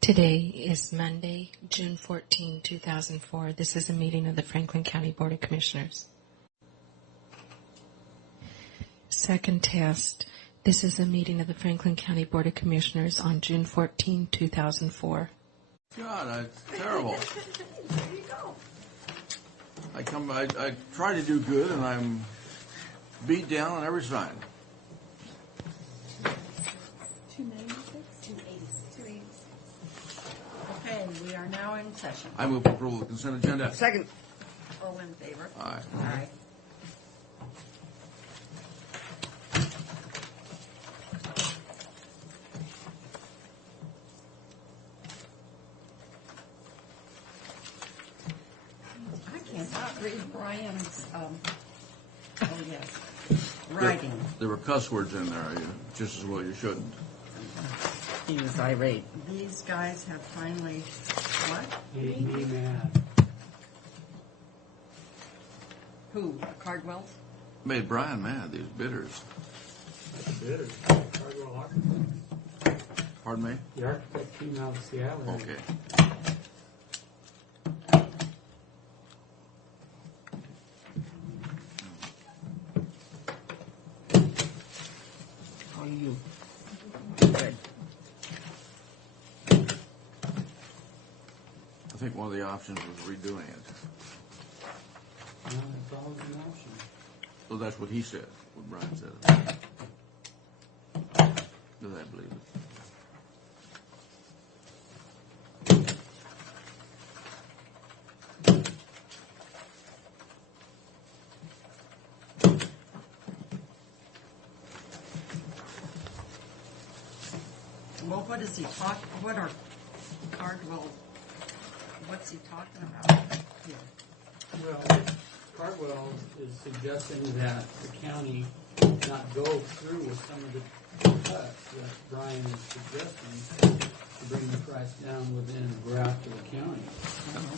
Today is Monday, June 14, 2004. This is a meeting of the Franklin County Board of Commissioners. Second test. This is a meeting of the Franklin County Board of Commissioners on June 14, 2004. God, that's terrible. There you go. I try to do good, and I'm beat down on every side. 280. Okay, we are now in session. I move approval of the consent agenda. Second. All in favor? Aye. Aye. I cannot read Brian's, writing. There were cuss words in there, just as well you shouldn't. He was irate. These guys have finally, what? Made me mad. Who? Cardwell's? Made Brian mad, these bidders. That's bitter. Cardwell Architect. Pardon me? The architect came out of Seattle. Okay. How are you? Good. I think one of the options was redoing it. No, it's always an option. Well, that's what he said, what Brian said. Does I believe it? Well, what is he talking, what are Cardwell, what's he talking about here? Well, Cardwell is suggesting that the county not go through with some of the cuts that Brian is suggesting to bring the price down within a graph of the county.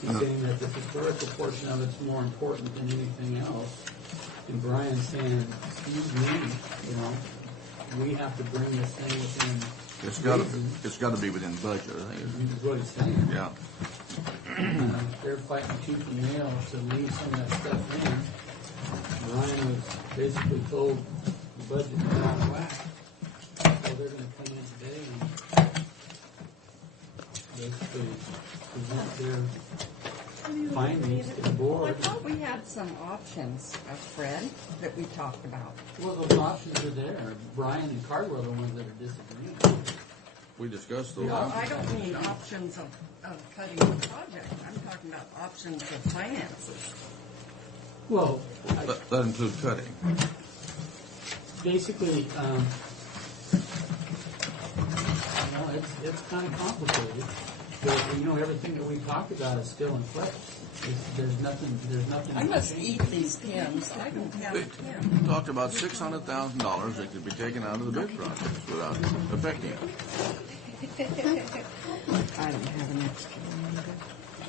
He's saying that the historical portion of it's more important than anything else. And Brian's saying, excuse me, we have to bring this thing within It's got to be within budget, I think. is what he's saying. Yeah. They're fighting tooth and nail to leave some of that stuff in. Brian was basically told the budget is out of whack. So they're going to come in today and basically present their findings to the Well, I board. thought we had some options, Fred, that we talked about. Well, those options are there. Brian and Cardwell are the ones that are disagreeing. We discussed those. Well, I don't mean options of cutting the project. I'm talking about options of finances. Well, That includes cutting. basically, it's kind of complicated. But, everything that we talked about is still in place. There's nothing. I must eat these pins. I don't have a They pin. talked about $600,000 that could be taken out of the bid process without affecting it. I don't have an extra one.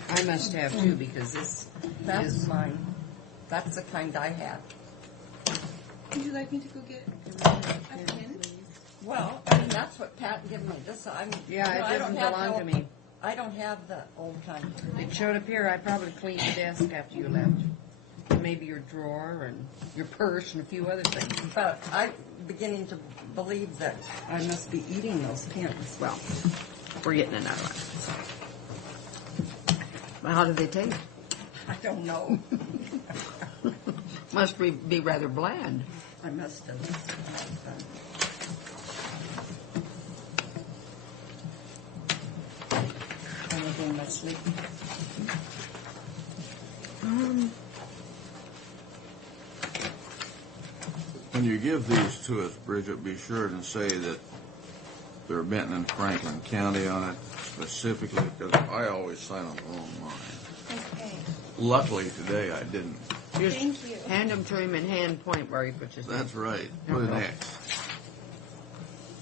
I must have two because this That's is mine. That's the kind I have. Would you like me to go get a pen? Well, I mean, that's what Pat gave me. This, I it doesn't belong to me. I don't have the old kind. It showed up here. I probably cleaned the desk after you left. Maybe your drawer and your purse and a few other things. But I'm beginning to believe that I must be eating those pins. Well, we're getting another one. Well, how do they taste? I don't know. Must be rather bland. I must have. Anything that's sleepy. When you give these to us, Bridget, be sure to say that they're Benton and Franklin County on it specifically, because I always sign on the wrong line. Okay. Luckily today I didn't. Just Thank you. hand them to him and hand point where he puts his name. That's right. Put an X.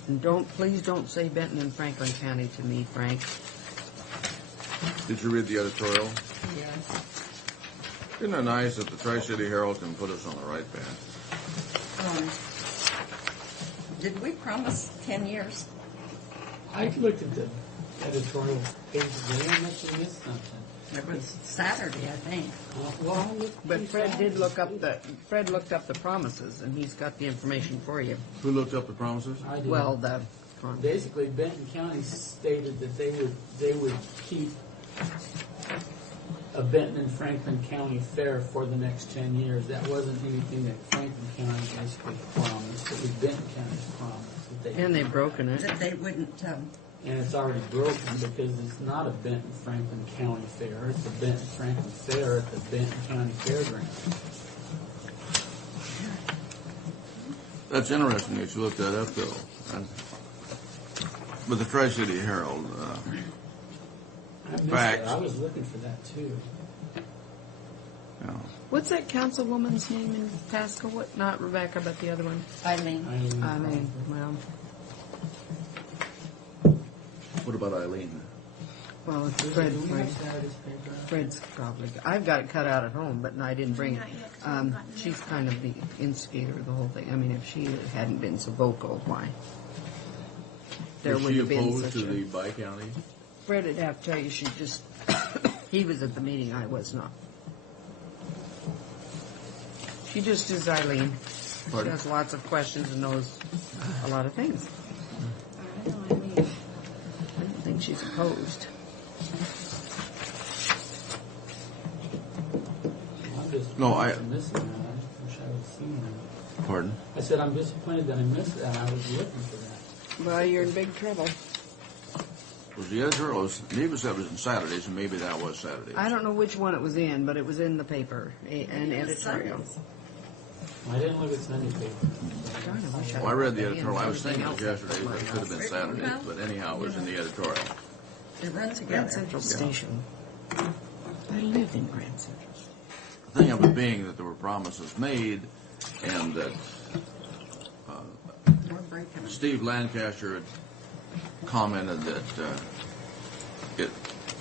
And please don't say Benton and Franklin County to me, Frank. Did you read the editorial? Yes. Isn't it nice that the Tri-City Herald can put us on the right path? Did we promise 10 years? I looked at the editorial page today, I must have missed something. It was Saturday, I think. Well, But Fred looked up the promises, and he's got the information for you. Who looked up the promises? I did. Well, Basically, Benton County stated that they would keep a Benton and Franklin County fair for the next 10 years. That wasn't anything that Franklin County basically promised. It was Benton County's promise. That and they've broken it. That they wouldn't, and it's already broken because it's not a Benton Franklin County fair. It's a Benton Franklin fair at the Benton County Fairgrounds. That's interesting that you looked that up, though. But the Tri-City Herald, I missed Facts. it. I was looking for that too. you know, What's that councilwoman's name in Pasco? What? Not Rebecca, but the other one. Eileen. Well, what about Eileen? well, it's Do Fred. we have Saturday's paper? Fred's probably. I've got it cut out at home, but I didn't bring it. She's kind of the instigator of the whole thing. I mean, if she hadn't been so vocal, why? There Was would she have been opposed such to a. the bi-county? Fred would have to tell you she just. He was at the meeting. I was not. She just is Eileen. She Pardon? has lots of questions and knows a lot of things. I don't think she's opposed. I'm disappointed No, I- for missing that. I wish I would have seen that. Pardon? I said I'm disappointed that I missed that. I was looking for that. Well, you're in big trouble. Was the editorial? Neva said it was in Saturdays, and maybe that was Saturdays. I don't know which one it was in, but it was in the paper, an editorial. I didn't look at Sunday paper. Darn, I wish Well, I read the had editorial. I was thinking it was everything yesterday, but it could have been Saturdays. But anyhow, it was in the editorial. They run Grand together. Central Station. I lived in Grand Central. The thing of it being that there were promises made, and that We're breaking them. Steve Lancaster had commented that it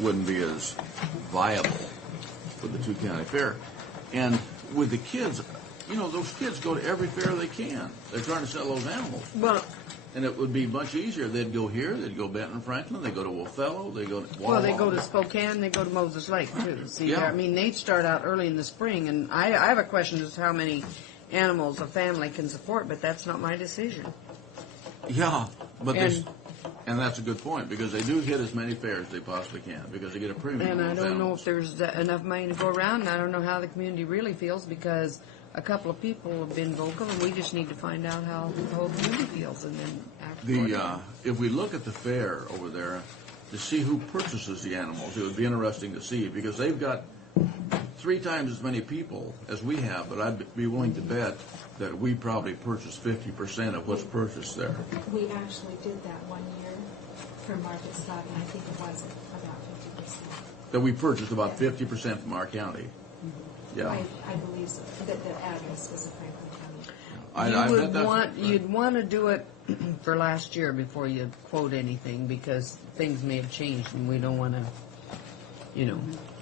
wouldn't be as viable with the two-county fair. And with the kids, you know, those kids go to every fair they can. They're trying to sell those animals. Well, And it would be much easier. They'd go here, they'd go Benton Franklin, they go to Othello, they go to Walla well, they go Walla. to Spokane, they go to Moses Lake too. See, Yeah. I mean, they start out early in the spring, and I have a question as to how many animals a family can support, but that's not my decision. Yeah, but And- and that's a good point, because they do hit as many fairs as they possibly can, because they get a premium And on I those don't know animals. if there's enough money to go around, and I don't know how the community really feels, because a couple of people have been vocal, and we just need to find out how the whole community feels, and then act accordingly. If we look at the fair over there to see who purchases the animals, it would be interesting to see, because they've got 3 times as many people as we have, but I'd be willing to bet that we probably purchase 50% of what's purchased there. We actually did that one year for Market Stop, and I think it was about 50%. That we purchased about 50% from our county. Yeah. I believe so, that the address was in Franklin County. I You bet would that's want, right. you'd want to do it for last year before you quote anything, because things may have changed, and we don't want to,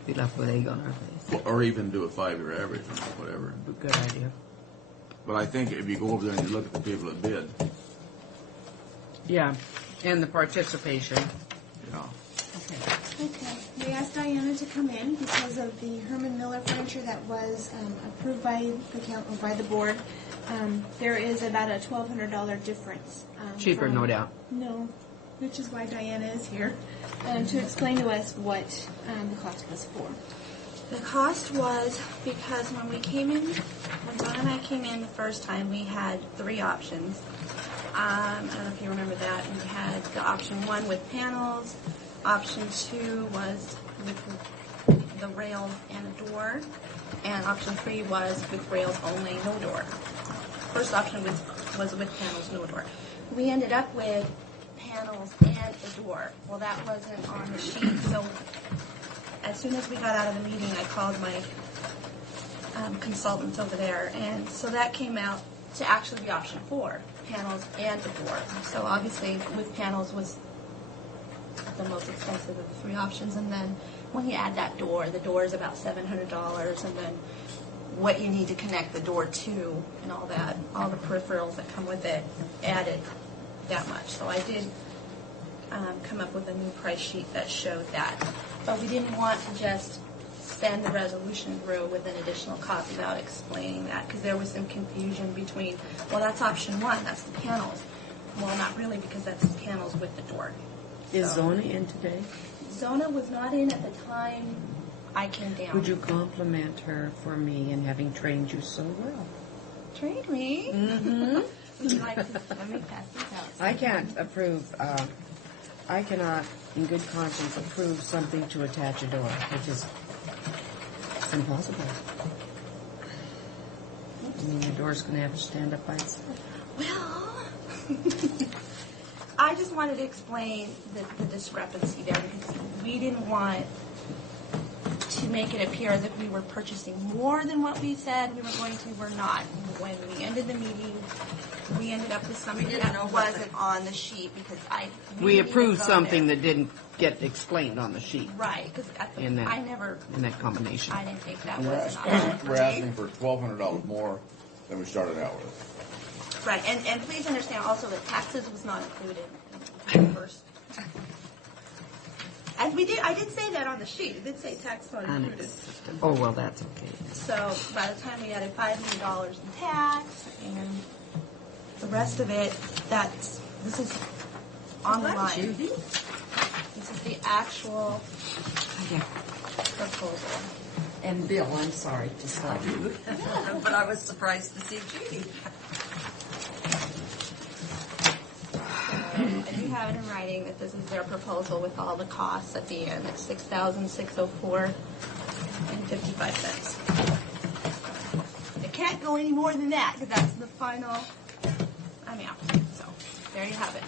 be left with egg on our face. Or even do a 5-year average or whatever. Good idea. But I think if you go over there and you look at the people that bid, Yeah, and the participation. yeah. Okay. We asked Diana to come in because of the Herman Miller furniture that was approved by the board. There is about a $1,200 difference. Cheaper, from- no doubt. No, which is why Diana is here to explain to us what the cost was for. The cost was because when we came in, when John and I came in the first time, we had 3 options. I don't know if you remember that. We had the option 1 with panels. Option 2 was with the rails and a door. And option 3 was with rails only, no door. First option was with panels, no door. We ended up with panels and a door. Well, that wasn't on the sheet, so as soon as we got out of the meeting, I called my consultants over there, and so that came out to actually be option 4, panels and a door. So obviously, with panels was the most expensive of the 3 options, and then when you add that door, the door is about $700, and then what you need to connect the door to and all that, all the peripherals that come with it, added that much. So I did come up with a new price sheet that showed that. But we didn't want to just send the resolution through with an additional cost without explaining that, because there was some confusion between, well, that's option one, that's the panels. Well, not really, because that's the panels with the door. Is So- Zona in today? Zona was not in at the time I came down. Would you compliment her for me and having trained you so well? Train me? Mm-hmm. Would you like to, let me pass these out. I can't approve, I cannot, in good conscience, approve something to attach a door. It is, it's impossible. I mean, the door's going to have to stand up by itself. Well, I just wanted to explain the discrepancy there, because we didn't want to make it appear as if we were purchasing more than what we said we were going to. We're not. When we ended the meeting, we ended up with something that wasn't on the sheet, because We didn't even approved go something there. that didn't get explained on the sheet Right, because in that, I never, in that combination. I didn't think that We're was an option for we're me. asking for $1,200 more than we started out with. Right, and please understand also that taxes was not included in the first. And I did say that on the sheet. It did say tax not included. Oh, well, that's okay. So by the time we added $500 in tax and the rest of it, this is on the line. Judy? This is the actual proposal. And Bill, I'm sorry to stop you, but I was surprised to see Judy. I do have it in writing that this is their proposal with all the costs at the end. It's $6,604.55. It can't go any more than that, because that's the final amount. So there you have it.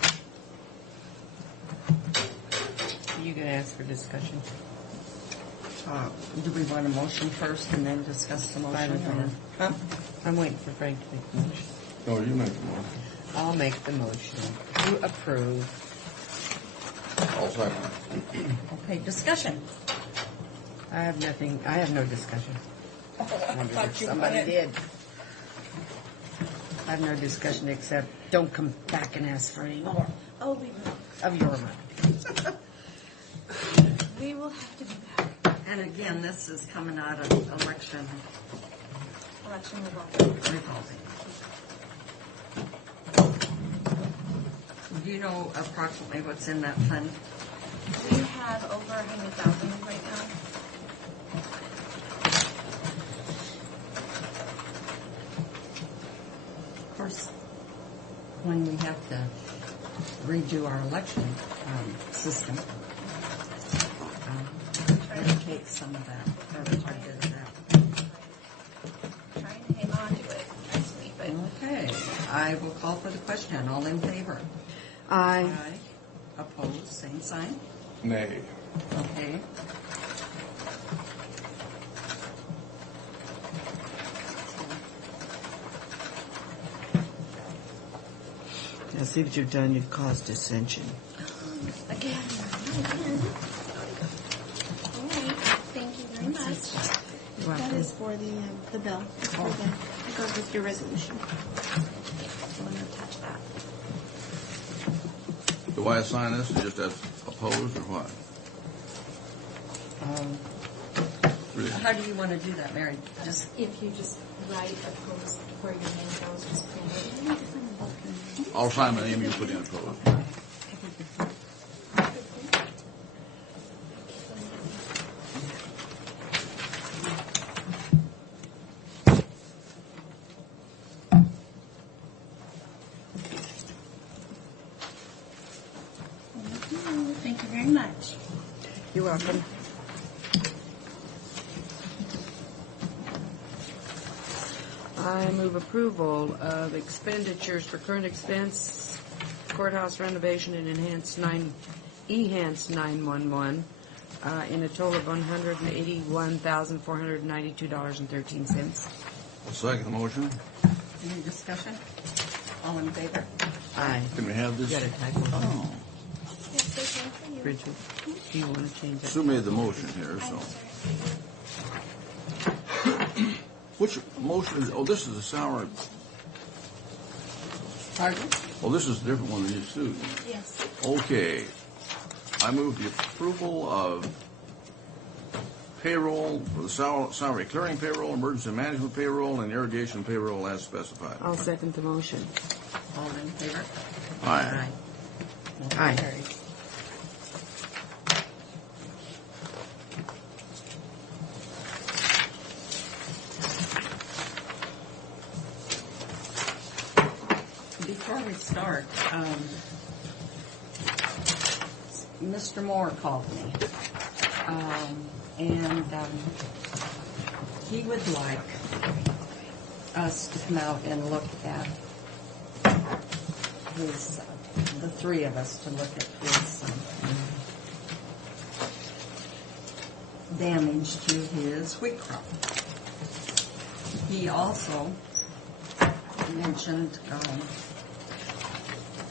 You can ask for discussion. Do we want a motion first and then discuss the Fine motion? with me. or- Huh? I'm waiting for Frank to make the motion. No, you make the motion. I'll make the motion to approve. I'll second. Okay, discussion. I have no discussion. I wondered if you somebody wanted- did. I have no discussion except don't come back and ask for any more Oh, we will. of your money. We will have to do that. And again, this is coming out of election Election revolving. revolving. Do you know approximately what's in that fund? We have over 100,000 right now. Of course, when we have to redo our election system, it'll take some of that, or quite a bit of that. Trying to hang on to it nicely, but Okay, I will call for the question. All in favor? Aye. Opposed, same sign. Nay. Okay. Now see what you've done. You've caused dissension. again. All right, thank you very much. You're That welcome. is for the bill. It's for it goes with your resolution. I'm going to attach that. Do I assign this just as opposed or what? Really? How do you want to do that, Mary? Just If you just write opposed where your name goes, just print it. I'll sign my name, you put in opposed. Thank you very much. You're welcome. I move approval of expenditures for current expense, courthouse renovation and enhanced 911, in a total of $181,492.13. I'll second the motion. any discussion? All in favor? Aye. Can we have You this? got a typo, Oh, Yes, there's one for you. Bridget. Do you want to change that? Sue made the motion here, I'm so. sorry. Which motion is, oh, this is the salary. Pardon? Oh, this is a different one than you, Sue. Yes. Okay. I move the approval of payroll for the salary clearing payroll, emergency management payroll, and irrigation payroll as specified. I'll second the motion. All in favor? Aye. Motion Aye. carries. Before we start, Mr. Moore called me, and he would like us to come out and look at his, the three of us to look at his damage to his wheat crop. He also mentioned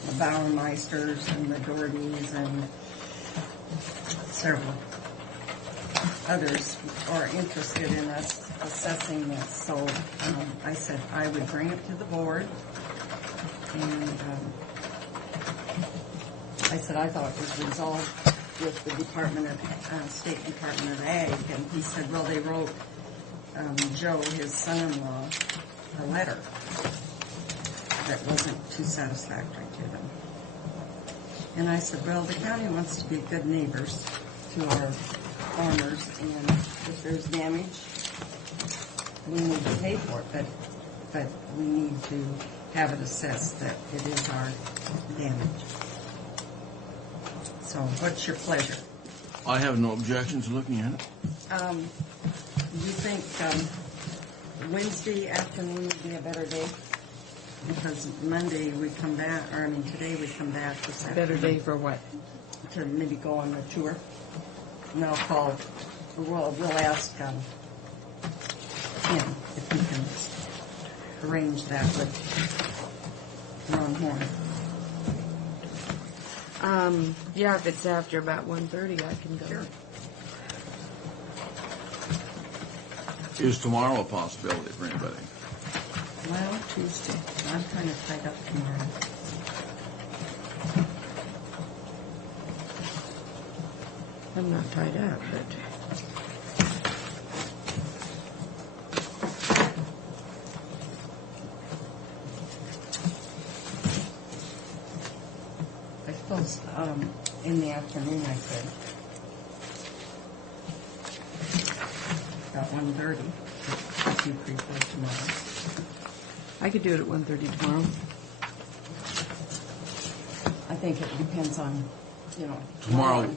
the Bauermeisters and the Dohertys and several others are interested in us assessing this. So I said I would bring it to the board, and I said I thought it was resolved with the State Department of Ag, and he said, well, they wrote Joe, his son-in-law, a letter that wasn't too satisfactory to them. And I said, well, the county wants to be good neighbors to our farmers, and if there's damage, we need to pay for it, but we need to have it assessed that it is our damage. So what's your pleasure? I have no objection to looking at it. You think Wednesday afternoon would be a better day? Because Monday we come back, or I mean today we come back this afternoon. Better day for what? To maybe go on the tour. And I'll call, we'll ask him if he can arrange that with Ron Horn. Yeah, if it's after about 1:30, I can go. Sure. Is tomorrow a possibility for anybody? Well, Tuesday. I'm kind of tied up tomorrow. I'm not tied up, but I suppose in the afternoon I could. About 1:30. If you prefer tomorrow. I could do it at 1:30 tomorrow. I think it depends on, Tomorrow,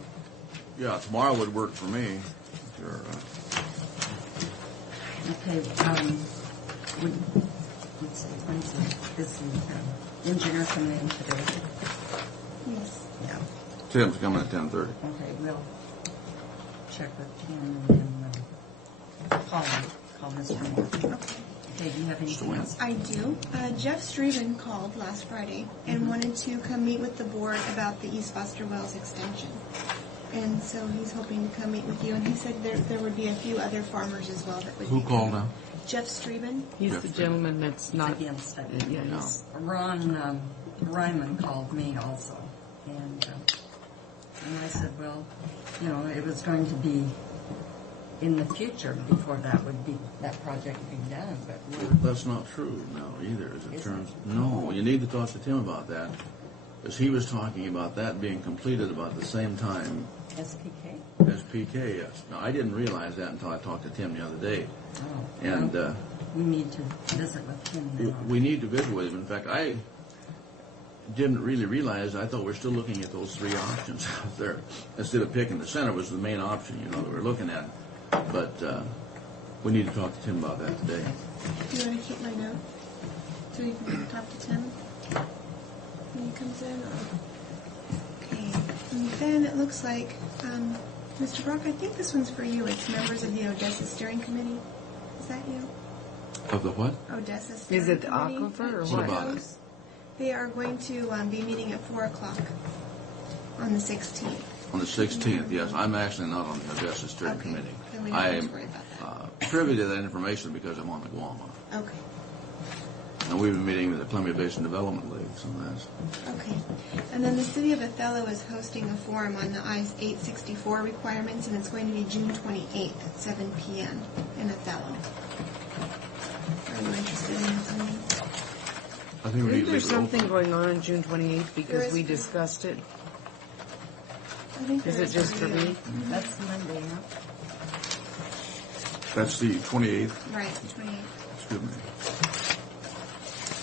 yeah, tomorrow would work for me. Sure. Okay, let's see, is the engineer coming in today? Yes. Yeah. Tim's coming at 10:30. Okay, we'll check with Tim and then call Mr. Moore. Okay, do you have anything else? I do. Jeff Streven called last Friday and wanted to come meet with the board about the East Foster Wells extension. And so he's hoping to come meet with you. And he said there would be a few other farmers as well that would Who be called coming. now? Jeff Streven. He's Jeff the Street. gentleman that's not. Against it. Yeah, no. Ron Ryman called me also, and I said, well, it was going to be in the future before that project would be done, but That's not true, no, either, as it Is turns. it? No, you need to talk to Tim about that, because he was talking about that being completed about the same time SPK? as PK, yes. Now, I didn't realize that until I talked to Tim the other day, Oh, and we need to visit with him now. we need to visit with him. In fact, I didn't really realize, I thought we were still looking at those three options out there. Instead of picking the center was the main option, that we were looking at. But we need to talk to Tim about that today. Do you want to keep my note so you can talk to Tim when he comes in? Okay. And then it looks like, Mr. Brock, I think this one's for you. It's members of the Odessa Steering Committee. Is that you? Of the what? Odessa Steering Is it the Committee aquifer or that what? she What about chose. They are going to be meeting at 4 o'clock on the 16th. On the 16th, yes. I'm actually not on the Odessa Steering Okay. Committee. Then we don't I have am to worry about that. privy to that information because I'm on the Guama. Okay. And we've been meeting with the Columbia Basin Development League, so that's... Okay. And then the city of Othello is hosting a forum on the ICE 864 requirements, and it's going to be June 28th at 7 p.m. in Othello. Are you interested in attending? I think we need Isn't to there leave it something open. going on June 28th There because is- we discussed it? I think Is there it just for me? That's Monday, huh? That's the 28th. Right, the 28th. Excuse me.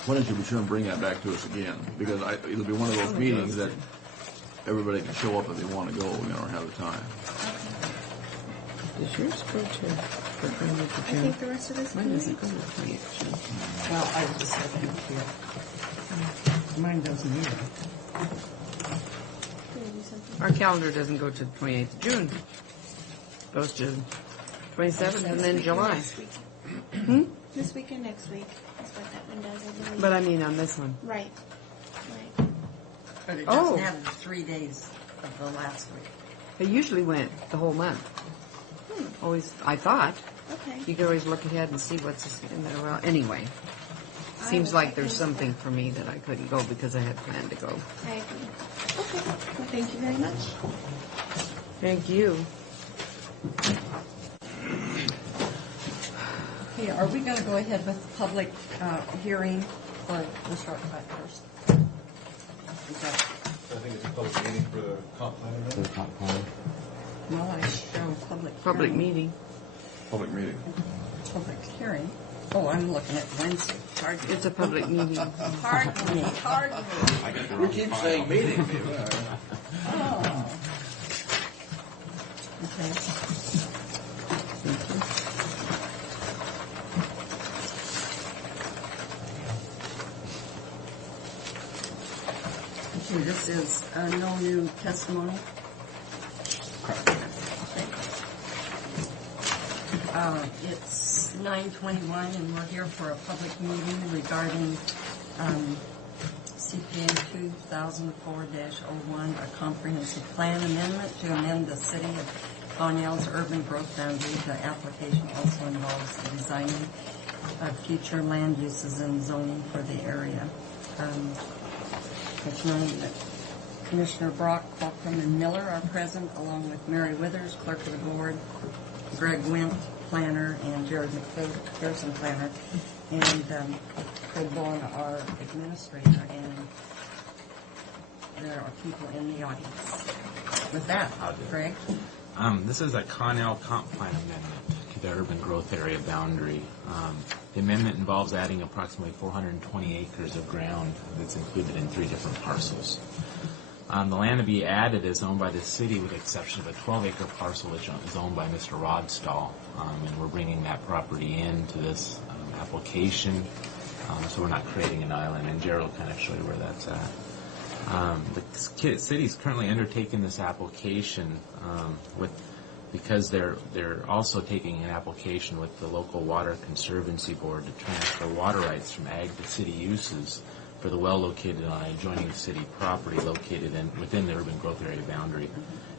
Why don't you be sure and bring that back to us again? Because it'll be one of those meetings that everybody can show up if they want to go, or have the time. Does yours go to the 28th of I June? think the rest of this Mine doesn't meeting. go to the 28th of June. Well, I was just looking here. Mine doesn't either. Can we do something? Our calendar doesn't go to the 28th of June. Goes to 27th and then July. Next week. This week and next week is what that one does, I believe. But I mean on this one. Right. But it Oh. doesn't have the 3 days of the last week. It usually went the whole month. Always, I thought. Okay. You could always look ahead and see what's in there. Well, anyway. Seems like there's something for me that I couldn't go because I had planned to go. I agree. Okay. Well, thank you very much. Thank you. Okay, are we going to go ahead with the public hearing, or we'll start with that first? Is that, I think it's a public meeting for the comp plan amendment. no, I show public Public hearing. meeting. Public meeting. Public hearing. Oh, I'm looking at Wednesday. Pardon me. It's a public meeting. Pardon me. Pardon me. You keep saying meeting. Oh. Okay. Okay, this is no new testimony. Okay. It's 9:21, and we're here for a public meeting regarding CPA 2004-01, a comprehensive plan amendment to amend the city of Conyell's urban growth boundary. The application also involves the designing of future land uses and zoning for the area. Commissioner Brock, Holcomb, and Miller are present, along with Mary Withers, clerk of the board, Greg Wint, planner, and Jared McPherson, planner, and Craig Bowen, our administrator, and there are people in the audience. With that, Greg? This is a Connell comp plan amendment to the urban growth area boundary. The amendment involves adding approximately 420 acres of ground that's included in 3 different parcels. The land to be added is owned by the city with the exception of a 12-acre parcel which is owned by Mr. Rodstall, and we're bringing that property into this application, so we're not creating an island, and Gerald will kind of show you where that's at. The city is currently undertaking this application because they're also taking an application with the local Water Conservancy Board to transfer water rights from ag to city uses for the well located on adjoining city property located within the urban growth area boundary.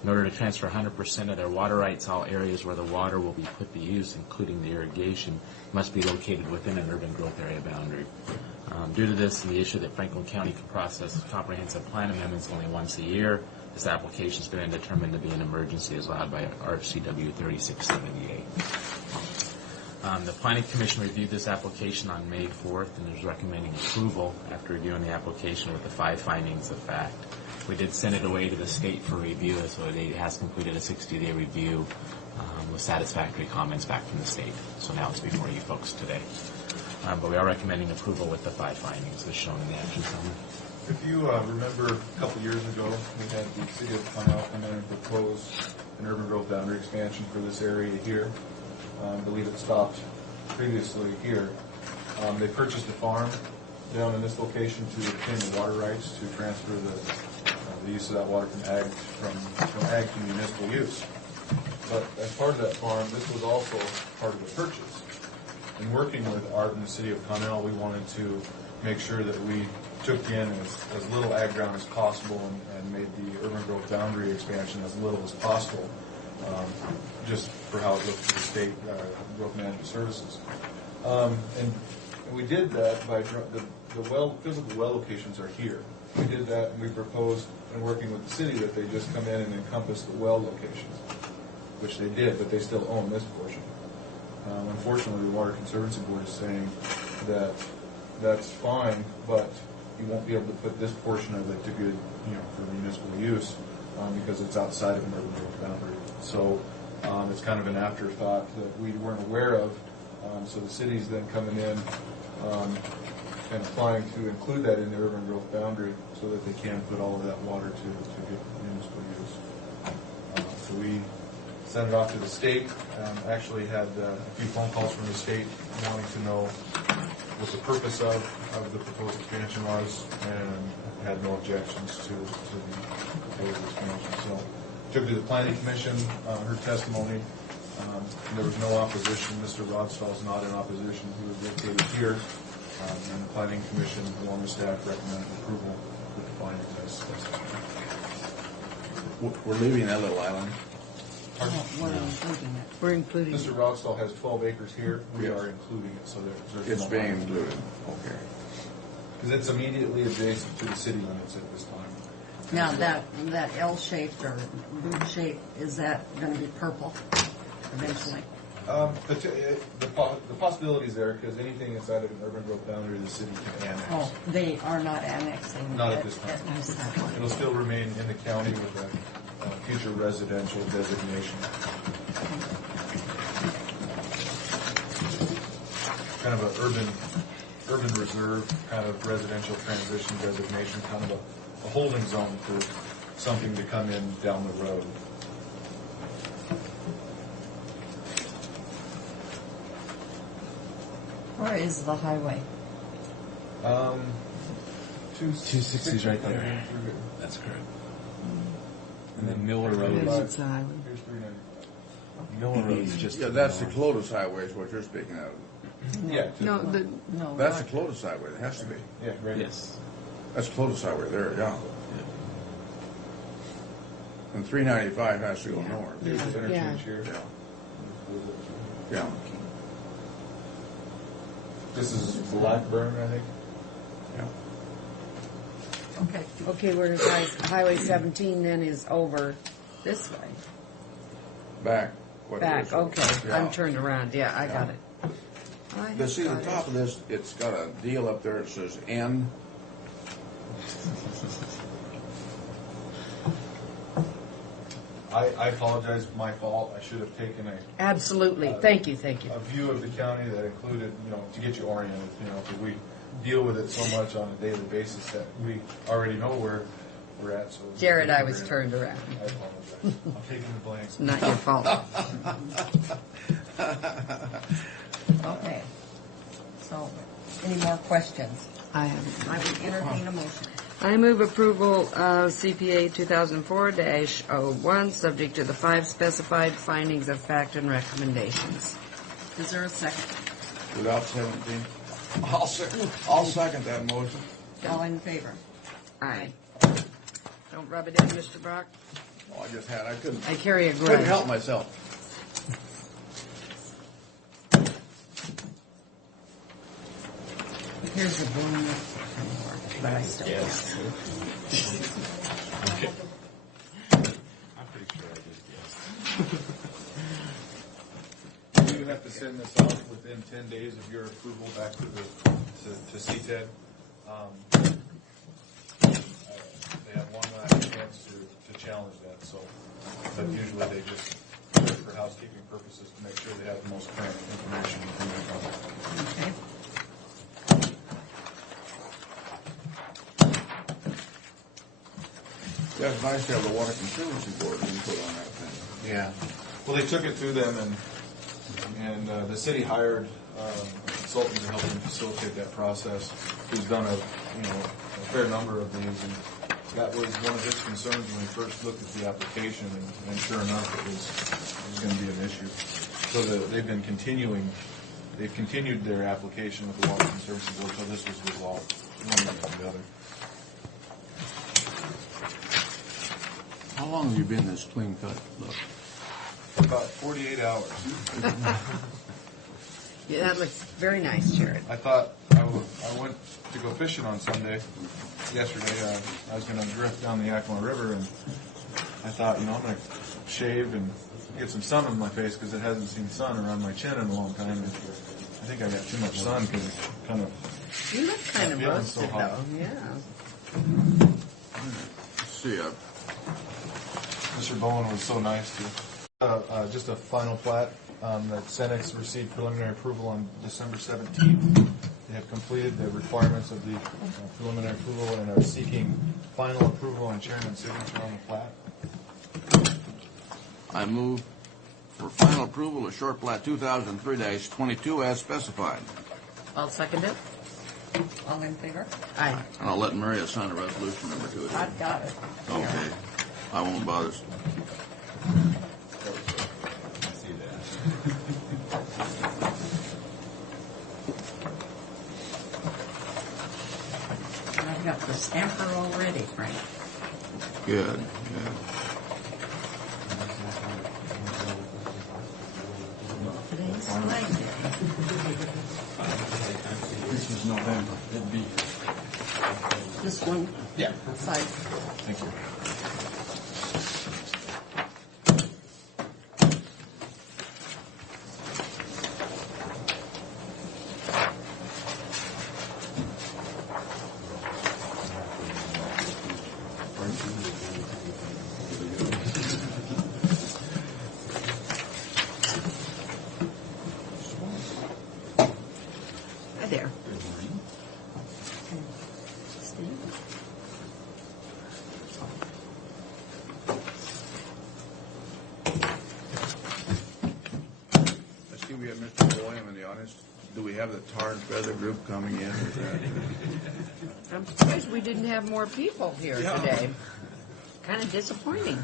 In order to transfer 100% of their water rights, all areas where the water will be put to use, including the irrigation, must be located within an urban growth area boundary. Due to this and the issue that Franklin County can process comprehensive plan amendments only once a year, this application has been determined to be an emergency as allowed by RCW 3678. The Planning Commission reviewed this application on May 4th and is recommending approval after reviewing the application with the 5 findings of fact. We did send it away to the state for review, so it has completed a 60-day review with satisfactory comments back from the state. So now it's before you folks today. But we are recommending approval with the 5 findings as shown in the action summary. If you remember a couple years ago, we had the city of Connell come in and propose an urban growth boundary expansion for this area here. I believe it stopped previously here. They purchased a farm down in this location to obtain the water rights to transfer the use of that water from ag to municipal use. But as part of that farm, this was also part of the purchase. In working with Art and the city of Connell, we wanted to make sure that we took in as little ag ground as possible and made the urban growth boundary expansion as little as possible, just for how it looks to the state growth management services. And And we did that by, the well, physical well locations are here. We did that, and we proposed, in working with the city, that they just come in and encompass the well locations, which they did, but they still own this portion. Unfortunately, the Water Conservancy Board is saying that that's fine, but you won't be able to put this portion of it to good, for municipal use, because it's outside of an urban growth boundary. So it's kind of an afterthought that we weren't aware of. So the city's then coming in and applying to include that in the urban growth boundary so that they can put all of that water to good municipal use. So we sent it off to the state. Actually had a few phone calls from the state wanting to know what the purpose of the proposed expansion was, and had no objections to the proposed expansion. So took to the planning commission, heard testimony. There was no opposition. Mr. Rodstall's not in opposition. He was located here. And the planning commission, along with staff, recommended approval with the findings as We're leaving that little island. We're including it. We're including. Mr. Rodstall has 12 acres here. We Yes. are including it, so there's It's no being included. Okay. because it's immediately adjacent to the city limits at this time. Now, that L-shaped or boot shape, is that going to be purple eventually? The possibilities there, because anything inside of an urban growth boundary, the city can annex. Oh, they are not annexing. Not at this time. At least that one. It'll still remain in the county with a future residential designation. Kind of an urban reserve, kind of residential transition designation, kind of a holding zone for something to come in down the road. Where is the highway? 260 is right there. That's correct. And then Miller Road. It's the island. Here's 395. Miller Road is just. Yeah, to that's the north. Clotus Highway is what you're speaking of. Yeah. No, No. That's the Clotus Highway. It has to be. Yeah, right. Yes. That's Clotus Highway there, yeah. And 395 has to go north. Here's the interchange here. Yeah. Yeah. This is Blackburn, I think. Yeah. Okay. okay, where Highway 17 then is over this way. Back. what it Back, is. okay. Yeah. I'm turned around. Yeah, I got it. See, the top of this, it's got a deal up there that says N. I apologize, my fault. I should have taken Absolutely. Thank you. a view of the county that included, to get you oriented, because we deal with it so much on a daily basis that we already know where we're at. So Jared, I was turned around. I apologize. I'm taking the blanks. Not your fault. Okay. So, any more questions? I haven't. I would entertain a motion. I move approval of CPA 2004-01, subject to the 5 specified findings of fact and recommendations. Is there a second? Without 17. I'll second that motion. All in favor? Aye. Don't rub it in, Mr. Brock. Oh, I couldn't I carry a couldn't grudge. help myself. Here's the one, but I still can't see. Okay. I'm pretty sure I just guessed. You have to send this out within 10 days of your approval back to CTED. They have one last chance to challenge that, but usually they just do it for housekeeping purposes to make sure they have the most current information in their project. Okay. Yeah, it's nice to have the Water Conservancy Board input on that thing. Yeah. Well, they took it through them, and the city hired a consultant to help them facilitate that process, who's done a fair number of these, and that was one of his concerns when we first looked at the application, and sure enough, it was going to be an issue. So they've continued their application with the Water Conservancy Board, so this was resolved one way or the other. How long have you been this clean cut look? About 48 hours. Yeah, that looks very nice, Jared. I thought I went to go fishing on Sunday, yesterday. I was going to drift down the Yakima River, and I thought, I'm going to shave and get some sun on my face because it hasn't seen sun around my chin in a long time. And I think I got too much sun because it's kind of... You look kind of feeling roasted, so hot. though. Yeah. Let's see, Mr. Bowen was so nice to... just a final plat that Cenex received preliminary approval on December 17th. They have completed the requirements of the preliminary approval and are seeking final approval on chairman's signature on the plat. I move for final approval of short plat 2003-22 as specified. I'll second it. All in favor? Aye. And I'll let Maria sign a resolution number 2. I've got it. Okay. I won't bother. See that. I've got the stamper already, Frank. Good. Today's Flag Day. This is November. It'd be. This one? Yeah. Side. Thank you. Hi there. I see we have Mr. William in the audience. Do we have the Tar and Feather group coming in? I'm surprised we didn't have more people here today. Kind of disappointing.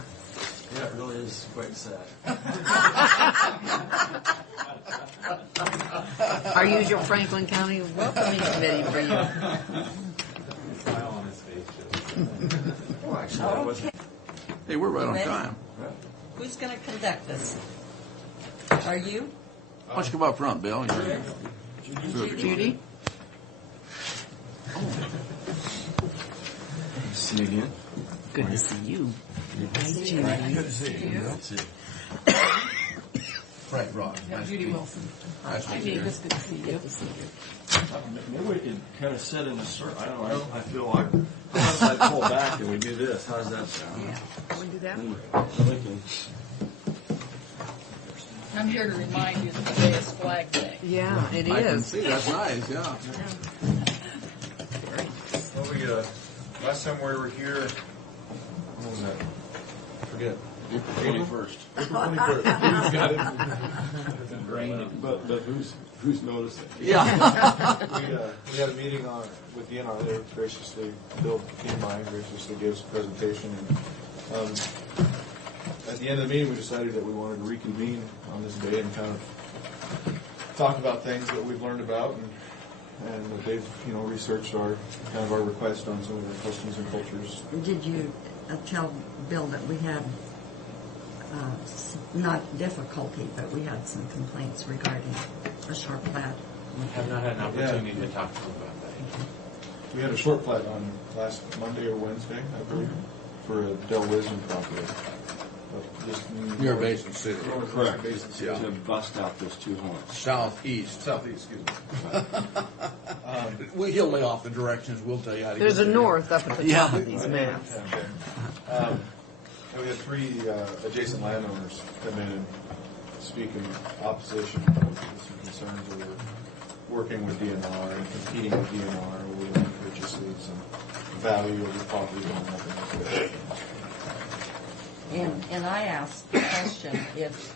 Yeah, it really is quite sad. Our usual Franklin County welcoming committee for you. Smile on his face. Oh, actually, that wasn't. Hey, we're right on Ready? time. Who's going to conduct this? Are you? Why don't you come up front, Bill? Judy? See you again. Good to see you. Good to see you. Frank Ross. Judy Wilson. Nice to Hi, meet you. Davis. Good to see you. Maybe we could kind of sit in a circle. I don't know. I feel like unless I pull back and we do this. How does that sound? Yeah. Can we do that? Lincoln. I'm here to remind you that today is Flag Day. Yeah, it I can is. see. That's nice, yeah. Well, last time we were here, what was that? I forget. April 21st. April 21st. But who's noticing? Yeah. We had a meeting with the NRA. Graciously, Bill came by and graciously gave us a presentation. And at the end of the meeting, we decided that we wanted to reconvene on this day and kind of talk about things that we've learned about and that they've researched our request on some of their customs and cultures. Did you tell Bill that we had not difficulty, but we had some complaints regarding a short plat? We have not had an opportunity to talk to him about that. We had a short plat on last Monday or Wednesday, I believe, for a Del Wisdom property. You're based in City. Correct. Yeah. To bust out those two horns. Southeast. Southeast, excuse me. He'll lay off the directions. We'll tell you how to There's get a there. north up at the top of these maps. And we had 3 adjacent landowners come in and speak in opposition to some concerns that we're working with DNR and competing with DNR over land purchases and value of the property going up. And I asked the question, if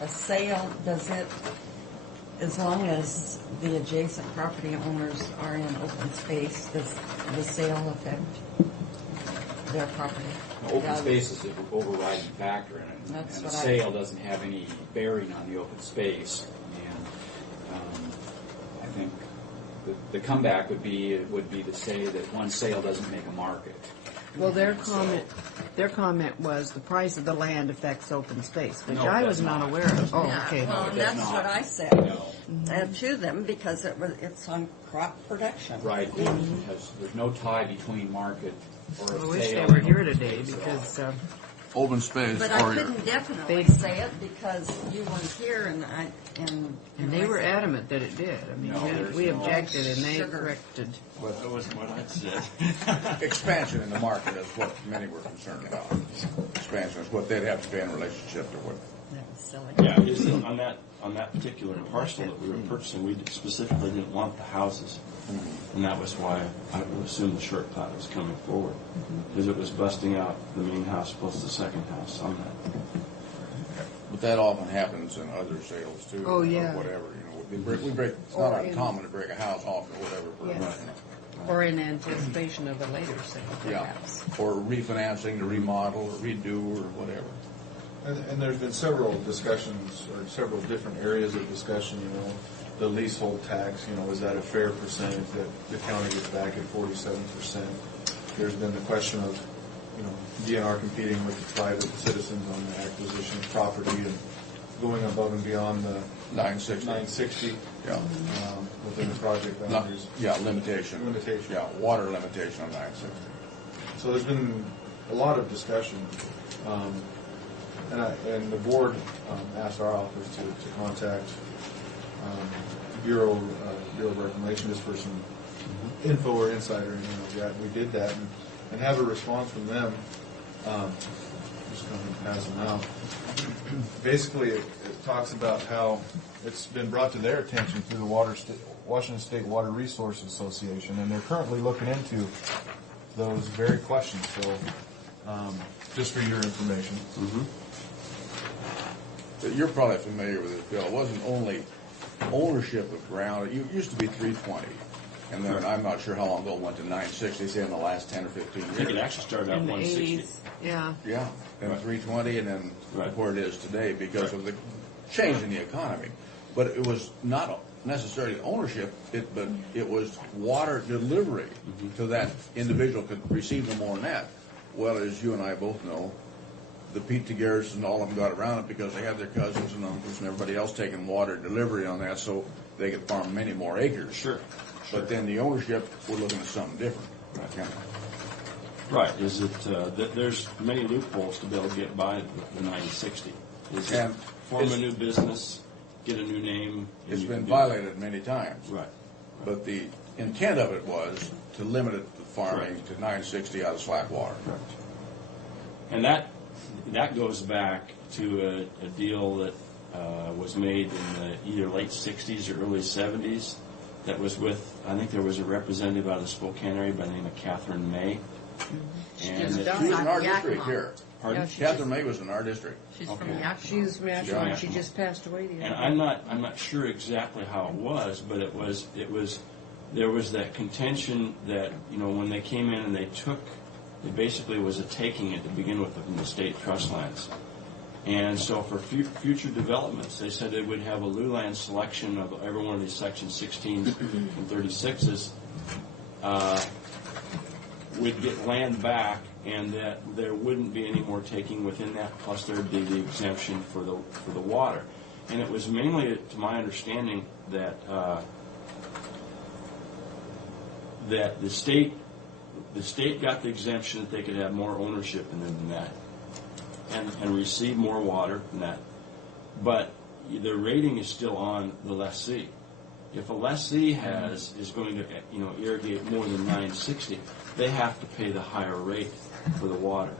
a sale, does it, as long as the adjacent property owners are in open space, does the sale affect their property? Open space is the overriding factor in it, That's and the what I- sale doesn't have any bearing on the open space. And I think the comeback would be to say that one sale doesn't make a market. Well, their comment Their comment was the price of the land affects open space, which No, I it was does not not. aware of. Oh, Yeah, okay. well, it and does that's not. what I said to them, because it's on crop production. Right, because there's no tie between market or I a wish they sale were and here open today space. because Open space But or I your couldn't definitely They- say it because you weren't here, and and they were adamant that it did. I mean, No, there's we no- objected and they Sugar. corrected. That wasn't what I said. expansion in the market is what many were concerned about. Expansion is what they'd have to pay in relationship to what. That was silly. Yeah, just on that particular parcel that we were purchasing, we specifically didn't want the houses. And that was why I would assume the short plat was coming forward. Because it was busting out the main house plus the second house on that. But that often happens in other sales too. Oh, or yeah. whatever, we break, it's not Or in- uncommon to break a house off or whatever. For Yes. you know. Or in anticipation of a later sale, Yeah, perhaps. or refinancing to remodel or redo or whatever. And there's been several discussions, or several different areas of discussion, the leasehold tax, is that a fair percentage that the county gets back at 47%? There's been the question of, DNR competing with the private citizens on the acquisition of property and going above and beyond the 960 Yeah. within the project boundaries. Yeah, limitation. Limitation. Yeah, water limitation on 960. So there's been a lot of discussion, and the board asked our office to contact Bureau of Reclamation, just for some info or insider, we did that and have a response from them. Just going to pass them out. Basically, it talks about how it's been brought to their attention through the Washington State Water Resources Association, and they're currently looking into those very questions. So, just for your information. You're probably familiar with this, Bill. It wasn't only ownership of ground. It used to be 320. And then I'm not sure how long ago it went to 960, say in the last 10 or 15 years. I think it actually started out In the 160. 80s, yeah. Yeah, then Right. 320 and then Right. where it is today because Right. of the change in the economy. But it was not necessarily ownership, but it was water delivery so that individual could receive no more than that. Well, as you and I both know, the Pete Tigueres and all of them got around it because they had their cousins and uncles and everybody else taking water delivery on that so they could farm many more acres. Sure. But then the ownership, we're looking at something different. Right. Right, is it, there's many loopholes to be able to get by the 960. Is it And form a it's- new business, get a new name? and It's you been can do violated many times. that. Right. But the intent of it was to limit it to farming Correct. to 960 out of slack water. Correct. And that goes back to a deal that was made in the either late 60s or early 70s that was with, I think there was a representative out of the Spokane area by the name of Catherine May. And just it- died. She was in our Yakima. district here. Pardon? Yeah, she Catherine May was in our district. She's Okay. from Yakima. She's from Yakima. Yakima. She just passed away the And other day. I'm not sure exactly how it was, but there was that contention that, when they came in and they basically was a taking it to begin with from the state trust lands. And so for future developments, they said they would have a Luland selection of every one of these section 16s and 36s would get land back, and that there wouldn't be any more taking within that, plus there'd be the exemption for the water. And it was mainly, to my understanding, that that the state got the exemption that they could have more ownership in that, and receive more water than that. But the rating is still on the lessee. If a lessee is going to irrigate more than 960, they have to pay the higher rate for the water.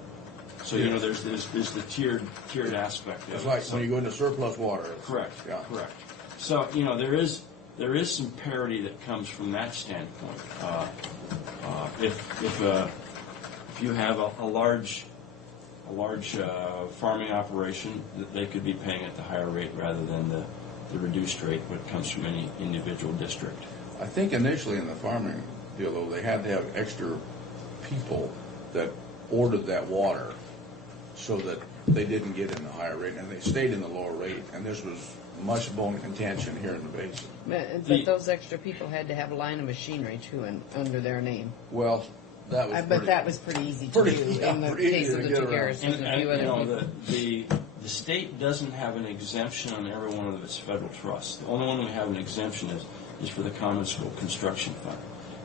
So there's the tiered aspect of it. It's like So- when you go into surplus water. Correct. Yeah. Correct. So there is some parity that comes from that standpoint. If you have a large farming operation, that they could be paying at the higher rate rather than the reduced rate what comes from any individual district. I think initially in the farming deal, though, they had to have extra people that ordered that water so that they didn't get in the higher rate, and they stayed in the lower rate. And this was much bone contention here in the basin. But those extra people had to have a line of machinery too, and under their name. Well, That was But pretty- that was pretty easy to pretty- do yeah, in the pretty case easy of to the get two around. Garrisons and a few you other know, people. the state doesn't have an exemption on every one of its federal trusts. The only one we have an exemption is for the Common School Construction Fund.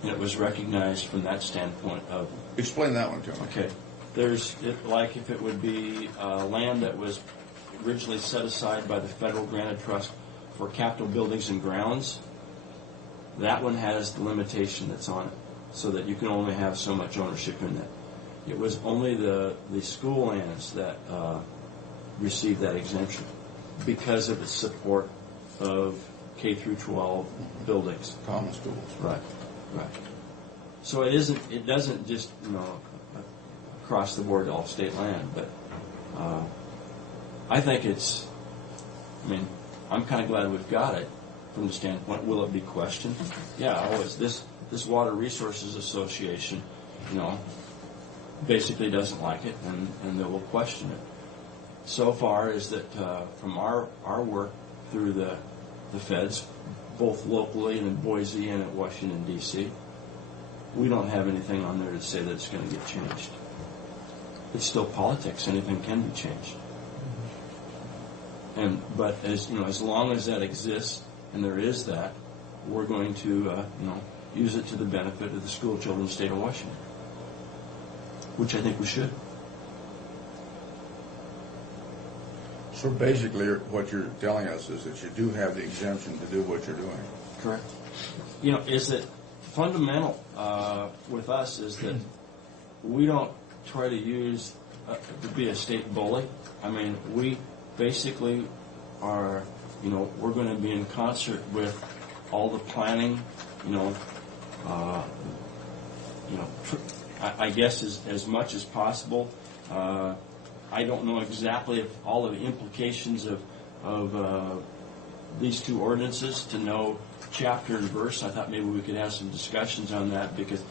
And it was recognized from that standpoint of, Explain that one to me. okay, like if it would be land that was originally set aside by the federal granted trust for capital buildings and grounds, that one has the limitation that's on it, so that you can only have so much ownership in that. It was only the school lands that received that exemption because of its support of K through 12 buildings. Common schools. Right, right. So it doesn't just, across the board all state land, but I think I'm kind of glad we've got it from the standpoint, will it be questioned? Yeah, always. This Water Resources Association, basically doesn't like it, and they will question it. So far is that from our work through the feds, both locally and in Boise and at Washington, D.C., we don't have anything on there to say that it's going to get changed. It's still politics. Anything can be changed. But as long as that exists, and there is that, we're going to use it to the benefit of the school children of the state of Washington, which I think we should. So basically, what you're telling us is that you do have the exemption to do what you're doing. Correct. Is that fundamental with us is that we don't try to use to be a state bully. We basically are, we're going to be in concert with all the planning, I guess as much as possible. I don't know exactly if all of the implications of these two ordinances to know chapter and verse. I thought maybe we could have some discussions on that, because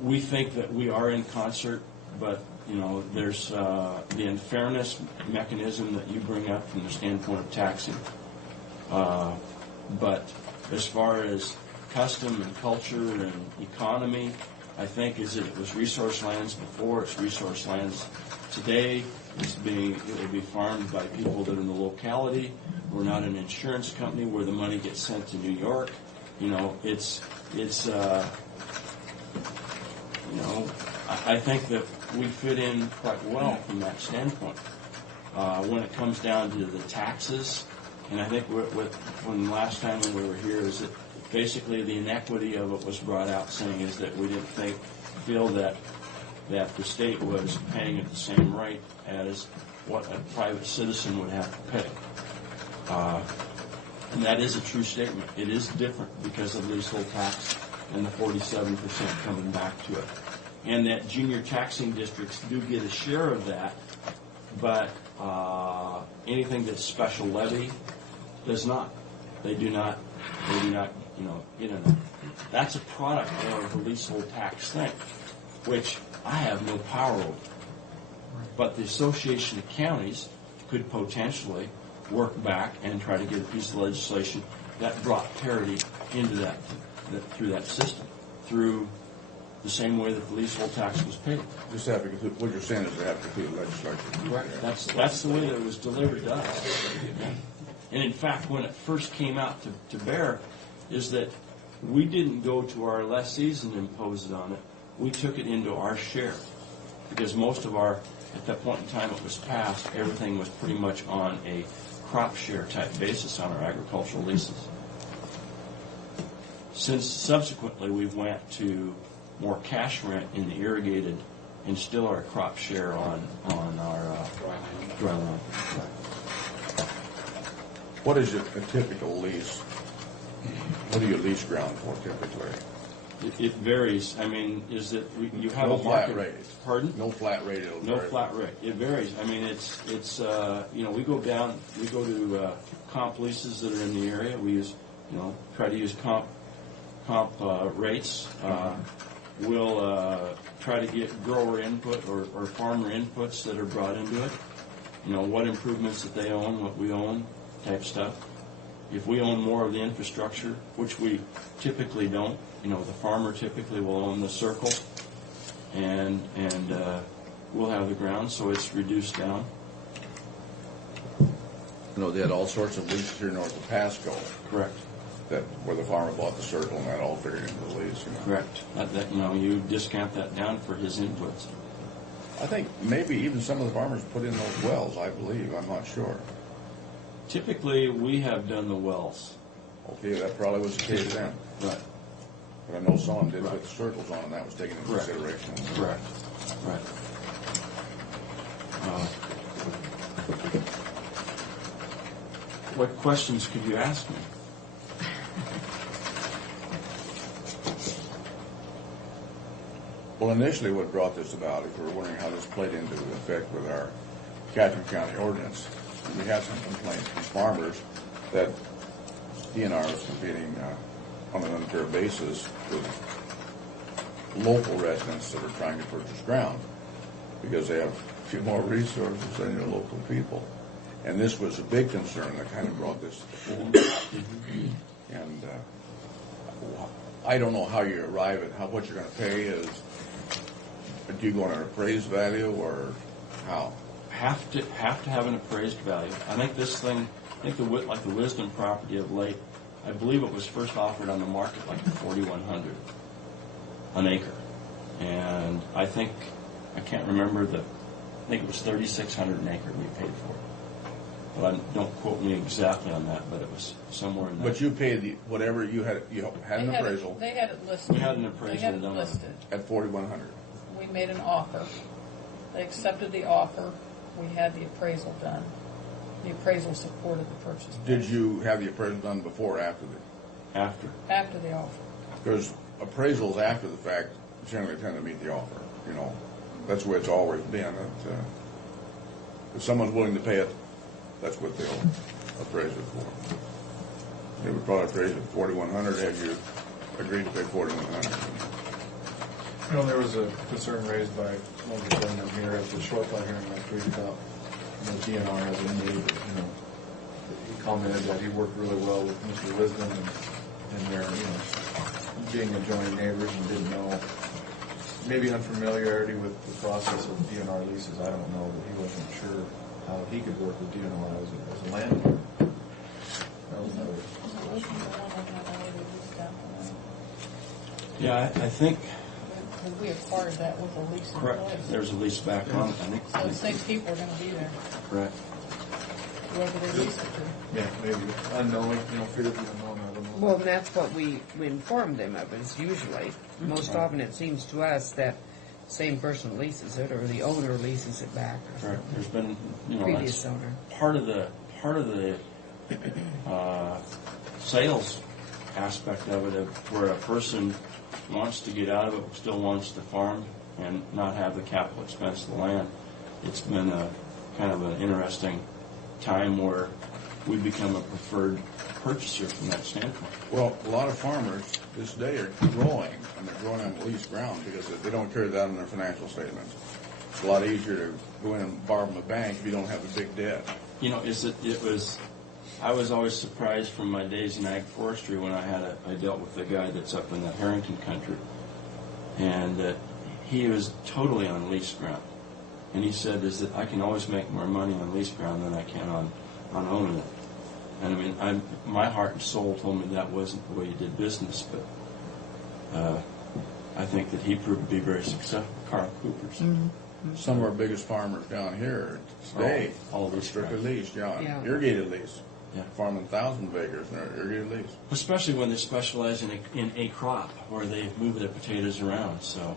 we think that we are in concert, but there's the unfairness mechanism that you bring up from the standpoint of taxing. But as far as custom and culture and economy, I think it was resource lands before, it's resource lands today. It will be farmed by people that are in the locality. We're not an insurance company where the money gets sent to New York. I think that we fit in quite well from that standpoint. When it comes down to the taxes, and I think when last time when we were here is that basically the inequity of it was brought out, saying is that we didn't feel that the state was paying at the same rate as what a private citizen would have to pay. And that is a true statement. It is different because of leasehold tax and the 47% coming back to it. And that junior taxing districts do get a share of that, but anything that's special levy does not. They do not, that's a product of the leasehold tax thing, which I have no power over. But the Association of Counties could potentially work back and try to get a piece of legislation that brought parity into that through that system, through the same way that the leasehold tax was paid. Just have to go through, what you're saying is they have to go through the legislature. Right. That's the way that it was delivered to us. And in fact, when it first came out to bear, is that we didn't go to our lessees and impose it on it. We took it into our share, because most of at that point in time it was passed, everything was pretty much on a crop share type basis on our agricultural leases. Since subsequently we've went to more cash rent in the irrigated and still our crop share on our dry land. What is a typical lease? What do you lease ground for typically? It varies. Is that you have No a market flat rate. Pardon? No flat rate. No flat rate. It varies. It's we go to comp leases that are in the area. We use try to use comp rates. We'll try to get grower input or farmer inputs that are brought into it. What improvements that they own, what we own, type stuff. If we own more of the infrastructure, which we typically don't, the farmer typically will own the circle, and we'll have the ground, so it's reduced down. You know, they had all sorts of leases here north of Pasco. Correct. That where the farmer bought the circle, and that all figured into the lease. You know. Correct. That you know, you discount that down for his inputs. I think maybe even some of the farmers put in those wells. I believe. I'm not sure. Typically, we have done the wells. Okay, that probably was the case then. Right. But I know some of them did put the circles on, and that was taken into Correct. consideration. Correct. Right. What questions could you ask me? Well, initially, what brought this about, if you were wondering how this played into effect with our Catherine County ordinance, we had some complaints from farmers that DNR was competing on an unfair basis with local residents that are trying to purchase ground because they have a few more resources than your local people. And this was a big concern that kind of brought this to the fore. And I don't know how you arrive at what you're going to pay. Do you go on an appraised value or how? Have to have an appraised value. I think this thing, like the Wisdom property of late, I believe it was first offered on the market like $4,100 an acre, and I can't remember I think it was $3,600 an acre we paid for it. But don't quote me exactly on that, but it was somewhere in that. But you paid whatever you had an appraisal. They had it listed. We had an appraisal They had it done. listed. At $4,100. We made an offer. They accepted the offer. We had the appraisal done. The appraisal supported the purchase. Did you have the appraisal done before or after After. After the offer. Because appraisals after the fact generally tend to meet the offer. You know, that's the way it's always been. If someone's willing to pay it, that's what they'll appraise it for. They would probably appraise it at $4,100 had you agreed to pay $4,100. You know, there was a concern raised by one of the gentlemen here at the short line hearing last week about, DNR as a need. He commented that he worked really well with Mr. Wisdom and their, being adjoining neighbors and didn't know, maybe unfamiliarity with the process of DNR leases. I don't know, but he wasn't sure how he could work with DNR as a landlord. That was another. Yeah, I think. Because we acquired that with a lease in Correct. place. There's a lease back on it, I think. So the same people are going to be there, Correct. whoever they lease it to. Yeah, maybe unknowing, fear of the unknown. I don't know. Well, that's what we inform them of, is usually. Most often it seems to us that same person leases it, or the owner leases it back. Or Correct. There's been, previous that's owner. part of the sales aspect of it, where a person wants to get out of it, but still wants to farm and not have the capital expense of the land. It's been a kind of an interesting time where we become a preferred purchaser from that standpoint. Well, a lot of farmers this day are growing, and they're growing on leased ground because they don't carry that in their financial statements. It's a lot easier to go in and borrow from a bank if you don't have a big debt. I was always surprised from my days in ag forestry when I dealt with the guy that's up in the Harrington country, and that he was totally on leased ground. And he said is that I can always make more money on leased ground than I can on owning it. And I mean, my heart and soul told me that wasn't the way you did business, but I think that he proved to be very successful. Carl Cooper's. Mm-hmm. Some of our biggest farmers down here today all are strictly leased, Yeah. irrigated lease. Yeah. Farming thousands of acres and they're irrigated lease. Especially when they specialize in a crop where they move their potatoes around. So,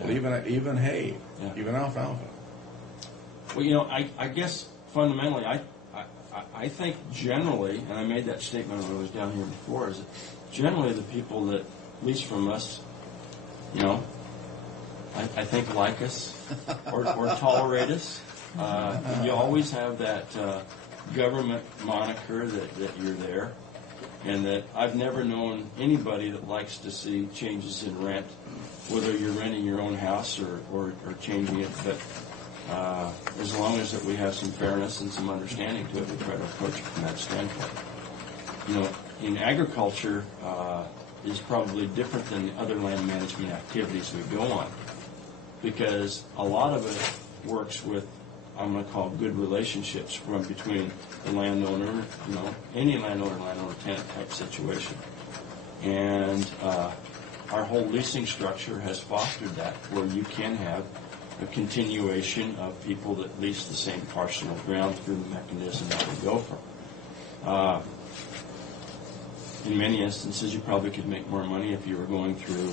Well, even hay, Yeah. even alfalfa. well, I guess fundamentally, I think generally, and I made that statement when I was down here before, is that generally the people that lease from us, I think like us or tolerate us. You always have that government moniker that you're there, and that I've never known anybody that likes to see changes in rent, whether you're renting your own house or changing it. But as long as that we have some fairness and some understanding to it, we try to approach it from that standpoint. In agriculture is probably different than the other land management activities we go on. because a lot of it works with, I'm going to call good relationships from between the landowner, any landowner tenant type situation. And our whole leasing structure has fostered that, where you can have a continuation of people that lease the same parcel of ground through the mechanism that we go from. In many instances, you probably could make more money if you were going through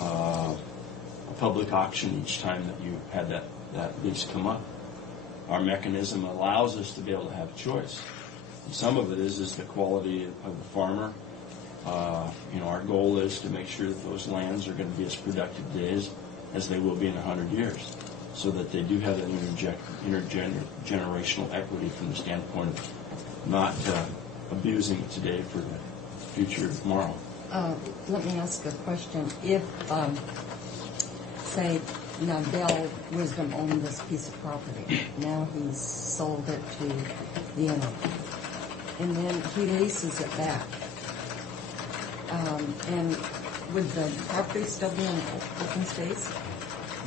a public auction each time that you had that lease come up. Our mechanism allows us to be able to have a choice. And some of it is the quality of the farmer. Our goal is to make sure that those lands are going to be as productive days as they will be in 100 years, so that they do have that intergenerational equity from the standpoint of not abusing it today for the future of tomorrow. Let me ask a question. If, say, now Dell Wisdom owned this piece of property. Now he's sold it to the owner. And then he leases it back. And would the property still be in open space?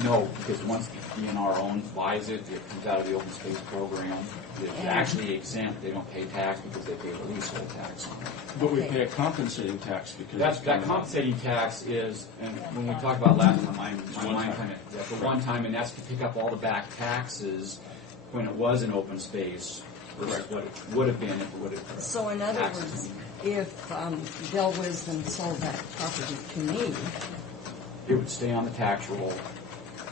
No, because once the DNR buys it, it comes out of the open space program. It's actually exempt. They don't pay tax because they pay the leasehold tax on it. But we pay a compensating tax because that compensating tax is, and when we talked about last time, my mind kind of for one time, and that's to pick up all the back taxes when it was an open space versus what it would have been if it would have. So in other words, if Dell Wisdom sold that property to me, it would stay on the tax roll,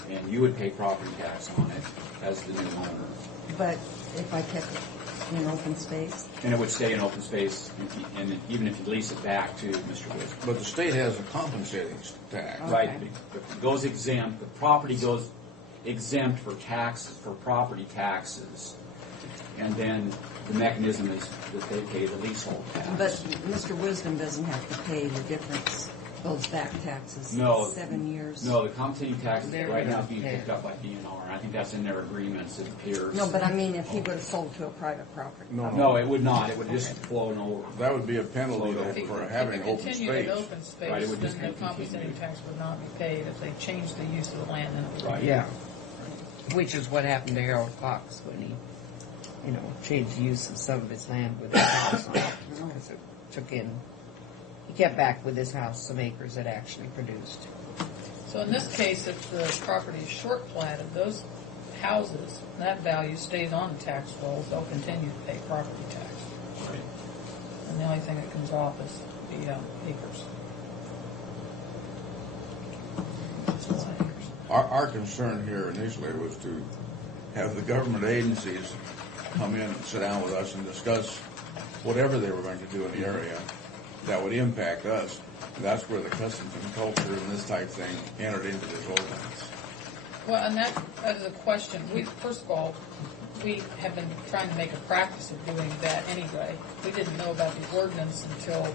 and you would pay property tax on it as the new owner. But if I kept it in open space? And it would stay in open space, and even if you lease it back to Mr. Wisdom. But the state has a compensating tax. Okay. Right. It goes exempt. The property goes exempt for taxes, for property taxes. And then the mechanism is that they pay the leasehold tax. But Mr. Wisdom doesn't have to pay the difference, those back taxes, No. 7 years. No, the compensating tax is They're right now gonna being pay picked up by DNR. And I think that's in their agreements, it appears. No, but I mean, if he would have sold to a private property. No, it would not. It would just flow over. That would be a penalty If he- for if having he open continued in space. open Right, space, it would just then the continue. compensating tax would not be paid. If they changed the use of the land, then it would. Right. Yeah. Which is what happened to Harold Cox when he, changed the use of some of his land with his house on it. Because it took in, he kept back with his house some acres that actually produced. So in this case, if the property is short platted, those houses, that value stays on the tax rolls, they'll continue to pay property tax. Right. And the only thing that comes off is the acres. Our concern here initially was to have the government agencies come in and sit down with us and discuss whatever they were going to do in the area that would impact us. That's where the customs and culture and this type thing entered into this ordinance. Well, and that is a question. First of all, we have been trying to make a practice of doing that anyway. We didn't know about the ordinance until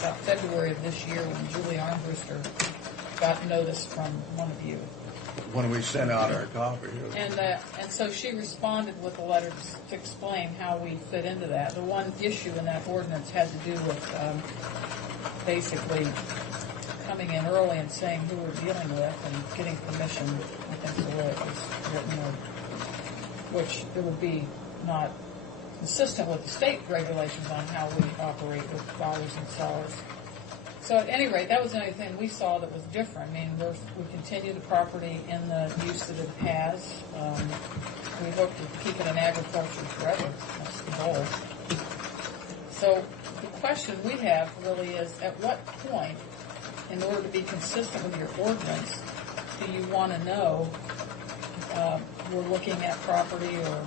about February of this year when Julie Armbruster got notice from one of you. When we sent out our copy. And so she responded with a letter to explain how we fit into that. The one issue in that ordinance had to do with basically coming in early and saying who we're dealing with and getting permission, I think the way it was written, which it would be not consistent with the state regulations on how we operate with buyers and sellers. So at any rate, that was the only thing we saw that was different. I mean, we continue the property in the use that it has. We hope to keep it in agriculture forever. That's the goal. So the question we have really is, at what point, in order to be consistent with your ordinance, do you want to know we're looking at property, or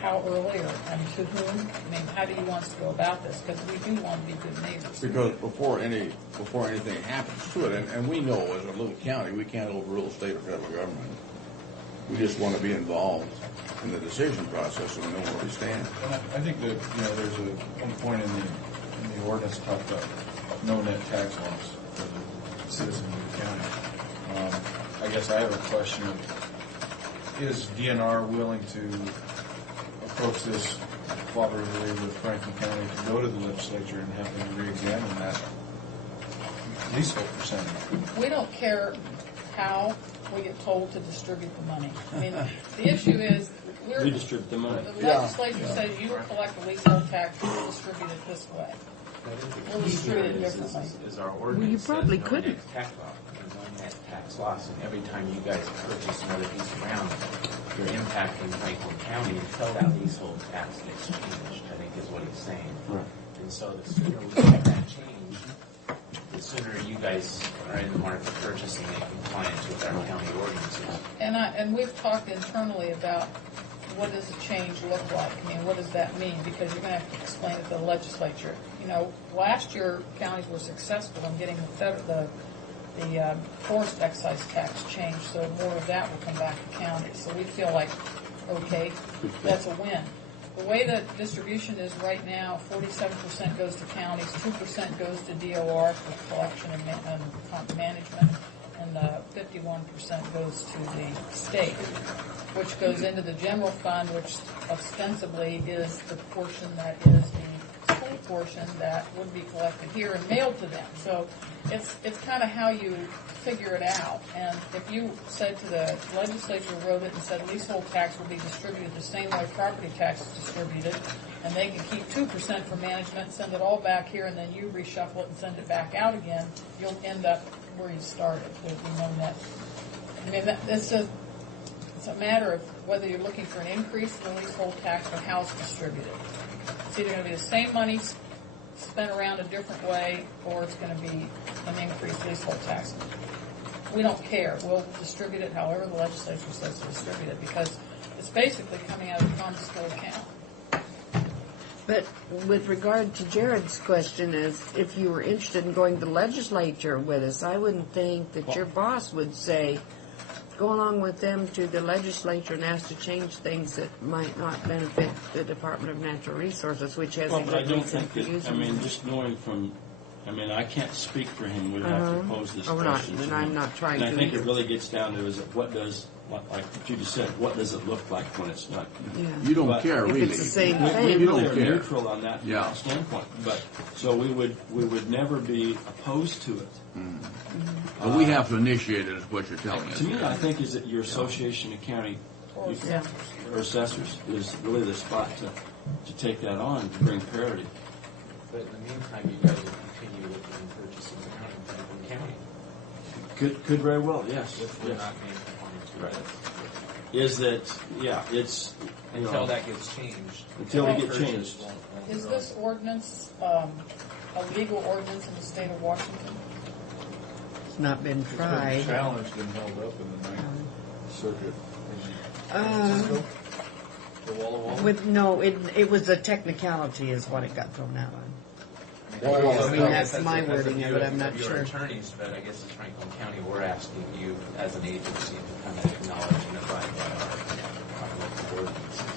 how early, and to whom? I mean, how do you want us to go about this? Because we do want to be good neighbors. Because before anything happens to it, and we know as a little county, we can't overrule state or federal government. We just want to be involved in the decision process so we know where we stand. And I think that, there's one point in the ordinance talked about no net tax loss for the citizens of the county. I guess I have a question of, is DNR willing to approach this cooperatively with Franklin County to go to the legislature and have them re-examine that leasehold percentage? We don't care how we get told to distribute the money. I mean, the issue is, We distribute the money. the legislature says you will collect the leasehold tax, you will distribute it this way. We'll distribute it differently. Is our ordinance you probably says no couldn't. net tax loss, there's no net tax loss, and every time you guys purchase another piece of ground, you're impacting Franklin County until that leasehold tax gets changed, I think is what he's saying. Right. And so the sooner we get that changed, the sooner you guys are in the market purchasing in compliance with our county ordinances. And we've talked internally about what does a change look like? I mean, what does that mean? Because you're going to have to explain it to the legislature. You know, last year counties were successful in getting the forest excise tax changed, so more of that will come back to counties. So we feel like, okay, that's a win. The way that distribution is right now, 47% goes to counties, 2% goes to DOR for collection and management, and 51% goes to the state, which goes into the general fund, which ostensibly is the portion that is the school portion that would be collected here and mailed to them. So it's kind of how you figure it out. And if you said to the legislature, wrote it and said leasehold tax will be distributed the same way property tax is distributed, and they can keep 2% for management and send it all back here, and then you reshuffle it and send it back out again, you'll end up where you started with no net. I mean, it's a matter of whether you're looking for an increase in the leasehold tax or how it's distributed. It's either going to be the same money spent around a different way, or it's going to be an increased leasehold tax. We don't care. We'll distribute it however the legislature says to distribute it, because it's basically coming out of the common school account. But with regard to Jared's question is, if you were interested in going to the legislature with us, I wouldn't think that your boss would say, go along with them to the legislature and ask to change things that might not benefit the Department of Natural Resources, which has a Well, but I good don't reason think for that, using I mean, them. just knowing from, I mean, I can't speak for him, we'd have to pose this Oh, we're not, question to then him. I'm not trying And I to think it either. really gets down to is what does, like you just said, what does it look like when it's not? Yeah. You don't But care, If really. it's the same We thing. You really don't are care. neutral on that Yeah. standpoint, but, so we would never be opposed to it. But we have to initiate it, is what you're telling us. To me, I think is that your association of county Or Yeah. or assessors is really the spot to take that on, to bring parity. But in the meantime, you guys will continue with the purchasing ground in Franklin County, Could very well, yes. if we're yes. not being conforming to Right. it. Is that, yeah, it's, you know, Until that gets changed. Until we get Purchase changed. won't Is grow. this ordinance a legal ordinance in the state of Washington? It's not been It's been tried. challenged and held up in the Ninth Circuit. The Walla Walla? With, no, it was a technicality is what it got thrown out on. Well, I mean, that's my wording of it, I'm not Your sure. attorneys, but I guess as Franklin County, we're asking you as an agency to kind of acknowledge and abide by our local ordinances.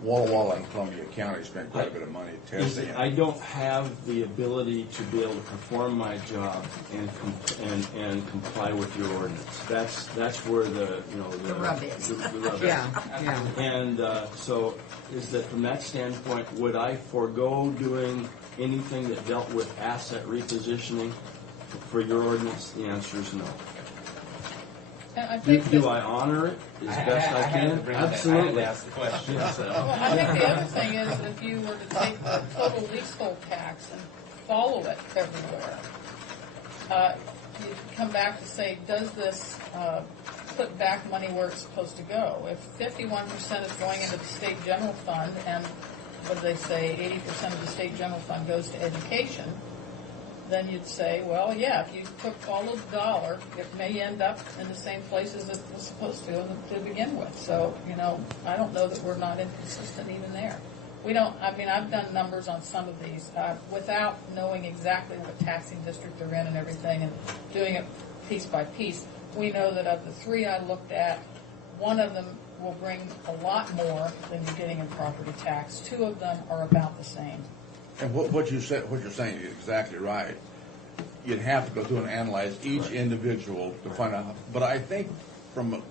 Walla Walla and Columbia County spent quite a bit of money testing it. I don't have the ability to be able to perform my job and comply with your ordinance. That's where the rub is. The rub Yeah, yeah. And so, is that from that standpoint, would I forego doing anything that dealt with asset repositioning for your ordinance? The answer is no. And I think Do I honor it as best I can? Absolutely. I had to ask the question, so. Well, I think the other thing is if you were to take the total leasehold tax and follow it everywhere, you come back to say, does this put back money where it's supposed to go? If 51% is going into the state general fund, and what do they say, 80% of the state general fund goes to education, then you'd say, well, yeah, if you took all of the dollar, it may end up in the same places it was supposed to begin with. So, I don't know that we're not inconsistent even there. We don't, I've done numbers on some of these without knowing exactly what taxing district they're in and everything and doing it piece by piece. We know that of the three I looked at, one of them will bring a lot more than you're getting in property tax. Two of them are about the same. And what you're saying is exactly right. You'd have to go through and analyze each individual to find out. But I think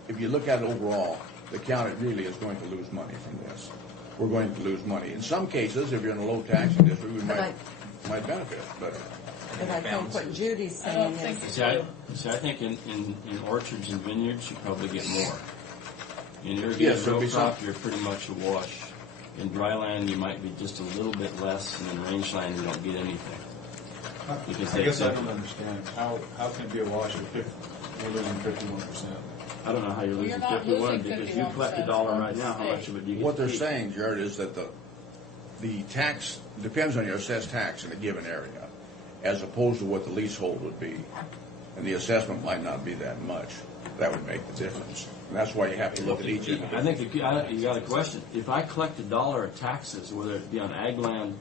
if you look at it overall, the county really is going to lose money from this. We're going to lose money. In some cases, if you're in a low taxing district, we might benefit. But But I think what Judy's saying is, See, I think in orchards and vineyards, you probably get more. In irrigated Yes, row there'll be crop, you're pretty much a wash. In dry land, you might be just a little bit less, and in rangeland, you don't get anything. Because I they guess I accept don't it. understand, how can it be a wash if we're losing 51%? I don't know how you're Well, you're losing not 51 losing because you 51% collect a dollar from right the now. How state. much of it do you get? What to they're keep? saying, Jared, is that the tax depends on your assessed tax in a given area, as opposed to what the leasehold would be. And the assessment might not be that much. That would make the difference. And that's why you have to look at each I think you got a question. If I collect a dollar of taxes, whether it be on ag land,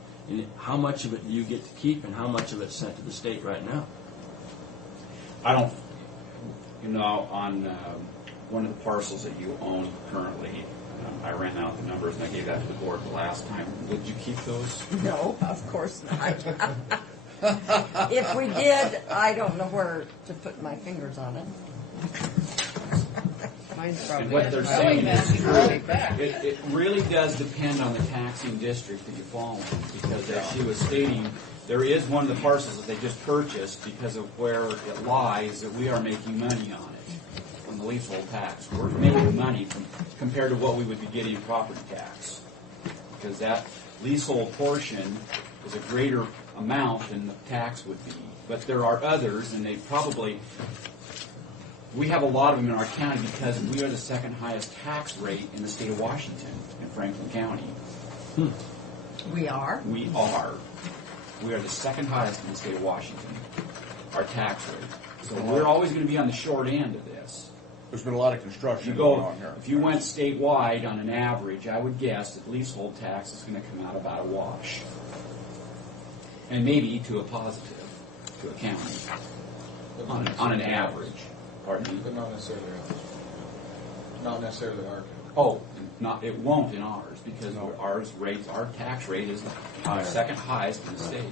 how much of it do you get to keep, and how much of it's sent to the state right now? I don't, on one of the parcels that you own currently, I ran out the numbers and I gave that to the board the last time. Did you keep those? no, of course not. If we did, I don't know where to put my fingers on it. Mine's And probably. what they're Really, saying man, is you brought it back. it really does depend on the taxing district that you fall in, because as she was stating, there is one of the parcels that they just purchased because of where it lies that we are making money on it, on the leasehold tax. We're making money compared to what we would be getting in property tax, because that leasehold portion is a greater amount than the tax would be. But there are others, and they probably, we have a lot of them in our county because we are the second highest tax rate in the state of Washington, in Franklin County. We are? We are. We are the second highest in the state of Washington, our tax rate. So we're always going to be on the short end of this. There's been a lot of If you construction going go, on here. if you went statewide on an average, I would guess that leasehold tax is going to come out about a wash. And maybe to a positive, to a county, on an average. Pardon me? But not necessarily ours. Not necessarily our county. Oh, it won't in ours, because our tax rate is the second highest in the state.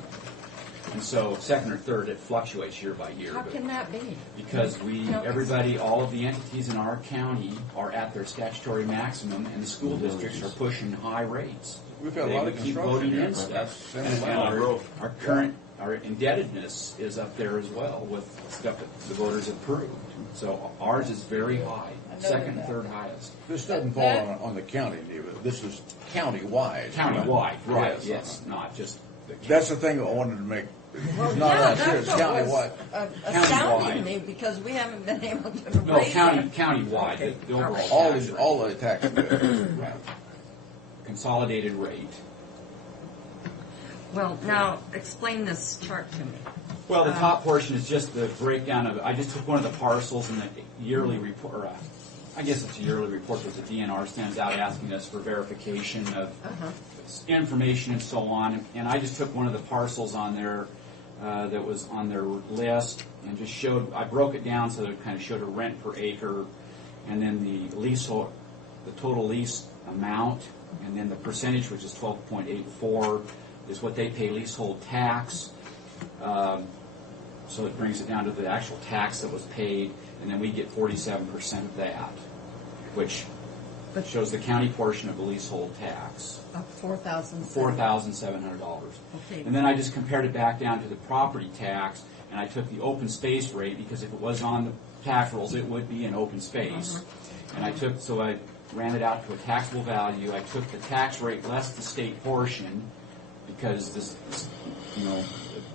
And so second or third, it fluctuates year by year. How but- can that be? Because everybody, all of the entities in our county are at their statutory maximum, and the school districts are pushing high rates. We've had a They lot would of keep construction voting here. in That's stuff. been And a lot of growth. our current, our indebtedness is up there as well with stuff that the voters approved. So ours is very high, second and third highest. This doesn't fall on the county, David. This is county-wide. Countywide, right, Yes. not just the county. That's the thing I wanted to make. It's not Yeah, us here, that's it's what was countywide. astounding Countywide. me, because we haven't been able to No, raise it. countywide, Okay. the overall All tax the, rate. all the tax bills. Right. Consolidated rate. Well, now, explain this chart to me. Well, the top portion is just the breakdown of, I just took one of the parcels in the yearly report, or I guess it's a yearly report that the DNR sends out asking us for verification of information and so on. And I just took one of the parcels on there that was on their list and just showed, I broke it down so that it kind of showed a rent per acre, and then the leasehold, the total lease amount, and then the percentage, which is 12.84, is what they pay leasehold tax. So it brings it down to the actual tax that was paid, and then we get 47% of that, which shows the county portion of the leasehold tax, $4,000. $4,700. Okay. And then I just compared it back down to the property tax, and I took the open space rate, because if it was on the tax rolls, it would be an open space. And I ran it out to a taxable value. I took the tax rate less the state portion, because this,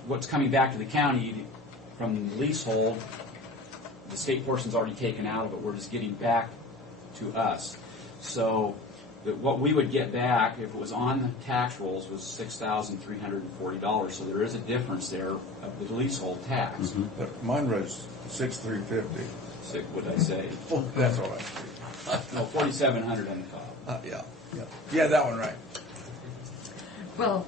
what's coming back to the county from the leasehold, the state portion's already taken out of it. We're just getting back to us. So what we would get back if it was on the tax rolls was $6,340. So there is a difference there of the leasehold tax. But mine was 6,350. What did I say? Oh, that's all right. No, 4,700 on the top. Yeah, that one right. Well,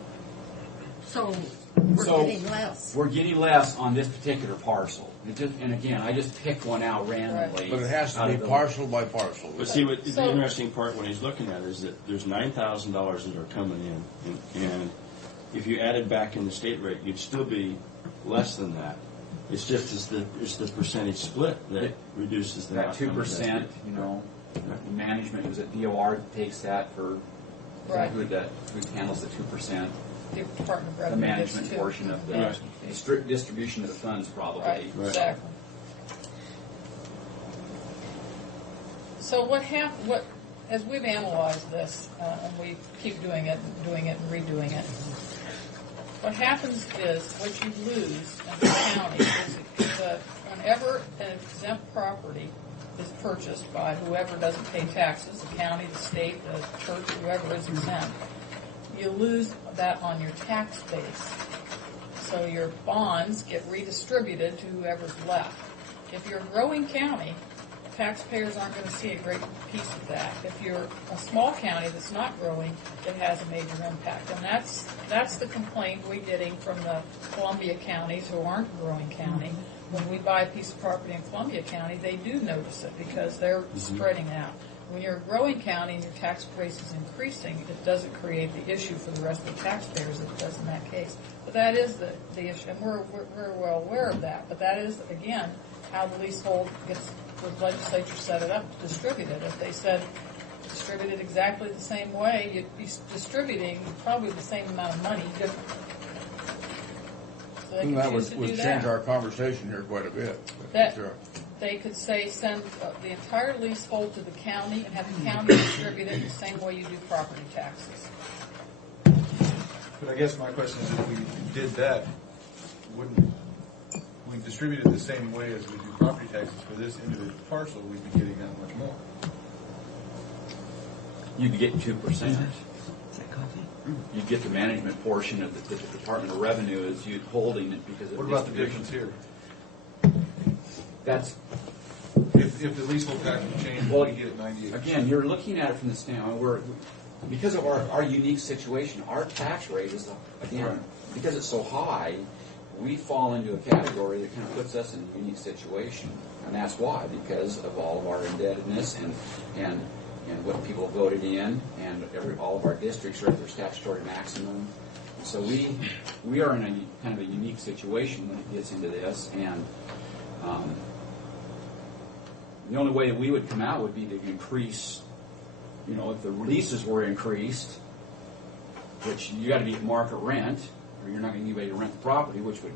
so we're So, getting less. We're getting less on this particular parcel. And again, I just picked one out randomly. But it has to out be of the- parcel by parcel. But see, what the interesting part when he's looking at it is that there's $9,000 that are coming in, and if you added back in the state rate, you'd still be less than that. It's just it's the percentage split that reduces the That 2%, the management who's at DOR takes that for who handles the 2%. Department of The Revenue gets management too. portion of the Yeah. strict distribution of the funds, probably. Right, exactly. So what as we've analyzed this, and we keep doing it and redoing it, what happens is, what you lose in the county is that whenever an exempt property is purchased by whoever doesn't pay taxes, the county, the state, the church, whoever is exempt, you lose that on your tax base. So your bonds get redistributed to whoever's left. If you're a growing county, taxpayers aren't going to see a great piece of that. If you're a small county that's not growing, it has a major impact. And that's the complaint we're getting from the Columbia counties who aren't a growing county. When we buy a piece of property in Columbia County, they do notice it because they're spreading out. When you're a growing county and your tax base is increasing, it doesn't create the issue for the rest of the taxpayers that it does in that case. But that is the issue, and we're well aware of that. But that is, again, how the leasehold gets, the legislature set it up to distribute it. If they said distribute it exactly the same way, you'd be distributing probably the same amount of money differently. So they That can choose would to do change that. our conversation here quite a bit. That Sure. they could say send the entire leasehold to the county and have the county distribute it the same way you do property taxes. But I guess my question is, if we did that, wouldn't we distribute it the same way as we do property taxes for this individual parcel, we'd be getting that much more? You'd get 2%. You'd get the management portion of the Department of Revenue is you holding it because of What about the distribution. difference here? That's, If the leasehold tax would change, well, we get it 98%. again, you're looking at it from the standpoint, because of our unique situation, our tax rate is, again, because it's so high, we fall into a category that kind of puts us in a unique situation. And that's why, because of all of our indebtedness and what people voted in, and all of our districts are at their statutory maximum. So we are in a kind of a unique situation when it gets into this, and the only way that we would come out would be to increase, if the leases were increased, which you got to be at market rent, or you're not going to get anybody to rent the property, which would,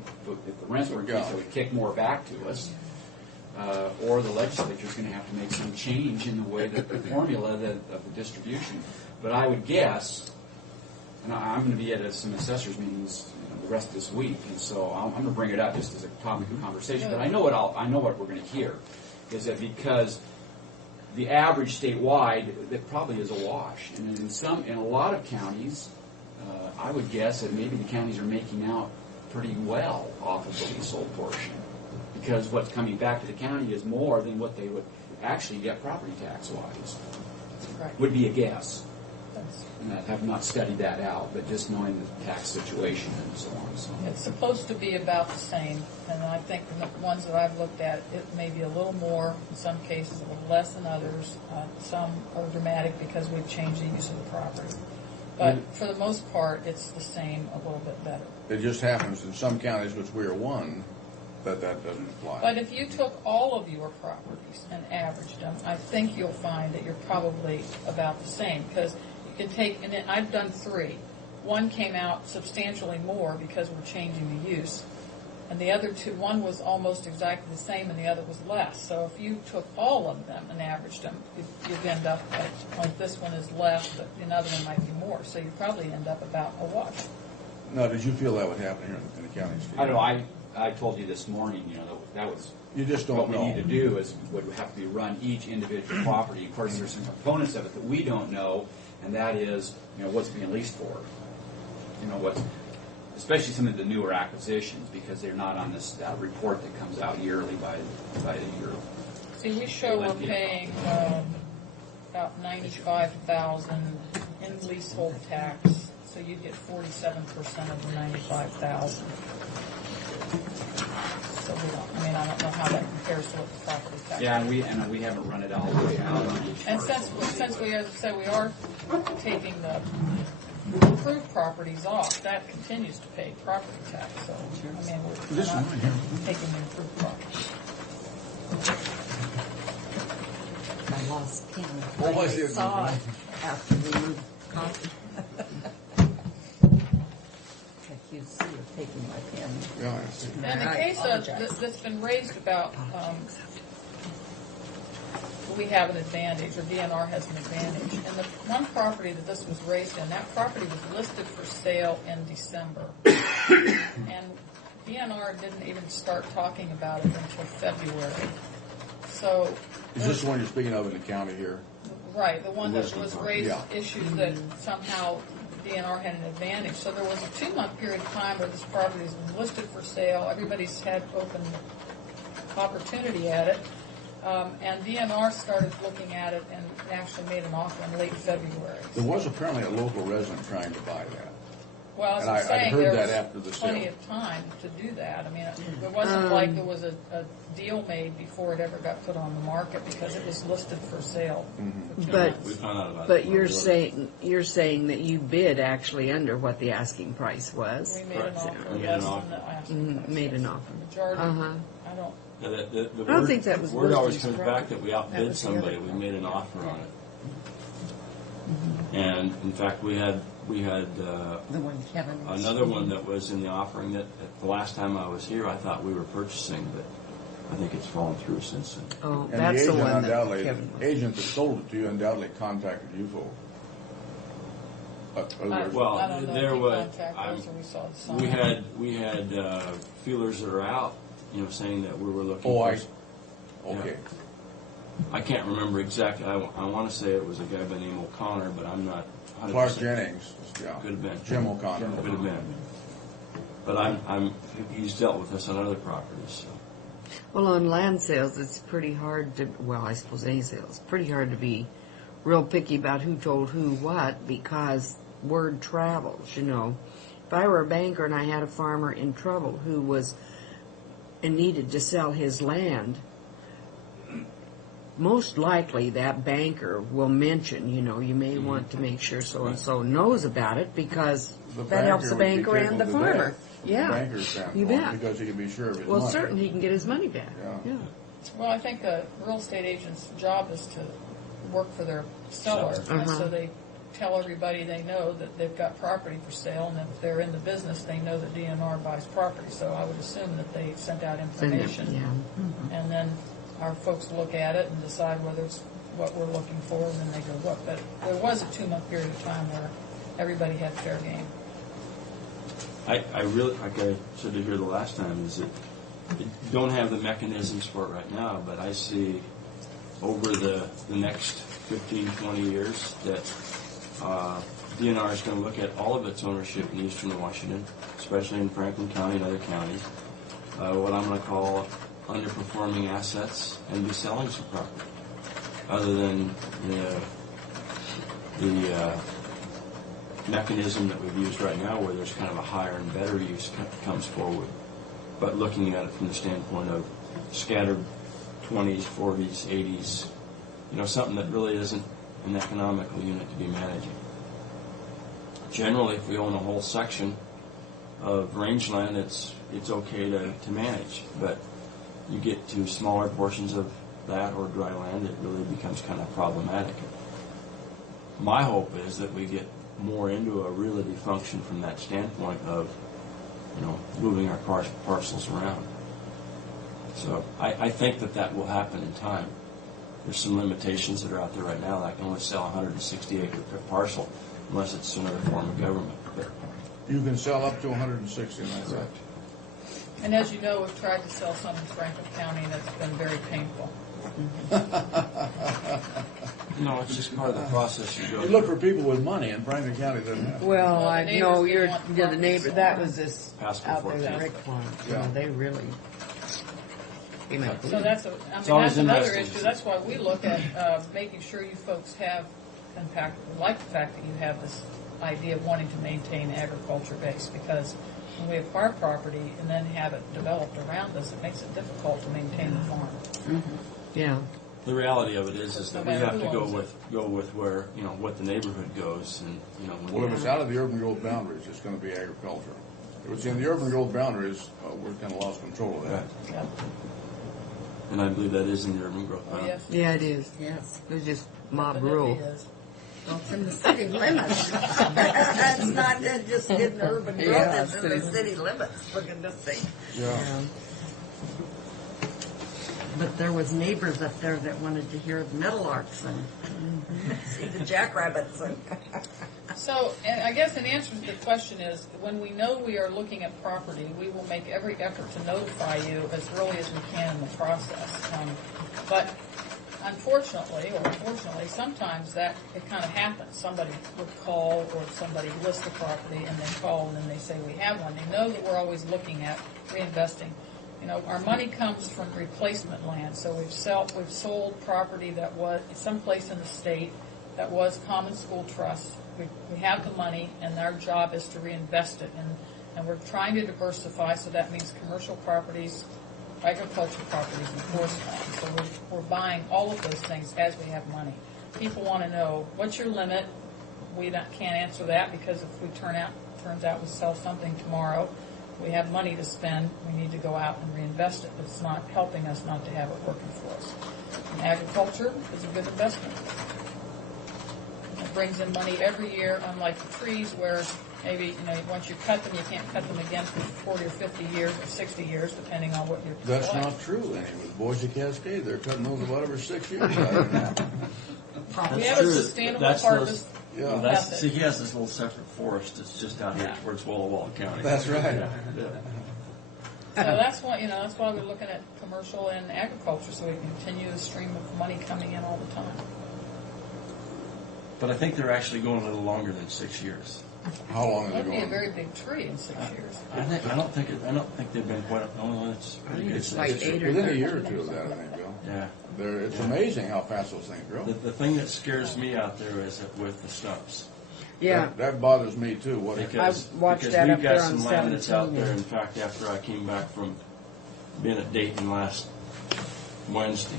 if the rents were increased, it would kick more back to us. Or the legislature's going to have to make some change in the way that the formula of the distribution. But I would guess, and I'm going to be at some assessors meetings the rest of this week, and so I'm going to bring it up just as a topic of conversation. But I know what we're going to hear is that because the average statewide, that probably is a wash, and in a lot of counties, I would guess that maybe the counties are making out pretty well off of the leasehold portion. Because what's coming back to the county is more than what they would actually get property tax-wise. Right. Would be a guess. And I have not studied that out, but just knowing the tax situation and so on. So. It's supposed to be about the same, and I think the ones that I've looked at, it may be a little more, in some cases a little less than others. Some are dramatic because we've changed the use of the property. But for the most part, it's the same, a little bit better. It just happens in some counties, which we are one, that doesn't apply. But if you took all of your properties and averaged them, I think you'll find that you're probably about the same. Because you can take, and I've done 3. One came out substantially more because we're changing the use. And the other 2, one was almost exactly the same and the other was less. So if you took all of them and averaged them, you'd end up like this one is less, but another one might be more. So you probably end up about a wash. Now, did you feel that would happen here in the county, Steve? I don't know. I told you this morning, that was You just don't what know. we need to do is would have to be run each individual property. Of course, there's some components of it that we don't know, and that is, what's being leased for. Especially some of the newer acquisitions, because they're not on this report that comes out yearly by the year. See, we show we're paying about $95,000 in leasehold tax, so you get 47% of the $95,000. So I don't know how that compares to what the property tax. Yeah, and we haven't run it all the way out on each And parcel. since we, as I said, we are taking the improved properties off, that continues to pay property tax. So we're not taking the improved properties. I lost Ken. Oh, I I see. saw it after we moved. you see of taking my pen. Yeah, I see. And the I case apologize. that's been raised about, we have an advantage, or DNR has an advantage. And the one property that this was raised in, that property was listed for sale in December. And DNR didn't even start talking about it until February. So, Is this the one you're speaking of in the county here? right, the one that Listed was for- raised, yeah. issues that somehow DNR had an advantage. So there was a 2-month period of time where this property has been listed for sale. Everybody's had open opportunity at it. And DNR started looking at it and actually made an offer in late February. There was apparently a local resident trying to buy that. Well, as And I'm I'd saying, heard there that was after the plenty sale. of time to do that. I mean, it wasn't like there was a deal made before it ever got put on the market because it was listed for sale. Mm-hmm. For 2 But- months. We found out about But it. you're saying that you bid actually under what the asking price was. We made an Correct. offer We made less an than offer. the asking price. Made an offer. Majority, Uh-huh. I don't, Yeah, the I don't word- think that was word always Woodley's comes problem. back that we That outbid was the other somebody. We problem. made an offer on it. And in fact, we had The one Kevin was. another one that was in the offering that the last time I was here, I thought we were purchasing, but I think it's fallen through since then. Oh, And that's the the agent one that undoubtedly, Kevin the agent that sold it to you undoubtedly contacted you folks. Other I words, Well, I don't know there if he was- contacted I'm- us or we saw the sign. We had feelers that are out, saying that we were looking. Oh, for, okay. I can't remember exactly. I want to say it was a guy by the name O'Connor, but I'm not 100%. Clark Jennings, yeah. Could have been. Jim O'Connor. Could have been. But he's dealt with us on other properties. So. Well, on land sales, it's pretty hard to, well, I suppose any sales, pretty hard to be real picky about who told who what because word travels, If I were a banker and I had a farmer in trouble who was and needed to sell his land, most likely that banker will mention, you may want to make sure so-and-so knows about it because The that helps the banker would be banker and the tickled to farmer. death from Yeah, the banker's standpoint, you bet. because he can be sure of his Well, money. certainly he can get his money back. Yeah. Well, I think a real estate agent's job is to work for their seller, and Uh-huh. so they tell everybody they know that they've got property for sale, and if they're in the business, they know that DNR buys property. So I would assume that they sent out information, Yeah. and then our folks look at it and decide whether it's what we're looking for, and then they go look. But there was a 2-month period of time where everybody had fair game. I really, like I said to here the last time, is that you don't have the mechanisms for it right now, but I see over the next 15, 20 years that DNR is going to look at all of its ownership in eastern Washington, especially in Franklin County and other counties, what I'm going to call underperforming assets, and be selling some property. Other than the mechanism that we've used right now where there's kind of a higher and better use comes forward. But looking at it from the standpoint of scattered 20s, 40s, 80s, something that really isn't an economical unit to be managing. Generally, if we own a whole section of rangeland, it's okay to manage. But you get to smaller portions of that or dry land, it really becomes kind of problematic. My hope is that we get more into a realty function from that standpoint of, moving our parcels around. So I think that will happen in time. There's some limitations that are out there right now. I can only sell a 160-acre parcel unless it's another form of government. But You can sell up to 160, and that's it. And as you know, we've tried to sell some in Franklin County, and it's been very painful. no, it's just part of the process you go You look for people with money, and Franklin County doesn't have. Well, Well, the I neighbors know didn't want the you're the property neighbor. sold. That was this Passed out before there, the council. Rick farm. Yeah. They really came out. So that's always another interesting. issue. That's why we look at making sure you folks have, in fact, like the fact that you have this idea of wanting to maintain agriculture base, because when we acquire property and then have it developed around us, it makes it difficult to maintain the farm. Yeah. The reality of it is that we No matter have to who go owns with where what the neighborhood goes, and Well, if it's out of the urban growth boundaries, it's going to be agriculture. If it's in the urban growth boundaries, we're kind of lost control of that. Yeah. and I believe that is in the urban growth Oh, boundary. yes. Yeah, it is. Yes. It's just Definitely mob rule. is. Well, it's in the city limits. It's not just in urban growth, Yeah, it's in the city limits, for goodness sake. Yeah. But there was neighbors up there that wanted to hear the meadowlarks and see the jackrabbits. And So, and I guess an answer to the question is, when we know we are looking at property, we will make every effort to notify you as early as we can in the process. But unfortunately, or unfortunately, sometimes that it kind of happens. Somebody would call, or somebody lists the property and they call and then they say we have one. They know that we're always looking at reinvesting. You know, our money comes from replacement land. So we've sold property that was someplace in the state that was common school trust. We have the money, and our job is to reinvest it. And we're trying to diversify, so that means commercial properties, agricultural properties, and forest land. So we're buying all of those things as we have money. People want to know, what's your limit? We can't answer that, because if we turns out we sell something tomorrow, we have money to spend, we need to go out and reinvest it. It's not helping us not to have it working for us. And agriculture is a good investment. It brings in money every year, unlike the trees where maybe, once you cut them, you can't cut them again for 40 or 50 years or 60 years, depending on what you're That's collecting. not true. And with Boise Cascade, they're cutting those about every 6 years. We have a sustainable harvest. Well, method. see, he has this little separate forest that's just out here towards Walla Walla County. That's right. Yeah. So that's why, that's why we're looking at commercial and agriculture, so we can continue the stream of money coming in all the time. But I think they're actually going a little longer than 6 years. How long are they That'd be a going? very big tree in 6 years. I don't think they've been quite. No, it's pretty good. It's like 8 or within a 9 year or two of that, I think, Bill. Yeah. It's amazing how fast those things grow. The thing that scares me out there is that with the stumps. Yeah. That bothers me too. Because watched because that we've up got there on some land that's out 17, there. yeah. In fact, after I came back from being at Dayton last Wednesday,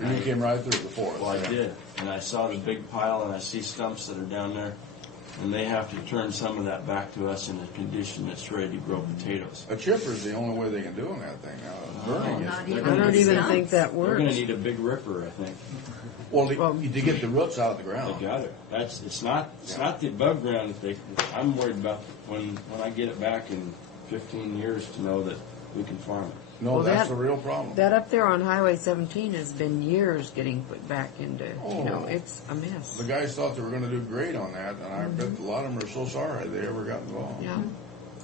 You came right through the forest. well, I yeah. did, and I saw the big pile, and I see stumps that are down there, and they have to turn some of that back to us in a condition that's ready to grow potatoes. A chipper's the only way they can do on that thing. Burning not is. even I don't even Stumps. think that We're going works. to need a big ripper, I think. Well, to get the roots out of the They ground. got it. It's not the above ground that I'm worried about when I get it back in 15 years to know that we can farm it. No, Well, that's that- the real problem. That up there on Highway 17 has been years getting put back into, Oh. it's a mess. The guys thought they were going to do great on that, and I bet a lot of them are so sorry they ever got involved. Yeah.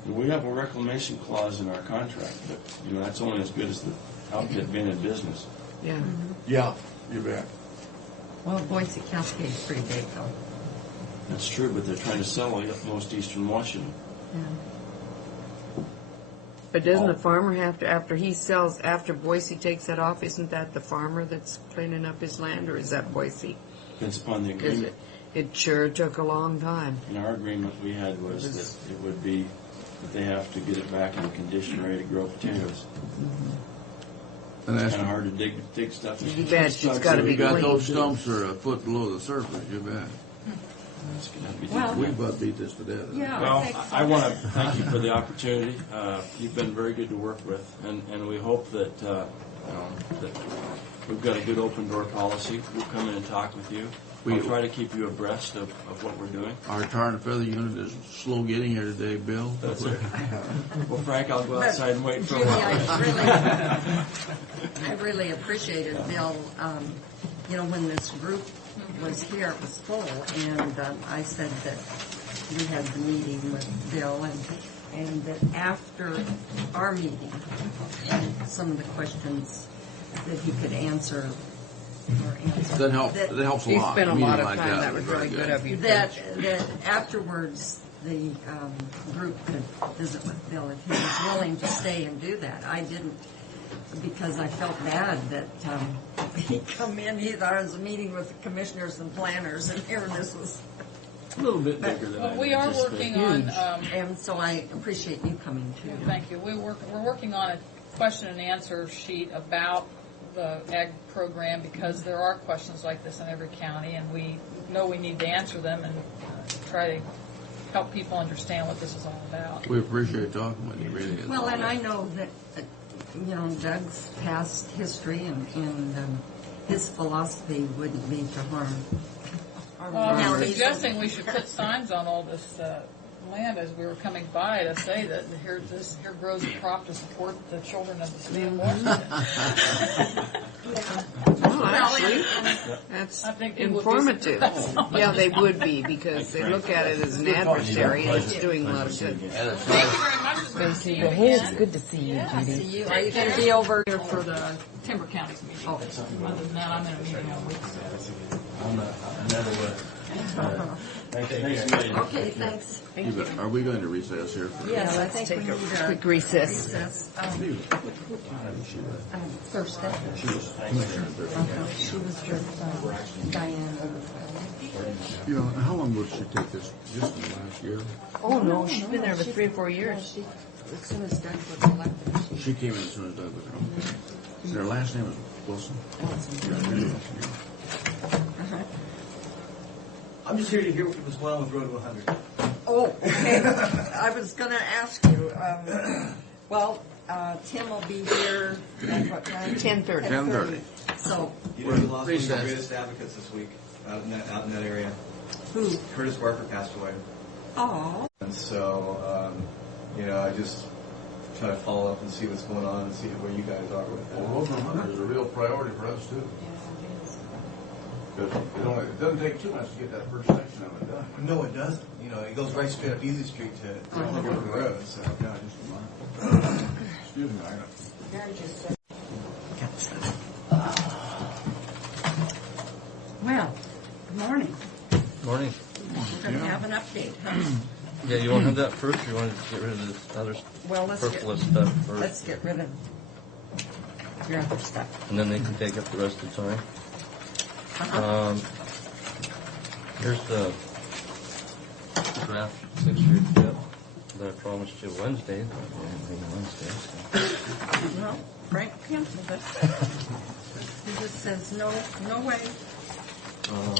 We have a reclamation clause in our contract, but that's only as good as the outfit being in business. Yeah. Yeah, you bet. well, Boise Cascade's pretty big though. That's true, but they're trying to sell most eastern Washington. But doesn't the farmer have to, after Boise takes that off, isn't that the farmer that's cleaning up his land, or is that Boise? Depends upon the Because agreement. it sure took a long time. And our agreement we had was that it would be that they have to get it back in a condition ready to grow potatoes. And It's that's kind of hard to dig stuff. You bet, it's gotta be you got clean. those stumps are a foot below the surface. You bet. It's gonna have to be Well, We about beat this to death. Yeah. Well, think so. I want to thank you for the opportunity. You've been very good to work with, and we hope that that we've got a good open door policy. We'll come in and talk with you. We'll try to keep you abreast of what we're doing. Our tar and feather unit is slow getting here today, Bill. That's it. Well, Frank, I'll go outside and wait for a Julie, while. I really appreciated Bill. When this group was here, it was full, and I said that we had the meeting with Bill, and that after our meeting, some of the questions that he could answer That helps. That helps a You lot. spent a Meeting lot of like time, that is was very really good of you. that afterwards the group could visit with Bill if he was willing to stay and do that. I didn't, because I felt bad that he'd come in. He thought it was a meeting with the commissioners and planners, and here this was. A little bit bigger than Well, I we are anticipated. working on, And so I appreciate you coming too. thank you, we're working on a question and answer sheet about the ag program, because there are questions like this in every county, and we know we need to answer them and try to help people understand what this is all about. We appreciate talking with you, really. Well, and I know that Doug's past history and his philosophy wouldn't be to harm Well, I'm suggesting we should put signs on all this land as we were coming by to say that here grows a crop to support the children of the state of Washington. Oh, actually, that's I think people would be informative. surprised. Yeah, they would be, because they look at it as an adversary and it's doing a lot of good. Thank you very much for coming to you Hey, it's again. good to see you, Yeah, Judy. see you. Are you going to be over here for the Timber County's meeting? Oh, other than that, I'm in a meeting all week. Okay, thanks. You bet. Are we going to recess here? Yes, I Let's think take we a need quick recess. Thursday. She was Commissioner Thursday. She was with Diane. You know, how long would she take this? Just in the last year? Oh, no, she's been there for 3 or 4 years. As soon as Doug was elected. She came in as soon as Doug was around. Their last name was Wilson? Yeah, I knew Wilson, yeah. I'm just here to hear what was going on with Road 100. Oh, okay. I was going to ask you, Tim will be here at what time? 10:30. 10:30. So, You know, we lost one of the Recess. greatest advocates this week out in that area. who? Curtis Barker passed away. Oh, And so, I just try to follow up and see what's going on and see where you guys are with that. Well, Road 100 is a real priority for us, too. Because it doesn't take too much to get that first section of it done. No, it doesn't. It goes right straight up Easy Street to Broken Road. So, Yeah, just a minute. Excuse me, I got. Mary just said. Well, good morning. Morning. We're going to have an update, huh? Yeah, you want to have that first, or you want to get rid of this other Well, let's superfluous stuff first? let's get rid of your other stuff. And then they can take up the rest of the time. Uh-huh. Here's the draft 6 year tip that I promised you Wednesday. Well, Frank canceled it. He just says, no way.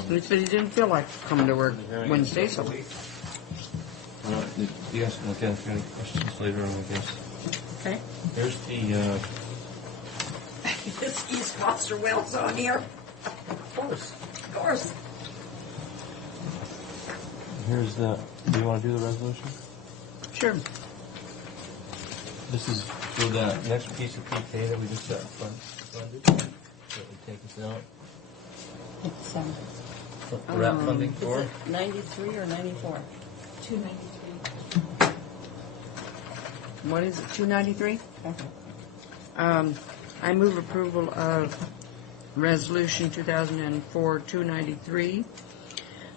He said he didn't feel like coming to work Wednesday, so. You guys can look at it if you have any questions later on, I guess. Okay. Here's the, This East Foster Wells on here. of course. Of course. Here's the, do you want to do the resolution? Sure. This is for that next piece of PK that we just got funded, that we take us out. It's, RAP funding is for? it 93 or 94? 293. What is it, 293? Okay. I move approval of Resolution 2004-293,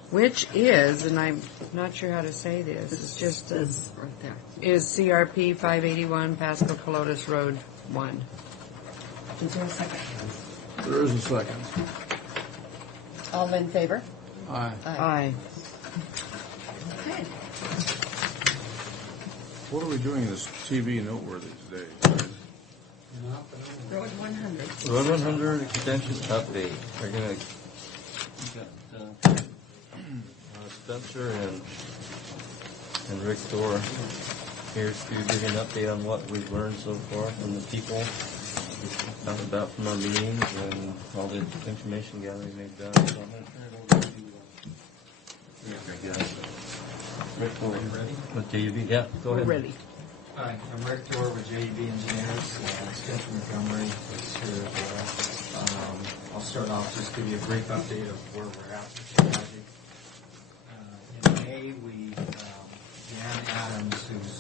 which is, and I'm not sure how to say this, it's just, This right there. is CRP 581 Pasco Pelotas Road 1. Is there a second? There is a second. All in favor? Aye. Aye. Okay. What are we doing this TV noteworthy today? Road 100. Road 100 extension update. We're gonna Spencer and Rick Dorr here to give you an update on what we've learned so far from the people, found about from our meetings and all the information gathering they've done. So I'm gonna turn it over to Rick Dorr. Ready? With JUB, yeah, go ahead. We're ready. Hi, I'm Rick Dorr with JEB Engineers, Extension Montgomery is here as well. I'll start off, just give you a brief update of where we're at with the project. In May, Dan Adams, who's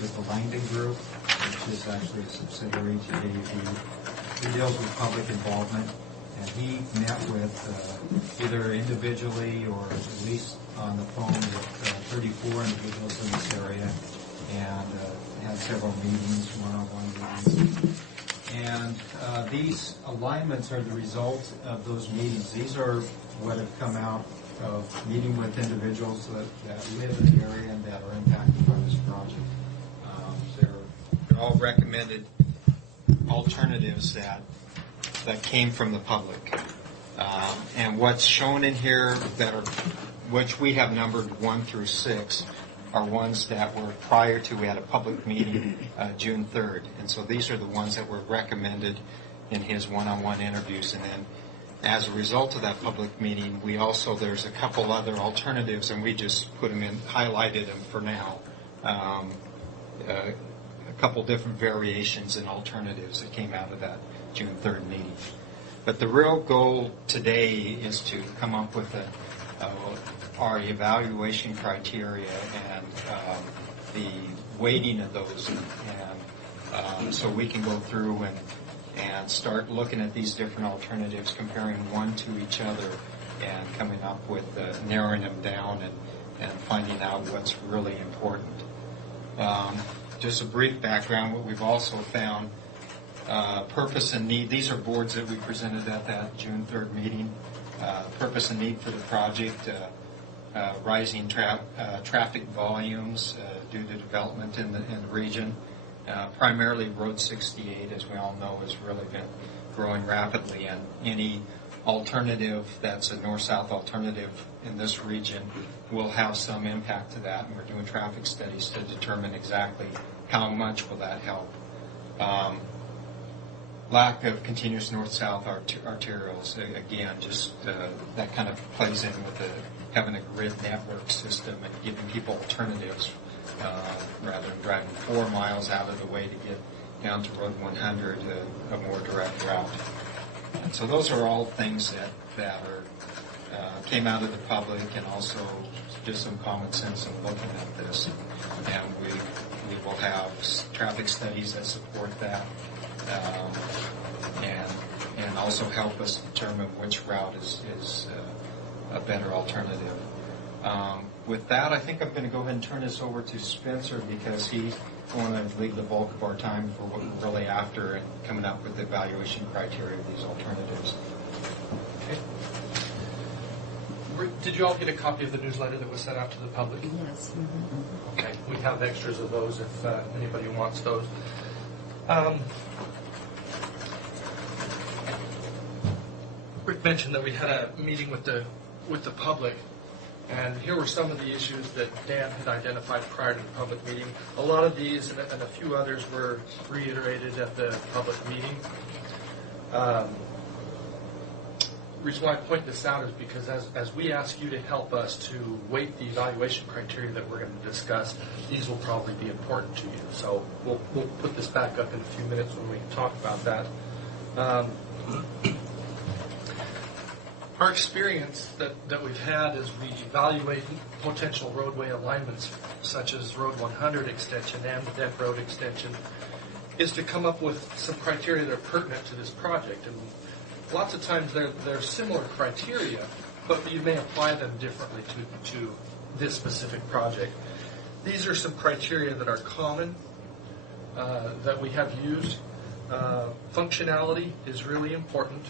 with the Langdon Group, which is actually a subsidiary to JEB, he deals with public involvement, and he met with either individually or at least on the phone with 34 individuals in this area, and had several meetings, one-on-one meetings. And these alignments are the result of those meetings. These are what have come out of meeting with individuals that live in the area and that are impacted by this project. They're all recommended alternatives that came from the public. And what's shown in here which we have numbered 1 through 6, are ones that were prior to, we had a public meeting June 3rd. And so these are the ones that were recommended in his one-on-one interviews. And then as a result of that public meeting, there's a couple other alternatives, and we just put them in, highlighted them for now. A couple different variations and alternatives that came out of that June 3rd meeting. But the real goal today is to come up with our evaluation criteria and the weighting of those, and so we can go through and start looking at these different alternatives, comparing one to each other, and coming up with narrowing them down and finding out what's really important. Just a brief background, what we've also found, purpose and need. These are boards that we presented at that June 3rd meeting. Purpose and need for the project, rising traffic volumes due to development in the region. Primarily Road 68, as we all know, has really been growing rapidly, and any alternative that's a north-south alternative in this region will have some impact to that, and we're doing traffic studies to determine exactly how much will that help. Lack of continuous north-south arterials, again, just that kind of plays in with having a grid network system and giving people alternatives rather than driving 4 miles out of the way to get down to Road 100, a more direct route. And so those are all things that are came out of the public, and also just some common sense in looking at this. And we will have traffic studies that support that, and also help us determine which route is a better alternative. With that, I think I'm going to go ahead and turn this over to Spencer, because he's going to lead the bulk of our time for what we're really after and coming up with the evaluation criteria of these alternatives. Okay. Did you all get a copy of the newsletter that was sent out to the public? Yes. Mm-hmm. Okay. We have extras of those if anybody wants those. Rick mentioned that we had a meeting with the public, and here were some of the issues that Dan had identified prior to the public meeting. A lot of these and a few others were reiterated at the public meeting. The reason why I point this out is because as we ask you to help us to weight the evaluation criteria that we're going to discuss, these will probably be important to you. So we'll put this back up in a few minutes when we talk about that. Our experience that we've had as we evaluate potential roadway alignments, such as Road 100 extension and the Dent Road extension, is to come up with some criteria that are pertinent to this project. And lots of times they're similar criteria, but you may apply them differently to this specific project. These are some criteria that are common, that we have used. Functionality is really important.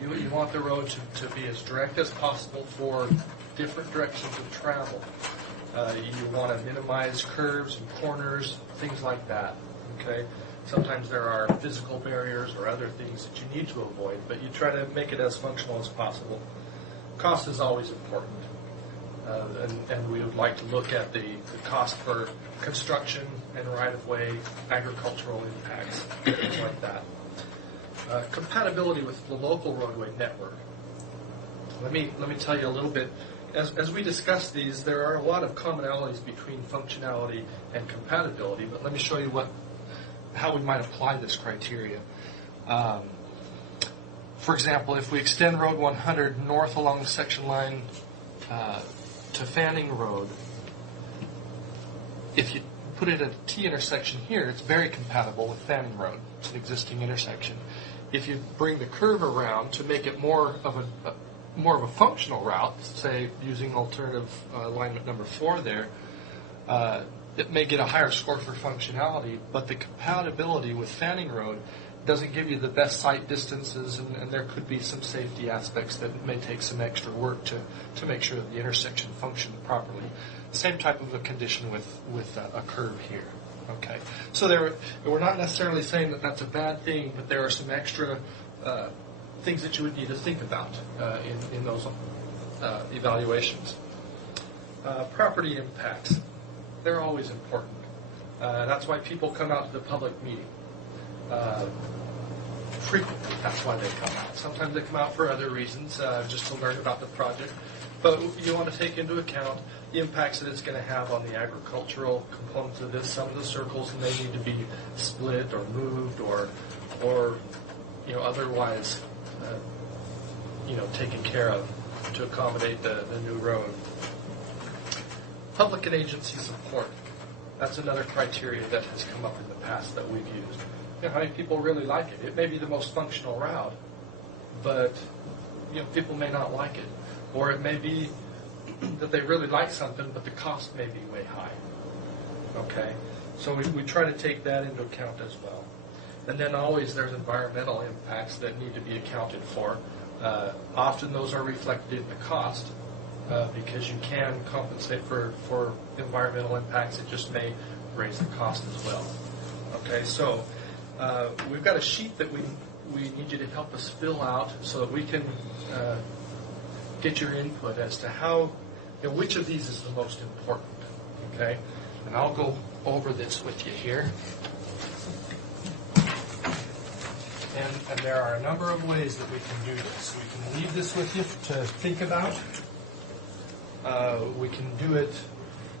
You want the road to be as direct as possible for different directions of travel. You want to minimize curves and corners, things like that. Okay. Sometimes there are physical barriers or other things that you need to avoid, but you try to make it as functional as possible. Cost is always important, and we would like to look at the cost for construction and right-of-way, agricultural impacts, things like that. Compatibility with the local roadway network. Let me tell you a little bit. As we discuss these, there are a lot of commonalities between functionality and compatibility, but let me show you how we might apply this criteria. For example, if we extend Road 100 north along the section line to Fanning Road, if you put it at a T intersection here, it's very compatible with Fanning Road. It's an existing intersection. If you bring the curve around to make it more of a functional route, say using alternative alignment number 4 there, it may get a higher score for functionality, but the compatibility with Fanning Road doesn't give you the best sight distances, and there could be some safety aspects that may take some extra work to make sure that the intersection functions properly. Same type of a condition with a curve here. Okay, so we're not necessarily saying that that's a bad thing, but there are some extra things that you would need to think about in those evaluations. Property impacts, they're always important. That's why people come out to the public meeting. frequently. That's why they come out. Sometimes they come out for other reasons, just to learn about the project. But you want to take into account the impacts that it's going to have on the agricultural components of this. Some of the circles may need to be split or moved or otherwise, taken care of to accommodate the new road. Public and agency support. That's another criteria that has come up in the past that we've used. How many people really like it? It may be the most functional route, but people may not like it. Or it may be that they really like something, but the cost may be way high. Okay? So we try to take that into account as well. And then always there's environmental impacts that need to be accounted for. Often those are reflected in the cost because you can compensate for environmental impacts. It just may raise the cost as well. Okay, so we've got a sheet that we need you to help us fill out so that we can get your input as to how, which of these is the most important. Okay, and I'll go over this with you here. And there are a number of ways that we can do this. We can leave this with you to think about. We can do it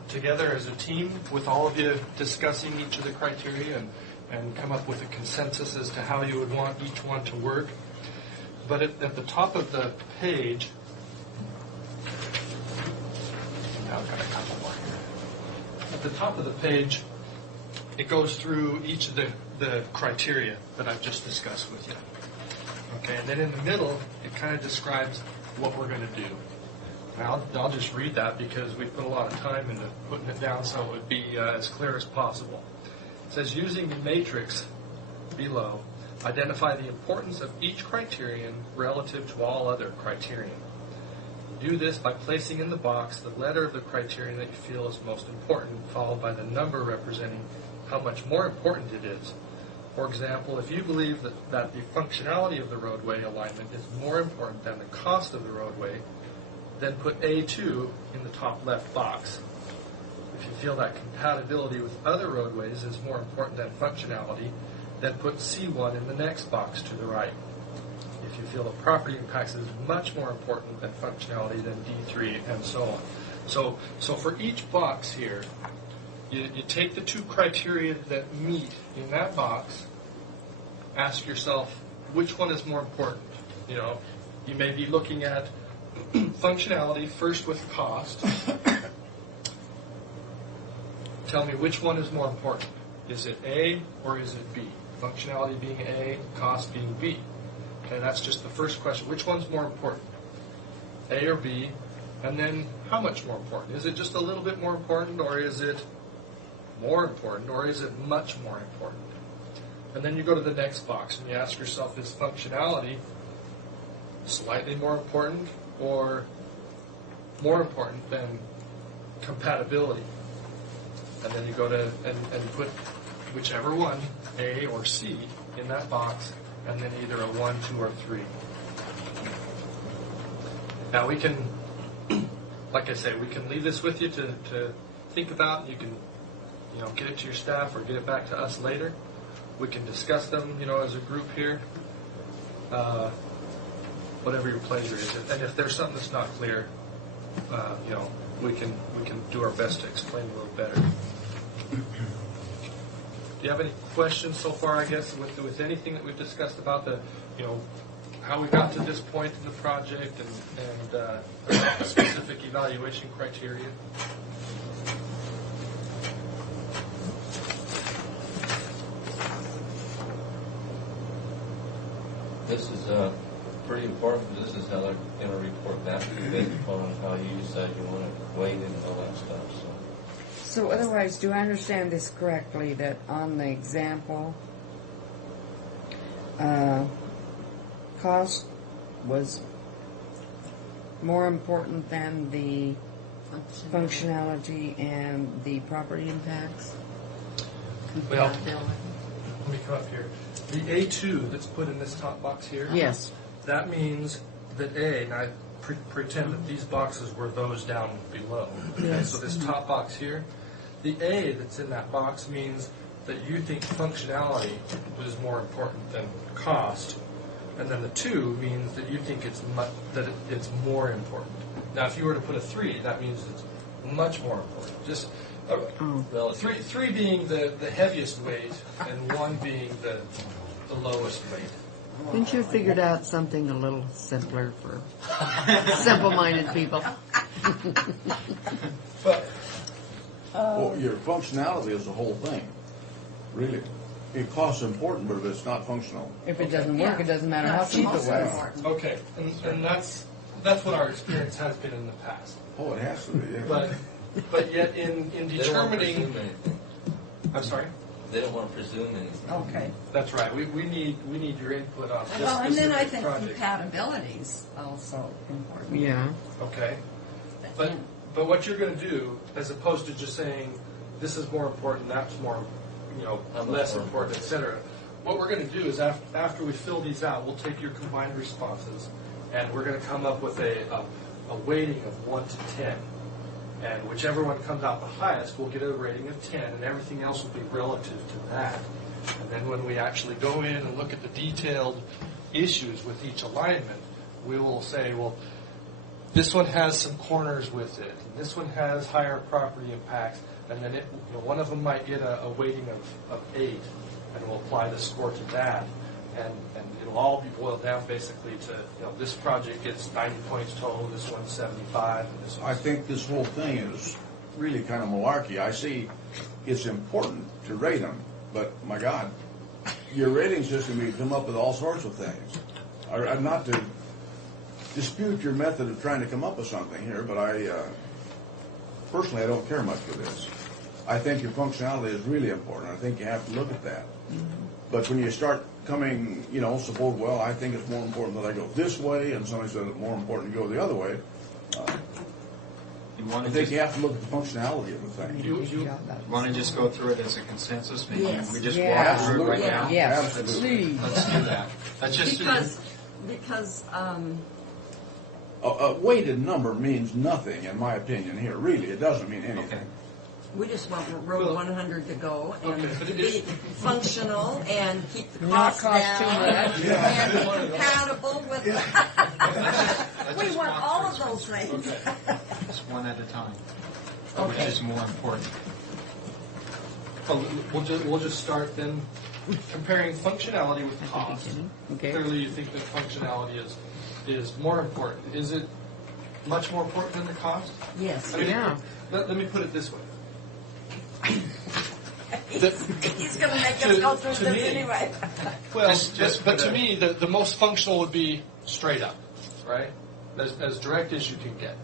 together as a team with all of you discussing each of the criteria and come up with a consensus as to how you would want each one to work. But at the top of the page, now I've got a couple more here. At the top of the page, it goes through each of the criteria that I've just discussed with you. Okay, and then in the middle, it kind of describes what we're going to do. Now, I'll just read that because we put a lot of time into putting it down so it would be as clear as possible. It says, using the matrix below, identify the importance of each criterion relative to all other criterion. Do this by placing in the box the letter of the criterion that you feel is most important, followed by the number representing how much more important it is. For example, if you believe that the functionality of the roadway alignment is more important than the cost of the roadway, then put A2 in the top left box. If you feel that compatibility with other roadways is more important than functionality, then put C1 in the next box to the right. If you feel the property impacts is much more important than functionality, then D3, and so on. So for each box here, you take the two criteria that meet in that box, ask yourself, which one is more important? You may be looking at functionality first with cost. Tell me which one is more important. Is it A or is it B? Functionality being A, cost being B. Okay, that's just the first question. Which one's more important? A or B? And then how much more important? Is it just a little bit more important, or is it more important, or is it much more important? And then you go to the next box and you ask yourself, is functionality slightly more important or more important than compatibility? And then you go to and put whichever one, A or C, in that box, and then either a 1, 2, or 3. Now we can, like I say, we can leave this with you to think about. You can get it to your staff or get it back to us later. We can discuss them, as a group here. Whatever your pleasure is. And if there's something that's not clear, we can do our best to explain a little better. Do you have any questions so far, I guess, with anything that we've discussed about how we got to this point in the project and about the specific evaluation criteria? This is pretty important. This is how they're going to report back to you based upon how you decide you want to weigh in and all that stuff. So otherwise, do I understand this correctly, that on the example, cost was more important than the functionality and the property impacts? Well, let me come up here. The A2 that's put in this top box here, yes, that means that A, and I pretend that these boxes were those down below. Okay, yes. So this top box here, the A that's in that box means that you think functionality is more important than cost, and then the 2 means that you think it's more important. Now, if you were to put a 3, that means it's much more important. Just three being the heaviest weight, and 1 being the lowest weight. Couldn't you have figured out something a little simpler for simple-minded people? Well, your functionality is the whole thing, really. It costs important, but if it's not functional. If it doesn't work, it doesn't matter how cheap it was. Okay, and that's what our experience has been in the past. Oh, it has to be, yeah. But yet in determining, I'm sorry. They don't want to presume anything. Okay. That's right. We need your input on this Well, and then I specific think project. compatibility is also important. Yeah. Okay. But what you're going to do, as opposed to just saying this is more important, that's more, less important, etc. What we're going to do is after we fill these out, we'll take your combined responses, and we're going to come up with a weighting of 1 to 10. And whichever one comes out the highest will get a rating of 10, and everything else will be relative to that. And then when we actually go in and look at the detailed issues with each alignment, we will say, well, this one has some corners with it, and this one has higher property impacts, and then one of them might get a weighting of 8, and we'll apply the score to that. And it'll all be boiled down basically to, this project gets 90 points total, this one's 75, and this one's... I think this whole thing is really kind of malarkey. I see it's important to rate them, but my God, your rating system, you come up with all sorts of things. I'm not to dispute your method of trying to come up with something here, but personally, I don't care much for this. I think your functionality is really important. I think you have to look at that. But when you start coming, suppose, well, I think it's more important that I go this way, and somebody says it's more important to go the other way, I think you have to look at the functionality of the thing. You want to just go through it as a consensus meeting? Yes. We just Yeah. walk through it right now? Yes, Let's please. do that. Let's just Because A weighted number means nothing, in my opinion, here. Really, it doesn't mean anything. we just want Road 100 to go and Okay. be functional and keep the Not costs cost too down much. and be compatible with. We want all of those things. Just one at a time. Okay. Which is more important. We'll just start then comparing functionality with cost. Okay. Clearly, you think that functionality is more important. Is it much more important than the cost? Yes. I mean, Yeah. Let me put it this way. He's going to make us go through to this me- anyway. Well, but to me, the most functional would be straight up, right? As direct as you can get.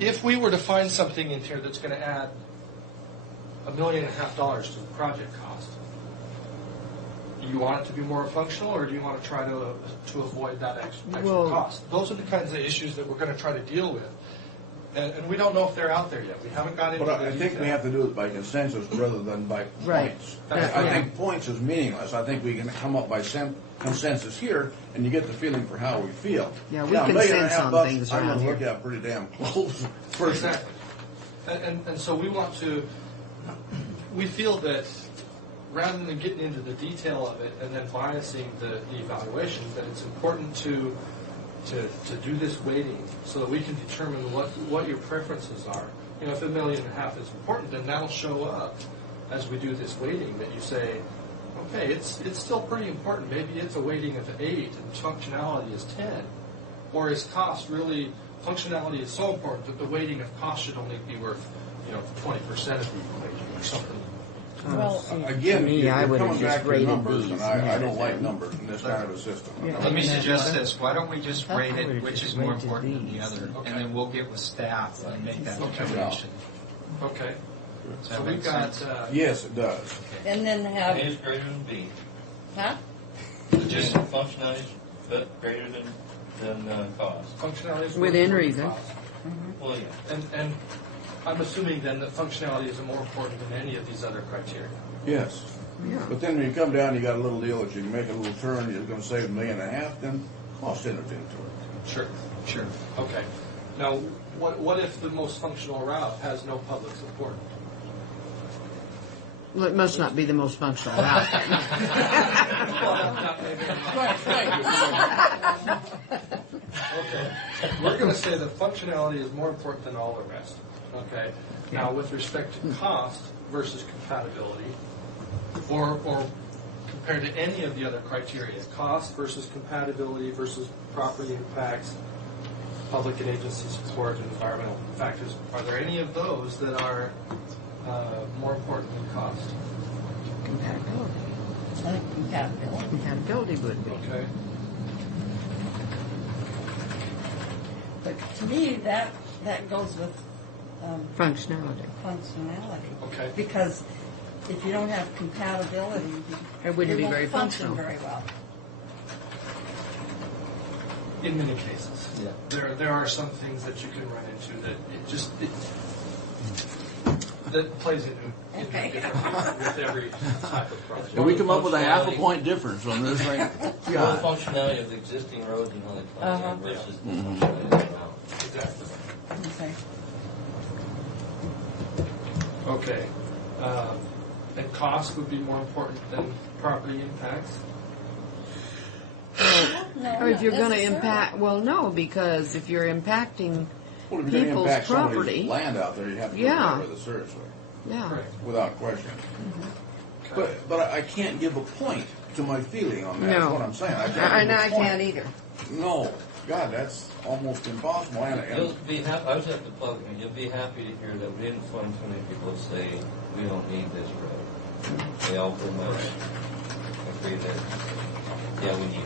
If we were to find something in here that's going to add $1.5 million to the project cost, do you want it to be more functional, or do you want to try to avoid that extra Well- cost? Those are the kinds of issues that we're going to try to deal with, and we don't know if they're out there yet. We haven't got into But the I think detail. we have to do it by consensus rather than by Right. points. That's I right. think points is meaningless. I think we can come up by consensus here, and you get the feeling for how we feel. Yeah, we Now, can $1.5 million sense on bucks, things I'm around going to here. look at pretty damn close. First, Exactly. And so we want to, we feel that rather than getting into the detail of it and then biasing the evaluation, that it's important to do this weighting so that we can determine what your preferences are. You know, if $1.5 million is important, then that'll show up as we do this weighting, that you say, okay, it's still pretty important. Maybe it's a weighting of 8 and functionality is 10. Or is cost really, functionality is so important that the weighting of cost should only be worth, 20% of the equation or something. Well, again, To me, you're I would have coming just back to rated numbers, these and and I don't everything. like numbers in this kind of a system. Yeah. Let me suggest this, why don't we just That's rate what we it, which just is more rated important than the these. other, Okay. and then we'll get with staff and make that determination. Okay. Does So that we've make got, sense? Yes, it does. And then have, A is greater than B. huh? Just functionality, but greater than cost. functionality is Within worth reason. cost. Well, yeah. And I'm assuming then that functionality is more important than any of these other criteria. Yes. Yeah. But then when you come down, you got a little deal that you can make a little turn, you're going to save $1.5 million, then cost enters into it. Sure. Okay. Now, what if the most functional route has no public support? Well, it must not be the most functional route. Okay, we're going to say that functionality is more important than all the rest. Okay. Now, with respect to cost versus compatibility, or compared to any of the other criteria, cost versus compatibility versus property impacts, public and agency support, and environmental factors, are there any of those that are more important than cost? Compatibility. I think compatibility. Compatibility would be. Okay. But to me, that goes with Functionality. functionality. Okay. Because if you don't have compatibility, It wouldn't be won't very function functional. very well. In many cases. Yeah. There are some things that you can run into that that plays into Okay. different with every type of project. And we come up with a half a point difference on this thing. The God. functionality of the existing roads and how they function versus the Mhm. functionality of the route. Exactly. Okay. Okay. And cost would be more important than property impacts? Or if you're going to impact, well, no, because if you're impacting Well, if you're going to people's impact somebody's property, land out there, you have to Yeah. look at it rather seriously, yeah. without question. But I can't give a point to my feeling on that. No. Is what I'm saying. I can't. I give a point. can't either. No, God, that's almost impossible. You'll be happy. I was at the public meeting. You'll be happy to hear that we didn't find too many people that say we don't need this road. They all pretty much agree that yeah, we need it.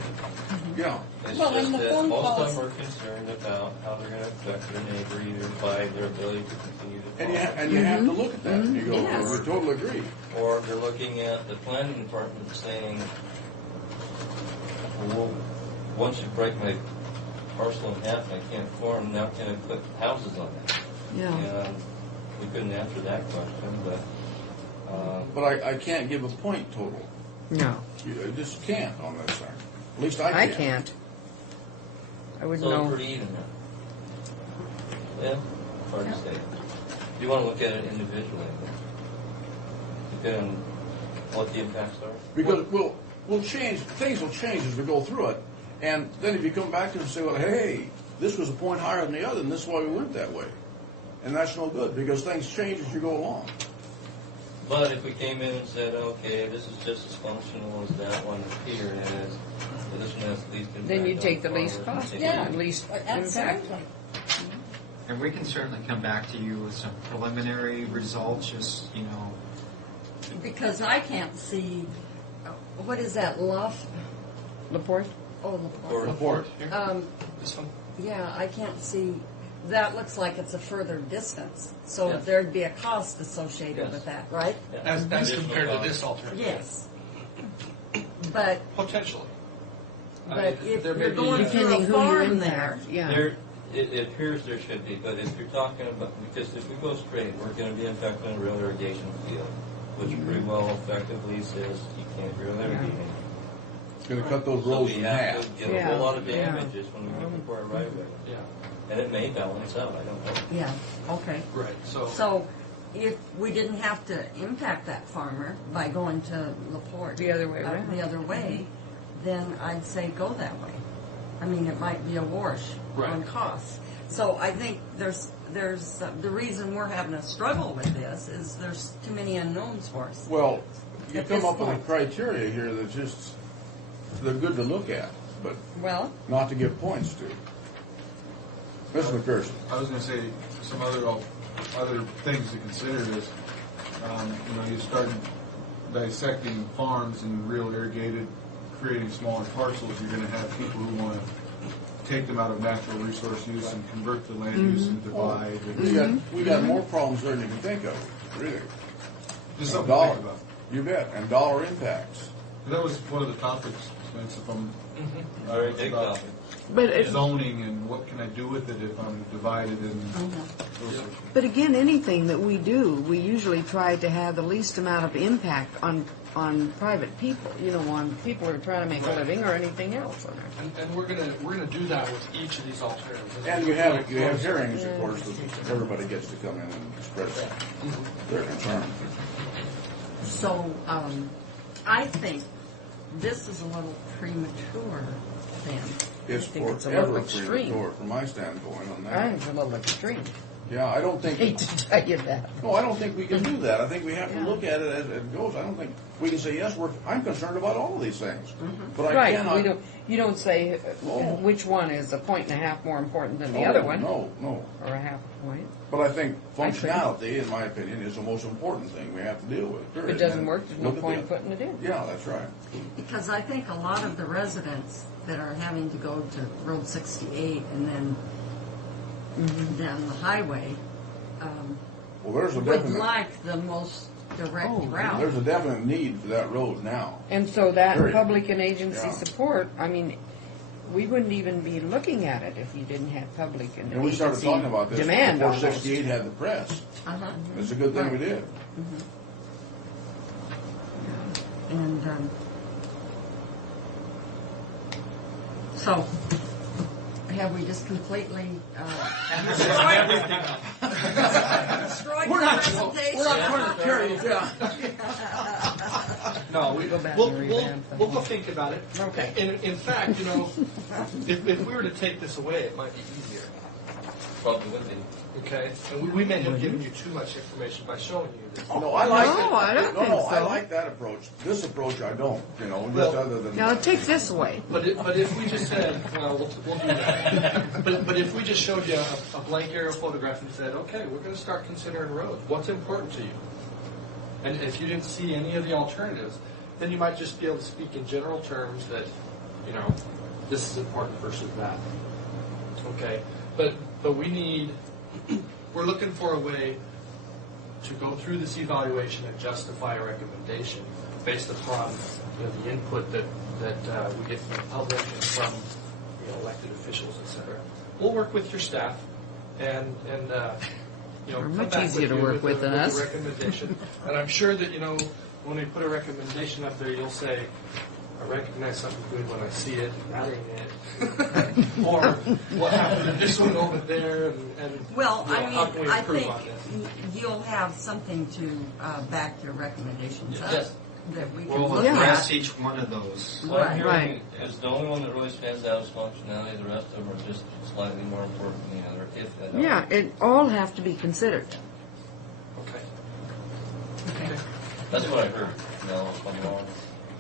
Yeah. It's Well, just and the that phone most calls- of them are concerned about how they're going to affect their neighbor either by their ability to continue to farm. And you have to look at that. And you go, Yes. we totally agree. Or they're looking at the planning department saying, well, once you break my parcel in half and I can't farm, now can I put houses on it? Yeah. And we couldn't answer that question, but But I can't give a point total. No. You just can't on this thing. At least I I can't. can't. I wouldn't so know. pretty even now. Yeah, hard to say. You want to look at it individually, depending on what the impacts are. Because we'll change, things will change as we go through it. And then if you come back to it and say, well, hey, this was a point higher than the other, and this is why we went that way. And that's no good, because things change as you go along. But if we came in and said, okay, this is just as functional as that one here is, so this one has the least impact. Then you on take the least farmers, cost, take yeah, it. least impact. Absolutely. And we can certainly come back to you with some preliminary results, just, Because I can't see, what is that, Laporte? Oh, Or- Report. This one? Yeah, I can't see, that looks like it's a further distance. So Yes. there'd be a cost associated Yes. with that, right? Yeah. As Additional compared to cost. this alternative? Yes. But, Potentially. I but mean, if there may you're be, going through Depending a who you're farm in there, Yeah. There, it appears there should be, but if you're talking about, because if we go straight, we're going to be impacting a real irrigation field, which pretty well effectively says you can't grow irrigation. It's going to cut those So roads we in have half. to get a Yeah. whole lot of Yeah. damages when we get before a right of way. yeah, And it may balance out, I don't know. yeah, okay. right, so. So if we didn't have to impact that farmer by going to LaPorte. The other way around. The other way, then I'd say go that way. I mean, it might be a wash Right. on costs. So I think there's the reason we're having a struggle with this is there's too many unknowns for us. Well, you At come this up with a point. criteria here that's just, they're good to look at, but Well, not to give points to. Mr. McPherson. I was going to say some other things to consider is, you start dissecting farms and real irrigated, creating smaller parcels. You're going to have people who want to take them out of natural resource use and convert the land use and divide. We got more problems there than you can think of, really. Just And something to think dollar, about. you bet, and dollar impacts. That was one of the topics, Spence, if I'm Very big about topic. But it, zoning and what can I do with it if I'm divided and those sorts of but again, anything that we do, we usually try to have the least amount of impact on private people. On people who are trying to make a living or anything else on it. And we're gonna do that with each of these alternatives. And you have hearings, of course, that everybody gets to come in and express their concern. So, I think this is a little premature then. It's think it's a forever little extreme. premature from my standpoint on that. I think it's a little extreme. Yeah, I don't think. Hate to tell you that. No, I don't think we can do that. I think we have to look at it as it goes. I don't think we can say, yes, I'm concerned about all of these things. But I Right, cannot. you don't say No. which one is a point and a half more important than the No, other one. No, no. Or a half a point. But I think functionality, in my opinion, is the most important thing we have to deal with. If Period. it doesn't And work, there's no look at point the- in putting it in. Yeah, that's right. Because I think a lot of the residents that are having to go to Road 68 and then down the highway Well, there's a would definite. like the most direct route. There's a definite need for that road now. And so that Period. public and agency Yeah. support, I mean, we wouldn't even be looking at it if you didn't have public and And we started agency talking about this demand before almost. 68 had the press. Uh-huh. It's a good thing we did. And so, have we just completely destroyed We're the not- presentation? we're not going to carry it down. No, Go back we'll, and we'll, revamp them. we'll go think about it. Okay. In fact, if we were to take this away, it might be easier. Probably would be. Okay? And we may have given you too much information by showing you this. No, I like No, I don't think I so. like that approach. This approach, I don't. Just Well, other than. Now, take this away. But if we just said, well, we'll do that. But if we just showed you a blank aerial photograph and said, okay, we're going to start considering roads. What's important to you? And if you didn't see any of the alternatives, then you might just be able to speak in general terms that, this is important versus that. Okay? But we're looking for a way to go through this evaluation and justify a recommendation based upon the input that we get from the public and from elected officials, et cetera. We'll work with your staff and They're come much back easier to you work with than us. a recommendation. And I'm sure that when we put a recommendation up there, you'll say, I recognize something good when I see it, that ain't it. Or what happened to this one over there, and Well, how can we I improve think on this? you'll have something to back your recommendations up Yes. that we can We'll look address at. each one of those. What I'm Right. hearing is the only one that really stands out is functionality. The rest of them are just slightly more important than the other. If that Yeah, it all have to be considered. Okay. That's what I heard. No, if I'm wrong.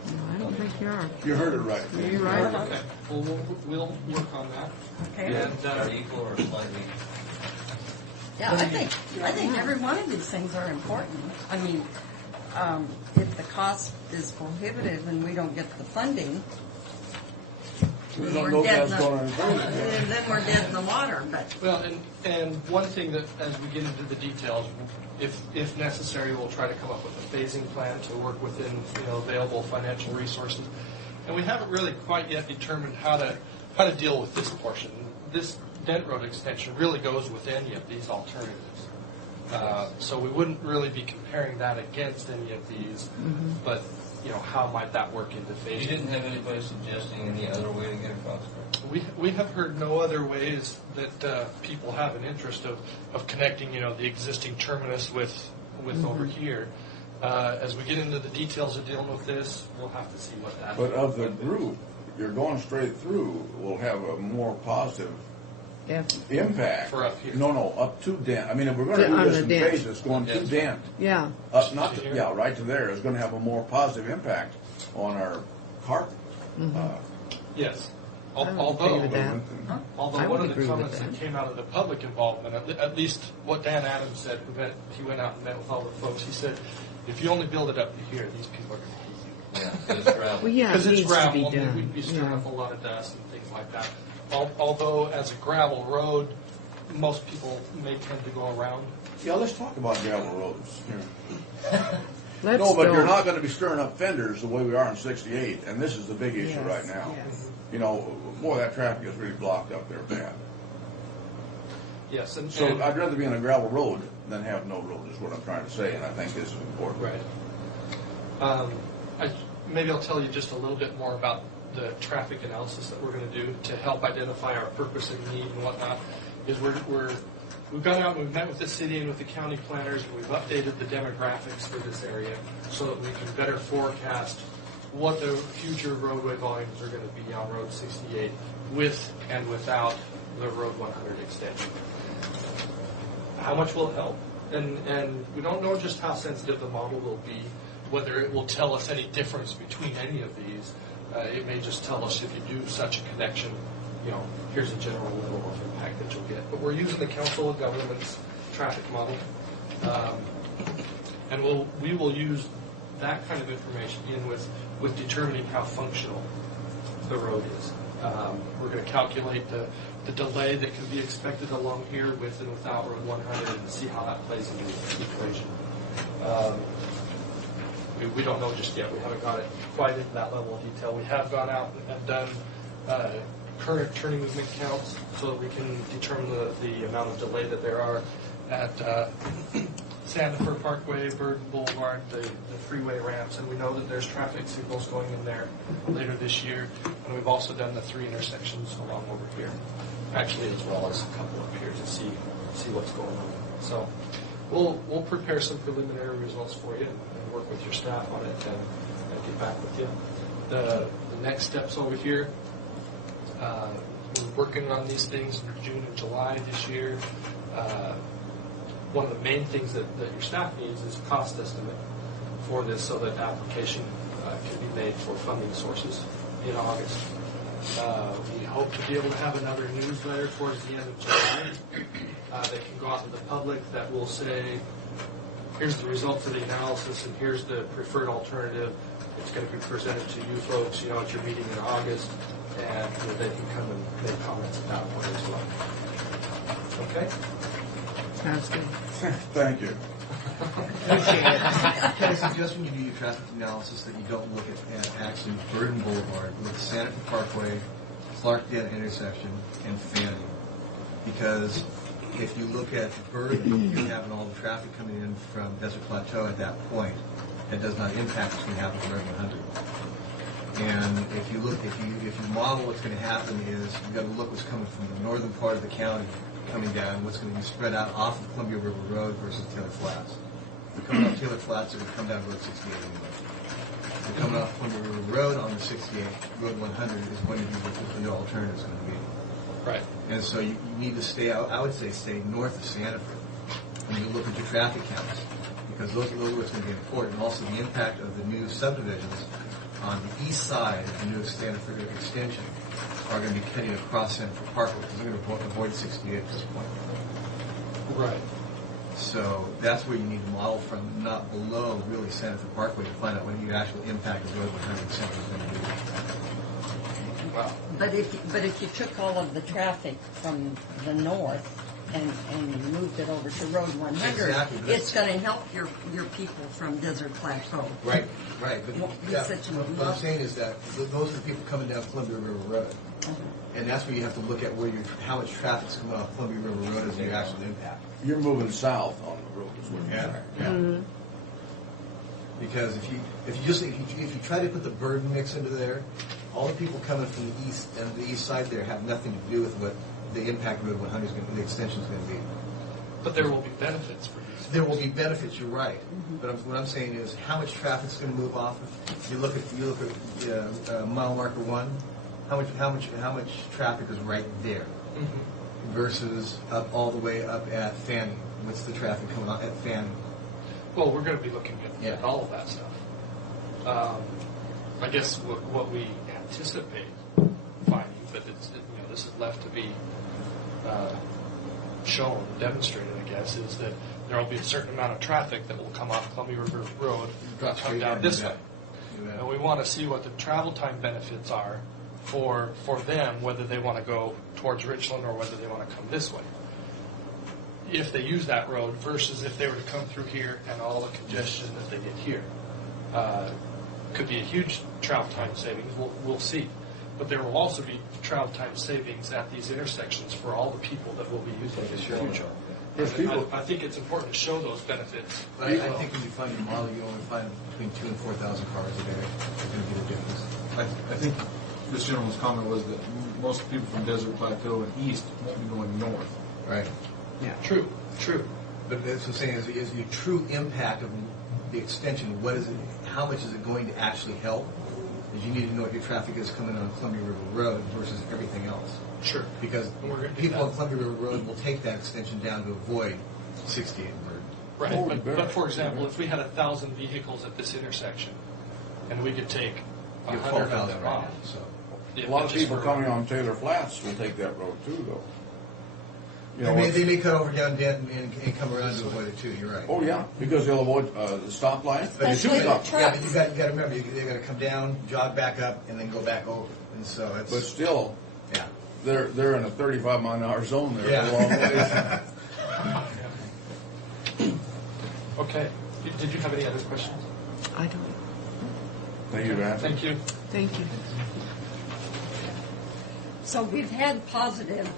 No, I don't think you are. You heard it right. You're right. Okay. Well, we'll work on that. Okay. And Are equal or slightly? Yeah, I think every one of these things are important. I mean, if the cost is prohibitive and we don't get the funding, We then don't we're know if dead in that's the, going to improve it. then we're dead in the water. But well, and one thing that as we get into the details, if necessary, we'll try to come up with a phasing plan to work within available financial resources. And we haven't really quite yet determined how to deal with this portion. This Dent Road extension really goes with any of these alternatives. So we wouldn't really be comparing that against any of these, but how might that work into phasing? You didn't have anybody suggesting any other way to get across there? We have heard no other ways that people have an interest of connecting, the existing terminus with over here. As we get into the details of dealing with this, we'll have to see what that. But of the group, you're going straight through will have a more positive impact. For up here. No, up to Dent. I mean, if we're going to On do this the in Dent. phases, going to Dent, Yeah. up not to, yeah, right to there is going to have a more positive impact on our carpet. Yes. I would Although agree with that. Although I one would of the agree with comments that that. came out of the public involvement, at least what Dan Adams said, he went out and met with all the folks. He said, if you only build it up to here, these people are going to hate you. Yeah, 'cause it's gravel. Well, yeah, Because it it's needs to gravel, be and done. we'd be stirring Yeah. up a lot of dust and things like that. Although, as a gravel road, most people may tend to go around. Yeah, let's talk about gravel roads. Let's No, but go. you're not going to be stirring up fenders the way we are in 68, and this is the big issue Yes, right now. yes. Boy, that traffic is really blocked up there bad. Yes, and So I'd rather be on a gravel road than have no road, is what I'm trying to say, and I think this is important. right. Maybe I'll tell you just a little bit more about the traffic analysis that we're going to do to help identify our purpose and need and whatnot. Is we're we've gone out and we've met with the city and with the county planners, and we've updated the demographics for this area so that we can better forecast what the future roadway volumes are going to be on Road 68 with and without the Road 100 extension. How much will it help? And we don't know just how sensitive the model will be, whether it will tell us any difference between any of these. It may just tell us if you do such a connection, here's a general level of impact that you'll get. But we're using the Council of Governments traffic model, and we will use that kind of information in with determining how functional the road is. We're going to calculate the delay that can be expected along here with and without Road 100 and see how that plays into the equation. We don't know just yet. We haven't got it quite into that level of detail. We have gone out and done current turning movement counts so that we can determine the amount of delay that there are at Sandifer Parkway, Burden Boulevard, the freeway ramps, and we know that there's traffic signals going in there later this year. And we've also done the 3 intersections along over here, actually, as well as a couple up here to see what's going on. So we'll prepare some preliminary results for you and work with your staff on it and get back with you. The next steps over here, we're working on these things in June and July this year. One of the main things that your staff needs is a cost estimate for this so that application can be made for funding sources in August. We hope to be able to have another newsletter towards the end of July that can go out to the public that will say, here's the result for the analysis and here's the preferred alternative. It's going to be presented to you folks, at your meeting in August, and they can come and make comments at that point as well. Okay? Sounds good. Thank you. Can I suggest when you do your traffic analysis that you don't look at actually Burden Boulevard, look at Santa Fe Parkway, Clarkdale intersection, and Fanning. Because if you look at Burden, you're having all the traffic coming in from Desert Plateau at that point. That does not impact what's going to happen to Road 100. And if you model what's going to happen is you've got to look what's coming from the northern part of the county coming down, what's going to be spread out off of Columbia River Road versus Taylor Flats. If you're coming off Taylor Flats, they're going to come down Road 68 anyway. If you're coming off Columbia River Road on the 68, Road 100 is going to be what the alternative is going to be. Right. And so you need to stay, I would say, stay north of Santa Fe when you look at your traffic counts, because those are what's going to be important. And also the impact of the new subdivisions on the east side of the new Santa Fe extension are going to be cutting across Santa Fe Parkway because they're going to avoid 68 at this point. Right. So that's where you need to model from, not below really Santa Fe Parkway to find out what the actual impact of Road 100 Center is going to be. Wow. But if you took all of the traffic from the north and moved it over to Road 100, exactly, it's going to help your people from Desert Plateau. Right. But what I'm saying is that those are the people coming down Columbia River Road. And that's where you have to look at how much traffic's coming off Columbia River Road as the actual impact. You're moving south on the road, is what you're saying. Yeah. Mm-hmm. Because if you try to put the burden mix into there, all the people coming from the east and the east side there have nothing to do with what the impact of Road 100 is going to be, the extension is going to be. But there will be benefits for these. There will be benefits. You're right. Mm-hmm. But what I'm saying is, how much traffic's going to move off of? You look at mile marker 1. How much traffic is right there versus up all the way up at Fanning? What's the traffic coming out at Fanning? Well, we're going to be looking at all of that stuff. I guess what we anticipate finding, but this is left to be shown, demonstrated, I guess, is that there will be a certain amount of traffic that will come off Columbia River Road and come down this way. And we want to see what the travel time benefits are for them, whether they want to go towards Richland or whether they want to come this way. If they use that road versus if they were to come through here and all the congestion that they get here. Could be a huge travel time savings, we'll see. But there will also be travel time savings at these intersections for all the people that will be using this in the future. I think it's important to show those benefits. I think when you find your model, you only find between 2,000 and 4,000 cars a day. It's going to be the difference. I think this gentleman's comment was that most people from Desert Plateau and east won't be going north. Right. Yeah. True. But that's what I'm saying is the true impact of the extension. What is it? How much is it going to actually help? Is you need to know what your traffic is coming on Columbia River Road versus everything else. Sure. Because people on Columbia River Road will take that extension down to avoid 68 and Bird. Right, but for example, if we had 1,000 vehicles at this intersection, and we could take You have 100 of 12,000 them right off. now, so. Yeah, A lot of just people for- coming on Taylor Flats will take that road too, though. You know, They may cut over down Denton and come around to avoid it too. You're right. oh yeah, because they'll avoid the stoplight. But Two yeah, stops. but you got to remember, they got to come down, jog back up, and then go back over. And so it's. But still, yeah, they're in a 35-mile-an-hour zone there. Yeah. A long ways. Okay. Did you have any other questions? I don't. Thank you, Randy. Thank you. Thank you. So we've had positive,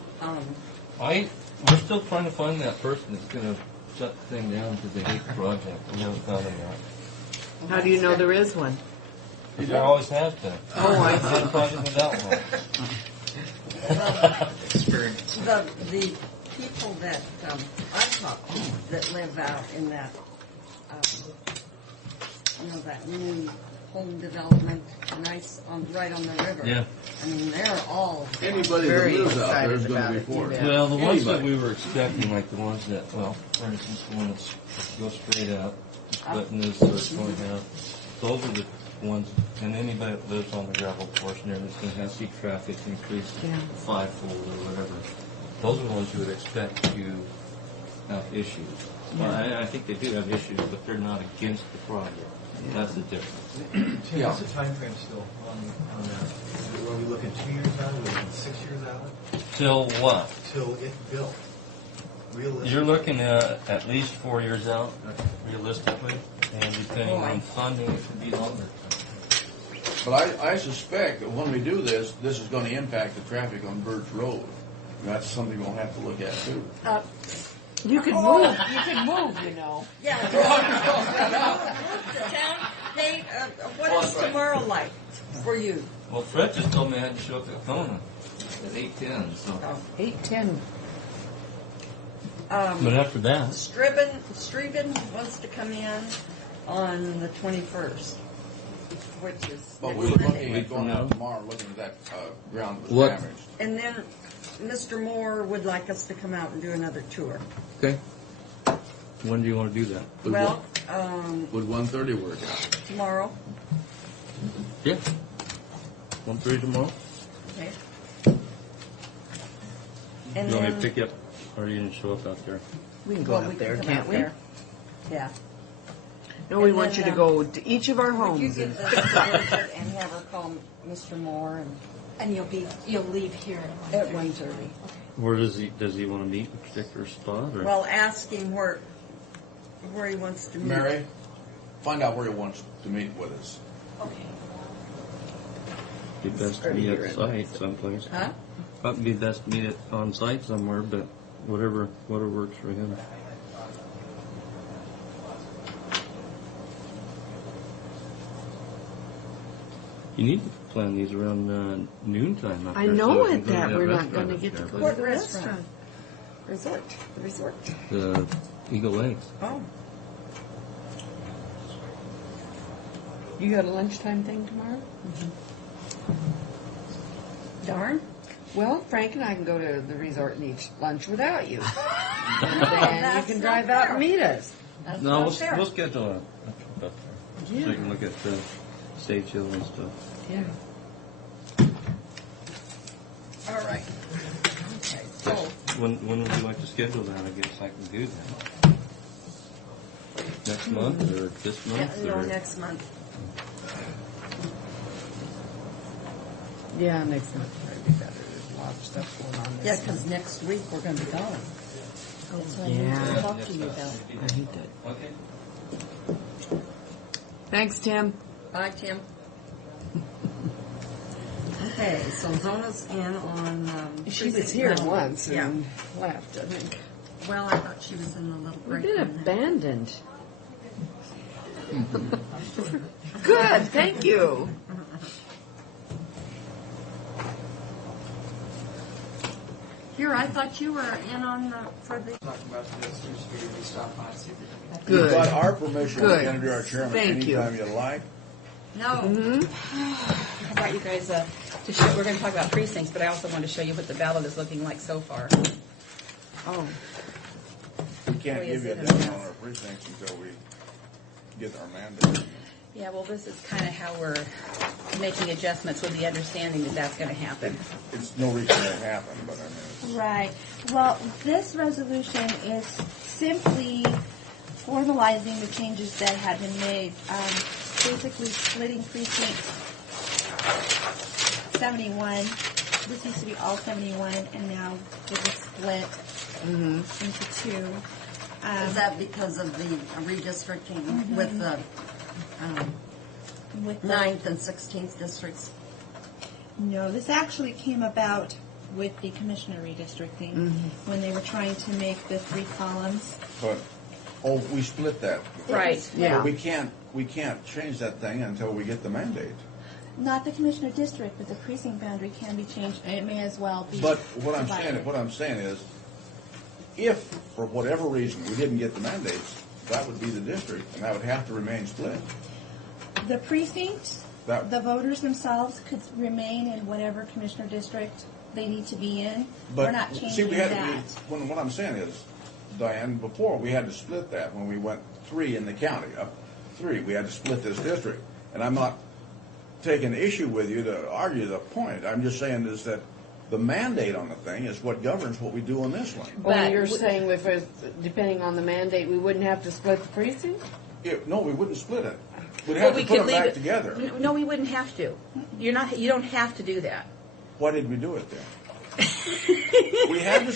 We're still trying to find that person that's going to shut the thing down because they hate the project. We haven't found him yet. How do you know there is one? There always has been. Oh, I see. Didn't find him without one. experience. the people that I've talked to that live out in that, that new home development, nice right on the river. Yeah. I mean, they're all Anybody that Very lives out there is excited going to be about it, for it. yeah. Well, the ones that Anybody. we were expecting, like the ones that, well, for instance, the one that's goes straight out, splitting this, so it's going out. Those are the ones, and anybody that lives on the gravel portion there that's going to see traffic increase fivefold or whatever. Those are the ones you would expect to have issues. Well, I think they do have issues, but they're not against the project. That's the difference. Tim, what's the time frame still on that? Are we looking 2 years out? Are we looking 6 years out? Till what? Till it's built. Realistically. You're looking at least 4 years out, realistically, and depending on funding, it could be longer. But I suspect that when we do this is going to impact the traffic on Birch Road. And that's something we'll have to look at too. You could move. You could move, you know. Yeah. Hey, what is tomorrow like for you? Well, Fred just told me I had to show up at Kona at 8:10, so. 8:10. But after that, Streben wants to come in on the 21st, which is But next we were looking Monday. at going out tomorrow, looking at that ground that was What? damaged. And then Mr. Moore would like us to come out and do another tour. okay. When do you want to do that? Would Well, Would 1:30 work out? tomorrow. Yeah. 1:30 tomorrow. Okay. You And want me to then pick you up, or are you going to show up out there? We can go well, out we there, can come can't out we? there. Yeah. No, we And want then, you to go to each of our Would you homes. give this to Bridget and have her call Mr. Moore And you'll leave here at 1:30? Where does he want to meet in a particular spot? Or? Well, ask him where he wants to meet. Mary, find out where he wants to meet with us. Okay. Be best to meet at site someplace. Huh? Might be best to meet it on site somewhere, but whatever works for him. You need to plan these around noontime. Up I there, know so we can it go that to we're not restaurant going to up get to there. go to What the restaurant? restaurant. The resort? The Eagle Lakes. Oh. You got a lunchtime thing tomorrow? Darn. Well, Frank and I can go to the resort and eat lunch without you. And then you That's can not drive out fair. and meet us. That's No, not fair. we'll schedule a trip up there. So you can look at the Sage Hill and stuff. Yeah. All right. Okay. So When would you like to schedule that? I guess I can do that. Next month or this month? no, or? next month. Yeah, next month would be better. There's a lot of stuff going on. Yeah, because next week we're going to be gone. That's what I need Yeah. to talk to you about. I hate that. Okay. Thanks, Tim. Bye, Tim. Okay, so Zona's in on. She was precinct here nine. once Yeah. and left, I think. Well, I thought she was in a little We've break. been room. abandoned. Good, thank you. Here, I thought you were in on for the. Talking about this, we stop by, see if we can. You've Good. got our permission Good. to interview our chairman Thank you. anytime you like. No. How about you guys, to show, we're going to talk about precincts, but I also want to show you what the ballot is looking like so far. Oh. We can't Boy, give is you a it a deadline mess. on our precincts until we get our mandate. Yeah, well, this is kind of how we're making adjustments with the understanding that that's going to happen. It's no reason it happen, but I mean, Right. Well, this resolution is simply formalizing the changes that have been made. Basically splitting precinct 71. This used to be all 71, and now it was split into two. Is that because of the redistricting with the With the- 9th and 16th districts? No, this actually came about with the commissioner redistricting when they were trying to make the 3 columns. but, we split that. Right. Yeah. But we can't change that thing until we get the mandate. Not the commissioner district, but the precinct boundary can be changed, and it may as well be. But what divided. I'm saying is, if for whatever reason we didn't get the mandates, that would be the district, and that would have to remain split. The precinct, That- the voters themselves could remain in whatever commissioner district they need to be in. We're But not see, changing we had that. what I'm saying is, Diane, before we had to split that when we went 3 in the county, up 3, we had to split this district, and I'm not taking issue with you to argue the point. I'm just saying is that the mandate on the thing is what governs what we do on this one. Well, you're saying if it's, depending on the mandate, we wouldn't have to split the precinct? No, we wouldn't split it. We'd Well, have we to put could them leave back it together. No, we wouldn't have to. You don't have to do that. Why did we do it then? we had to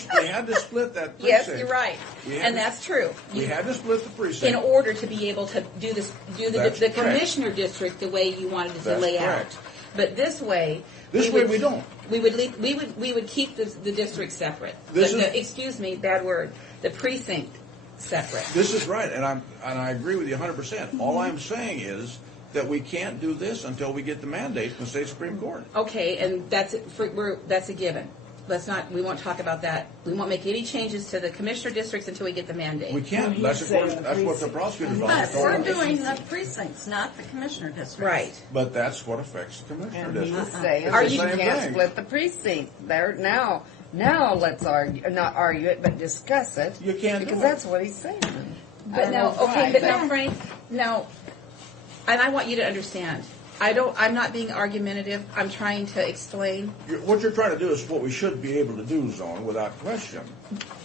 split that precinct. Yes, you're right, We had and to- that's true. We had to split the precinct. In order to be able to do this, That's the correct. commissioner district the way you wanted it to That's lay correct. out. But this way. This way we don't. We would keep the district separate. This is- Excuse me, bad word. The precinct separate. This is right, and I agree with you 100%. All I'm saying is that we can't do this until we get the mandate from the state Supreme Court. Okay, and that's a given. We won't talk about that. We won't make any changes to the commissioner districts until we get the mandate. We can't. That's what the prosecutor's office But we're told us. doing the precincts, not the commissioner districts. Right. But that's what affects the commissioner And he's district. saying It's that the you same can't thing. split the precinct. There, now let's argue, not argue it, but discuss it. You can't do because it. that's what he's saying. But now, Frank, and I want you to understand. I'm not being argumentative. I'm trying to explain. What you're trying to do is what we should be able to do, Zone, without question.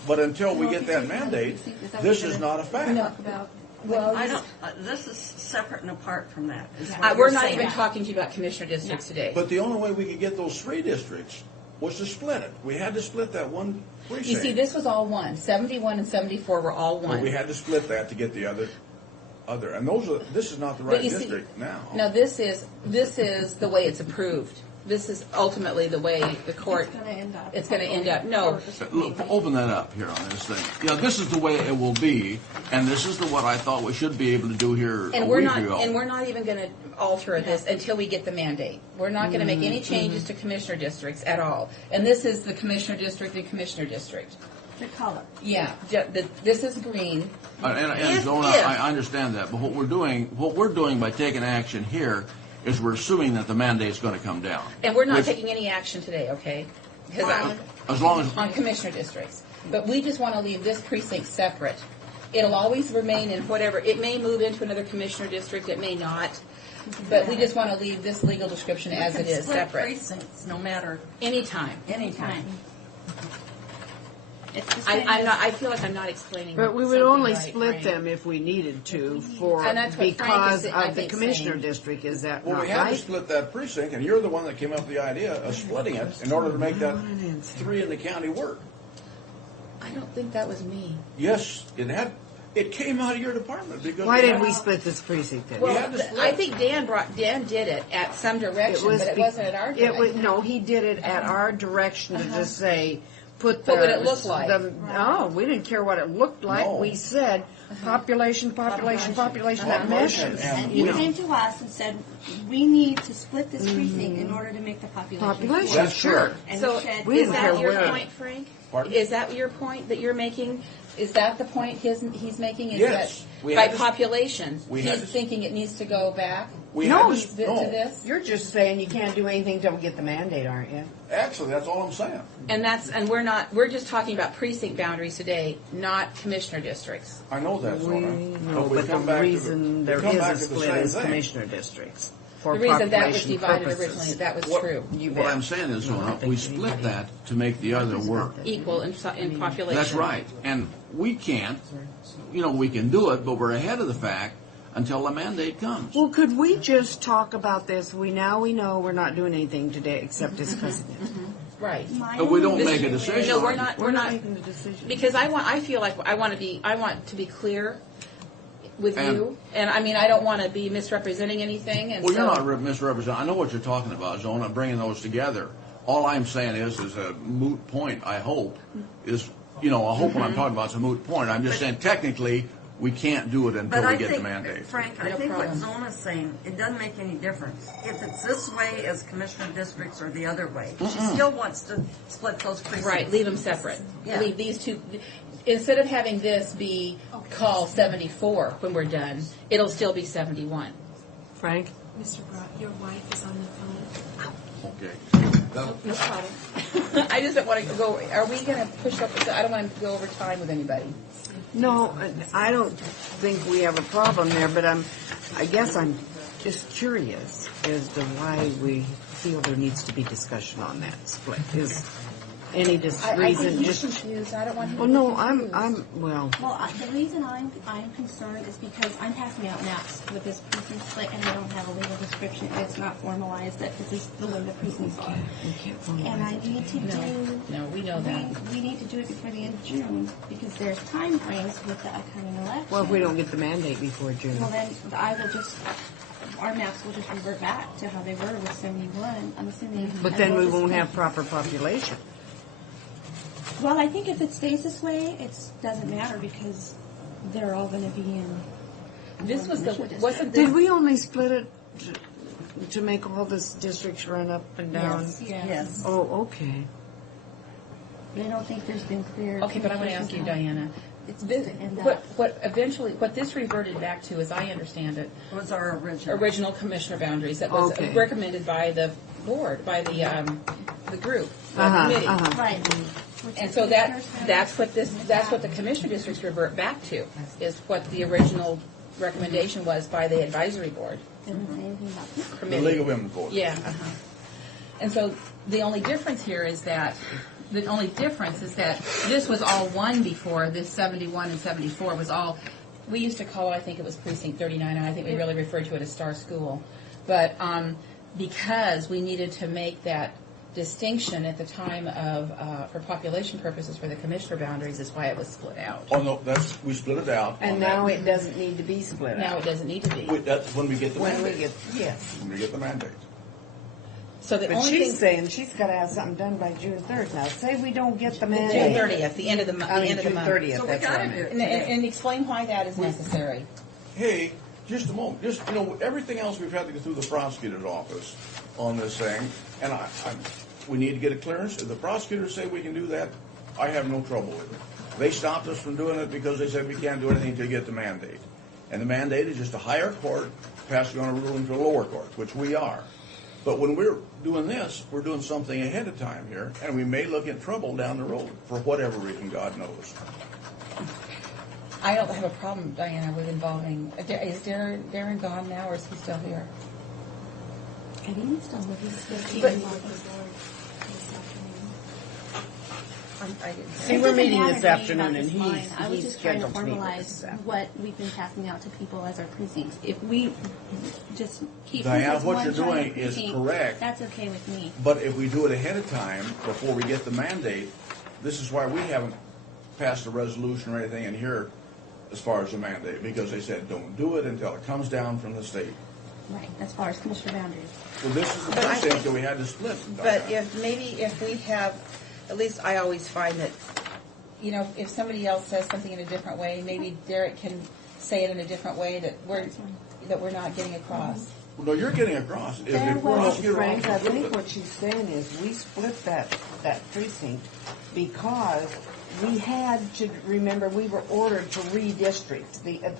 But until we get that mandate, this is not a fact. Well, I don't. This is separate and apart from that. is what We're you're not saying. even talking to you about commissioner districts today. But the only way we could get those 3 districts was to split it. We had to split that one precinct. You see, this was all one. 71 and 74 were all But one. we had to split that to get the other, and this is not the right But you see- district now. No, this is the way it's approved. This is ultimately the way the court. It's going to end up. No. Look, open that up here on this thing. Yeah, this is the way it will be, and this is what I thought we should be able to do here And a we're week not. ago. And we're not even going to alter this until we get the mandate. We're not going to make any changes to commissioner districts at all. And this is the commissioner district and commissioner district. The color. Yeah. This is green. And Zona, I understand that, but what we're doing by taking action here is we're assuming that the mandate's going to come down. And we're not taking any action today, okay? As long as On commissioner districts. But we just want to leave this precinct separate. It'll always remain in whatever, it may move into another commissioner district, it may not. But we just want to leave this legal description as it is, Split separate. precincts, no matter. Anytime. Anytime. I feel like I'm not explaining. But we would something only right, split Frank. them if we needed to And that's what Frank because is, I of the think, commissioner saying. district. Is that Well, not we had to right? split that precinct, and you're the one that came up with the idea of splitting it in order to make that 3 in the county work. I don't think that was me. Yes, it came out of your department because Why did we split this precinct then? Well, I think Dan did it at some direction, but it wasn't at our direction. No, he did it at our direction to just say, put What would it look like? No, we didn't care what it looked like. No. We said population, that meshes. And he came to us and said, we need to split this precinct in order to make the population. Population, That's sure. correct. And So we said, we is didn't that care your where. point, Frank? Pardon? Is that your point that you're making? Is that the point he's making? Is Yes. We that by had to- population, we he's had to- thinking it needs to go back? We No, had to- no. To this? You're just saying you can't do anything till we get the mandate, aren't you? Actually, that's all I'm saying. And we're just talking about precinct boundaries today, not commissioner districts. I know that, Zona. No, we but the come back to reason we there come is back a to the split same is thing. commissioner districts. For The reason that was population divided purposes. originally, that was What- true. What I'm saying is, Zona, we split that to make the other work. Equal in population. That's right. And we can't, we can do it, but we're ahead of the fact until the mandate comes. Well, could we just talk about this? We know we're not doing anything today except discussing it. Right. But we don't make a decision. No, we're on it. not. We're not making the decision. Because I feel like I want to be clear with And- you, and I mean I don't want to be misrepresenting anything. And Well, so, you're not misrepresenting. I know what you're talking about, Zona, bringing those together. All I'm saying is a moot point, I hope, is, I hope what I'm talking about is a moot point. I'm just saying technically, we can't do it until But we I get think, the mandate. Frank, I No think what problem. Zona's saying, it doesn't make any difference. If it's this way as commissioner districts or the other way, she still wants to split those precincts. right, leave them separate. Yeah. Leave these two. Instead of having this be call 74 when we're done, it'll still be 71. Frank? Mr. Brock, your wife is on the phone. Okay. No problem. I just don't want to go. Are we going to push up? I don't want to go over time with anybody. No, I don't think we have a problem there, but I guess I'm just curious as to why we feel there needs to be discussion on that split. Is any I think reason he's just? confused. I don't want him. Well, to no, be confused. Well, the reason I'm concerned is because I'm passing out maps with this precinct split, and I don't have a legal description. It's not formalized that this is the way the precincts are. And I need to do. No, we know that. We need to do it before the end of June because there's time frames with the upcoming election. Well, if we don't get the mandate before June. Well, then our maps will just revert back to how they were with 71. I'm assuming. But then we won't have proper population. Well, I think if it stays this way, it doesn't matter because they're all going to be in. This was the commissioner wasn't Did we only split it to make all the districts run up and down? Yes. Oh, okay. But I don't think there's been clear. Okay, but I want to ask you, Diana. It's been, And what this reverted back to, as I understand it, Was our original. original commissioner boundaries that was Okay. recommended by the board, by the group, the committee. Right. And so that's what the commissioner districts revert back to, is what the original recommendation was by the advisory board. Didn't say anything about this. The committee. League of Women's Board. Yeah. And so the only difference here is that this was all one before. This 71 and 74 was all. We used to call it, I think it was precinct 39, and I think we really referred to it as Star School. But because we needed to make that distinction at the time of, for population purposes for the commissioner boundaries, is why it was split out. Oh, no, we split it out. And on now that. it doesn't need to be split Now out. it doesn't need to be. That's when we get the mandate. Yes. When we get the mandate. So the But only she's thing, saying she's got to have something done by June 3rd. Now, say we don't get the June mandate. 30th, the end of the month. I mean, end of the June month. 30th, So we that's what I gotta meant. do it. And explain why that is necessary. Hey, just a moment. Just, everything else we've had to go through the prosecutor's office on this thing, and we need to get a clearance. If the prosecutors say we can do that, I have no trouble with it. They stopped us from doing it because they said we can't do anything until you get the mandate. And the mandate is just a higher court passing on a ruling to a lower court, which we are. But when we're doing this, we're doing something ahead of time here, and we may look in trouble down the road for whatever reason, God knows. I don't have a problem, Diana, with involving. Is Darren gone now, or is he still here? I think it's still with But- I didn't. See, we're meeting this afternoon, and I was he's just trying to scheduled to meet with us. formalize what we've been passing out to people as our precincts. If we just keep Diana, this as what one you're doing giant is precinct, correct. That's okay with me. But if we do it ahead of time, before we get the mandate, this is why we haven't passed a resolution or anything in here as far as the mandate, because they said don't do it until it comes down from the state. Right, as far as commissioner boundaries. So this is the But I precinct think- that we had to split. But if we have, at least I always find that, if somebody else says something in a different way, maybe Derek can say it in a different way that we're not getting across. No, you're getting across. If There we're was- not getting Frank, I across, think what she's saying is we split that precinct because we had to, remember, we were ordered to redistrict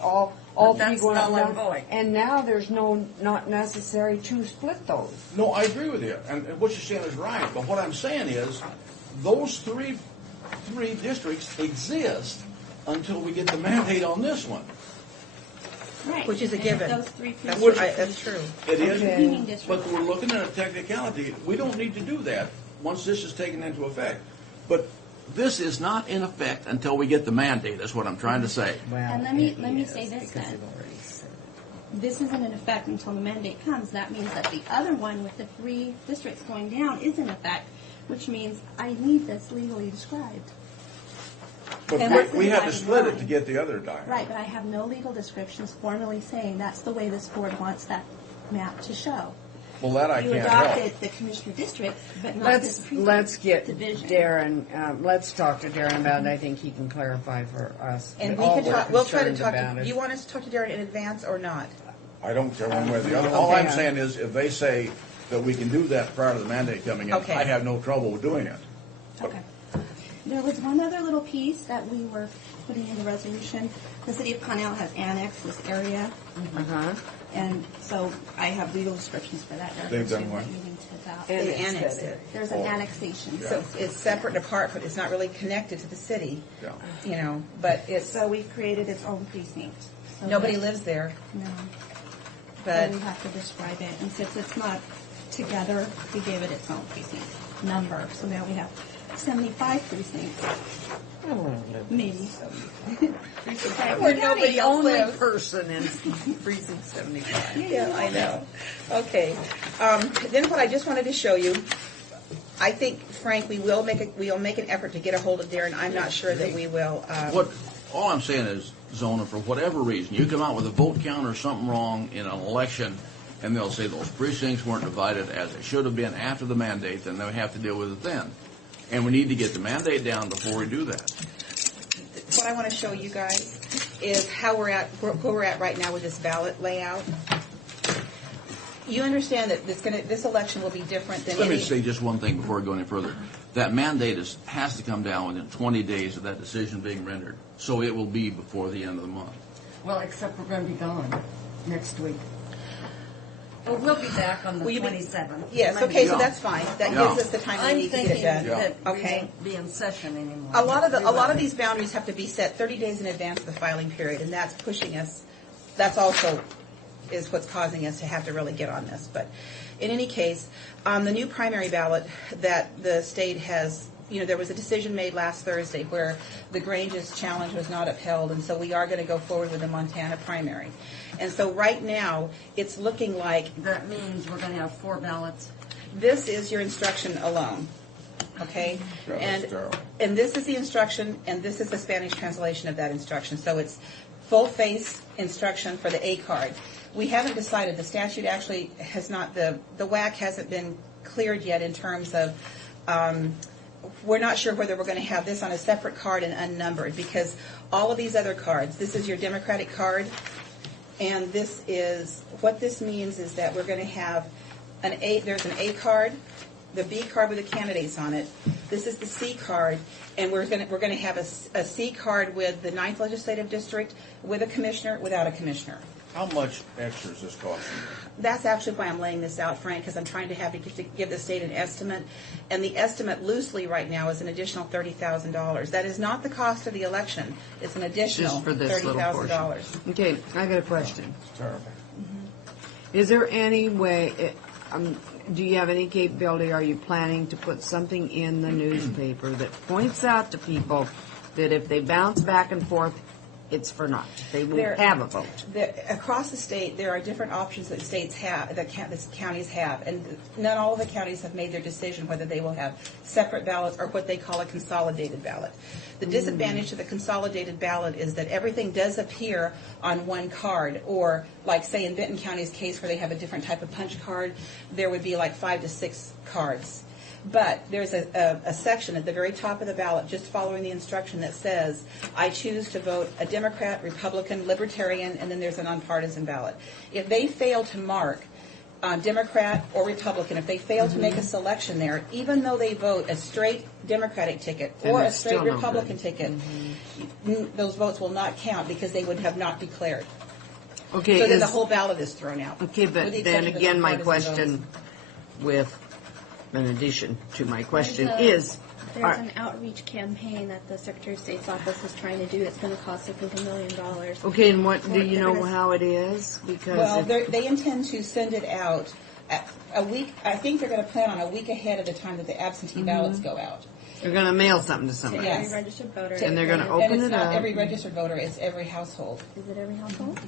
all But three that's going up null and and down. void. And now there's not necessary to split those. No, I agree with you, and what you're saying is right. But what I'm saying is, those three districts exist until we get the mandate on this one. Right. Which is a And given. Those three That's, precincts. that's true. It is, Meaning district. but we're looking at a technicality. We don't need to do that once this is taken into effect. But This is not in effect until we get the mandate, is what I'm trying to say. And let me say this then. This isn't in effect until the mandate comes. That means that the other one with the 3 districts going down is in effect, which means I need this legally described. But And that's we the had to dividing split it line. to get the other diamond. Right, but I have no legal descriptions formally saying that's the way this board wants that map to show. Well, that I You can't adopted help. the commissioner district, but not this Let's get division. Darren, let's talk to Darren about it. I think he can clarify for us. And we All can we're talk, we'll try to concerned talk about to, is- do you want us to talk to Darren in advance or not? I don't care one way or the other. All I'm saying is, if they say that we can do that prior to the mandate coming in, Okay. I have no trouble with doing it. Okay. There was one other little piece that we were putting in the resolution. The city of Connell has annexed this area. Uh-huh. And so I have legal descriptions for that. They've done That what? you need to adopt. They annexed it. There's an annexation. So it's separate and apart, but it's not really connected to the city, Yeah. you know, but it's, So we've created its own precinct. So nobody that- lives there, No. but So we have to describe it. And since it's not together, we gave it its own precinct number. So now we have 75 precincts. Maybe. where nobody else Only lives. person in precinct 75. Yeah, I know. Okay. Then what I just wanted to show you, I think, Frank, we'll make an effort to get a hold of Darren. I'm not sure that we will. All I'm saying is, Zona, for whatever reason, you come out with a vote count or something wrong in an election, and they'll say those precincts weren't divided as they should have been after the mandate, then they have to deal with it then. And we need to get the mandate down before we do that. What I want to show you guys is how where we're at right now with this ballot layout. You understand that this election will be different than Let me any. say just one thing before we go any further. That mandate has to come down within 20 days of that decision being rendered. So it will be before the end of the month. Well, except we're going to be gone next week. Well, we'll be back on the Will you be- 27th. Yes, okay, so that's fine. That gives us the time we I'm need to get thinking it done. that we Okay. won't be in session anymore. A lot of these boundaries have to be set 30 days in advance of the filing period, and that's pushing us. That's also is what's causing us to have to really get on this. But in any case, the new primary ballot that the state has, there was a decision made last Thursday where the Grange's challenge was not upheld, and so we are going to go forward with the Montana primary. And so right now, it's looking like That means we're going to have 4 ballots. this is your instruction alone, okay? Yeah, that's And terrible. and this is the instruction, and this is the Spanish translation of that instruction. So it's full-face instruction for the A card. We haven't decided, the statute actually has not, the WAC hasn't been cleared yet in terms of, we're not sure whether we're going to have this on a separate card and unnumbered, because all of these other cards, this is your Democratic card, and this is, what this means is that we're going to have there's an A card, the B card with the candidates on it. This is the C card, and we're going to have a C card with the 9th Legislative District, with a commissioner, without a commissioner. How much extra is this costing? That's actually why I'm laying this out, Frank, because I'm trying to give the state an estimate, and the estimate loosely right now is an additional $30,000. That is not the cost of the election; it's an additional Just for this little $30,000. Okay, I got a question. It's terrible. Is there any way, do you have any capability, are you planning to put something in the newspaper that points out to people that if they bounce back and forth, it's for naught? They won't have a vote. Across the state, there are different options that states have, that counties have, and not all of the counties have made their decision whether they will have separate ballots or what they call a consolidated ballot. The disadvantage to the consolidated ballot is that everything does appear on one card, or like say in Benton County's case where they have a different type of punch card, there would be like 5 to 6 cards. But there's a section at the very top of the ballot, just following the instruction, that says, I choose to vote a Democrat, Republican, Libertarian, and then there's a nonpartisan ballot. If they fail to mark Democrat or Republican, if they fail to make a selection there, even though they vote a straight Democratic ticket Then or a it's straight still no Republican good. ticket, those votes will not count because they would have not declared. Okay, So then the is- whole ballot is thrown out. Okay, With but the then exception of the again, my nonpartisan question in addition to my question There's is, an outreach campaign that the Secretary of State's office is trying to do that's going to cost, I think, $1 million. okay, and what, do They're you know gonna- how it is? Because Well, if- they intend to send it out a week. I think they're going to plan on a week ahead of the time that the absentee ballots go out. they're going to mail something to somebody. Yes. Every registered voter. And they're gonna And open it's it not up. every registered voter; it's every household. Is it every household?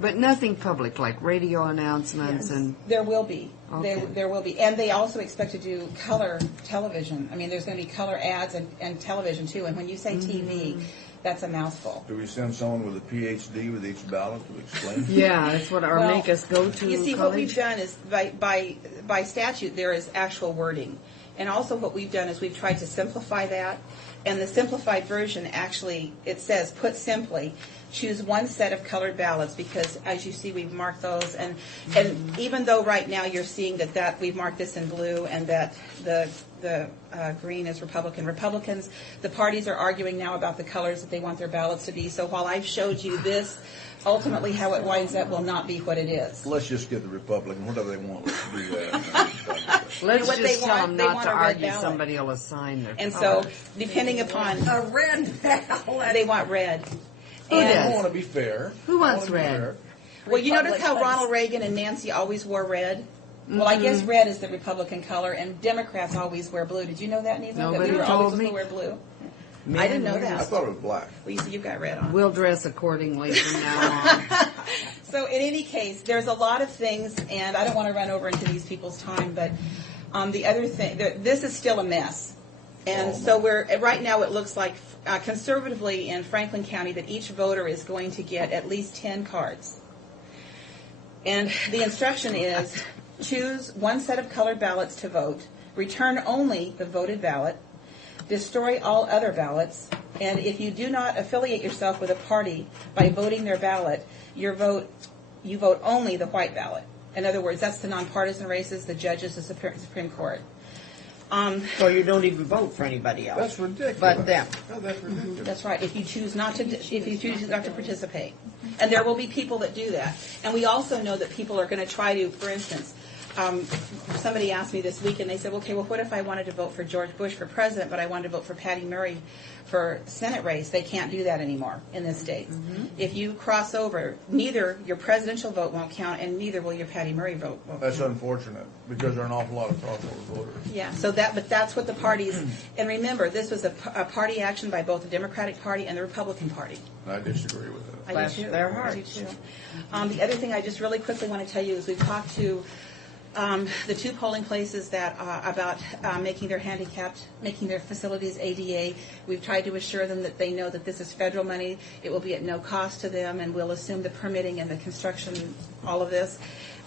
But nothing public, like radio announcements and... There will be. Okay. There will be. And they also expect to do color television. I mean, there's going to be color ads and television, too. And when you say TV, that's a mouthful. Do we send someone with a PhD with each ballot to explain? Yeah, that's what our Well, make us go to You see, what we've college. done is, by statute, there is actual wording. And also what we've done is we've tried to simplify that. And the simplified version, actually, it says, put simply, choose one set of colored ballots, because as you see, we've marked those. And even though right now you're seeing that we've marked this in blue and that the green is Republicans, the parties are arguing now about the colors that they want their ballots to be. So while I've showed you this, ultimately how it winds up will not be what it is. Let's just get the Republican, whatever they want, let's do that. Let's What they just tell want- them they not want to a red argue, ballot. somebody will assign their And color. so, depending upon... A red ballot. They want red. Who And- does? I want to be fair. Who I wants wanna be red? fair. Well, you notice how Republicans. Ronald Reagan and Nancy always wore red? Well, I guess red is the Republican color, and Democrats always wear blue. Did you know that, Neva? Nobody that we were told always me. supposed to wear blue? I didn't know I that. thought it was black. Well, you see, you've got red on. We'll dress accordingly from now on. So in any case, there's a lot of things, and I don't want to run over into these people's time, but the other thing, this is still a mess. And so right now it looks like conservatively in Franklin County that each voter is going to get at least 10 cards. And the instruction is choose one set of colored ballots to vote, return only the voted ballot, destroy all other ballots, and if you do not affiliate yourself with a party by voting their ballot, you vote only the white ballot. In other words, that's the nonpartisan races, the judges, the Supreme Court. So you don't even vote for anybody else. That's ridiculous. But them. No, that's ridiculous. That's right. If you choose not to participate, and there will be people that do that. And we also know that people are going to try to, for instance, somebody asked me this week, and they said, okay, well, what if I wanted to vote for George Bush for president, but I wanted to vote for Patty Murray for Senate race? They can't do that anymore in this state. If you cross over, neither your presidential vote won't count, and neither will your Patty Murray vote. That's unfortunate, because there are an awful lot of crossover voters. Yeah, but that's what the parties, and remember, this was a party action by both the Democratic Party and the Republican Party. I disagree with it. I Bless do too. their I do hearts. too. The other thing I just really quickly want to tell you is we've talked to the two polling places that about making their facilities ADA. We've tried to assure them that they know that this is federal money. It will be at no cost to them, and we'll assume the permitting and the construction, all of this.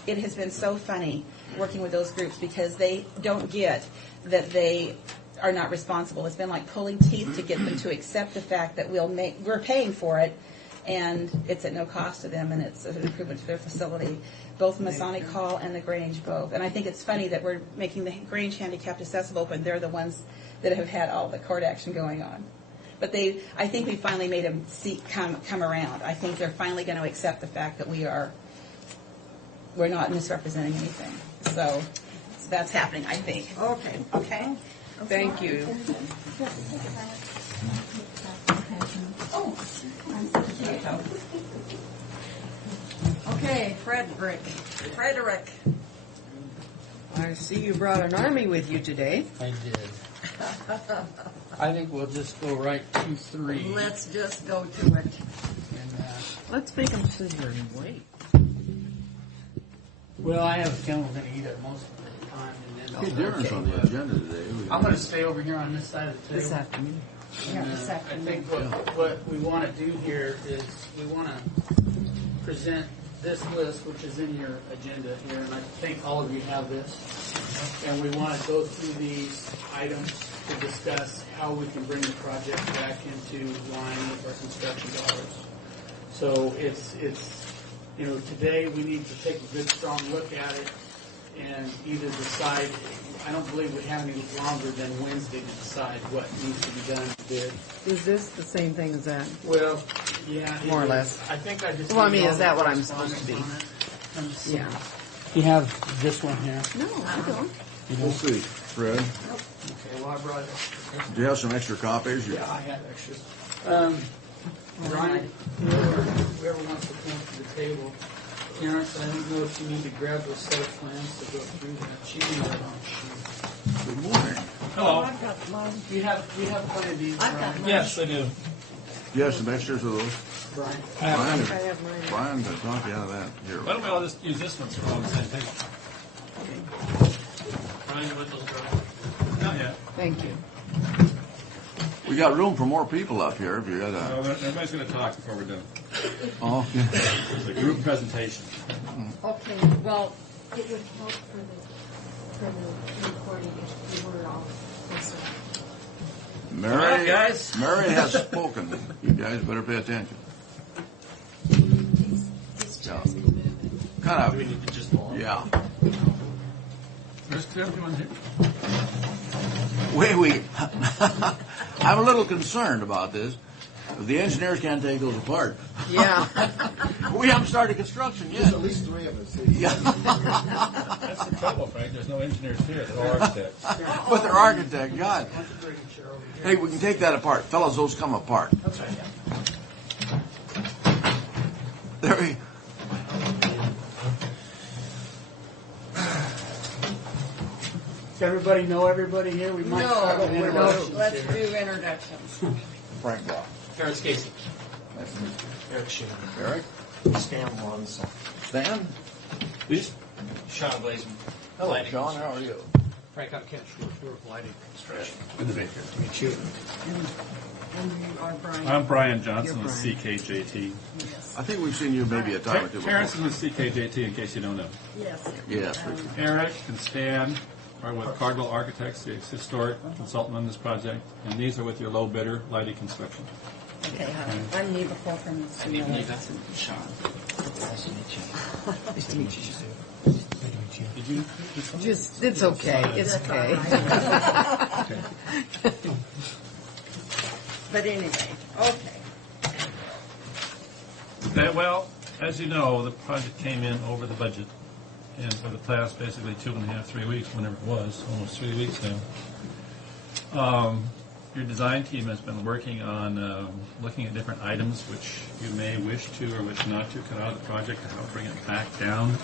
It has been so funny working with those groups because they don't get that they are not responsible. It's been like pulling teeth to get them to accept the fact that we're paying for it, and it's at no cost to them, and it's an improvement to their facility. Both Masonic Hall and the Grange both. And I think it's funny that we're making the Grange handicapped accessible when they're the ones that have had all the court action going on. But I think we finally made them come around. I think they're finally going to accept the fact that we're not misrepresenting anything. So that's happening, I think. Okay. Thank you. Okay, Frederick. I see you brought an army with you today. I did. I think we'll just go right to 3. Let's just go to it. And, Let's make them sit here and wait. well, I have a feeling we're going to eat it most of the time. And Big then difference on the agenda today. I'm going to stay over here on this side of the table. This afternoon. And, this I afternoon. think what we want to do here is we want to present this list, which is in your agenda here, and I think all of you have this. And we want to go through these items to discuss how we can bring the project back into line with our construction dollars. So it's today we need to take a good strong look at it and either decide, I don't believe we have any longer than Wednesday to decide what needs to be done to bid. Is this the same thing as that? Well, yeah. it More or is. less. I think I just. Well, I mean, need is all that the what I'm supposed to be? correspondence on it. Let me see. Yeah. You have this one here? No, I don't. We'll see, Fred. Okay, well, I brought it. Do you have some extra copies? Yeah, I have extras. Brian, whoever wants to come to the table. Terrence, I don't know if you need to grab those set of plans to go through that. She need that on sheet. Good morning. Hello. I've got mine. Do you have one of these, Brian? Yes, I do. Do you have some extras of those? Brian. Brian can talk you out of that. Here. Why don't we all just use this one so we're on the same page? Brian, you want those, Brian? Not yet. Thank you. We got room for more people up here if you got a. Everybody's going to talk before we're done. Oh, yeah. It's a group presentation. Okay, well, it would help for the recording if we were all listening. Mary, All right, guys. Mary has spoken. You guys better pay attention. Yeah. Kind of. We need to just Yeah. There's everyone here. I'm a little concerned about this. The engineers can't take those apart. Yeah. We haven't started construction yet. There's at least 3 of us. Yeah. That's the trouble, Frank. There's no engineers here. They're all architects. But they're architect, God. Hey, we can take that apart. Fellas, those come apart. That's right, yeah. There we Does everybody know everybody here? We might start with introductions let's here. do introductions. Frank Block. Terrence Casey. Nice to meet you. Eric Sheehan. Eric? Stan Lonson. Stan? Please. Sean Blazeman. Hello, Lighting Sean. How are you? Frank Outkench, Roof Lighting Construction. Good to meet you. To meet you. And you are Brian. I'm Brian Johnson You're with Brian. CKJT. Yes. I think we've seen you maybe a time or two before. Terrence is with CKJT, in case you don't know. Yes. Yes. Eric and Stan are with Cardwell Architects, the historic consultant on this project, and these are with your low bidder, Lighty Construction. Okay, hi. I'm Neva Cole from And even the that's Sean. Nice to meet you. Nice to meet you. Did you? Just, it's okay. It's okay. But anyway, okay. Well, as you know, the project came in over the budget, and for the past basically 2.5, 3 weeks, whenever it was, almost 3 weeks now, your design team has been working on looking at different items which you may wish to or wish not to cut out of the project to help bring it back down,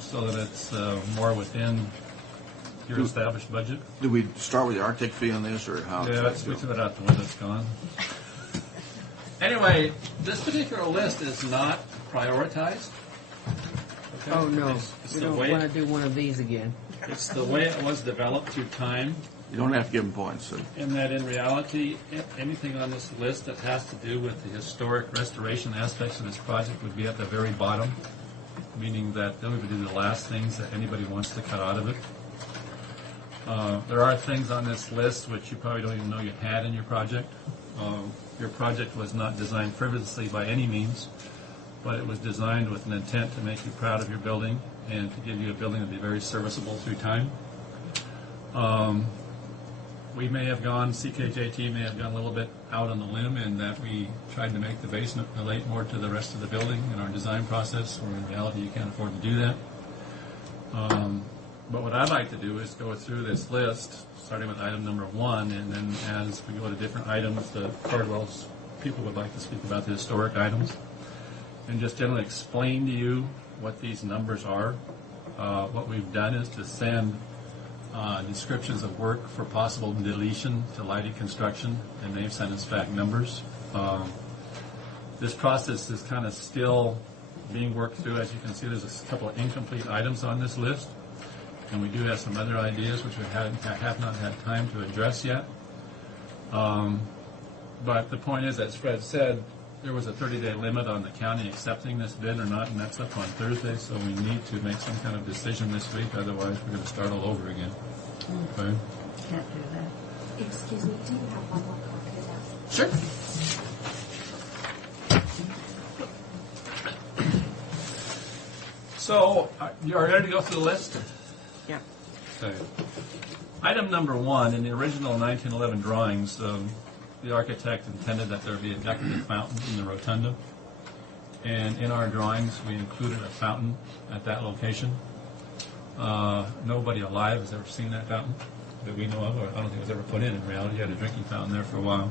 so that it's more within your established budget. Did we start with the architect fee on this, or how? Yeah, we threw that out the window. It's gone. Anyway, this particular list is not prioritized. Okay? Oh, no. It's We the don't way- want to do one of these again. It's the way it was developed through time, You don't have to give them points. So. in that in reality, anything on this list that has to do with the historic restoration aspects of this project would be at the very bottom, meaning that those would be the last things that anybody wants to cut out of it. There are things on this list which you probably don't even know you had in your project. Your project was not designed frivolously by any means, but it was designed with an intent to make you proud of your building and to give you a building that would be very serviceable through time. We may have gone, CKJT may have gone a little bit out on the limb in that we tried to make the basement relate more to the rest of the building in our design process, where in reality you can't afford to do that. But what I'd like to do is go through this list, starting with item number 1, and then as we go to different items, the Cardwell's people would like to speak about the historic items, and just generally explain to you what these numbers are. What we've done is to send descriptions of work for possible deletion to Lighty Construction, and they've sent us back numbers. This process is kind of still being worked through. As you can see, there's a couple of incomplete items on this list, and we do have some other ideas which we have not had time to address yet. But the point is, as Fred said, there was a 30-day limit on the county accepting this bid or not, and that's up on Thursday, so we need to make some kind of decision this week, otherwise we're going to start all over again. Okay? Can't do that. Excuse me, do you have one more copy of that? Sure. So, you are ready to go through the list? Yeah. Okay. Item number 1, in the original 1911 drawings, the architect intended that there be a decorative fountain in the rotunda. And in our drawings, we included a fountain at that location. Nobody alive has ever seen that fountain that we know of, or I don't think it was ever put in reality. You had a drinking fountain there for a while.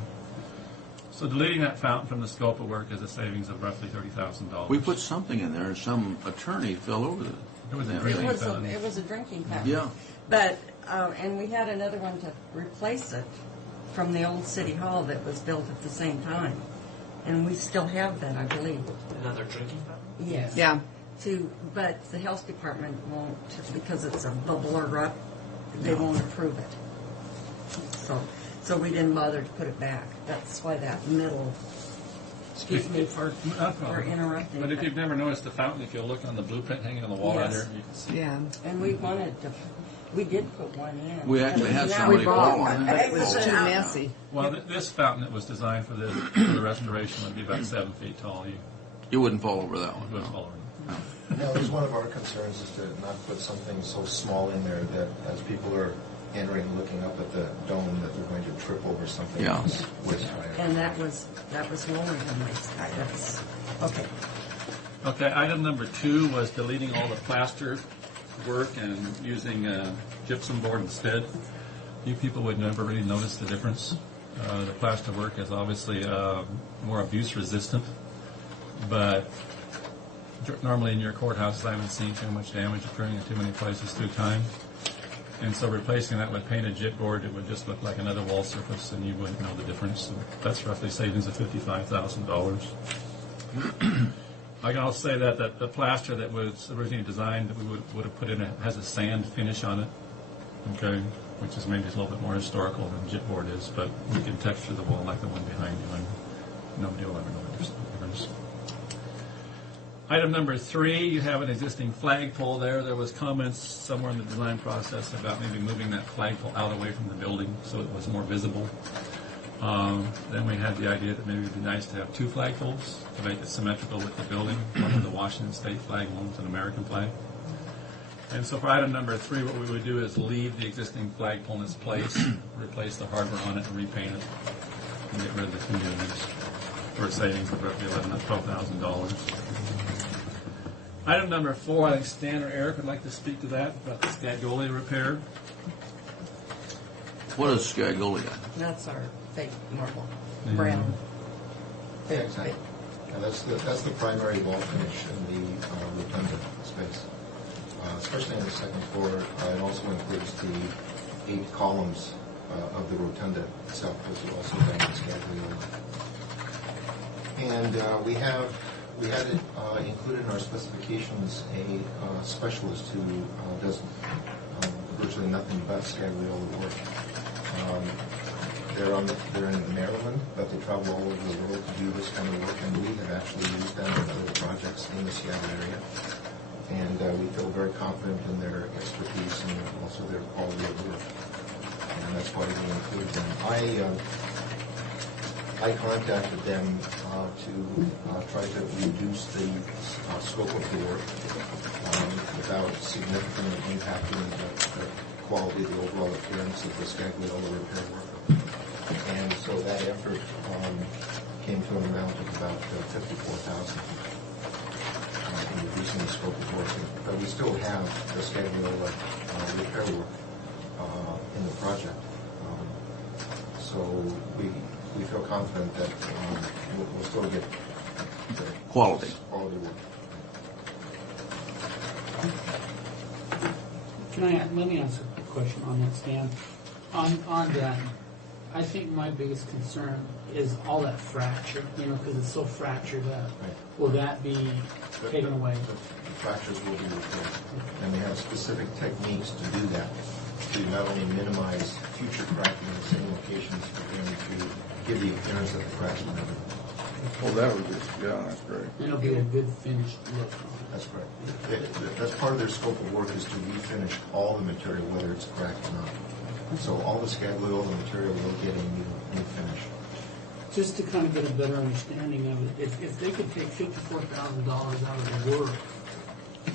So deleting that fountain from the scope of work is a savings of roughly $30,000. We put something in there, and some attorney fell over it. It was a It drinking was fountain. it was a drinking fountain. Yeah. But, and we had another one to replace it from the old city hall that was built at the same time. And we still have that, I believe. Another drinking fountain? Yes. Yeah. But the health department won't, because it's a bubbler up, they won't approve it. So we didn't bother to put it back. That's why that middle, excuse me for interrupting. But if you've never noticed the fountain, if you look on the blueprint hanging on the wall out there, you can see. Yeah. And we did put one in. We actually had Now somebody we fall bought on it. It was too messy. Well, this fountain that was designed for the restoration would be about 7 feet tall. You wouldn't fall over that one. Wouldn't fall over. No, it was one of our concerns is to not put something so small in there that as people are entering, looking up at the dome, that they're going to trip over something. Yeah. And that was lower than this. That's, okay. Okay, item number 2 was deleting all the plaster work and using gypsum board instead. You people would never really notice the difference. The plaster work is obviously more abuse resistant, but normally in your courthouses I haven't seen too much damage occurring in too many places through time. And so replacing that with painted gyp board, it would just look like another wall surface and you wouldn't know the difference. So that's roughly savings of $55,000. I can also say that the plaster that was originally designed that we would have put in has a sand finish on it, okay, which is maybe a little bit more historical than gyp board is, but we can texture the wall like the one behind you and nobody will ever know the difference. Item number 3, you have an existing flagpole there. There was comments somewhere in the design process about maybe moving that flagpole out away from the building so it was more visible. Then we had the idea that maybe it would be nice to have 2 flagpoles to make it symmetrical with the building, one with the Washington State flag, one with an American flag. And so for item number 3, what we would do is leave the existing flagpole in its place, replace the hardware on it, and repaint it, and get rid of the 2 units for a savings of roughly $12,000. Item number 4, I think Stan or Eric would like to speak to that, about the Scagolia repair. What is Scagolia? That's our fake marble. Yeah. Brown. Yeah, exactly. And that's the primary wall finish in the rotunda space. Especially on the second floor, it also includes the 8 columns of the rotunda itself, which is also done in Scagolia. And we had it included in our specifications a specialist who does virtually nothing but Scagliola work. They're in Maryland, but they travel all over the world to do this kind of work, and we have actually used them in other projects in the Seattle area. And we feel very confident in their expertise and also their quality of work. And that's why we included them. I contacted them to try to reduce the scope of the work without significantly impacting the quality, the overall appearance of the Scagliola repair work. And so that effort came to an amount of about $54,000 in reducing the scope of work. But we still have the Scagliola repair work in the project. So we feel confident that we'll still get quality work. Let me ask a question on that, Stan. On that, I think my biggest concern is all that fracture, because it's so fractured up. Right. Will that be taken away? The fractures will be repaired. And we have specific techniques to do that, to not only minimize future cracking in the same locations, but then to give the appearance that the cracks were never. Well, that would be, yeah, that's great. It'll be a good finished look. That's correct. That's part of their scope of work, is to refinish all the material, whether it's cracked or not. So all the Scagliola material will get a new finish. Just to kind of get a better understanding of it, if they could take $54,000 out of the work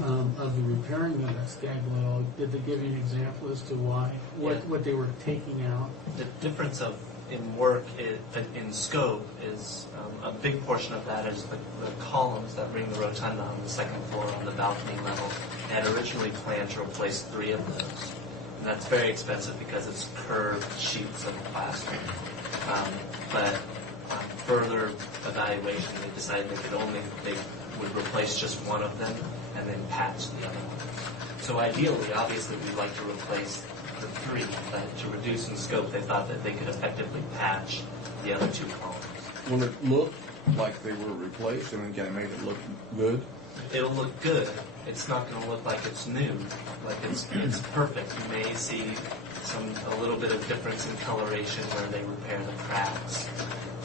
of the repairing of that Scaglio, did they give you an example as to why? What they were taking out? The difference in work, in scope, is a big portion of that is the columns that bring the rotunda on the second floor on the balcony level. They had originally planned to replace 3 of those. And that's very expensive because it's curved sheets of plaster. But on further evaluation, they decided they would replace just one of them and then patch the other one. So ideally, obviously, we'd like to replace the 3, but to reduce in scope, they thought that they could effectively patch the other 2 columns. Will it look like they were replaced? I mean, can it make it look good? It'll look good. It's not going to look like it's new, like it's perfect. You may see a little bit of difference in coloration where they repair the cracks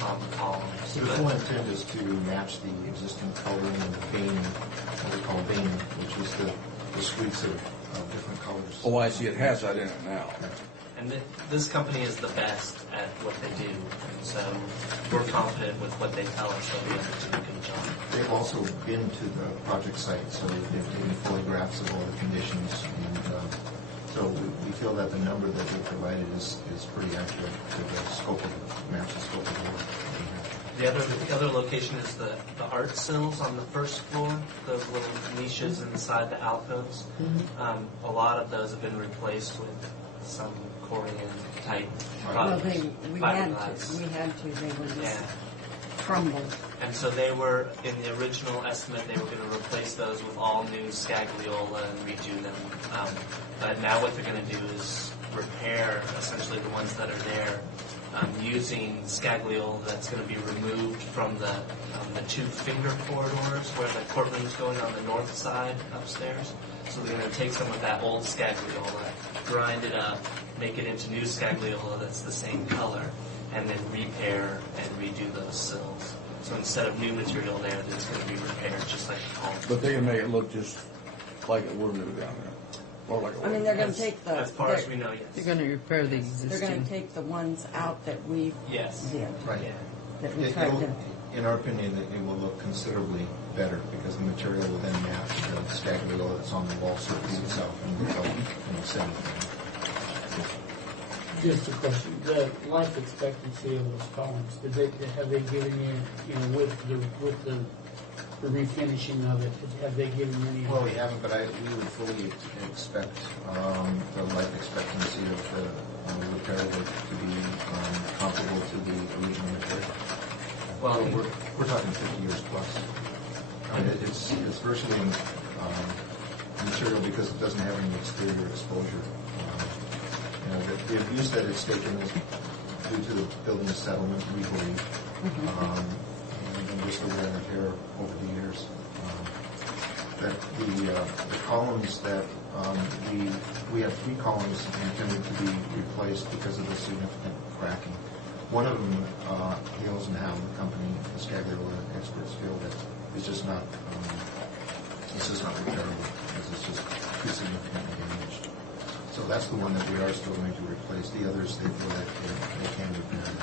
on the columns. So the full intent is to match the existing coloring and the vein, what we call vein, which is the streaks of different colors. Oh, I see. It has that in it now. And this company is the best at what they do, and so we're confident with what they tell us that we have to do a good job. They've also been to the project site, so they've taken photographs of all the conditions, and so we feel that the number that they provided is pretty accurate to the scope of match the scope of the work. The other location is the art sills on the first floor, those little niches inside the alcoves. A lot of those have been replaced with some Korean type Well, products. we had to. They were just crumbled. And so they were, in the original estimate, they were going to replace those with all new Scagliola and redo them. But now what they're going to do is repair essentially the ones that are there using Scagliola that's going to be removed from the 2 finger corridors where the courtroom's going on the north side upstairs. So they're going to take some of that old Scagliola, grind it up, make it into new Scagliola that's the same color, and then repair and redo those sills. So instead of new material there, it's going to be repaired just like the column. But they can make it look just like it were new down there. Or like it I mean, they're going to take the... As far as we know, yes. They're going to repair the existing. They're going to take the ones out that we did. Right. That we tried to... In our opinion, it will look considerably better because the material will then match the Scagliola that's on the wall surface itself and without setting. Just a question: the life expectancy of those columns, have they given you, with the refinishing of it, have they given you any? Well, we haven't, but we would fully expect the life expectancy of the repair work to be comparable to the original material. Well, we're talking 50 years plus. I mean, it's virtually material because it doesn't have any exterior exposure. The abuse that it's taken is due to the building settlement, we believe, and just the wear and tear over the years. That the columns that we have 3 columns intended to be replaced because of the significant cracking. One of them, Hales and Howe, the company, the Scagliola experts feel that it's just not repairable because it's just too significantly damaged. So that's the one that we are still going to replace. The others, they feel that they can repair.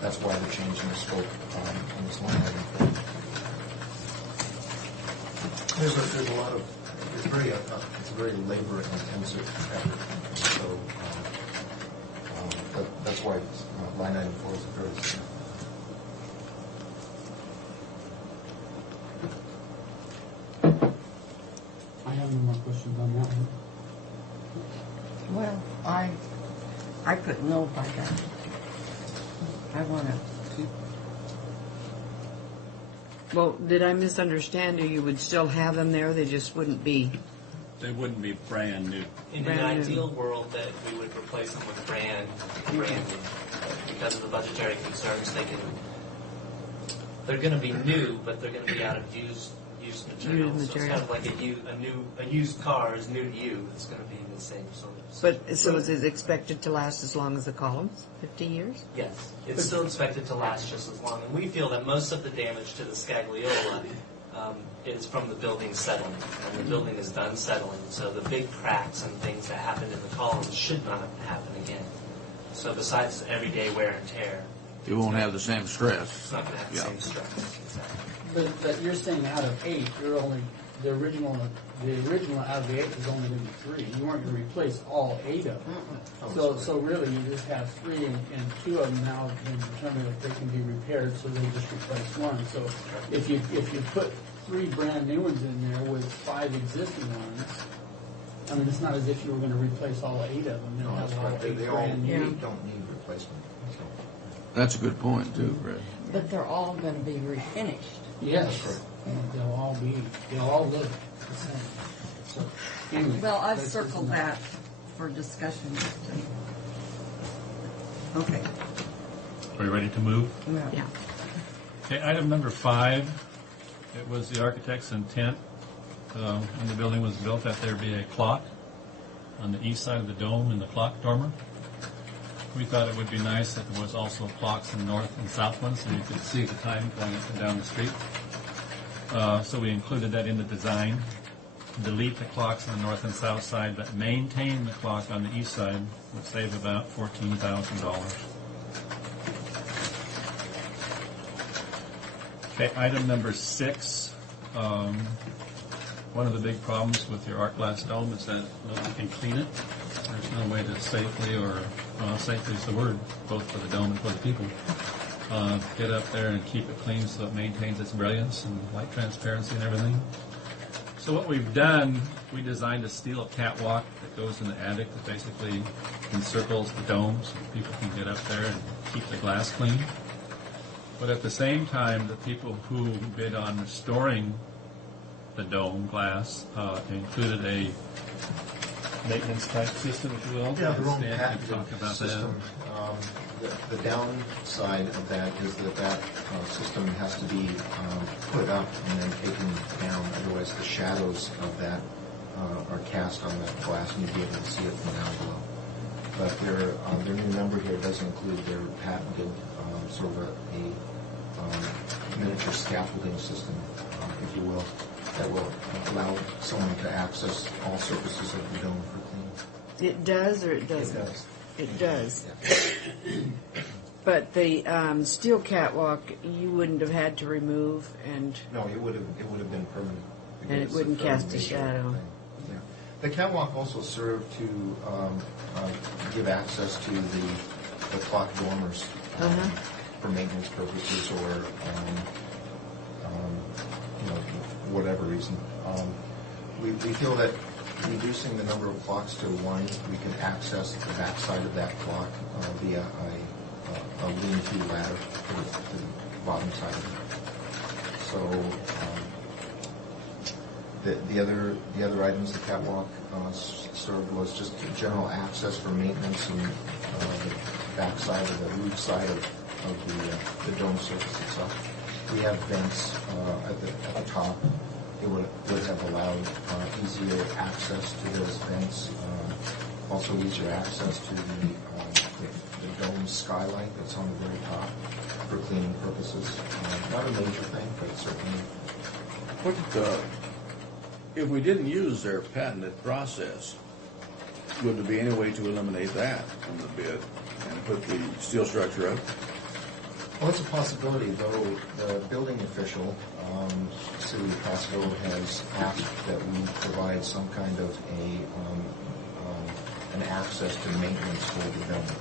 That's why we're changing the scope on this line item. There's a lot of, it's a very labor intensive effort. So, but that's why line item 4 is very significant. I have no more questions on that one. Well, I couldn't know by that. I want to... Well, did I misunderstand you? You would still have them there, they just wouldn't be... They wouldn't be brand new. In an ideal world, that we would replace them with brand new. Because of the budgetary concerns, they're going to be new, but they're going to be out of used material. So it's kind of like a used car is new to you. It's going to be the same sort of. But so is it expected to last as long as the columns? 50 years? Yes, it's still expected to last just as long. And we feel that most of the damage to the Scagliola is from the building settling. And the building is done settling, so the big cracks and things that happened in the columns should not happen again. So besides everyday wear and tear, it won't have the same stress. It's not going to have the same stress. Exactly. But you're saying out of 8, you're only the original out of the 8 was only going to be 3. You weren't going to replace all 8 of them. So really, you just have 3, and 2 of them now have been determined that they can be repaired, so they just replace 1. So if you put 3 brand new ones in there with 5 existing ones, I mean, it's not as if you were going to replace all 8 of them. No, that's right. They all don't need replacement. So. That's a good point, too, Fred. But they're all going to be refinished. Yes. They'll all look the same. So, anyway, Well, I've circled that for discussion. Okay. Are you ready to move? Yeah. Okay, item number 5, it was the architect's intent when the building was built that there be a clock on the east side of the dome in the clock dormer. We thought it would be nice if there was also clocks in north and south ones so you could see the time going up and down the street. So we included that in the design. Delete the clocks on the north and south side, but maintain the clock on the east side would save about $14,000. Okay, item number 6. One of the big problems with your art glass dome is that nobody can clean it. There's no way to safely, or safely is the word, both for the dome and for the people, get up there and keep it clean so it maintains its brilliance and light transparency and everything. So what we've done, we designed a steel catwalk that goes in the attic that basically encircles the dome so people can get up there and keep the glass clean. But at the same time, the people who bid on restoring the dome glass included a maintenance type system, if you will. Yeah, their own Stan, patented talk about system. The downside of that is that system has to be put up and then taken down. Otherwise, the shadows of that are cast on that glass, and you'll be able to see it from down below. But their new number here does include their patented sort of a miniature scaffolding system, if you will, that will allow someone to access all surfaces of the dome for cleaning. It does or it doesn't? It does. It does. But the steel catwalk, you wouldn't have had to remove, and No, it would have been permanent. and it wouldn't cast a shadow. Yeah. The catwalk also served to give access to the clock dormers for maintenance purposes or whatever reason. We feel that reducing the number of clocks to 1, we can access the backside of that clock via a lean-to ladder to the bottom side of it. So the other items the catwalk served was just general access for maintenance and the backside of the roof side of the dome surface itself. We have vents at the top. It would have allowed easier access to those vents, also easier access to the dome skylight that's on the very top for cleaning purposes. Not a major thing, but certainly. If we didn't use their patented process, would there be any way to eliminate that from the bid and put the steel structure up? Well, it's a possibility, though the building official, City of Pasco, has asked that we provide some kind of an access to maintenance for the building.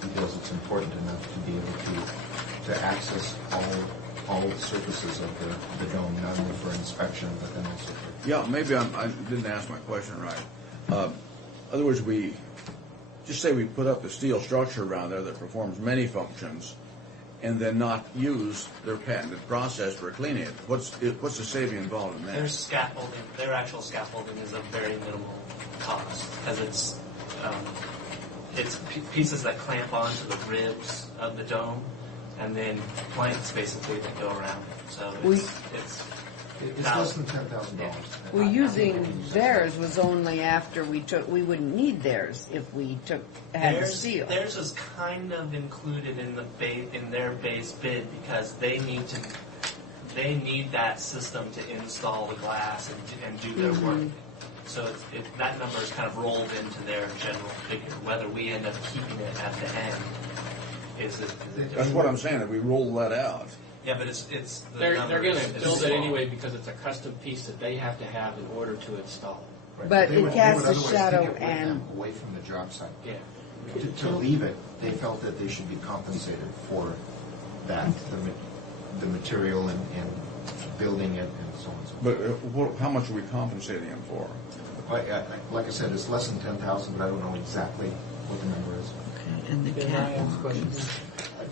Because it's important enough to be able to access all the surfaces of the dome, not only for inspection, but then also for... Yeah, maybe I didn't ask my question right. In other words, we just say we put up a steel structure around there that performs many functions and then not use their patented process for cleaning it. What's the saving involved in that? Their scaffolding, their actual scaffolding is a very minimal cost because it's pieces that clamp onto the ribs of the dome and then planks basically that go around it. So it's less than $10,000. Well, using theirs was only after we wouldn't need theirs if we had the steel. Theirs was kind of included in their base bid because they need that system to install the glass and do their work. So that number is kind of rolled into their general figure. Whether we end up keeping it at the end is That's what I'm saying. If we roll that out Yeah, but it's the They're number going is to build it small. anyway because it's a custom piece that they have to have in order to install. But They it would- casts they a would otherwise shadow take it with them and away from the job site. Yeah. To leave it, they felt that they should be compensated for that, the material and building it and so on and so forth. But how much are we compensating them for? Like I said, it's less than 10,000, but I don't know exactly what the number is. and the Can I ask a catwalk. question?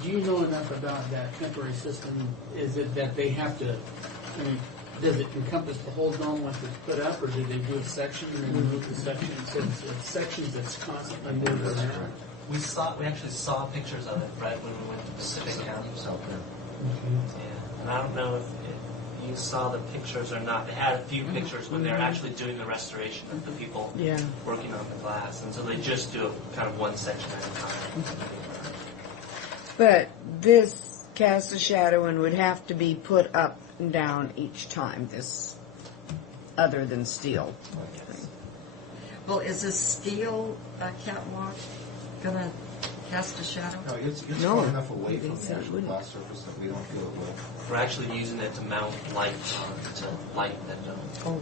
Do you know enough about that temporary system? Is it that they have to, I mean, does it encompass the whole dome once it's put up, or do they do a section and then remove the section? So it's sections that's constantly moving around. We actually saw pictures of it, right, when we went to Pacific County. Yeah, and I don't know if you saw the pictures or not. They had a few pictures when they're actually doing the restoration of the people working on the glass, and so they just do a kind of one section at a time. But this casts a shadow and would have to be put up and down each time, this, other than steel. Well, is this steel catwalk going to cast a shadow? No, it's No, far enough away they from said the it actual wouldn't. glass surface that we don't feel it will. We're actually using it to mount lights on it, to light the dome. Oh,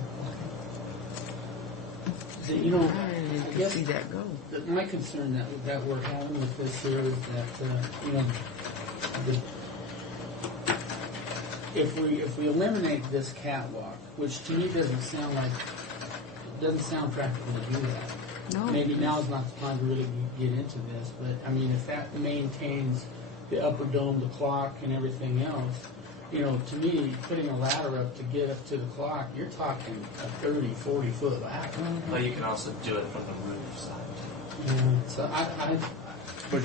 So, you know, I I guess see that go. my concern that we're having with this here is that, you know, if we eliminate this catwalk, which to me doesn't sound practical to do that. No. Maybe now's not the time to really get into this, but I mean, if that maintains the upper dome, the clock, and everything else, you know, to me, putting a ladder up to get up to the clock, you're talking a 30, 40-foot ladder. But you can also do it from the roof side. Yeah, so I But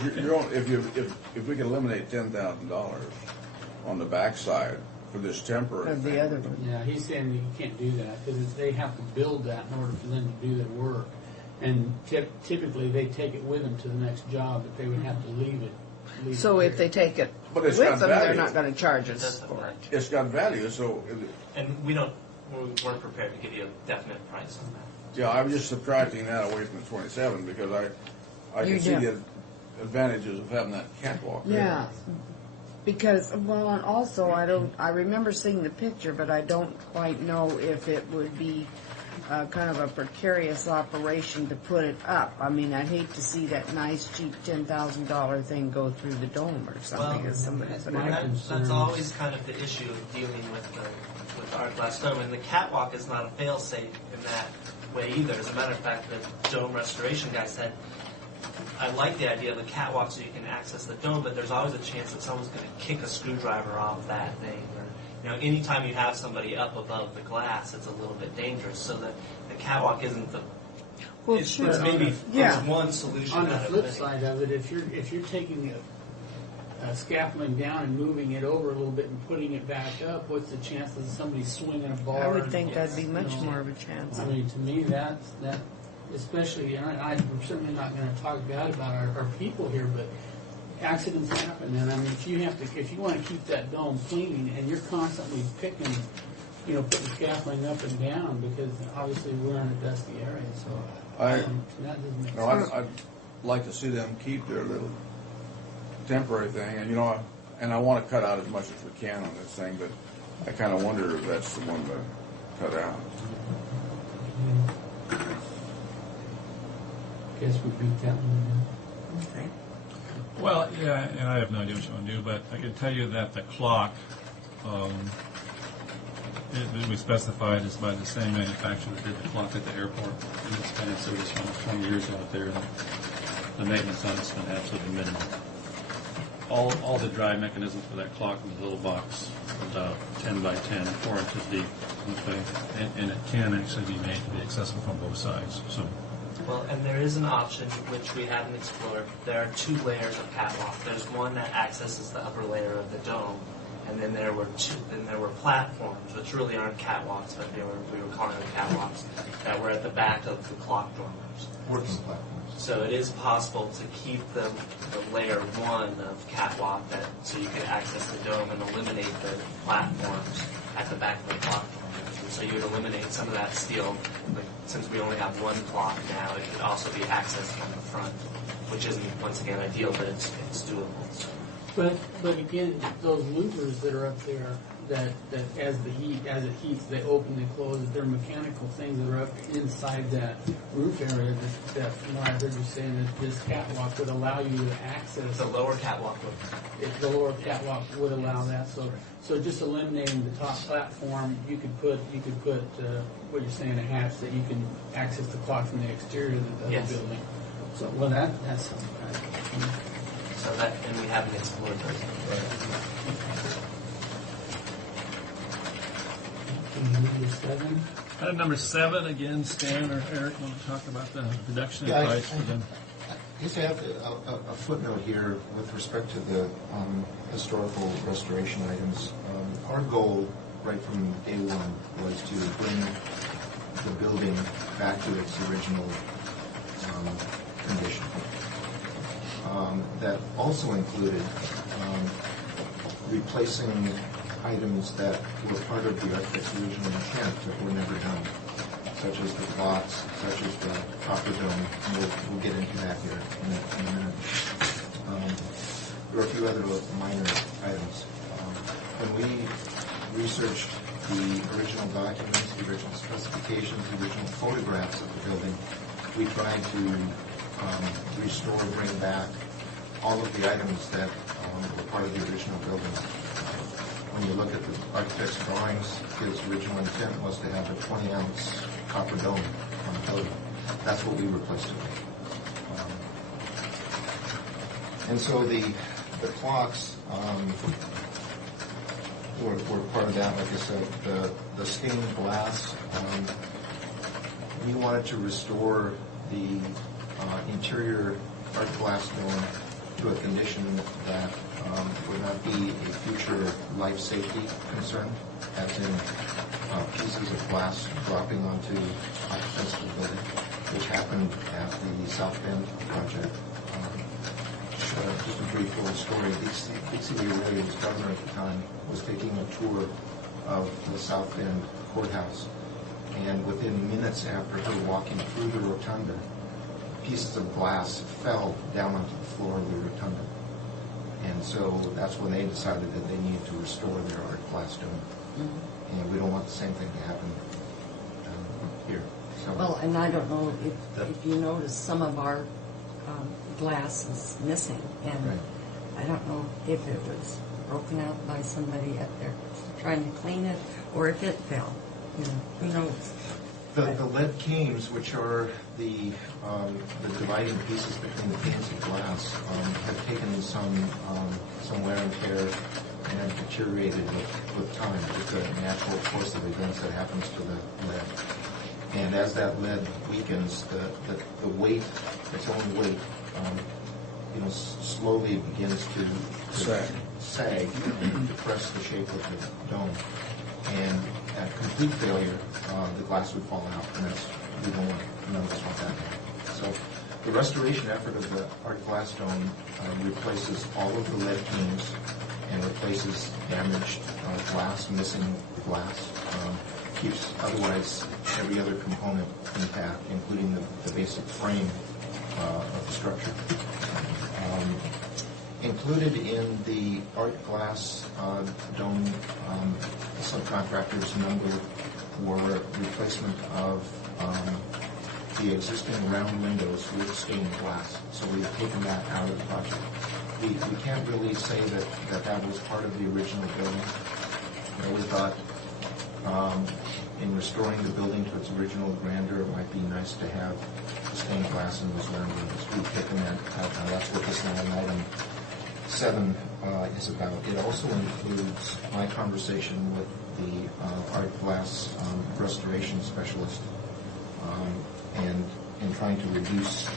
if we can eliminate $10,000 on the backside for this temporary Of the thing, other one. Yeah, he's saying that you can't do that because they have to build that in order for them to do their work. And typically, they take it with them to the next job, but they would have to leave it. So if they take it But with it's them, got they're value. not going to charge us That's for it. it's got value. So And we weren't prepared to give you a definite price on that. yeah, I'm just subtracting that away from the 27 because I You can see don't. the advantages of having that catwalk there. Yeah, because, well, and also, I remember seeing the picture, but I don't quite know if it would be kind of a precarious operation to put it up. I mean, I'd hate to see that nice, cheap $10,000 thing go through the dome or something, as somebody put it up. That's always kind of the issue of dealing with the art glass dome. And the catwalk is not a fail-safe in that way either. As a matter of fact, the dome restoration guy said, I like the idea of the catwalk so you can access the dome, but there's always a chance that someone's going to kick a screwdriver off that thing. Or, you know, anytime you have somebody up above the glass, it's a little bit dangerous. So the catwalk isn't the. Well, it's sure. maybe Yeah. it's one solution. On the out of flip many. side of it, if you're taking the scaffolding down and moving it over a little bit and putting it back up, what's the chances of somebody swinging a bar? I would and- think that'd be much you know, more of a chance. I mean, to me, that especially, and I'm certainly not going to talk bad about our people here, but accidents happen, and I mean, if you want to keep that dome clean, and you're constantly picking, you know, putting scaffolding up and down, because obviously we're in a dusty area, so that doesn't make sense. I'd like to see them keep their little temporary thing, and and I want to cut out as much as we can on this thing, but I kind of wonder if that's the one to cut out. Guess we beat that one. Okay. Well, yeah, and I have no idea what you want to do, but I can tell you that the clock, we specified is by the same manufacturer that did the clock at the airport. And it's been in service for almost 20 years out there. And the maintenance on it's been absolutely minimal. All the drive mechanisms for that clock in the little box, about 10 by 10, 4 inches deep. Okay, and it can actually be made to be accessible from both sides. So. Well, and there is an option which we haven't explored. There are two layers of catwalk. There's one that accesses the upper layer of the dome, and then there were platforms, which really aren't catwalks, but we were calling them catwalks, that were at the back of the clock dormers. Working platforms. So it is possible to keep the layer one of catwalk so you could access the dome and eliminate the platforms at the back of the clock dormers. And so you would eliminate some of that steel. But since we only have one clock now, it could also be accessed from the front, which isn't, once again, ideal, but it's doable. So. But again, those louvers that are up there, that as it heats, they open and close. They're mechanical things that are up inside that roof area. That from what I heard you saying, that this catwalk would allow you to access. The lower catwalk would. The lower catwalk would allow that. So just eliminating the top platform, you could put what you're saying, a hatch that you can access the clock from the exterior of the Yes. building. So well, that's something. So that, and we haven't explored those. Item number 7, again, Stan or Eric want to talk about the reduction in Yeah, price for them. I guess I have a footnote here with respect to the historical restoration items. Our goal, right from day one, was to bring the building back to its original condition. That also included replacing items that were part of the architect's original intent that were never done, such as the clocks, such as the copper dome. We'll get into that here in a minute. There are a few other minor items. When we researched the original documents, the original specifications, the original photographs of the building, we tried to restore, bring back all of the items that were part of the original building. When you look at the architect's drawings, his original intent was to have a 20-ounce copper dome on the building. That's what we replaced it with. And so the clocks were part of that. Like I said, the stained glass, we wanted to restore the interior art glass dome to a condition that would not be a future life safety concern, as in pieces of glass dropping onto occupants of the building, which happened at the South Bend project. Just a brief little story. Dixie Lee Ray, who was governor at the time, was taking a tour of the South Bend courthouse, and within minutes after her walking through the rotunda, pieces of glass fell down onto the floor of the rotunda. And so that's when they decided that they needed to restore their art glass dome. Mm-hmm. And we don't want the same thing to happen here. So, well, and I don't know if you notice, some of our glass is missing, and right. I don't know if it was broken out by somebody up there trying to clean it, or if it fell. You know, who knows? The lead cames, which are the dividing pieces between the panes of glass, have taken some wear and tear and deteriorated with time. It's a natural course of events that happens to the lead. And as that lead weakens, the weight, its own weight, slowly begins to sag and depress the shape of the dome. And at complete failure, the glass would fall out, and we don't want, none of us want that. So the restoration effort of the art glass dome replaces all of the lead cames and replaces damaged glass, missing glass, keeps otherwise every other component intact, including the basic frame of the structure. Included in the art glass dome subcontractors number were replacement of the existing round windows with stained glass. So we've taken that out of the project. We can't really say that was part of the original building. We thought in restoring the building to its original grandeur, it might be nice to have stained glass in those round windows. We've taken that out. Now that's what this line item 7 is about. It also includes my conversation with the art glass restoration specialist and in trying to reduce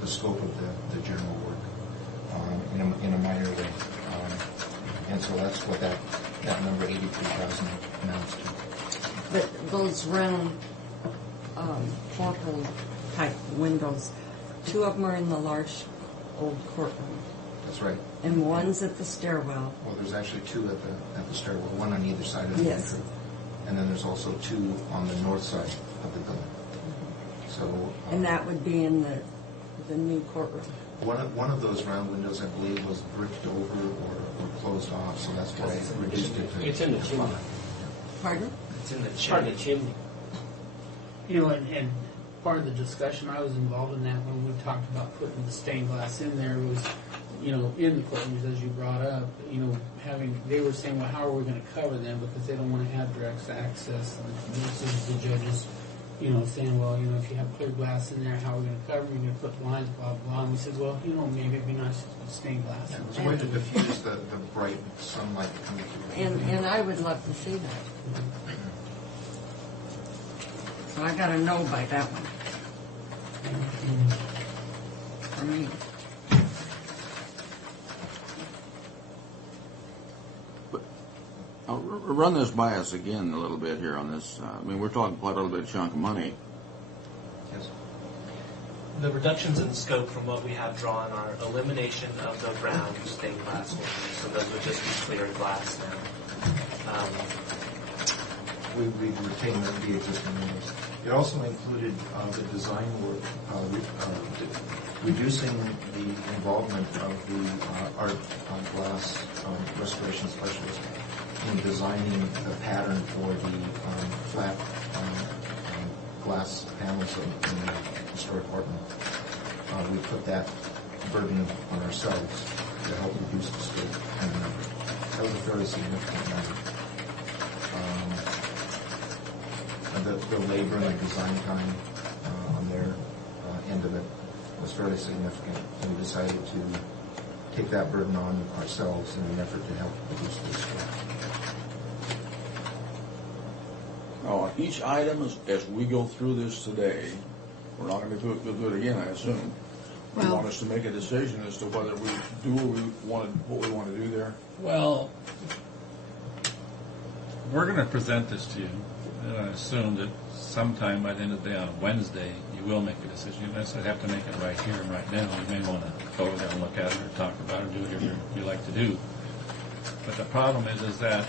the scope of the general work in a minor way. And so that's what that number 83,000 amounts to. But those round portal type windows, 2 of them are in the large old courtroom. That's right. And one's at the stairwell. Well, there's actually 2 at the stairwell, one on either side of the entry. And then there's also 2 on the north side of the building. So. And that would be in the new courtroom. One of those round windows, I believe, was bricked over or closed off, so that's why it reduced it to. It's in the chimney. Pardon? It's in the Part of the chimney. You know, and part of the discussion, I was involved in that when we talked about putting the stained glass in there was, you know, in the courtrooms, as you brought up, you know, they were saying, well, how are we going to cover them because they don't want to have direct access. And this is the judges, you know, saying, well, you know, if you have clear glass in there, how are we going to cover them? You're going to put blinds, blah, blah. And we said, well, you know, maybe it'd be nice to put stained glass in It's there. a way to diffuse the bright sunlight coming through. And I would love to see that. So I got a no by that one. For me. I'll run this by us again a little bit here on this. I mean, we're talking quite a little bit of chunk of money. Yes. The reductions in scope from what we have drawn are elimination of the round stained glass holders, so those would just be clear glass now. We retained the existing windows. It also included the design work, reducing the involvement of the art glass restoration specialist in designing the pattern for the flat glass panels in the historic apartment. We put that burden on ourselves to help reduce the scope and the number. That was a fairly significant number. The labor and the design time on their end of it was fairly significant, and we decided to take that burden on ourselves in an effort to help reduce the scope. Now, each item, as we go through this today, we're not going to do it again, I assume. You want us to make a decision as to whether we do what we want to do there? Well, we're going to present this to you. And I assume that sometime by the end of the day on Wednesday, you will make a decision. You don't necessarily have to make it right here and right now. You may want to go over there and look at it or talk about it or do whatever you like to do. But the problem is that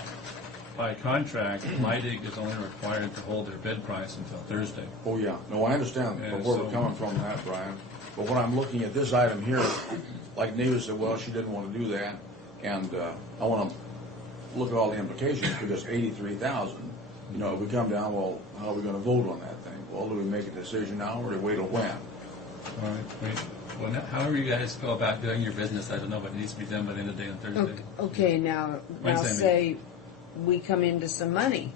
by contract, Leidig is only required to hold their bid price until Thursday. Oh, yeah. No, I understand where we're coming from that, Brian. But when I'm looking at this item here, like Neva said, well, she didn't want to do that. And I want to look at all the implications because $83,000. You know, if we come down, well, how are we going to vote on that thing? Well, do we make a decision now or do we wait till when? All right. Well, now, however you guys go about doing your business, I don't know, but it needs to be done by the end of the day on Thursday. Okay, now Wednesday, say we come into some money.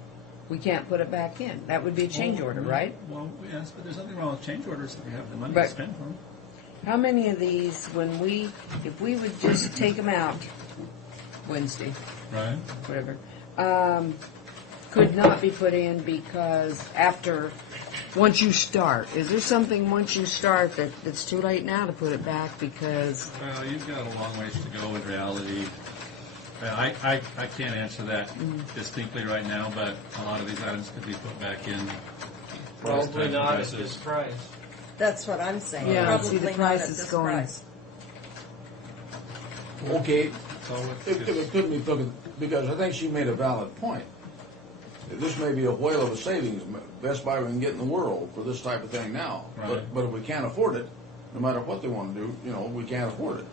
We can't put it back in. That would be a change order, right? Well, yes, but there's nothing wrong with change orders if you have the money But to spend for them. how many of these, if we would just take them out Wednesday, Right. whatever, could not be put in because once you start, is there something once you start that's too late now to put it back because? Well, you've got a long ways to go in reality. I can't answer that distinctly right now, but a lot of these items could be put back in. Probably not at this price. That's what I'm saying. Yeah, Probably see, the not price at is this going. price. Okay. So It could be put, because I think she made a valid point. This may be a whale of a savings, best buy we can get in the world for this type of thing now. Right. But if we can't afford it, no matter what they want to do, you know, we can't afford it.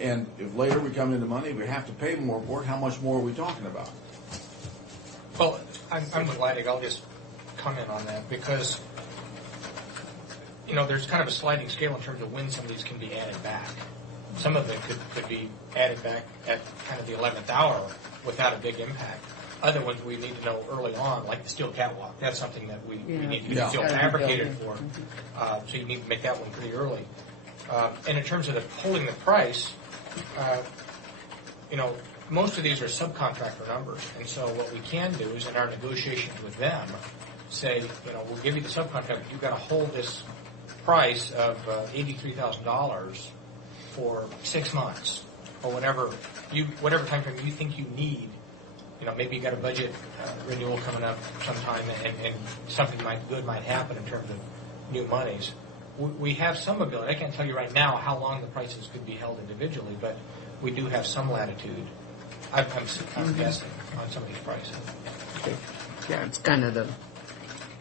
And if later we come into money, we have to pay more for it, how much more are we talking about? Well, I'm with Leidig. I'll just comment on that because, you know, there's kind of a sliding scale in terms of when some of these can be added back. Some of them could be added back at kind of the 11th hour without a big impact. Other ones we need to know early on, like the steel catwalk. That's something that we need to get steel fabricated for. So you need to make that one pretty early. And in terms of holding the price, you know, most of these are subcontractor numbers. And so what we can do is in our negotiations with them, say, you know, we'll give you the subcontract, but you've got to hold this price of $83,000 for 6 months or whatever time frame you think you need. You know, maybe you got a budget renewal coming up sometime, and something good might happen in terms of new monies. We have some ability. I can't tell you right now how long the prices could be held individually, but we do have some latitude. I'm guessing on some of these prices. Yeah, it's kind of the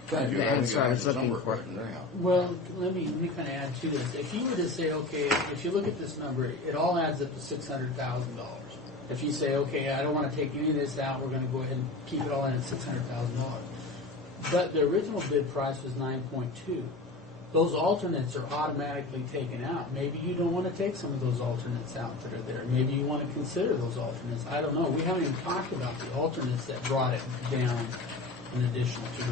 Thank you. That's what I was looking Number for. question anyhow. Well, let me kind of add to this. If you were to say, okay, if you look at this number, it all adds up to $600,000. If you say, okay, I don't want to take any of this out, we're going to go ahead and keep it all in at $600,000. But the original bid price was 9.2. Those alternates are automatically taken out. Maybe you don't want to take some of those alternates out that are there. Maybe you want to consider those alternates. I don't know. We haven't even talked about the alternates that brought it down an additional $200,000.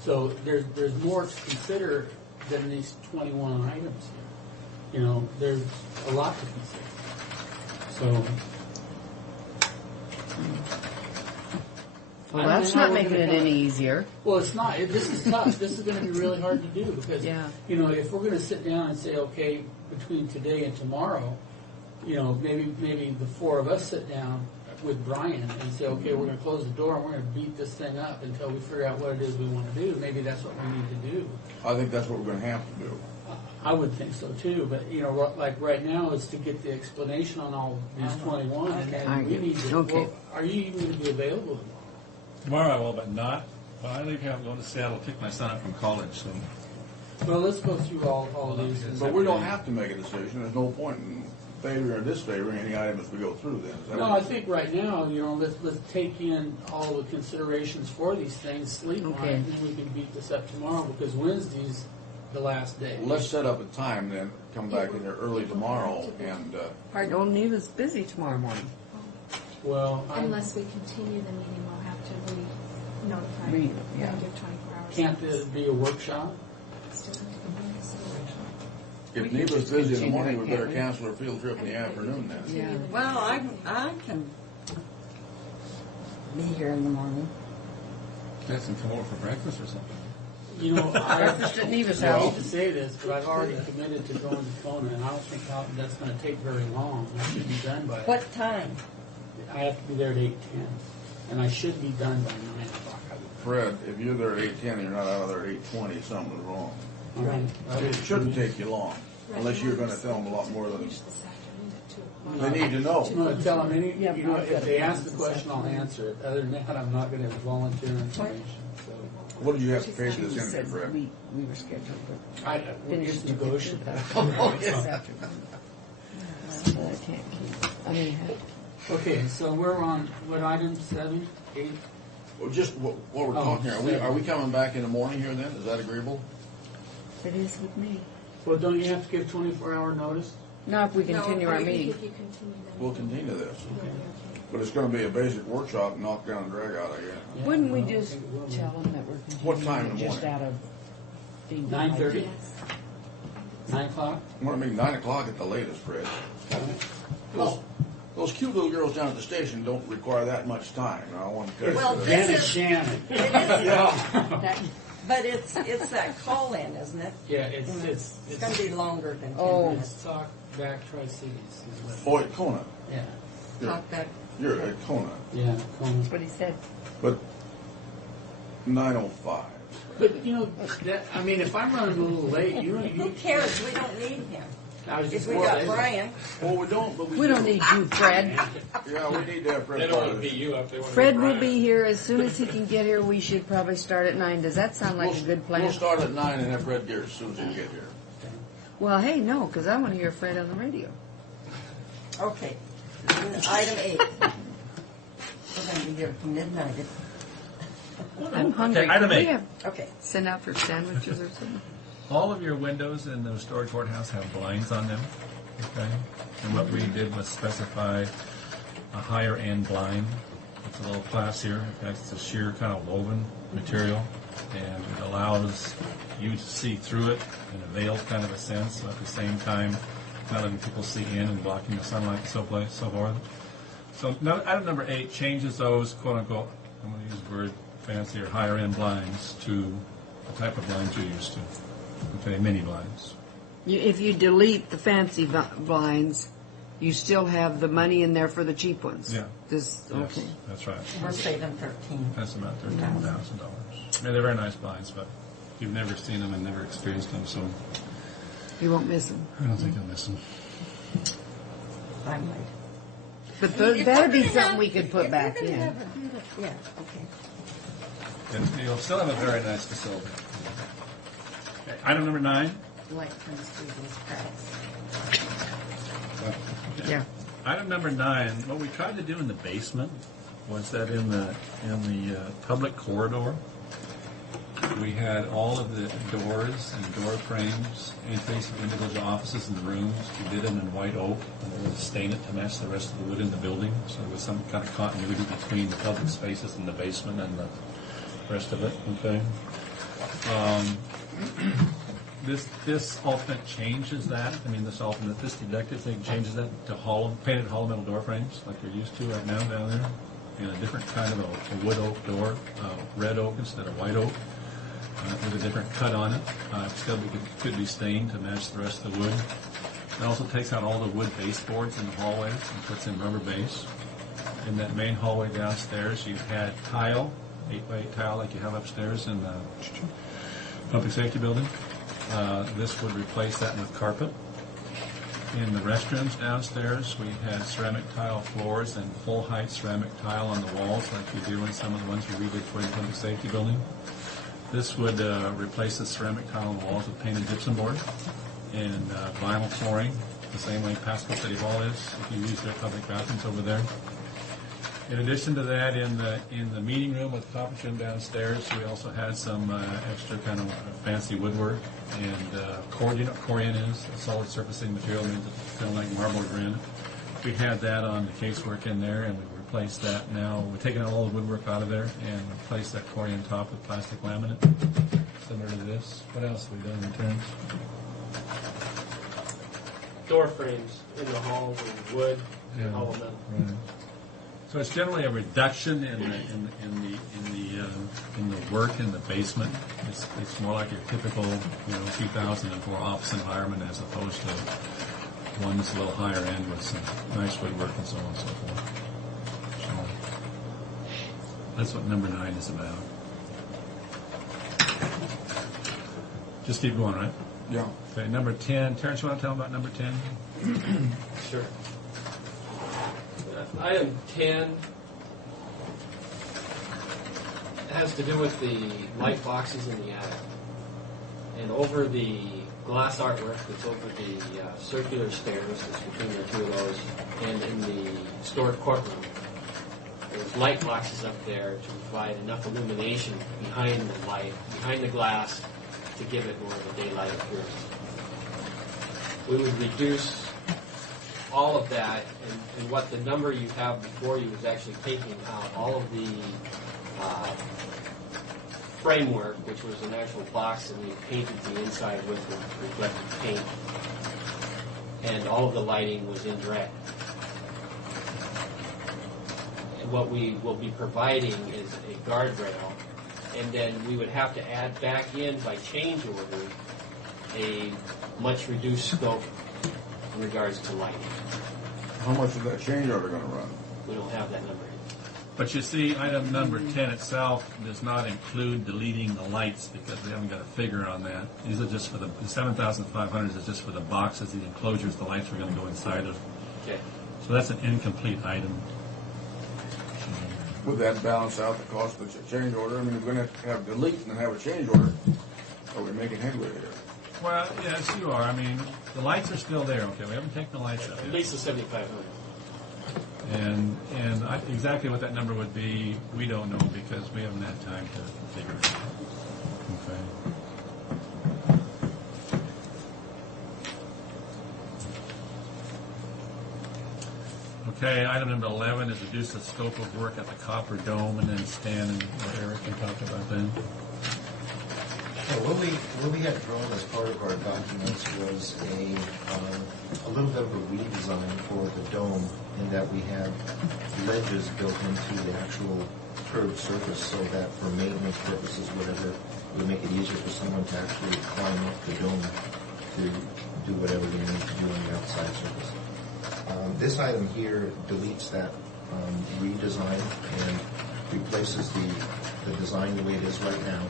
So there's more to consider than these 21 items here. You know, there's a lot to consider. So. Well, that's not making it any easier. Well, it's not. This is tough. This is going to be really hard to do because, you know, if we're going to sit down and say, okay, between today and tomorrow, you know, maybe the four of us sit down with Brian and say, okay, we're going to close the door and we're going to beat this thing up until we figure out what it is we want to do. Maybe that's what we need to do. I think that's what we're going to have to do. I would think so too, but you know, like right now, is to get the explanation on all these 21, and then we need to. Well, are you even going to be available Tomorrow I will, but not. Well, I think I'm going to Seattle to pick my son up from college. So. Well, let's go through all of these. But we don't have to make a decision. There's no point in favoring or disfavoring any item as we go through then. No, I think right now, you know, let's take in all the considerations for these things, sleep on it, and then we can beat this up tomorrow because Wednesday's the last day. Well, let's set up a time then, come back in there early tomorrow and... Old Neva's busy tomorrow morning. Well, unless we continue the meeting, we'll have to re-notify and give 24 hours. Can't there be a workshop? If Neva's busy in the morning, we better cancel our field trip in the afternoon then. Yeah. Well, I can be here in the morning. Let's come over for breakfast or something. You know, I Breakfast at Neva's hate house. to say this, but I've already committed to going to Kona, and I don't think that's going to take very long. I should be done by... What time? I have to be there at 8:10, and I should be done by 9 o'clock. Fred, if you're there at 8:10 and you're not out of there at 8:20, something's wrong. Right. It shouldn't take you long, unless you're going to tell them a lot more than they need to know. I'm going to tell them you know, if they ask the question, I'll answer it. Other than that, I'm not going to volunteer information. So. What did you have to pay for this interview, Fred? We were scheduled to It's negotiable. I can't keep. Okay, so we're on what item 7, 8? Well, just what we're talking here. Are we coming back in the morning here then? Is that agreeable? It is with me. Well, don't you have to give 24-hour notice? Not if we continue our meeting. We'll continue this. But it's going to be a basic workshop, knock down and drag out, I guess. Wouldn't we just tell them that we're continuing? What time in the just morning? out of being 9:30? 9 o'clock? Well, I mean, 9 o'clock at the latest, Fred. Those cute little girls down at the station don't require that much time. I want to tell you. Well, Janet Shannon. But it's that call-in, isn't it? Yeah, it's going to be longer than 10 minutes. Let's talk back Tri-Cities. Oh, at Kona. Yeah. Talk back. You're at Kona. Yeah, Kona. That's what he said. But 9:05. But, you know, I mean, if I'm running a little late, Who cares? We don't need him. I was If just we more got lazy. Brian. Well, we don't, but We don't need you, Fred. Yeah, we need to have Fred. They don't want to beat you up. They want to Fred beat will Brian. be here as soon as he can get here. We should probably start at 9. Does that sound like a good plan? We'll start at 9 and have Fred here as soon as he get here. Well, hey, no, because I want to hear Fred on the radio. Okay. Item 8. We're going to be here till midnight. I'm hungry. Okay, item Can we 8. have Okay. send out for sandwiches or something? All of your windows in the restored courthouse have blinds on them, okay? And what we did was specify a higher end blind. It's a little classier. In fact, it's a sheer kind of woven material, and it allows you to see through it in a veiled kind of a sense, but at the same time not letting people see in and blocking the sunlight and so forth. So item number 8 changes those quote unquote, I'm going to use the word fancy or higher end blinds to the type of blinds you're used to. Okay, mini blinds. If you delete the fancy blinds, you still have the money in there for the cheap ones. Yeah. Okay. Yes, that's right. We're saving 13. That's about $13,000. I mean, they're very nice blinds, but you've never seen them and never experienced them, so You won't miss them. I don't think I'll miss them. I might. But that'd be something we could put back in. Yeah, okay. And you'll still have a very nice facility. Okay, item number 9. Light comes through these cracks. Okay. Yeah. Item number 9, what we tried to do in the basement was that in the public corridor, we had all of the doors and door frames in case of individual offices and rooms. We did them in white oak, and we would stain it to match the rest of the wood in the building, so there was some kind of continuity between the public spaces in the basement and the rest of it. Okay. This alternate changes that. I mean, this deductive thing changes that to painted hollow metal door frames like you're used to right now down there, in a different kind of a wood oak door, red oak instead of white oak, with a different cut on it. Still could be stained to match the rest of the wood. It also takes out all the wood baseboards in the hallways and puts in rubber base. In that main hallway downstairs, you had tile, 8x8 tile like you have upstairs in the public safety building. This would replace that with carpet. In the restrooms downstairs, we had ceramic tile floors and full-height ceramic tile on the walls like you do in some of the ones we redid for the public safety building. This would replace the ceramic tile on the walls with painted gypsum board and vinyl flooring, the same way Pasco City Hall is, if you use their public bathrooms over there. In addition to that, in the meeting room with the conference room downstairs, we also had some extra kind of fancy woodwork and you know what corian is, a solid surfacing material, means it's kind of like marble or granite. We had that on the casework in there, and we replaced that now. We're taking all the woodwork out of there and replaced that corian top with plastic laminate, similar to this. What else have we done in terms? Door frames in the halls of wood and hollow metal. Right. So it's generally a reduction in the work in the basement. It's more like your typical 2004 office environment as opposed to one that's a little higher end with some nice woodwork and so on and so forth. So that's what number 9 is about. Just keep going, right? Yeah. Okay, number 10. Terrence, you want to tell them about number 10? Sure. Item 10 has to do with the light boxes in the attic. And over the glass artwork that's over the circular stairs that's between the two of those, and in the stored courtroom, there's light boxes up there to provide enough illumination behind the glass, to give it more of a daylight appearance. We would reduce all of that, and what the number you have before you is actually taking out all of the framework, which was an actual box, and we painted the inside with reflective paint, and all of the lighting was indirect. And what we will be providing is a guardrail, and then we would have to add back in by change order a much reduced scope in regards to lighting. How much is that change order going to run? We don't have that number. But you see, item number 10 itself does not include deleting the lights because we haven't got a figure on that. These are just for the 7,500 is just for the boxes, the enclosures, the lights are going to go inside of. Okay. So that's an incomplete item. Would that balance out the cost of the change order? I mean, we're going to have delete and then have a change order. Are we making headway here? Well, yes, you are. I mean, the lights are still there. Okay, we haven't taken the lights out At yet. least the 7,500. And exactly what that number would be, we don't know because we haven't had time to figure it out. Okay. Okay, item number 11 is reduce the scope of work at the Copper Dome, and then Stan and Eric can talk about that. What we had drawn as part of our documents was a little bit of a redesign for the dome, in that we have ledges built into the actual curved surface, so that for maintenance purposes, whatever, it would make it easier for someone to actually climb up the dome to do whatever they need to do on the outside surface. This item here deletes that redesign and replaces the design the way it is right now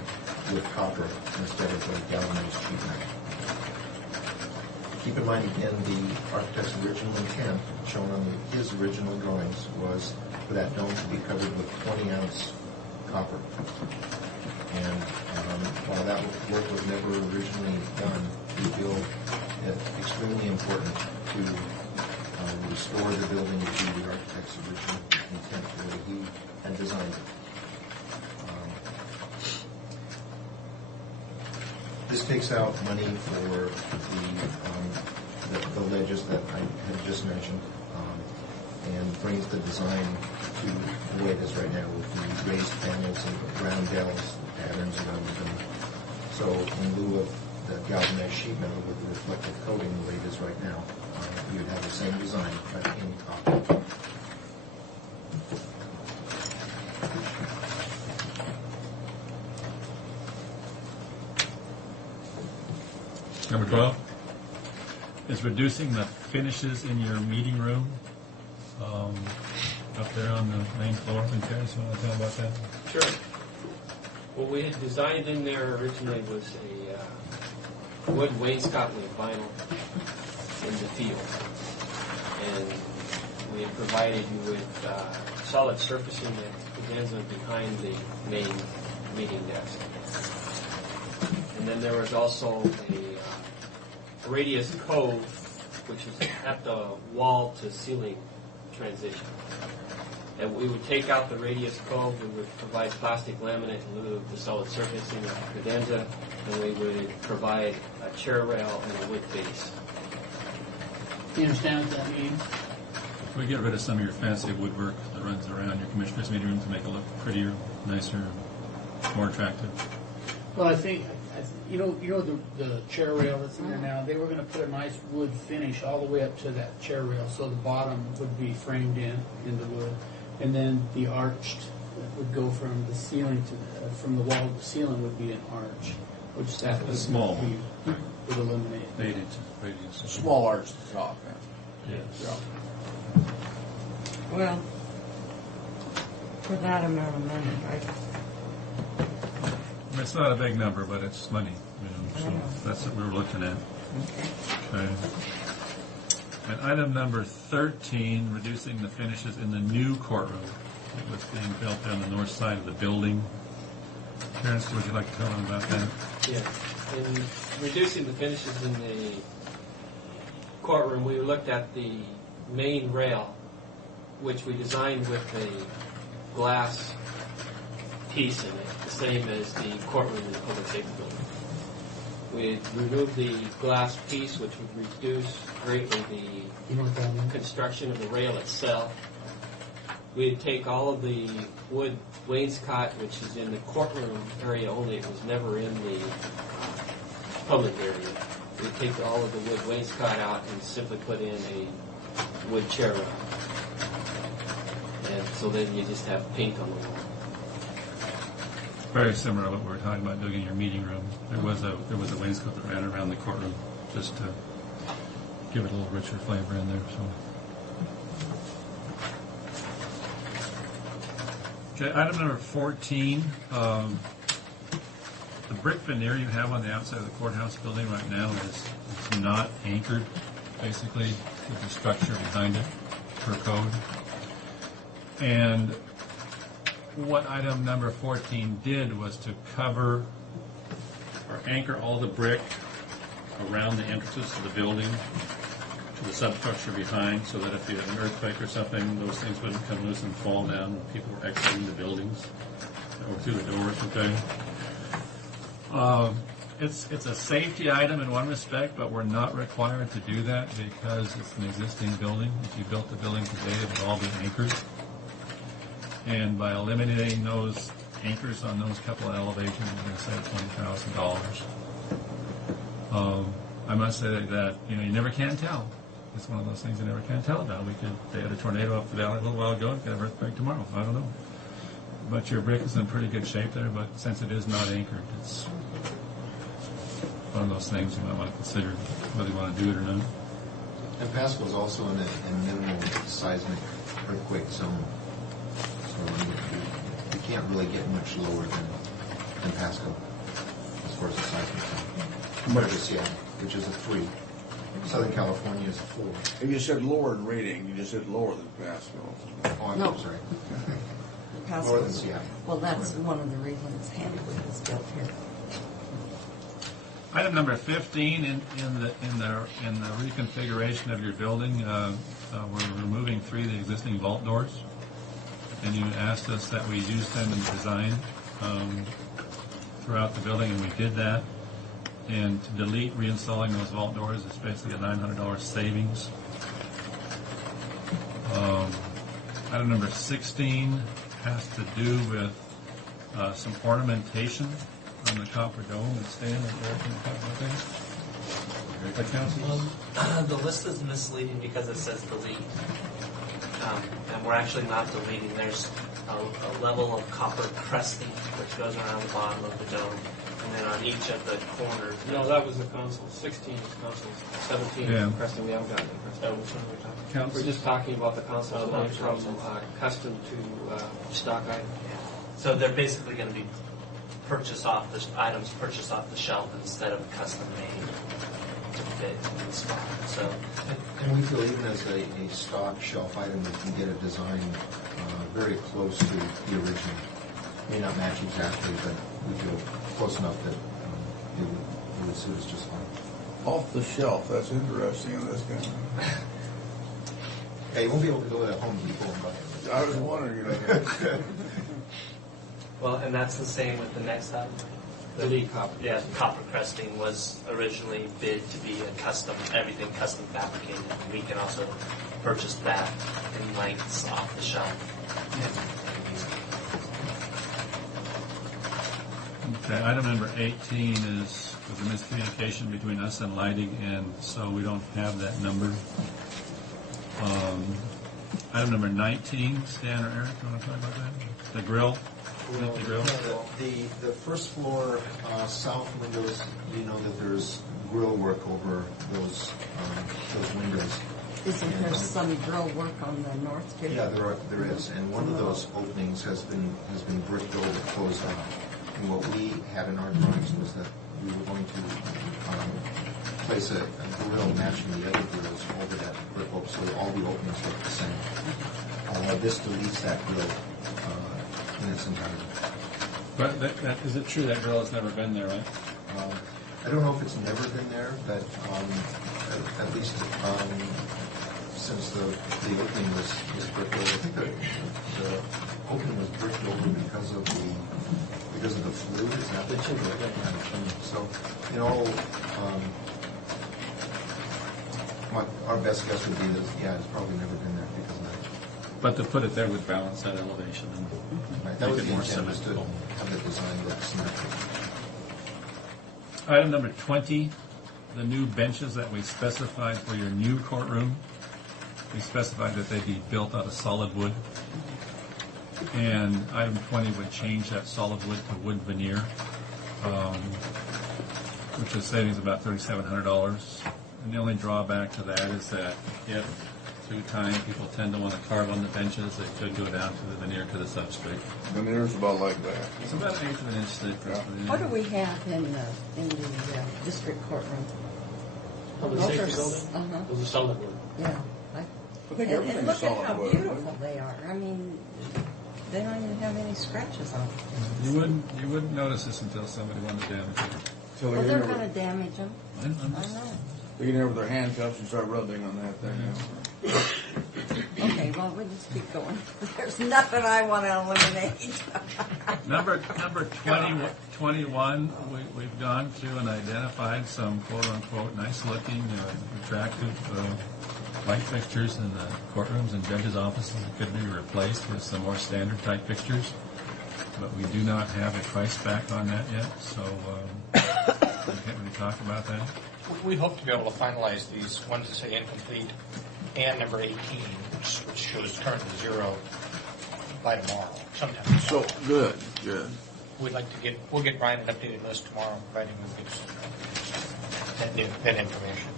with copper instead of the galvanized sheet metal. Keep in mind, again, the architect's original intent, shown on his original drawings, was for that dome to be covered with 20-ounce copper. And while that work was never originally done, we feel it extremely important to restore the building to the architect's original intent, the way he had designed it. This takes out money for the ledges that I had just mentioned, and brings the design to the way it is right now with the raised panels and roundels, patterns around them. So in lieu of the galvanized sheet metal with the reflective coating the way it is right now, you would have the same design but in copper. Number 12 is reducing the finishes in your meeting room up there on the main floor. And Terrence, you want to tell about that? Sure. What we had designed in there originally was a wood wainscot with vinyl in the field. And we had provided you with solid surfacing that begins behind the main meeting desk. And then there was also a radius cove, which is at the wall to ceiling transition. And we would take out the radius cove, we would provide plastic laminate in lieu of the solid surfacing of credenza, and we would provide a chair rail and a wood base. You understand what that means? If we get rid of some of your fancy woodwork that runs around your commissioner's meeting room to make it look prettier, nicer, more attractive. Well, I think you know the chair rail that's in there now. They were going to put a nice wood finish all the way up to that chair rail, so the bottom would be framed in the wood, and then the arched would go from the ceiling to from the wall to the ceiling would be an arch, which that would small would eliminate 8 inches radius. Small arch at the top. Yes. Yeah. Well, for that amount of money, It's not a big number, but it's money. So that's what we were looking at. Okay. And item number 13, reducing the finishes in the new courtroom that was being built on the north side of the building. Terrence, would you like to tell them about that? Yeah. In reducing the finishes in the courtroom, we looked at the main rail, which we designed with a glass piece in it, the same as the courtroom in the public safety building. We removed the glass piece, which would reduce greatly the construction of the rail itself. We'd take all of the wood wainscot, which is in the courtroom area only, it was never in the public area. We'd take all of the wood wainscot out and simply put in a wood chair rail. And so then you just have paint on the wall. Very similar to what we were talking about doing in your meeting room. There was a wainscot that ran around the courtroom just to give it a little richer flavor in there. So, okay, item number 14. The brick veneer you have on the outside of the courthouse building right now is not anchored, basically, with the structure behind it per code. And what item number 14 did was to cover or anchor all the brick around the entrances to the building to the substructure behind, so that if you had an earthquake or something, those things wouldn't come loose and fall down when people were exiting the buildings or through the doors. Okay. It's a safety item in one respect, but we're not required to do that because it's an existing building. If you built the building today, it would all be anchored. And by eliminating those anchors on those couple of elevations, we're going to save $20,000. I must say that you never can tell. It's one of those things you never can tell about. They had a tornado up the valley a little while ago. Could have an earthquake tomorrow. I don't know. But your brick is in pretty good shape there. But since it is not anchored, it's one of those things you might want to consider whether you want to do it or not. And Pasco's also in a minimal seismic earthquake zone. So you can't really get much lower than Pasco as far as the seismic zone. Compared to Seattle, which is a 3. Southern California is a 4. If you said lower in rating, you just said lower than Pasco. Oh, I'm No. sorry. Paso. Northern Seattle. Well, that's one of the reasons Hanford was built here. Item number 15 in the reconfiguration of your building, we're removing 3 of the existing vault doors, and you asked us that we use them in the design throughout the building, and we did that. And to delete reinstalling those vault doors is basically a $900 savings. Item number 16 has to do with some ornamentation on the copper dome and stand. Eric, can you talk about that? Council? The list is misleading because it says delete. And we're actually not deleting. There's a level of copper cresting which goes around the bottom of the dome. And then on each of the corners. No, that was the console. 16 is console. 17 Yeah. is cresting. We haven't gotten to cresting. Oh, which one are we talking about? We're just talking about the console going from consoles. custom to stock item. So they're basically going to be items purchased off the shelf instead of custom made to fit in the spot. So, And we feel even as a stock shelf item, we can get a design very close to the original. May not match exactly, but we feel close enough that it would suit us just fine. Off the shelf, that's interesting in this game. Yeah, you won't be able to go to Home Depot and buy it. I was wondering, well, and that's the same with the next item. Delete copper. Yeah, copper cresting was originally bid to be everything custom fabricated. We can also purchase that in lengths off the shelf. Okay, item number 18 is a miscommunication between us and lighting, and so we don't have that number. Item number 19, Stan or Eric, you want to talk about that? The grill? The grill? The first floor south windows, you know that there's grill work over those windows. Isn't there some grill work on the north too? Yeah, there is, and one of those openings has been bricked over, closed off. And what we had in our drawings was that we were going to place a grill matching the other grills over that brick opening, so all the openings look the same. This deletes that grill in its entirety. But is it true that grill has never been there, right? I don't know if it's never been there, but at least since the opening was bricked over. I think the opening was bricked over because of the fluid. Is that the chimney? So, in all, our best guess would be that it's probably never been there because of that. But to put it there would balance that elevation and Right, that make was it the more intent, was to symmetrical. have the design look symmetrical. Item number 20, the new benches that we specified for your new courtroom. We specified that they be built out of solid wood. And item 20 would change that solid wood to wood veneer, which is savings about $3,700. And the only drawback to that is that if through time people tend to want to carve on the benches, they could go down to the veneer to the substrate. Veneer's about like that. It's about an eighth of an inch thick. What do we have in the district courtroom? Oh, the safety building? Uh-huh. It was a solid wood. Yeah. I think And everything's look at solid how wood. beautiful they are. I mean, they don't even have any scratches on them. You wouldn't notice this until somebody wanted to damage it. So Well, they're going to damage them. I know. I know. They get in there with their handcuffs and start rubbing on that thing. Okay, well, we'll just keep going. There's nothing I want to eliminate. Number 21, we've gone through and identified some quote-unquote nice-looking, attractive light fixtures in the courtrooms and judges' offices that could be replaced with some more standard-type fixtures. But we do not have a price back on that yet, so we can't really talk about that. We hope to be able to finalize these ones that say incomplete and number 18, which shows currently 0, by tomorrow, sometime. So, good. We'll get Brian an updated list tomorrow, providing that information.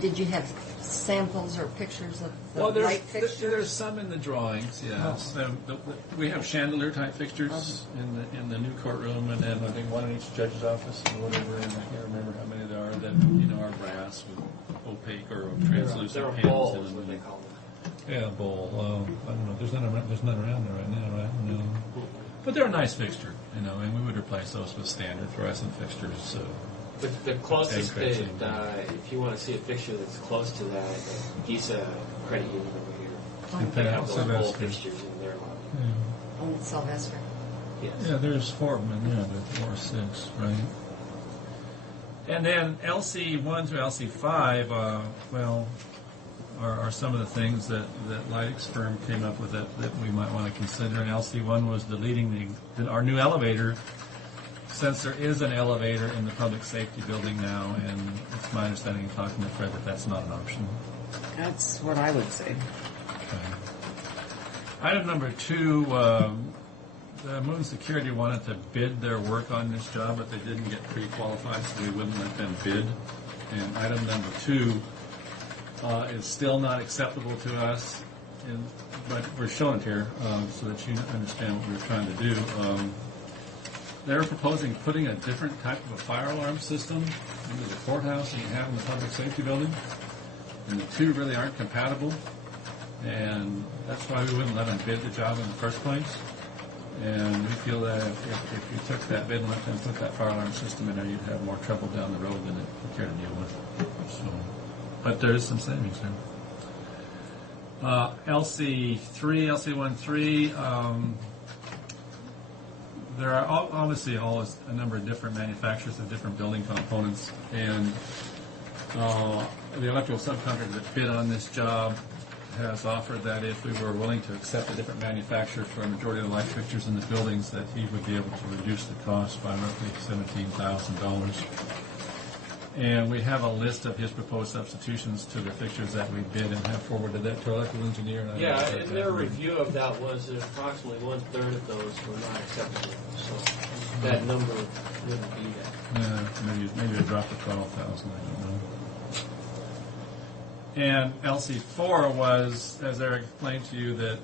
Did you have samples or pictures of the Well, light fixtures? there's some in the drawings, yeah. So we have chandelier-type fixtures in the new courtroom, and then I think one in each judge's office or whatever, and I can't remember how many there are that, are brass with opaque or translucent They're panels balls, in what them. they call them. Scalable. I don't know. There's none around there right now, right? No. But they're a nice fixture, and we would replace those with standard fluorescent fixtures. The closest egg that, if you want to see a fixture that's close to that, Giza Credit Union over here. They have those whole fixtures in their lobby. Oh, it's Sylvester. Yes. Yeah, there's 4 of them in there, but 4 or 6, right? And then LC1 through LC5, are some of the things that Leidig's firm came up with that we might want to consider. And LC1 was deleting our new elevator, since there is an elevator in the public safety building now, and it's my understanding, talking to Fred, that that's not an option. That's what I would say. Okay. Item number 2, the Moon Security wanted to bid their work on this job, but they didn't get pre-qualified, so we wouldn't let them bid. And item number 2 is still not acceptable to us, but we're showing it here so that you understand what we're trying to do. They're proposing putting a different type of a fire alarm system into the courthouse than you have in the public safety building, and the 2 really aren't compatible, and that's why we wouldn't let them bid the job in the first place. And we feel that if you took that bid and let them put that fire alarm system in there, you'd have more trouble down the road than you care to deal with. So, but there is some savings there. LC13, there are obviously always a number of different manufacturers of different building components, and the electrical subcontractor that bid on this job has offered that if we were willing to accept a different manufacturer for a majority of the light fixtures in the buildings, that he would be able to reduce the cost by roughly $17,000. And we have a list of his proposed substitutions to the fixtures that we bid and have forwarded that to our electrical engineer. And and their review of that was that approximately 1/3 of those were not acceptable. So that number wouldn't be that. Yeah, maybe it dropped to 12,000. I don't know. And LC4 was, as Eric explained to you, that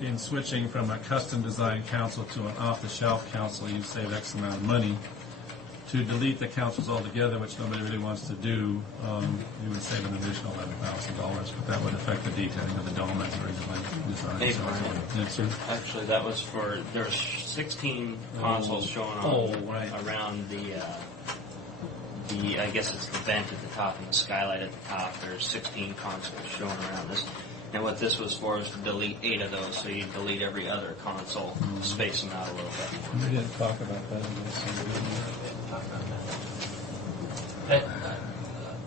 in switching from a custom design council to an off-the-shelf council, you save X amount of money. To delete the councils altogether, which nobody really wants to do, you would save an additional $11,000, but that would affect the detailing of the dome as originally designed. Hey, Brian. Yes, sir. Actually, that was for, there's 16 consoles showing on around the, I guess it's the vent at the top and the skylight at the top. There's 16 consoles showing around this. And what this was for is to delete 8 of those, so you delete every other console, space them out a little bit. We didn't talk about that in this.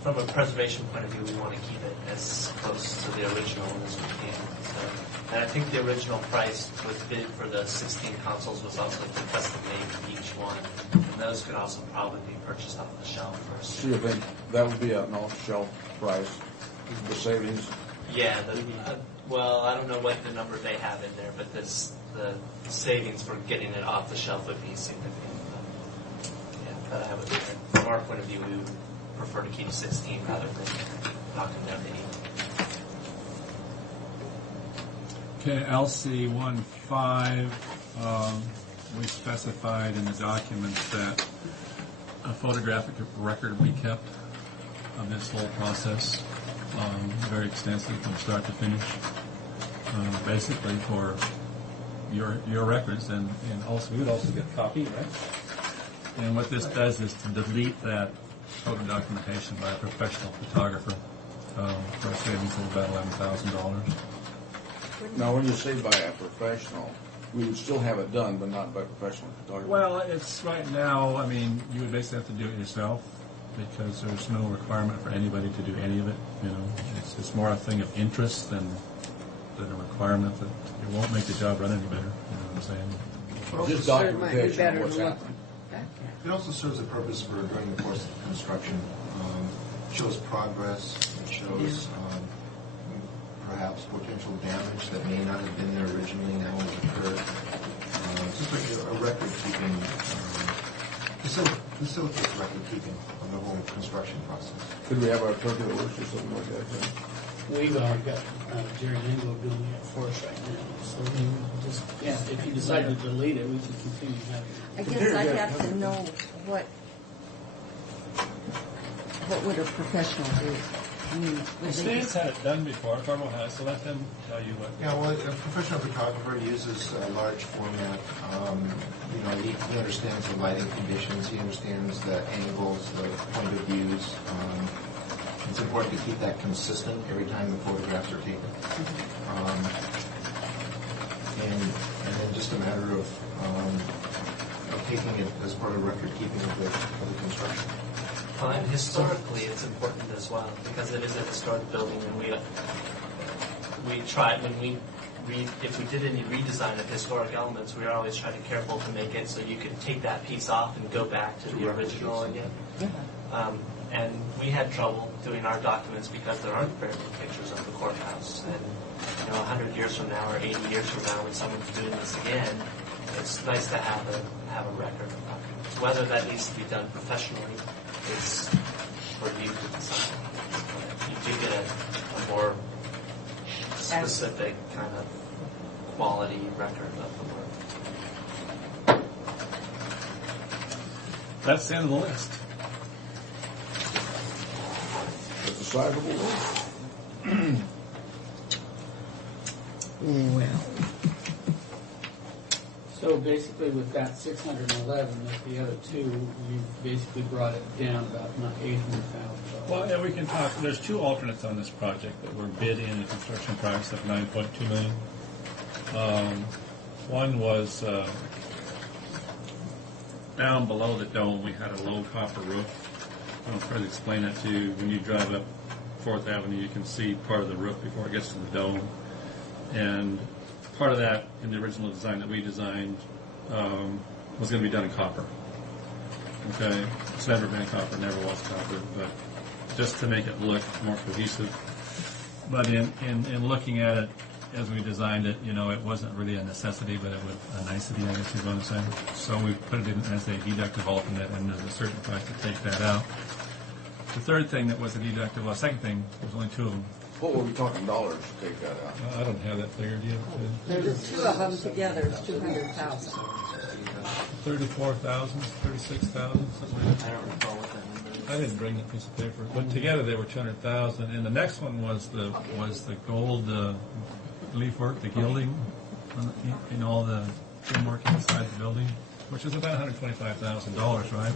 From a preservation point of view, we want to keep it as close to the original as we can. And I think the original price was bid for the 16 consoles was also the custom made for each one. And those could also probably be purchased off the shelf first. So you think that would be an off-shelf price, the savings? Yeah, well, I don't know what the number they have in there, but the savings for getting it off the shelf would be significant. But I would, from our point of view, we would prefer to keep 16 rather than knocking down to 8. Okay, LC15, we specified in the documents that a photographic record be kept of this whole process, very extensive from start to finish, basically for your records, and also we would also get a copy, right? And what this does is to delete that photo documentation by a professional photographer for a savings of about $11,000. Now, when you say by a professional, we would still have it done, but not by a professional photographer. Well, it's right now, I mean, you would basically have to do it yourself because there's no requirement for anybody to do any of it. You know, it's more a thing of interest than a requirement that it won't make the job run any better. You know what I'm saying? Well, just documentation of what's happening. It also serves a purpose for during the course of construction. Shows progress. It shows perhaps potential damage that may not have been there originally now has occurred. It's just like a record keeping, facilitates record keeping on the whole construction process. Could we have our clerk of the works or something like that? We've already got Jerry Anglo doing it for us right now. So just, if you decide to delete it, we can continue having it. I guess I'd have to know what would a professional do? The state's had it done before, Farmville has, so let them tell you what. Yeah, well, a professional photographer uses large format. He understands the lighting conditions. He understands the angles, the point of views. It's important to keep that consistent every time the photographs are taken. And then just a matter of taking it as part of record keeping of the construction. And historically, it's important as well because it is a historic building, and we try if we did any redesign of historic elements, we were always trying to be careful to make it so you could take that piece off and go back to the original again. And we had trouble doing our documents because there aren't very many pictures of the courthouse. And 100 years from now or 80 years from now, when someone's doing this again, it's nice to have a record of documents. Whether that needs to be done professionally is for you to decide. You do get a more specific kind of quality record of the work. That's the end of the list. It's a sizable list. Well. So basically, with that 611, with the other two, you basically brought it down about $800,000. Well, yeah, we can talk. There's two alternates on this project that were bid in the construction price of $9.2 million. One was down below the dome. We had a low copper roof. I'll try to explain that to you. When you drive up 4th Avenue, you can see part of the roof before it gets to the dome. And part of that in the original design that we designed was going to be done in copper. Okay, it's never been copper, never was copper, but just to make it look more cohesive. But in looking at it as we designed it, it wasn't really a necessity, but it was a nicety, I guess you're going to say. So we put it in as a deductive alternate, and there's a certain price to take that out. The third thing that was a deductive, well, second thing, there's only two of them. What were we talking dollars to take that out? I don't have that figured yet. There's two of them together, it's 200,000. 34,000, 36,000, something like that. I don't recall what that number is. I didn't bring that piece of paper, but together they were 200,000. And the next one was the gold leaf work, the gilding, in all the trim work inside the building, which is about $125,000, right?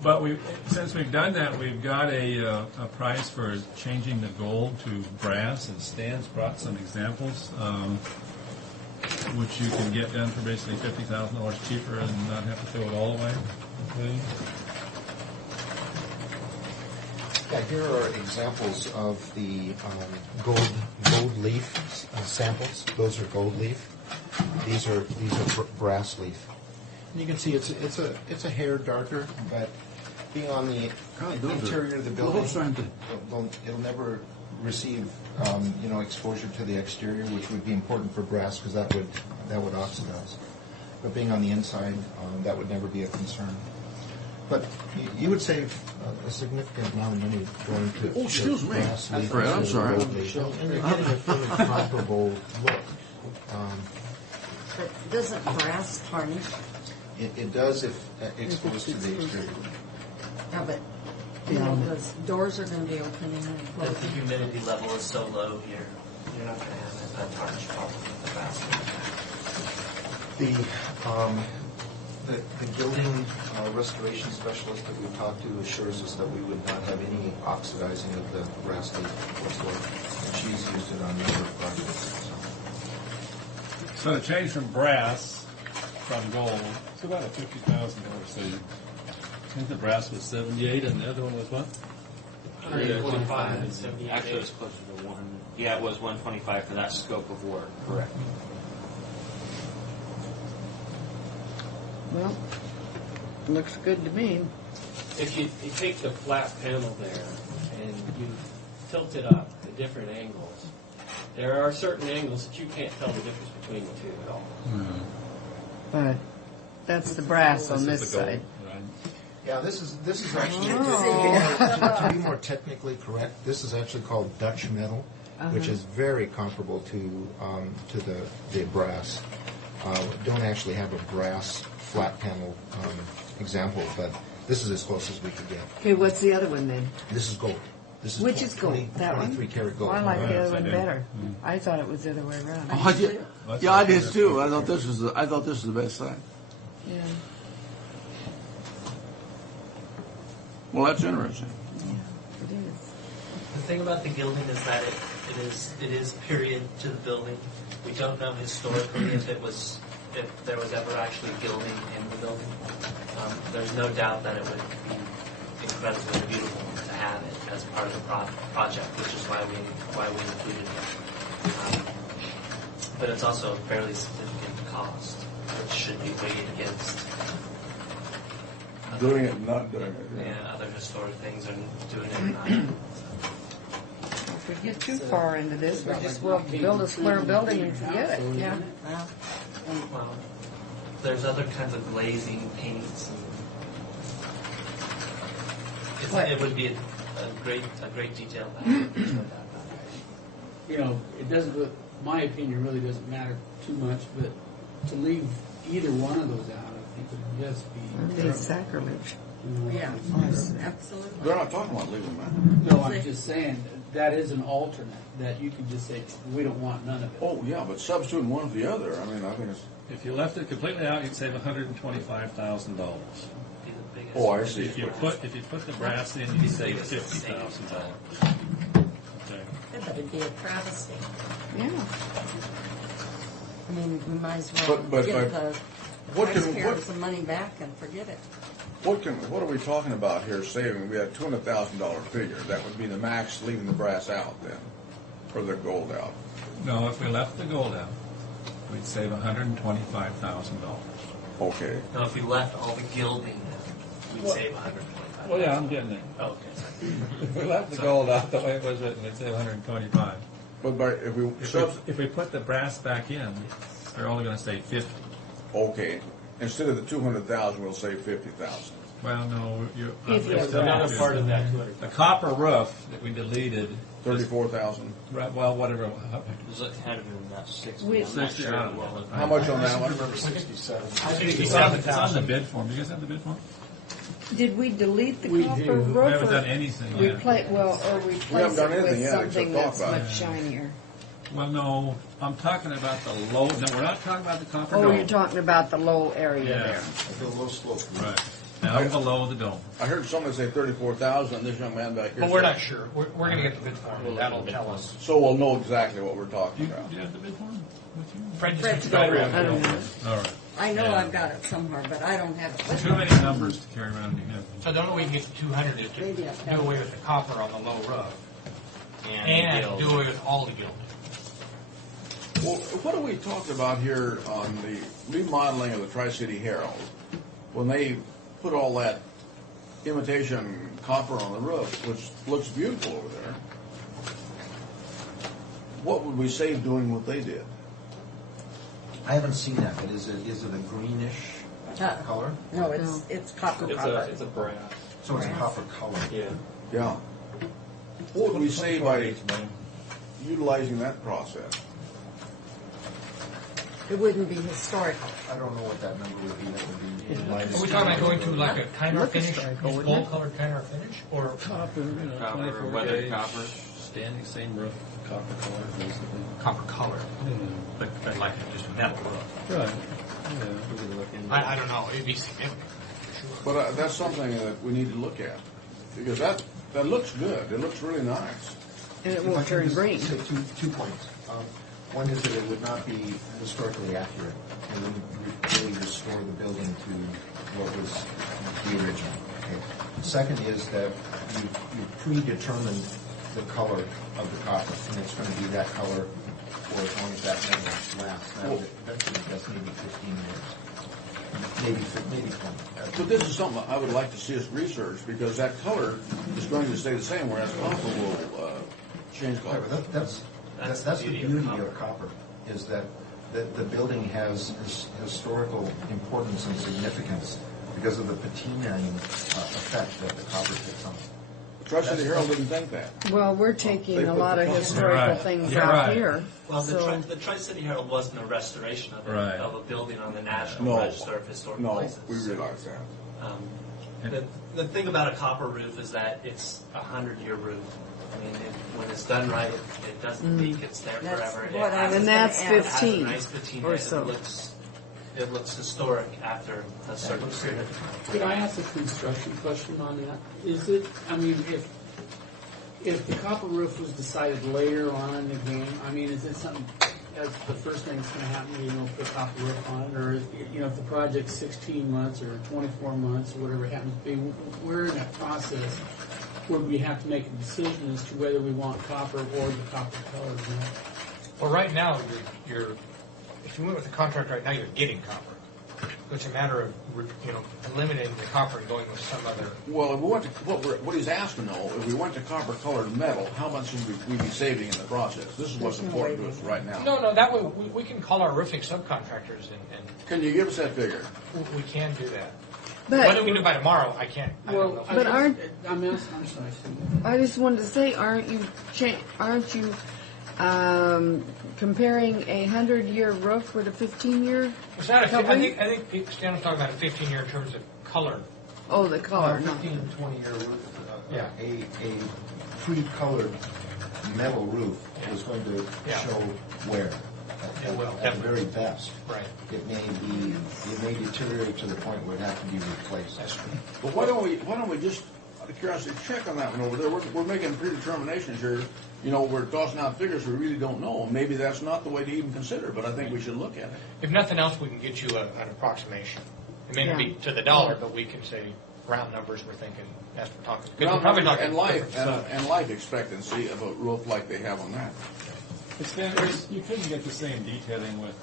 But since we've done that, we've got a price for changing the gold to brass, and Stan's brought some examples, which you can get done for basically $50,000 cheaper and not have to throw it all away. Okay. Yeah, here are examples of the gold leaf samples. Those are gold leaf. These are brass leaf. And you can see it's a hair darker, but being on the interior of the building, it'll never receive exposure to the exterior, which would be important for brass because that would oxidize. But being on the inside, that would never be a concern. But you would save a significant amount of money going to excuse me. brass leaf. Fred, I'm sorry. And you're getting a fairly comparable look. But doesn't brass tarnish? It does if exposed to the exterior. Yeah, but those doors are going to be opening and The closing. humidity level is so low here, you're not going to have a tarnish problem with the basket. The gilding restoration specialist that we talked to assures us that we would not have any oxidizing of the brass leaf whatsoever. And she's used it on a number of projects. So to change from brass from gold, it's about a $50,000 saving. I think the brass was 78, and the other one was what? 125 and 78. Actually, it was closer to 100. Yeah, it was 125 for that scope of work. Correct. Well, looks good to me. If you take the flat panel there and you tilt it up at different angles, there are certain angles that you can't tell the difference between the two at all. But that's the brass on this side. Yeah, this is actually to be more technically correct. This is actually called Dutch metal, which is very comparable to the brass. Don't actually have a brass flat panel example, but this is as close as we could get. Okay, what's the other one then? This is gold. This is Which is gold? That one? 23 karat gold. Oh, I like the Yes, other I one do. better. I thought it was the other way around. Oh, I did. Yeah, I did too. I thought this was the best side. Yeah. Well, that's interesting. It is. The thing about the gilding is that it is period to the building. We don't know historically if there was ever actually gilding in the building. There's no doubt that it would be incredibly beautiful to have it as part of the project, which is why we included it. But it's also a fairly significant cost, which should be weighed against Doing it, not doing it. yeah, other historic things and doing it not. If we get too far into this, we just will build a square building and forget it. Yeah. Well, there's other kinds of glazing paints. And it would be a great detail to have. You know, it doesn't, my opinion really doesn't matter too much, but to leave either one of those out, I think would just be. It's sacrilege. Yeah, absolutely. They're not talking about leaving them No, I'm just saying, that is an alternate, that you could just say, we don't want none of it. Oh, yeah, but substituting one for the other, I mean, I think it's, If you left it completely out, you'd save $125,000. oh, I see. If you put the brass in, you'd save $50,000. Okay. But it'd be a travesty. Yeah. I mean, we might as well But give the what can- taxpayers what- the money back and forget it. What are we talking about here saving? We had $200,000 figure. That would be the max leaving the brass out then, or the gold out. No, if we left the gold out, we'd save $125,000. Okay. No, if you left all the gilding in, we'd save $125,000. Well, yeah, I'm getting there. Oh, okay. If we left the gold out the way it was written, we'd save $125,000. But If we put the brass back in, they're only going to save $50,000. Okay. Instead of the $200,000, we'll save $50,000. Well, no, There's another part of that to it. The copper roof that we deleted. 34,000. Right. Well, whatever. Was it kind of in that 60? We- I'm not 60, sure. I don't know. How much on that one? I remember 67. It's on the bid form. Do you guys have the bid form? Did we delete the We copper do. roof? We haven't or done anything yet. replace haven't done it anything with yet, something except talk that's about it. much shinier? Well, no, I'm talking about the low. No, we're not talking about the copper Oh, dome. you're talking about the low area Yeah. there. The low slope. Right. Down below the dome. I heard somebody say 34,000. This young man back here. But we're said- not sure. We're going to get the bid form, and that'll tell us. So we'll know exactly what we're talking about. Do you have the bid form with you? Fred just Fred's needs to got go it. around. I don't know. All right. I know Yeah. I've got it somewhere, but I don't have it with Too me. many numbers to carry around in your head. So the only way you can get to 200 is Maybe to I've do got away with the copper on the low roof And and do away with all the gilding. Well, what are we talking about here on the remodeling of the Tri-City Herald? When they put all that imitation copper on the roof, which looks beautiful over there, what would we save doing what they did? I haven't seen that, but is it a greenish color? No, it's copper. It's a brass. So it's a copper color. Yeah. Yeah. What would we save by utilizing that process? It wouldn't be historical. I don't know what that number would be. That would be minus. Are we talking about going to like a Kynar Look finish, historical, wouldn't gold it? colored Kynar finish, or Copper, you know, Copper, 24 weathered gauge, copper. standing same roof, copper color, basically. copper color, but like just metal roof? Right. I don't know. It'd be significant. But that's something that we need to look at, because that looks good. It looks really nice. And it If I won't can turn just green. say two points. One is that it would not be historically accurate. It wouldn't really restore the building to what was the original. Okay. Second is that you've predetermined the color of the copper, and it's going to be that color for as long as that metal lasts. Now, eventually, that's maybe 15 years, maybe 20. But this is something I would like to see us research, because that color is going to stay the same, whereas copper will change color. Right, but that's the beauty of copper, is that the building has historical importance and significance because of the patinaing effect that the copper takes on. Tri-City Herald didn't think that. Well, we're They taking a put lot the of copper- historical Right. things You're out right. here. Well, So, the Tri-City Herald wasn't a restoration of, Right. of a building on the National No, Register of Historic no, Places. we realize that. The thing about a copper roof is that it's a 100-year roof. I mean, when it's done right, it doesn't leak. It's there That's forever. what I was That's gonna ask. It has a 15 nice patina. or so. It looks historic after a certain period of time. Could I ask a construction question on that? Is it, I mean, if the copper roof was decided later on in the game, I mean, is it something, that's the first thing that's gonna happen, you know, put a copper roof on it, or, you know, if the project's 16 months or 24 months or whatever it happens to be, we're in that process where we have to make a decision as to whether we want copper or the copper color. You know? Well, right now, you're if you went with the contract right now, you're getting copper. It's a matter of, you know, eliminating the copper and going with some other. Well, if we went to, what he's asking though, if we went to copper-colored metal, how much would we be saving in the process? This is what's important to us right now. No, that way we can call our roofing subcontractors and Can you give us that figure? we can do that. But- Whether we can do it by tomorrow, I can't. I don't know. But aren't I'm sorry. I just wanted to say, aren't you comparing a 100-year roof with a 15-year? It's not a, I covering? think Stan was talking about a 15-year in terms of color. Oh, the color. 15 to 20-year roof. Yeah. A pre-colored metal roof is going to show wear. It will, At the very best. Right. It may deteriorate to the point where it has to be replaced. That's true. But why don't we just, out of curiosity, check on that one over there? We're making predeterminations here. You know, we're tossing out figures we really don't know. Maybe that's not the way to even consider, but I think we should look at it. If nothing else, we can get you an approximation. It may not be to the dollar, but we can say round numbers. We're thinking as we're talking. Because we're probably talking and life expectancy of a roof like they have on that. You couldn't get the same detailing with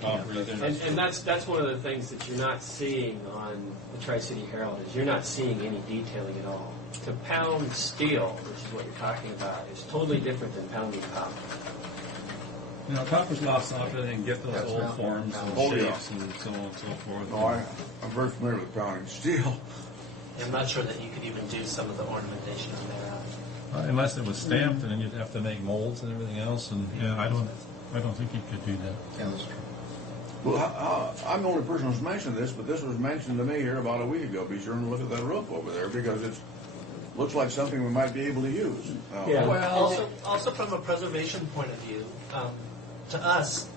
copper. And that's one of the things that you're not seeing on the Tri-City Herald is you're not seeing any detailing at all. To pound steel, which is what you're talking about, is totally different than pounding copper. You know, copper's lost off it and get those old forms and shapes and so on and so forth. No, I'm very familiar with pounding steel. I'm not sure that you could even do some of the ornamentation on there. Unless it was stamped, and then you'd have to make molds and everything else. And yeah, I don't think you could do that. Yeah, that's true. Well, I'm the only person who's mentioned this, but this was mentioned to me here about a week ago. Be sure and look at that roof over there because it looks like something we might be able to use. Well, also from a preservation point of view, to us,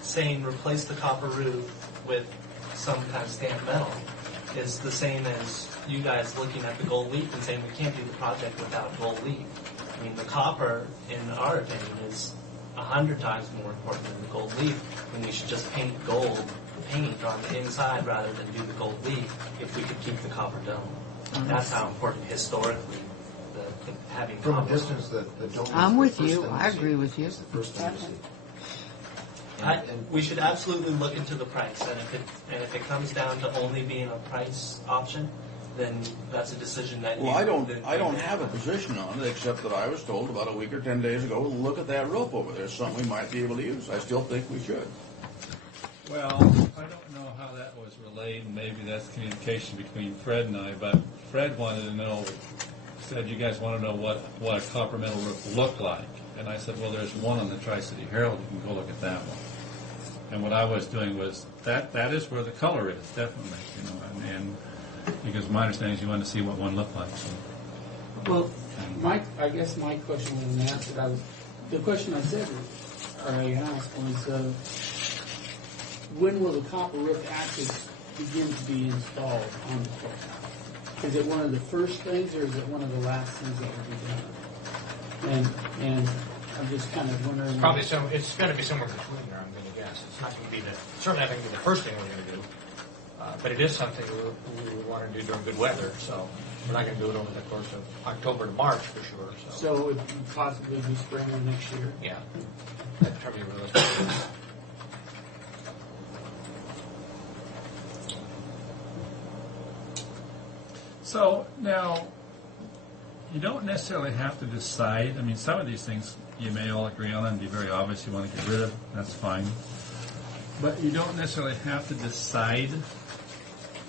saying replace the copper roof with some kind of stamped metal is the same as you guys looking at the gold leaf and saying we can't do the project without gold leaf. I mean, the copper, in our opinion, is 100 times more important than the gold leaf, and we should just paint gold paint on the inside rather than do the gold leaf if we could keep the copper dome. That's how important historically the having From copper. a distance, the dome is I'm the with first you. thing I see. agree with you. It's the first thing to see. We should absolutely look into the price, and if it comes down to only being a price option, then that's a decision that. Well, I don't have a position on it except that I was told about a week or 10 days ago to look at that roof over there. Something we might be able to use. I still think we should. Well, I don't know how that was relayed, and maybe that's communication between Fred and I, but Fred wanted to know, said you guys want to know what a copper metal roof looked like. And I said, well, there's one on the Tri-City Herald. You can go look at that one. And what I was doing was, that is where the color is, definitely, you know, and because my understanding is you want to see what one looked like. So. Well, I guess my question wasn't answered. The question I said, or I asked was, when will the copper roof actually begin to be installed on the courthouse? Is it one of the first things, or is it one of the last things that will be done? And I'm just kind of wondering. It's going to be somewhere between there. I'm going to guess it's not going to be certainly not going to be the first thing we're going to do. But it is something we want to do during good weather, so we're not going to do it over the course of October to March for sure. So it would possibly be spring of next year? Yeah. That's probably realistic. So now, you don't necessarily have to decide. I mean, some of these things you may all agree on and be very obvious you want to get rid of. That's fine. But you don't necessarily have to decide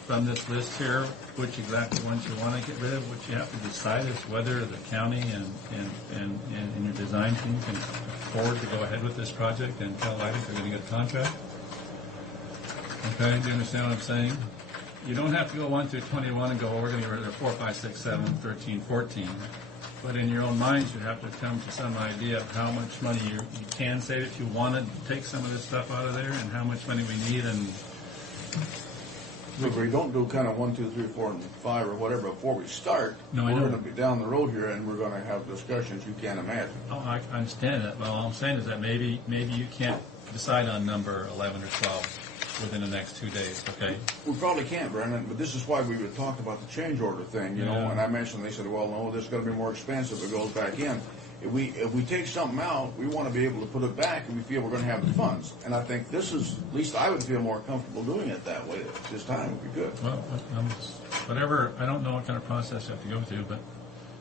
from this list here which exactly ones you want to get rid of. What you have to decide is whether the county and your design team can afford to go ahead with this project and tell Leidig they're going to get a contract. Okay, do you understand what I'm saying? you don't have to go 1 through 21 and go, we're going to get rid of 4, 5, 6, 7, 13, 14. But in your own minds, you have to come to some idea of how much money you can save if you want to take some of this stuff out of there, and how much money we need. And If we don't do kind of 1, 2, 3, 4, and 5 or whatever before we start, No, I we're know. going to be down the road here, and we're going to have discussions you can't imagine. oh, I understand that. Well, all I'm saying is that maybe you can't decide on number 11 or 12 within the next 2 days, okay? We probably can't, Brendan, but this is why we would talk about the change order thing, you know, Yeah. and I mentioned, they said, well, no, this is going to be more expensive if it goes back in. If we take something out, we want to be able to put it back, and we feel we're going to have the funds. And I think this is, at least I would feel more comfortable doing it that way. This time would be good. Well, whatever, I don't know what kind of process you have to go through, but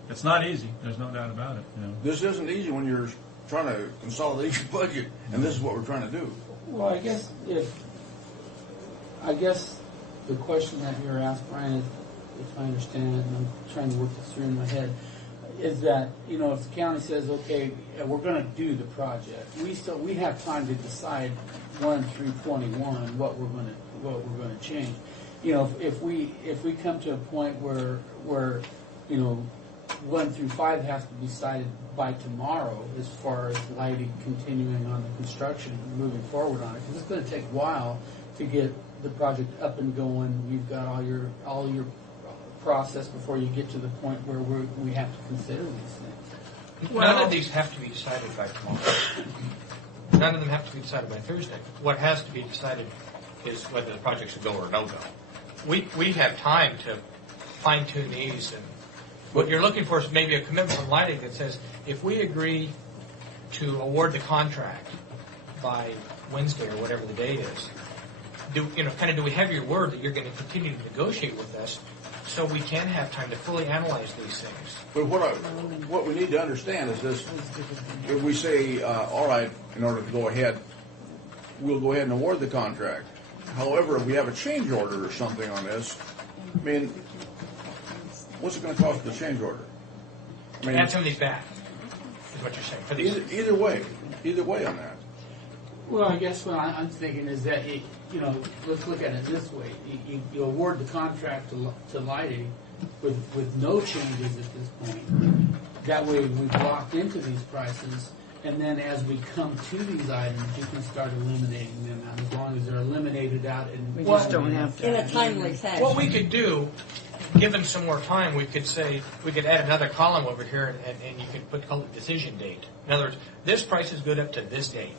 it's not easy. There's no doubt about it, you know. This isn't easy when you're trying to consolidate your budget, and this is what we're trying to do. Well, I guess the question that you're asked, Brian, is, if I understand it, and I'm trying to work this through in my head, is that, you know, if the county says, okay, we're going to do the project, we have time to decide 1 through 21 what we're going to change. You know, if we come to a point where you know 1 through 5 has to be decided by tomorrow as far as lighting continuing on the construction and moving forward on it, because it's going to take a while to get the project up and going. You've got all your process before you get to the point where we have to consider these things. None of these have to be decided by tomorrow. None of them have to be decided by Thursday. What has to be decided is whether the project should go or no go. We have time to fine tune these, and what you're looking for is maybe a commitment from lighting that says, if we agree to award the contract by Wednesday or whatever the date is, do we have your word that you're going to continue to negotiate with us, so we can have time to fully analyze these things. But what we need to understand is this: if we say, all right, in order to go ahead, we'll go ahead and award the contract. However, if we have a change order or something on this, I mean, what's it going to cost the change order? I mean, add some of these back, is what you're saying. For these. Either way on that. Well, I guess what I'm thinking is that, let's look at it this way. You award the contract to lighting with no changes at this point. That way we've locked into these prices, and then as we come to these items, you can start eliminating them out, as long as they're eliminated out. We just don't have to. In a timely fashion. What we could do, given some more time, we could say, we could add another column over here, and you could call it decision date. In other words, this price is good up to this date.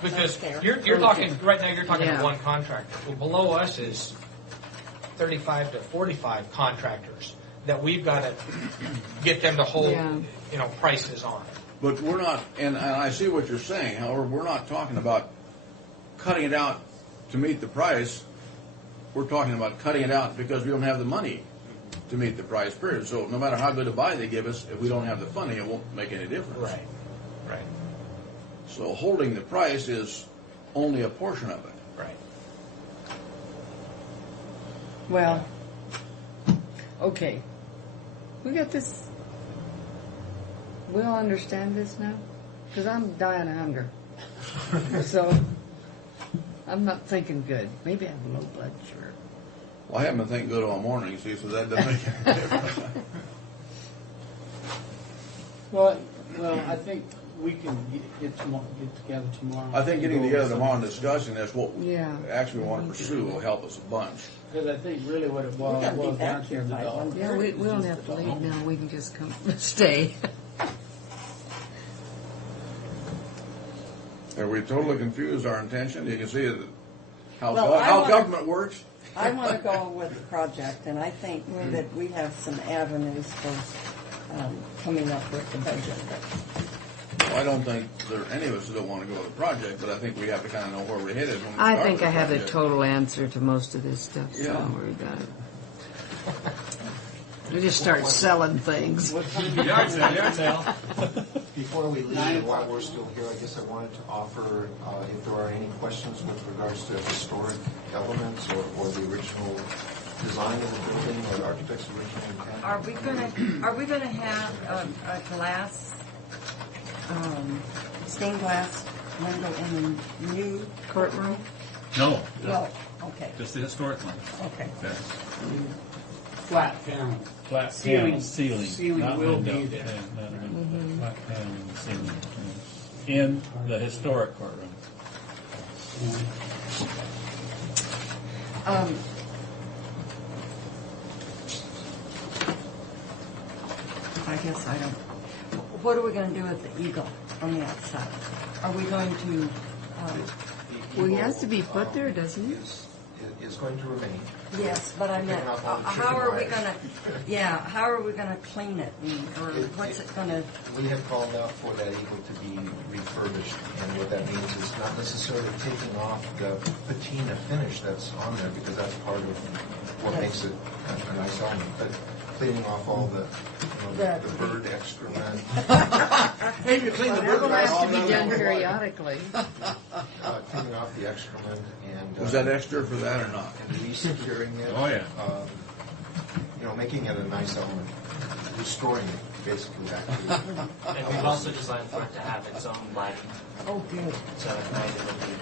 Because you're talking, right now you're talking to one contractor. Well, below us is 35 to 45 contractors that we've got to get them to hold, prices on. But we're not, and I see what you're saying. However, we're not talking about cutting it out to meet the price. We're talking about cutting it out because we don't have the money to meet the price, period. So no matter how good a buy they give us, if we don't have the funding, it won't make any difference. Right. So holding the price is only a portion of it. Right. Well, okay. We got this. We all understand this now? Because I'm dying of hunger. So, I'm not thinking good. Maybe I have low blood sugar. Well, I haven't been thinking good all morning, see, so that doesn't make any difference. Well, I think we can get together tomorrow. I think getting together tomorrow and discussing this, what we Yeah. actually want to pursue, will help us a bunch. Because I think really what it boils down to is the dollar. Yeah, we don't have to leave now. We can just come stay. Are we totally confused our intention? You can see it, how Well, government works. I want to go with the project, and I think that we have some avenues for coming up with the budget. Well, I don't think there are any of us that don't want to go with the project, but I think we have to kind of know where we're headed when we I start think with I the have the project. total answer to most of this stuff, so Yeah. don't worry about it. We just start selling things. Yard sale. Before we leave, and while we're still here, I guess I wanted to offer if there are any questions with regards to historic elements or the original design of the building or the architect's original intent. Are we gonna have a glass, stained glass window in the new courtroom? No. Well, Okay. Just the historic one. Okay. Flat panel. Flat Ceiling- panel ceiling. ceiling not will window. be there. Yeah, not a window. Flat panel and ceiling. Yeah. In the historic courtroom. I guess I don't. What are we going to do with the eagle on the outside? Are we going to? Well, he has to be put there, doesn't he? Is going to remain. Yes, but I meant, Picking up all the how chicken are we wire. going to? Yeah, how are we going to clean it, or what's it going to? We have called out for that eagle to be refurbished, and what that means is not necessarily taking off the patina finish that's on there, because that's part of what makes it a nice element, but cleaning off all the, the bird excrement. Maybe clean the That bird will have to be off. done periodically. Cleaning off the excrement and. Was that extra for that or not? And re-securing it. Oh, yeah. Making it a nice element, restoring it basically back to. And we've also designed for it to have its own lighting. Oh, good. So at night it'll be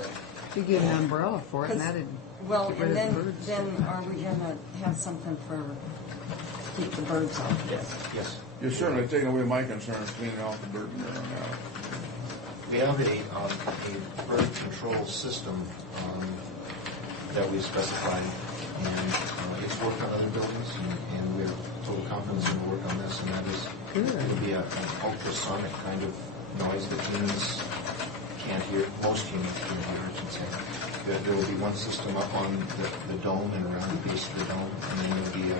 lit. You get an umbrella for it, and that'd Well, get rid and of the then, birds. then are we going to have something for keep the birds off? Yes. Yes. You're certainly taking away my concerns cleaning off the bird mirror now. We have a bird control system that we've specified, and it's worked on other buildings, and we have total confidence in the work on this, and that is, it'll be an ultrasonic kind of noise that humans can't hear, most humans can't hear, I should say. There will be one system up on the dome and around the base of the dome, and then there'll be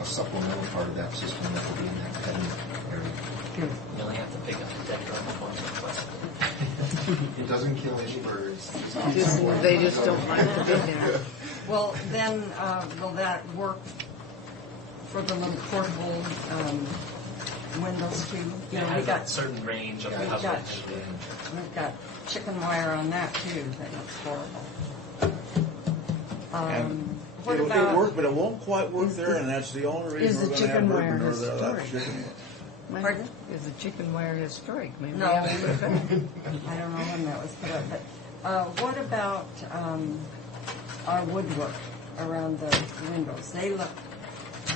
a supplemental part of that system that will be in that petting area. You only have to pick up the dead bird once or twice. It doesn't kill any birds. They just don't like to be there. Well, then, will that work for the little portable windows too? You know, It we has got a certain range of we've got coverage. we've got chicken wire on that too. That looks horrible. And What it'll about? work, but it won't quite work there, and that's the only is reason the we're going to have chicken bird wire manure there. That historic? chicken. Pardon? Is the chicken wire historic? Maybe No. we haven't looked at it. I don't know when that was put up, but what about our woodwork around the windows? They look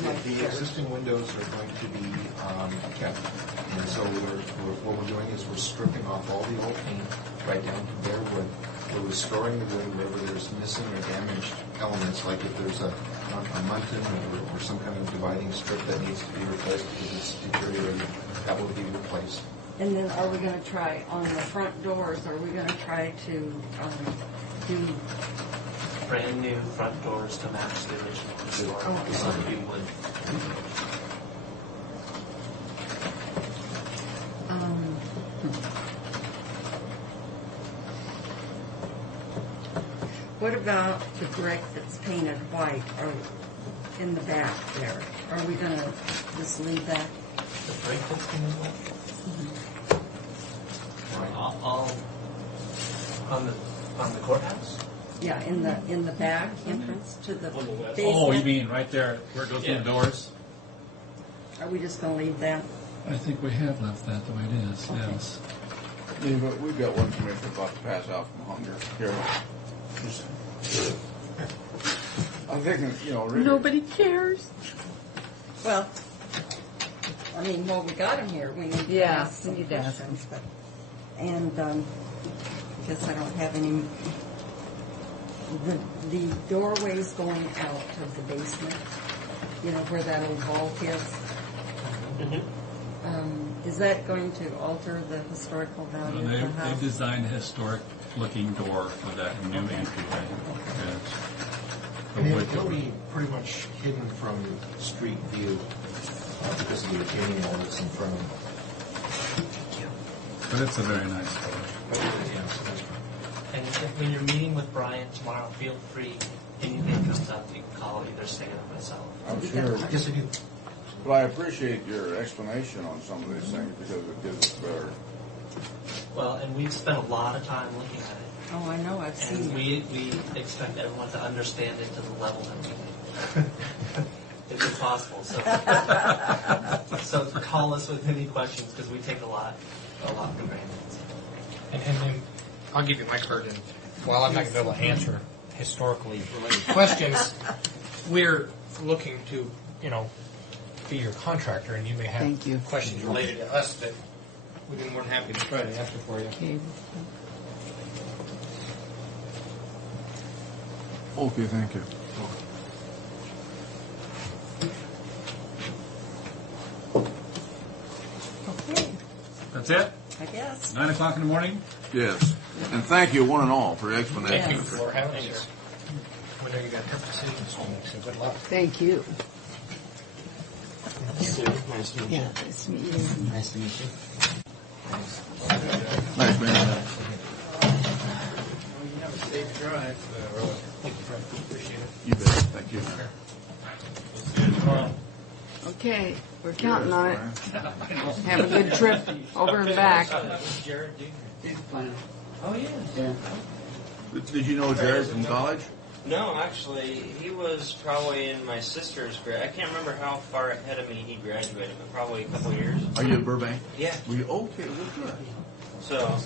like The existing windows are going to be kept, and so what we're doing is we're stripping off all the old paint right down to bare wood. We're restoring the wood wherever there's missing or damaged elements, like if there's a muntin or some kind of dividing strip that needs to be replaced because it's deteriorated, that will be replaced. And then are we going to try on the front doors, are we going to try to do, Brand new front doors to match the original historic. So we would. what about the brick that's painted white or in the back there? Are we going to just leave that? The brick that's being lit? All on the courthouse? Yeah, in the back entrance to the basement? Oh, you mean right there where it goes through the doors? Are we just going to leave that? I think we have left that the way it is, yes. Yeah, but we've got one commissioner about to pass out from hunger. Here. I'm thinking, really. Nobody cares. Well, I mean, we got him here. We need to Yeah, ask some we need to ask questions. And I guess I don't have any. The doorways going out of the basement, where that old vault is. Is that going to alter the historical value of the They house? designed a historic-looking door for that new entryway. Yes. And it'll be pretty much hidden from street view because of the retaining wall that's in front of it. But it's a very nice door. And when you're meeting with Brian tomorrow, feel free, anything comes up, you can call either Stan or myself. I'm sure. Yes, I do. Well, I appreciate your explanation on some of these things because it gives us better. Well, and we've spent a lot of time looking at it. Oh, I know. I've seen And it. we expect everyone to understand it to the level that we do. If it's possible. So call us with any questions because we take a lot for granted. And then I'll give you my card, and while I'm not going to be able to answer historically related questions, we're looking to, be your contractor, and you may have Thank you. questions related to us that we'd be more than happy to try to answer for you. Okay. Okay, thank you. Okay, That's it? I guess. 9 o'clock in the morning? Yes. And thank you, one and all, for your explanation. Thank you for having us here. We know you got tough decisions to make, so good luck. Thank you. Nice to meet you. Yeah, nice to meet you. Nice to meet you. Nice, man. You have a safe drive. Thank you, Fred. Appreciate it. You bet. Thank you. Okay, we're counting on it. Have a good trip over and back. He's playing. Oh, yeah. Yeah. Did you know Jared from college? No, actually, he was probably in my sister's grade. I can't remember how far ahead of me he graduated, but probably a couple of years. Are you at Burbank? Yeah. Were you okay? Well, good. So,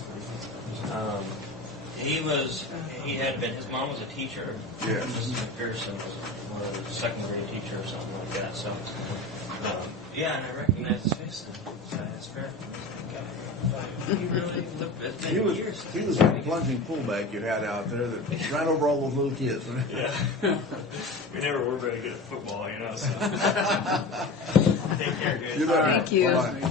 he had been, his mom was a teacher. Yeah. Mrs. McPherson was one of the second grade teacher or something like that. So, yeah, and I recognized his face. So I asked her, he really looked, it's been years. He was a plunging fullback you had out there that ran over all those little kids. Yeah. We never were very good at football, so. Take care, guys. Thank you. Bye-bye.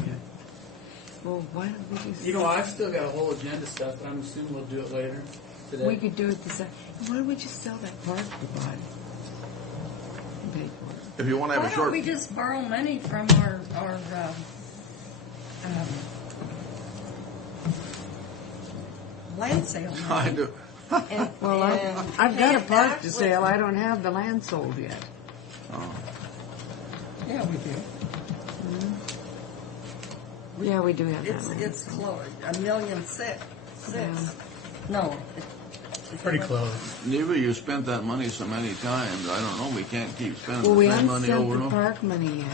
Well, why don't we just... I've still got a whole agenda stuff, but I'm assuming we'll do it later today. We could do it this... Why don't we just sell that park we bought? Pay for it. If you want to have Why a don't short... we just borrow money from our land sale? I do. And, Well, I've pay got a it park back to with- sell. I don't have the land sold yet. Oh. Yeah, we do. Yeah, we do have that It's one. it's close. $1.6 million. Yeah. No. Pretty close. Neva, you spent that money so many times. I don't know. We can't keep spending Well, we the same haven't money spent over and the over. park money yet.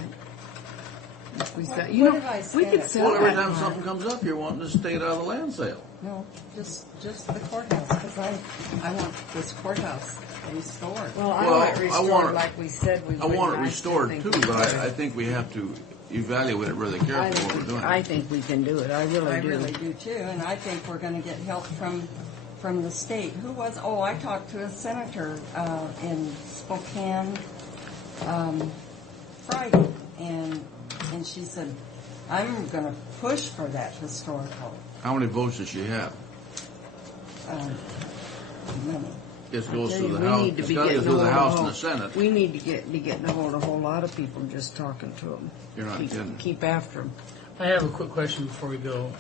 If we sell, What you know, did I we spend could it sell Well, every that time park. something comes up, you're wanting to stay out of the land sale. No, just the courthouse, because I want this courthouse restored. Well, I Well, want it I restored want it- like we said we would. I want it and restored still too, think we but could. I think we have to evaluate it really I carefully what we're doing. think we can do it. I really I do. really do too, and I think we're going to get help from the state. Who was? Oh, I talked to a senator in Spokane Friday, and she said, "I'm going to push for that historical How many votes does she have? money." It goes Tell through you, the we House. need to It's be got to go getting through the a House hold and the of. Senate. We need to be getting a hold of a whole lot of people, just talking to them. You're not kidding. Keep after them. I have a quick question before we go.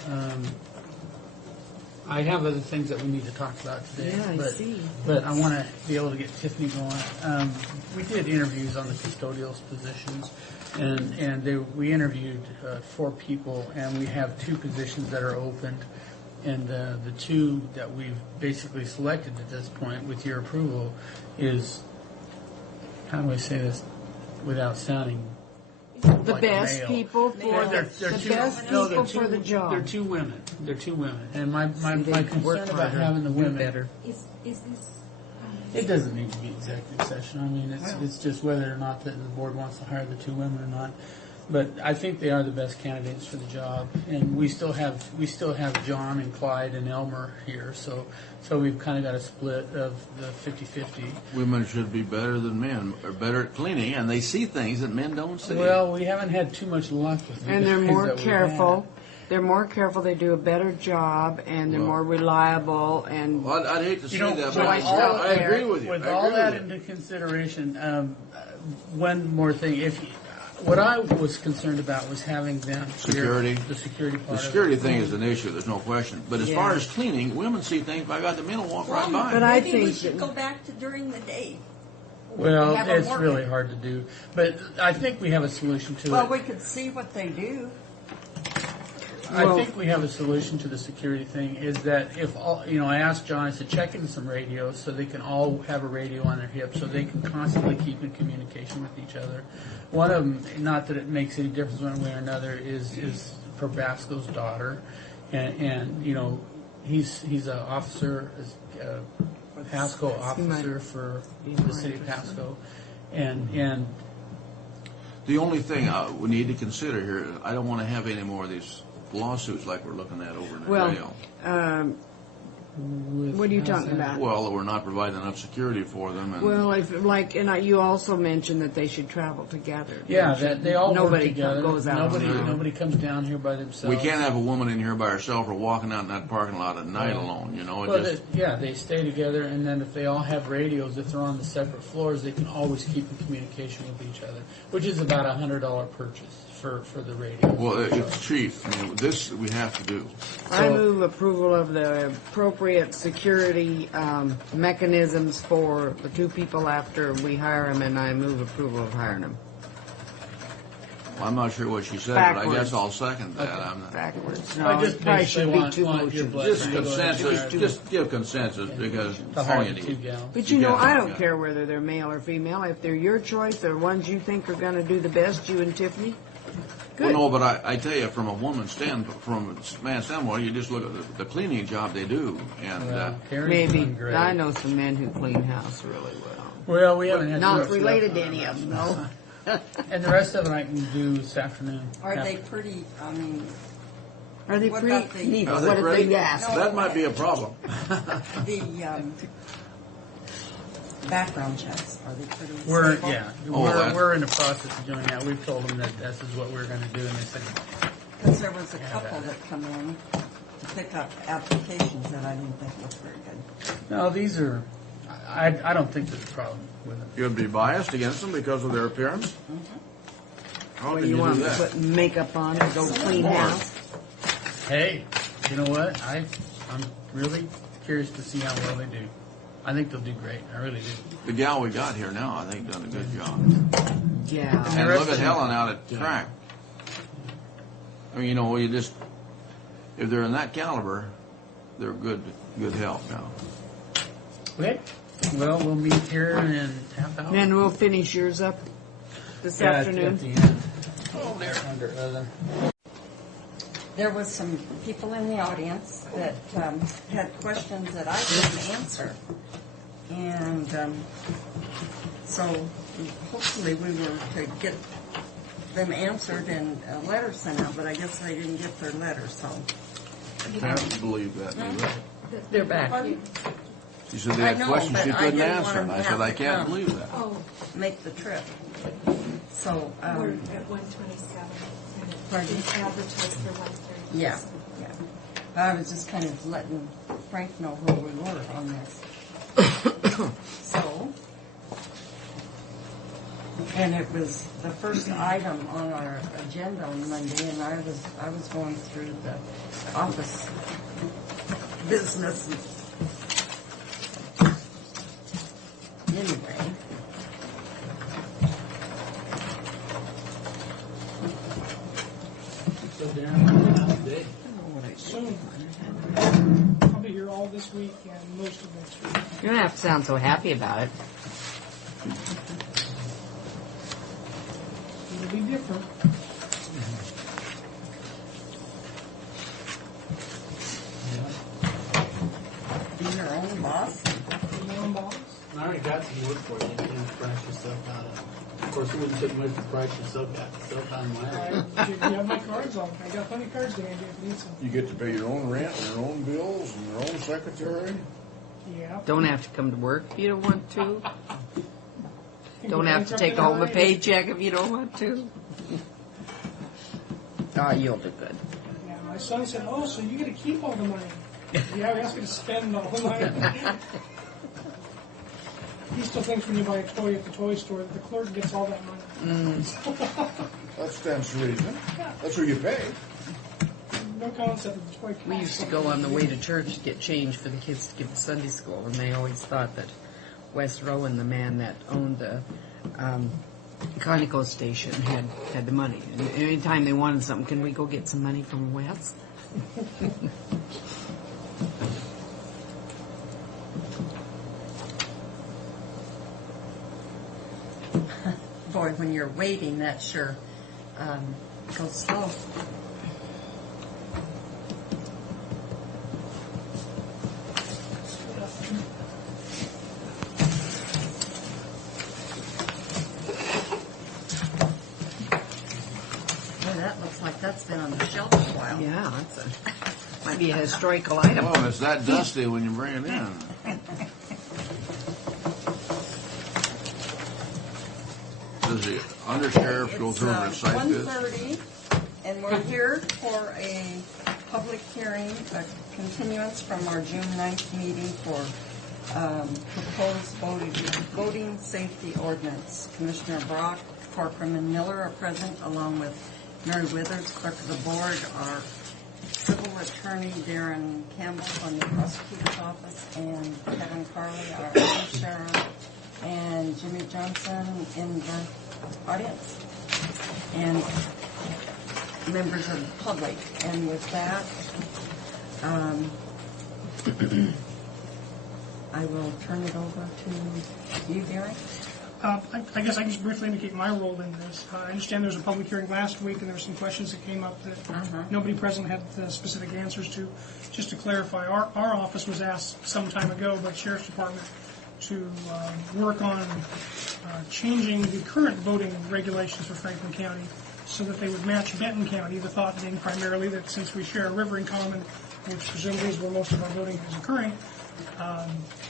I have other things that we need to talk about today. Yeah, I but, see. But I want to be able to get Tiffany going. We did interviews on the custodial positions, and we interviewed 4 people, and we have 2 positions that are opened. And the 2 that we've basically selected at this point, with your approval, is, how do I say this without sounding The like best male? people for They're the two- best no, people they're for the two- job. They're 2 women. They're 2 women. And my they can work concern about harder, having the do women, better. Is this? it doesn't need to be executive session. I mean, it's just whether or not the board wants to hire the 2 women or not. But I think they are the best candidates for the job, and we still have John and Clyde and Elmer here, so we've kind of got a split of the 50-50. Women should be better than men, or better at cleaning, and they see things that men don't see. Well, we haven't had too much luck with And they're guys more that we've careful. They're more careful. They do a better job, and they're Well- more reliable. And Well, I'd hate to say that, but Joyce I out there. agree with you. With I all agree that with you. into consideration, one more thing. What I was concerned about was having them here, Security. the security part. The security of it. thing is an issue, there's no question. But as Yeah. far as cleaning, women see things, by God, the men will walk right by. But I Maybe we think should that- go back to during the day. Well, Have 'em it's working. really hard to do, but I think we have a solution to Well, it. we could see what they do. I Well- think we have a solution to the security thing. Is that if all, I asked John, I said, check in some radios so they can all have a radio on their hip, so they can constantly keep in communication with each other. One of them, not that it makes any difference one way or another, is Probasco's daughter, and he's an officer. Pasco officer for the city of Pasco. And The only thing we need to consider here, I don't want to have any more of these lawsuits like we're looking at over in the jail. Well, what are you talking about? Well, we're not providing enough security for them. And Well, you also mentioned that they should travel together. yeah, that they all Nobody work together. goes out on their own. Nobody comes down here by themselves. we can't have a woman in here by herself or walking out in that parking lot at night alone. You know, it Well, just they stay together, and then if they all have radios, if they're on the separate floors, they can always keep in communication with each other, which is about $100 purchase for the radio. well, it's cheap. I mean, this we have to do. I move approval of the appropriate security mechanisms for the two people after we hire them, and I move approval of hiring them. I'm not sure what she said, but I Backwards. guess I'll second that. I'm not. Backwards. I just it probably should be two want your motions. blessing. Just consensus. Just give consensus because that's all you need. But you know, I don't Yeah. care whether they're male or female. If they're your choice, they're ones you think are going to do the best, you and Tiffany. Well, Good. no, but I tell you, from a woman's from a man's standpoint, you just look at the cleaning job they do, and Maybe. I know some men who clean house really well. Well, we haven't had Not to- related to any of them, though. And the rest of it I can do this afternoon. Are they pretty, I mean... Are they what pretty? about the- Neither. Are they What if pretty? they ask? No. that might be a problem. The background checks, are they pretty We're stable? we're in the process of doing that. We've told them that this is what we're going to do, and they said Because there was a couple that come in to pick up applications that I didn't think looked very good. no. These are. I don't think there's a problem with them. You'd be biased against them because of their appearance. How What can do you do want to that? put makeup on and go clean house? Hey, you know what? I'm really curious to see how well they do. I think they'll do great. I really do. The gal we got here now, I think, done a good job. Yeah. And look at Helen out at track. I mean, you know, if they're in that caliber, they're good help now. Okay. Well, we'll meet here in half hour. Then we'll finish yours up this Yeah, afternoon. At the end. Oh, there. Under other. There was some people in the audience that had questions that I couldn't answer. And so hopefully we were to get them answered and a letter sent out, but I guess they didn't get their letter, so. I can't believe that. They're back. Pardon? She said they I had know, questions she but I couldn't didn't answer, want and I them said, to I have can't to believe that. make the trip. So, We're at 127. Pardon? It's advertised for 130. Yeah, yeah. I was just kind of letting Frank know where we were on this. So, and it was the first item on our agenda on Monday, and I was going through the office business. Anyway. So Darren, today. Soon. I'll be here all this week and most of next week. You don't have to sound so happy about it. It'll be different. Be your own boss? Be your own boss. I already got some work for you. You can price yourself out of. Of course, it wouldn't take much to price yourself out of my You have my cards on. I got plenty of cards to hand you if you need some. You get to pay your own rent, your own bills, and your own secretary. Yeah. Don't have to come to work if you don't want to. You Don't go have to take bankrupt in home a hurry. paycheck if you don't want to. Oh, you'll do good. Yeah, my son said, "Oh, so you get to keep all the money?" Yeah, we asked me to spend all the money. He still thinks when you buy a toy at the toy store that the clerk gets all that money. That stands to reason. That's who you pay. No concept of the toy. We used to go on the way to church to get change for the kids to give to Sunday school, and they always thought that Wes Rowan, the man that owned the Conoco station, had the money. And anytime they wanted something, can we go get some money from Wes? Boy, when you're waiting, that sure goes slow. that looks like that's been on the shelf a while. Yeah, might be a historical item. Well, it's that dusty when you bring it in. Does the undersheriff go through and recite this? 1:30, and we're here for a public hearing, a continuance from our June 9th meeting for proposed voting safety ordinance. Commissioner Brock, Corcoran, and Miller are present, along with Mary Withers, clerk of the board, our civil attorney Darren Campbell from the prosecutor's office, and Kevin Carley, our other sheriff, and Jimmy Johnson in the audience, and members of the public. And with that, I will turn it over to you, Darren. I guess I can just briefly indicate my role in this. I understand there was a public hearing last week, and there were some questions that came up that nobody present had specific answers to. Just to clarify, our office was asked some time ago by the Sheriff's Department to work on changing the current voting regulations for Franklin County so that they would match Benton County, the thought being primarily that since we share a river in common, which presumably is where most of our voting is occurring,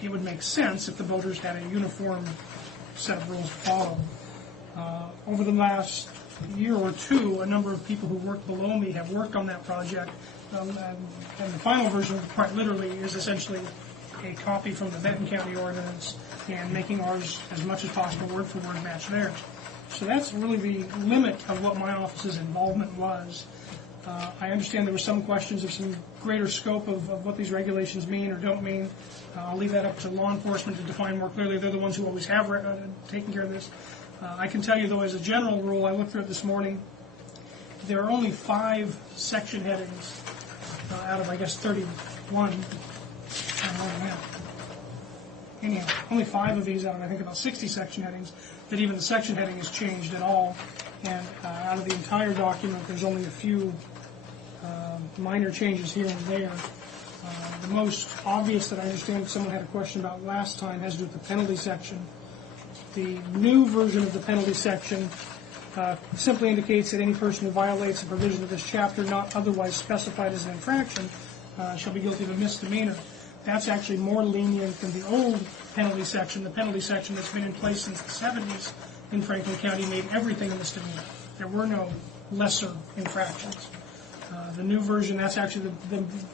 it would make sense if the voters had a uniform set of rules to follow. Over the last year or two, a number of people who work below me have worked on that project, and the final version, quite literally, is essentially a copy from the Benton County ordinance and making ours as much as possible word for word match theirs. So that's really the limit of what my office's involvement was. I understand there were some questions of some greater scope of what these regulations mean or don't mean. I'll leave that up to law enforcement to define more clearly. They're the ones who always have taken care of this. I can tell you, though, as a general rule, I looked through it this morning, there are only 5 section headings out of, I guess, 31. Anyhow, only 5 of these out of, I think, about 60 section headings, that even the section heading is changed at all. And out of the entire document, there's only a few minor changes here and there. The most obvious that I understand someone had a question about last time has to do with the penalty section. The new version of the penalty section simply indicates that any person who violates a provision of this chapter not otherwise specified as an infraction shall be guilty of a misdemeanor. That's actually more lenient than the old penalty section. The penalty section that's been in place since the 70s in Franklin County made everything a misdemeanor. There were no lesser infractions. The new version, that's actually,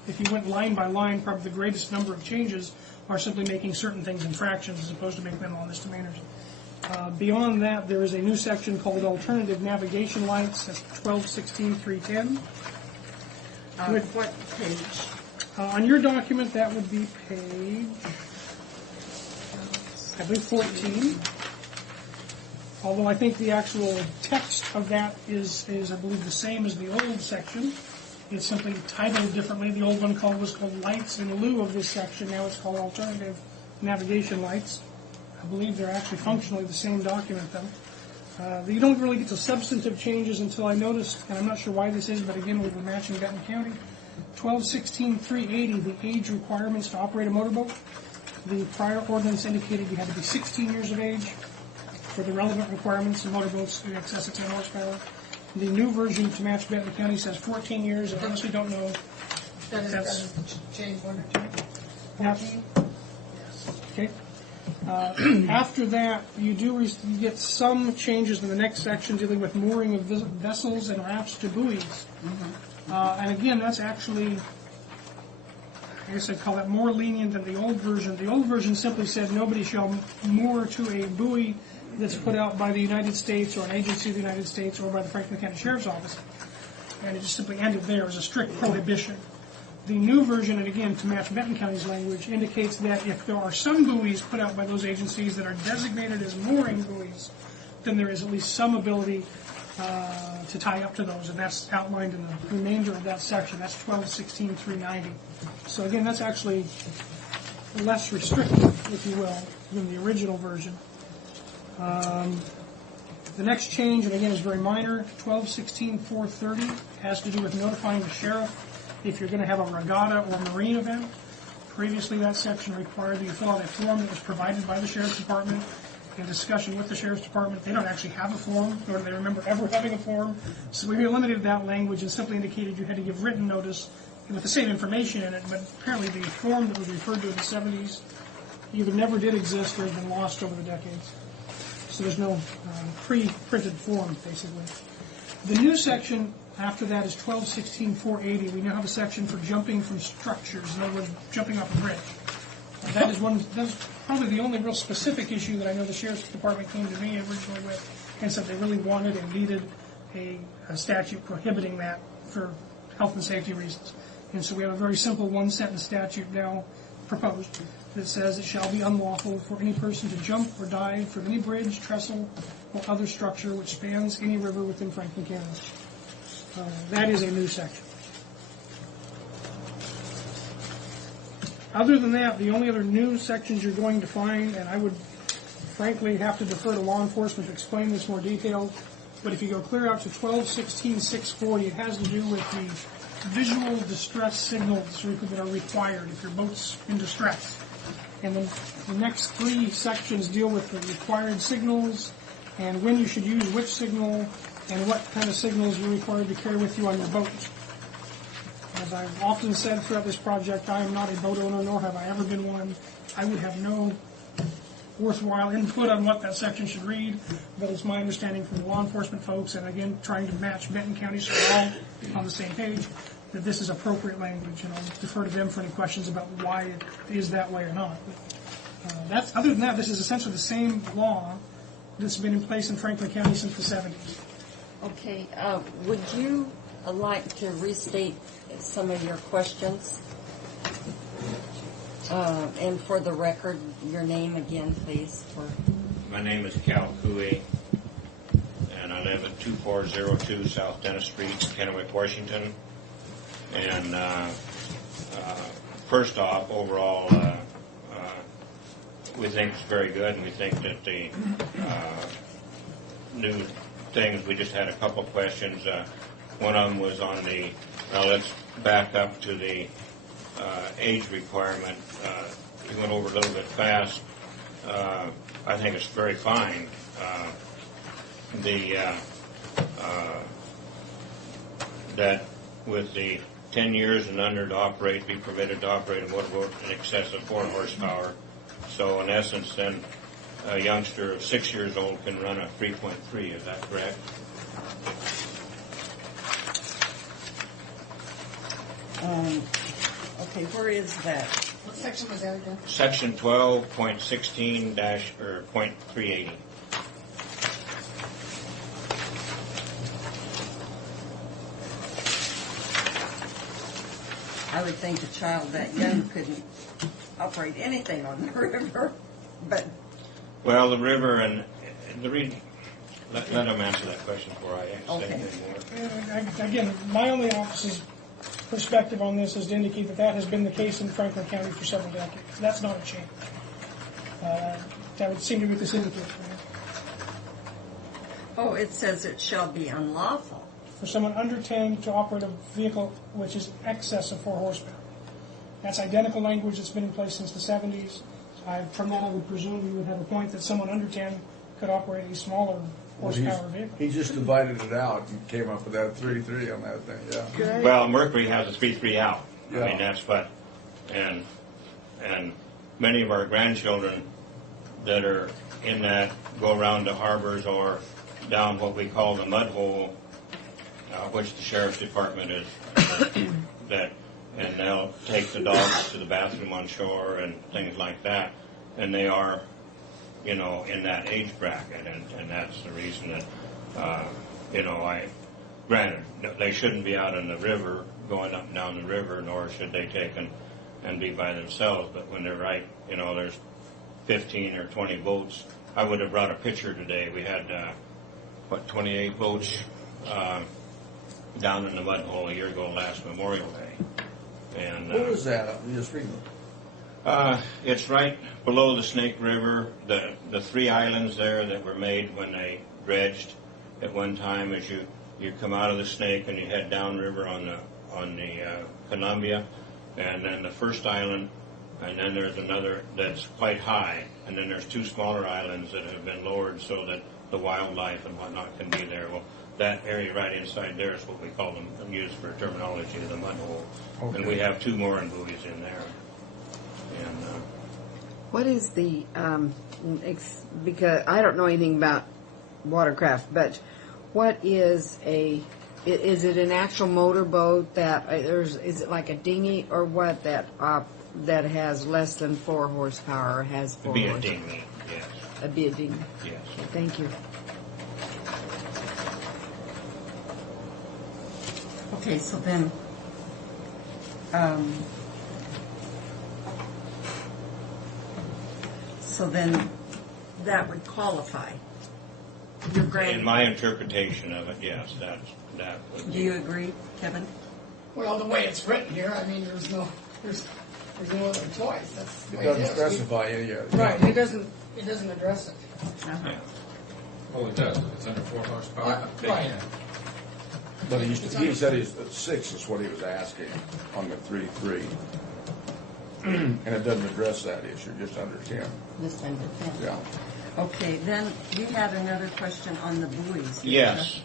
if you went line by line, probably the greatest number of changes are simply making certain things infractions as opposed to making them all misdemeanors. Beyond that, there is a new section called Alternative Navigation Lights. That's 1216.310. What page? On your document, that would be page, I believe, 14. Although I think the actual text of that is I believe, the same as the old section. It's simply titled differently. The old one was called Lights in lieu of this section. Now it's called Alternative Navigation Lights. I believe they're actually functionally the same document, though. You don't really get to substantive changes until I noticed, and I'm not sure why this is, but again, we were matching Benton County. 1216.380, the age requirements to operate a motorboat. The prior ordinance indicated you had to be 16 years of age for the relevant requirements in motorboats in excess of 10 horsepower. The new version to match Benton County says 14 years. I honestly don't know. That's change 1 or 2. 14? Okay. After that, you get some changes in the next section dealing with mooring of vessels and rafts to buoys. And again, that's actually, I guess I'd call that more lenient than the old version. The old version simply said nobody shall moor to a buoy that's put out by the United States or an agency of the United States or by the Franklin County Sheriff's Office. And it just simply ended there as a strict prohibition. The new version, and again, to match Benton County's language, indicates that if there are some buoys put out by those agencies that are designated as mooring buoys, then there is at least some ability to tie up to those, and that's outlined in the remainder of that section. That's 1216.390. So again, that's actually less restrictive, if you will, than the original version. The next change, and again, is very minor, 1216.430, has to do with notifying the sheriff if you're going to have a regatta or marine event. Previously, that section required that you fill out a form that was provided by the Sheriff's Department, in discussion with the Sheriff's Department. They don't actually have a form, nor do they remember ever having a form. So we eliminated that language and simply indicated you had to give written notice with the same information in it, but apparently the form that was referred to in the 70s either never did exist or has been lost over the decades. So there's no pre-printed form, basically. The new section after that is 1216-480. We now have a section for jumping from structures, in other words, jumping off a bridge. That's probably the only real specific issue that I know the Sheriff's Department came to me originally with and said they really wanted and needed a statute prohibiting that for health and safety reasons. And so we have a very simple one-sentence statute now proposed that says it shall be unlawful for any person to jump or dive from any bridge, trestle, or other structure which spans any river within Franklin County. That is a new section. Other than that, the only other new sections you're going to find, and I would frankly have to defer to law enforcement to explain this more detailed, but if you go clear out to 1216-640, it has to do with the visual distress signals that are required if your boat's in distress. And then the next three sections deal with the required signals and when you should use which signal and what kind of signals you're required to carry with you on your boat. As I've often said throughout this project, I am not a boat owner, nor have I ever been one. I would have no worthwhile input on what that section should read, but it's my understanding from the law enforcement folks, and again, trying to match Benton County so we're all on the same page, that this is appropriate language, and I'll defer to them for any questions about why it is that way or not. But, other than that, this is essentially the same law that's been in place in Franklin County since the 70s. Okay, would you like to restate some of your questions? And for the record, your name again, please. My name is Cal Cooey, and I live at 2402 South Dennis Street, Kennewick, Washington. And first off, overall, we think it's very good, and we think that the new things, we just had a couple of questions. One of them was on the, let's back up to the age requirement. You went over a little bit fast. I think it's very fine. That with the 10 years and under to operate, be permitted to operate a motorboat in excess of 4 horsepower. So in essence, then a youngster of 6 years old can run a 3.3. Is that correct? Okay, where is that? What section was that again? Section 12.16 or .380. I would think a child that young couldn't operate anything on the river, but... Well, the river and the reason... Let them answer that question before I say anything more. Again, my only office's perspective on this is to indicate that that has been the case in Franklin County for several decades. That's not a change. That would seem to be this indicator. Oh, it says it shall be unlawful. For someone under 10 to operate a vehicle which is excess of 4 horsepower. That's identical language that's been in place since the 70s. From that, I would presume you would have a point that someone under 10 could operate a smaller horsepower vehicle. He just divided it out and came up with that 3.3 on that thing, yeah. Well, Mercury has a 3.3 out. Yeah. I mean, that's what... And many of our grandchildren that are in that go around to harbors or down what we call the mud hole, which the Sheriff's Department is, and they'll take the dogs to the bathroom on shore and things like that, and they are, in that age bracket, and that's the reason that, granted, they shouldn't be out in the river, going up and down the river, nor should they take and be by themselves, but when they're there's 15 or 20 boats. I would have brought a picture today. We had, 28 boats, down in the mud hole a year ago last Memorial Day. And what was that? Just read it's right below the Snake River. The 3 islands there that were made when they dredged at one time, as you come out of the Snake and you head downriver on the Columbia, and then the first island, and then there's another that's quite high, and then there's 2 smaller islands that have been lowered so that the wildlife and whatnot can be there. Well, that area right inside there is what we call them, used for terminology, the mud hole. Okay. And we have 2 mooring buoys in there. And What is the, because I don't know anything about watercraft, but what is is it an actual motorboat that, is it like a dinghy or what that has less than 4 horsepower or has 4 it'd be horsepower? a dinghy, yes. It'd be a dinghy. Yes. Okay, thank you. Okay, so then, that would qualify. Your grant. In my interpretation of it, yes, that would. Do you agree, Kevin? Well, the way it's written here, I mean, there's no other choice. That's the It way doesn't is. specify any of it. Right, it doesn't address it. Yeah. Well, it does. It's under 4 horsepower. Right. But he said he's at 6 is what he was asking on the 3.3. And it doesn't address that issue, just under 10. Just under 10. Yeah. Okay, then you had another question on the buoys. Yes,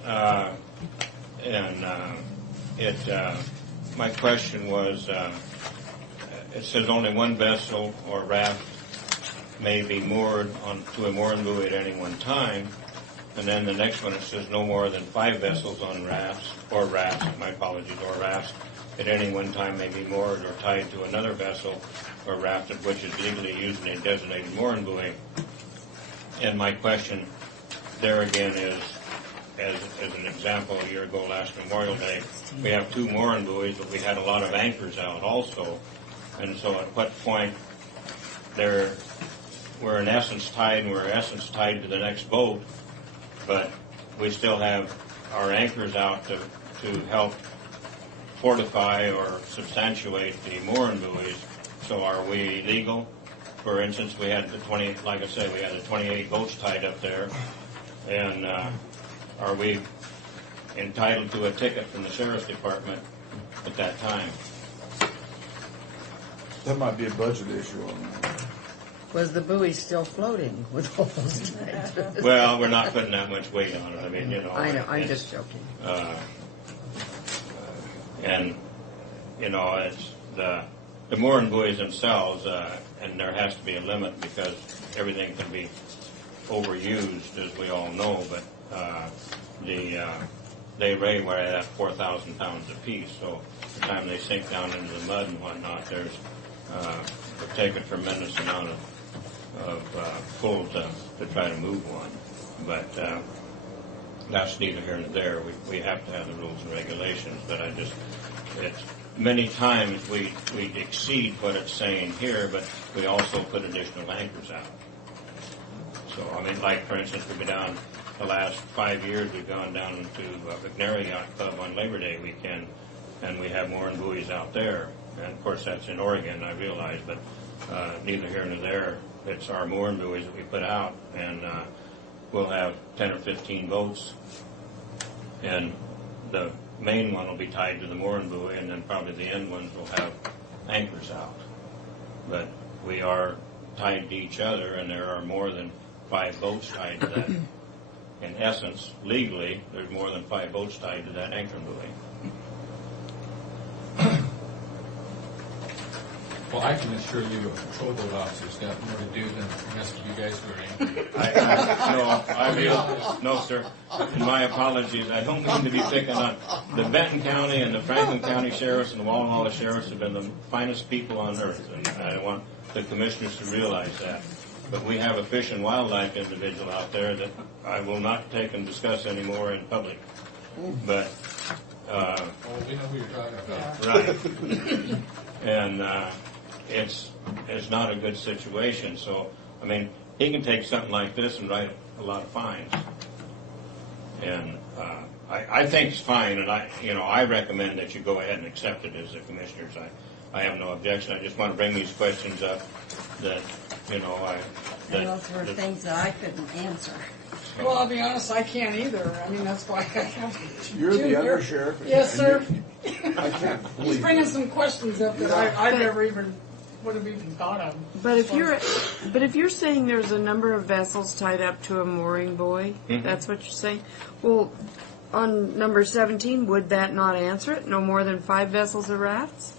my question was, it says only 1 vessel or raft may be moored to a mooring buoy at any one time, and then the next one it says no more than 5 vessels on rafts, my apologies, or rafts at any one time may be moored or tied to another vessel or raft of which is legally using a designated mooring buoy. And my question there again is, as an example, a year ago, last Memorial Day, we have 2 mooring buoys, but we had a lot of anchors out also. And so at what point we're in essence tied, and we're in essence tied to the next boat, but we still have our anchors out to help fortify or substantiate the mooring buoys. So are we legal? For instance, we had the 28 boats tied up there, and are we entitled to a ticket from the sheriff's department at that time? That might be a budget issue on that. Was the buoy still floating with all those times? Well, we're not putting that much weight on it. I mean, I know, I'm just joking. And, it's the mooring buoys themselves, and there has to be a limit because everything can be overused, as we all know, but they weigh right at 4,000 pounds apiece, so the time they sink down into the mud and whatnot, it takes a tremendous amount of pull to try to move one. But that's neither here nor there. We have to have the rules and regulations, but many times we exceed what it's saying here, but we also put additional anchors out. So, I mean, like, for instance, we've been down the last 5 years, we've gone down to McNary Yacht Club on Labor Day weekend, and we have mooring buoys out there. And, of course, that's in Oregon, I realize, but neither here nor there. It's our mooring buoys that we put out, and we'll have 10 or 15 boats, and the main one will be tied to the mooring buoy, and then probably the end ones will have anchors out. But we are tied to each other, and there are more than 5 boats tied to that. In essence, legally, there's more than 5 boats tied to that anchor buoy. Well, I can assure you, a patrol boat officer's got more to do than the rest of you guys who are in. No, sir. And my apologies. I don't mean to be picking on the Benton County and the Franklin County sheriffs and the Walhalla sheriffs have been the finest people on earth, and I want the commissioners to realize that. But we have a fish and wildlife individual out there that I will not take and discuss anymore in public. But we know who you're talking about. right, and it's not a good situation. So, I mean, he can take something like this and write a lot of fines. And I think it's fine, and I recommend that you go ahead and accept it as the commissioners. I have no objection. I just want to bring these questions up that And those were things that I couldn't answer. Well, I'll be honest, I can't either. I mean, that's why I have You're Jim the here. undersheriff. Yes, sir. I can't believe He's bringing some questions up that I've never even would have even thought of. But if you're saying there's a number of vessels tied up to a mooring buoy, that's what you're saying. Well, on number 17, would that not answer it? No more than 5 vessels or rafts,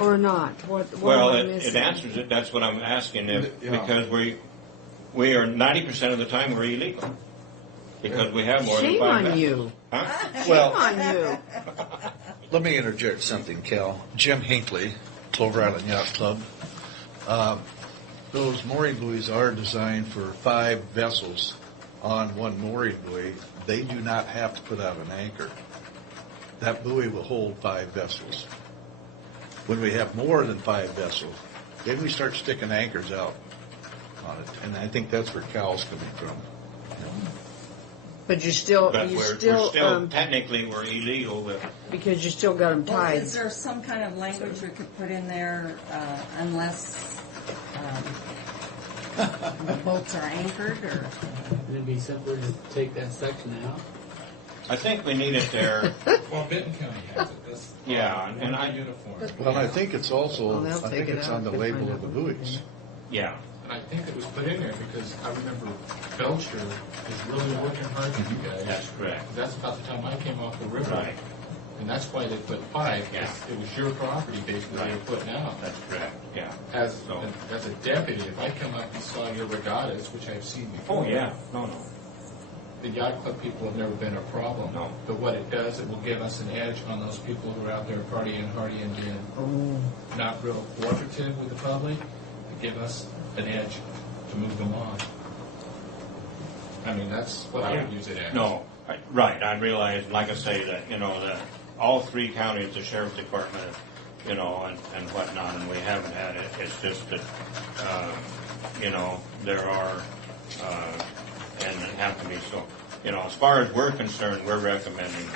or not? What Well, am I it missing? answers it. That's what I'm asking. Yeah. Because we are 90% of the time we're illegal because we have more Shame than 5 on vessels. you. Huh? Shame on you. Let me interject something, Cal. Jim Hinckley, Clover Island Yacht Club. Those mooring buoys are designed for 5 vessels on one mooring buoy. They do not have to put out an anchor. That buoy will hold 5 vessels. When we have more than 5 vessels, then we start sticking anchors out on it. And I think that's where Cal's coming from. But you're still, But we're still technically we're illegal. because you still got them Well, tied. is there some kind of language we could put in there, unless the boats are anchored, or? Would it be simpler to take that section out? I think we need it there. Well, Benton County has it. That's Yeah, and I uniform. Well, I think it's also, Well, they'll I take think it it's out on the if they label find of the out. buoys. yeah. And I think it was put in there because I remember Belcher is really working hard for you guys. That's correct. That's about the time I came off the river. Right. And that's why they put 5. Yeah. It was your property basically they were putting out. That's correct. Yeah. As So- a deputy, if I come out and saw your regattas, which I've seen before. Oh yeah. No. The yacht club people have never been a problem. No. But what it does, it will give us an edge on those people who are out there partying, hardying, being not real cooperative with the public. To give us an edge to move them on. I mean, that's what I would use it as. No. Right. I realize, like I say, that that all 3 counties, the sheriff's department, and whatnot, and we haven't had it. It's just that there are. And it have to be so. As far as we're concerned, we're recommending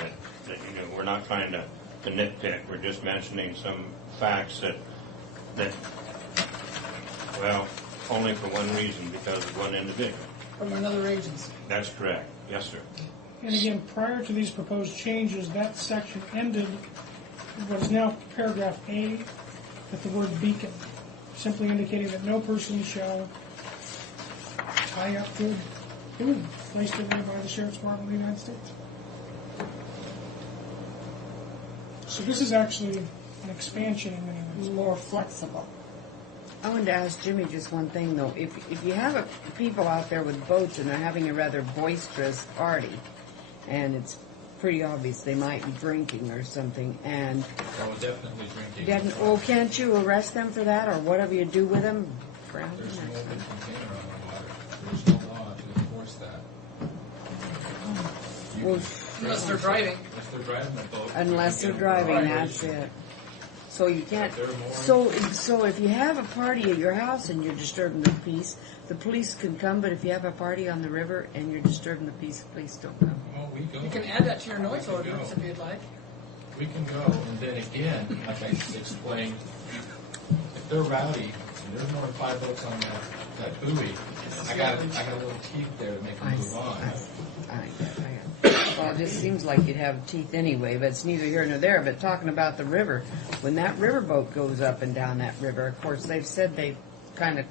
that we're not trying to nitpick. We're just mentioning some facts that well, only for one reason, because of one individual. From another agency. That's correct. Yes, sir. And again, prior to these proposed changes, that section ended what is now paragraph A with the word beacon, simply indicating that no person shall tie up to a buoy placed in there by the Sheriff's Department of the United States. So this is actually an expansion in many ways. More flexible. I wanted to ask Jimmy just one thing, though. If you have people out there with boats and they're having a rather boisterous party, and it's pretty obvious they might be drinking or something, and Oh, definitely drinking. can't you arrest them for that, or whatever you do with them? Ground There's them no or open something? container on the water. There's no law to enforce that. Well, Unless they're driving. Unless they're driving the boat. unless they're driving, that's it. So you can't. So if you have a party at your house and you're disturbing the peace, the police can come. But if you have a party on the river and you're disturbing the peace, the police don't come. Oh, we go. You can add that to your noise ordinance if you'd like. We can go, and then again, like I explained, if they're rowdy, and there's more than 5 boats on that buoy, I got a little teeth there to make them move on. Well, it just seems like you'd have teeth anyway, but it's neither here nor there. But talking about the river, when that riverboat goes up and down that river, of course, they've said they've kind of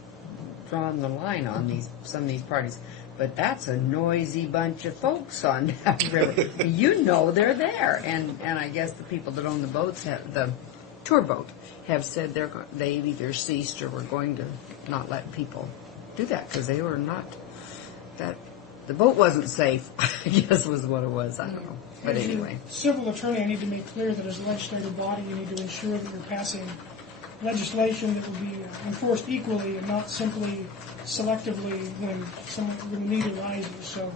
drawn the line on some of these parties. But that's a noisy bunch of folks on that river. They're there. And I guess the people that own the boats, the tour boat, have said they've either ceased or were going to not let people do that because they were not that. The boat wasn't safe, I guess was what it was. I don't know. But As your anyway. civil attorney, I need to make clear that as a legislative body, you need to ensure that you're passing legislation that will be enforced equally and not simply selectively when need arises. So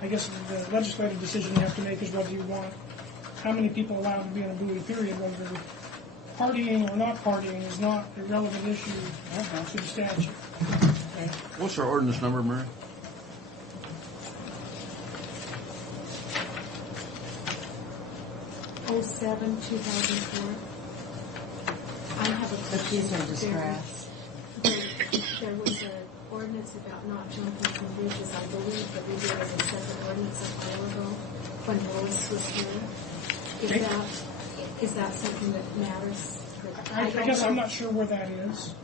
I guess the legislative decision you have to make is whether you want how many people allowed to be on a buoy, period. Whether partying or not partying is not a relevant issue to the statute. What's our ordinance number, Mary? Oh, 07/2004. I have a But she's in question. distress. There was an ordinance about not jumping from bridges, I believe, that we did as a separate ordinance a while ago when Lois was here. Is that something that matters? I guess I'm not sure where that is.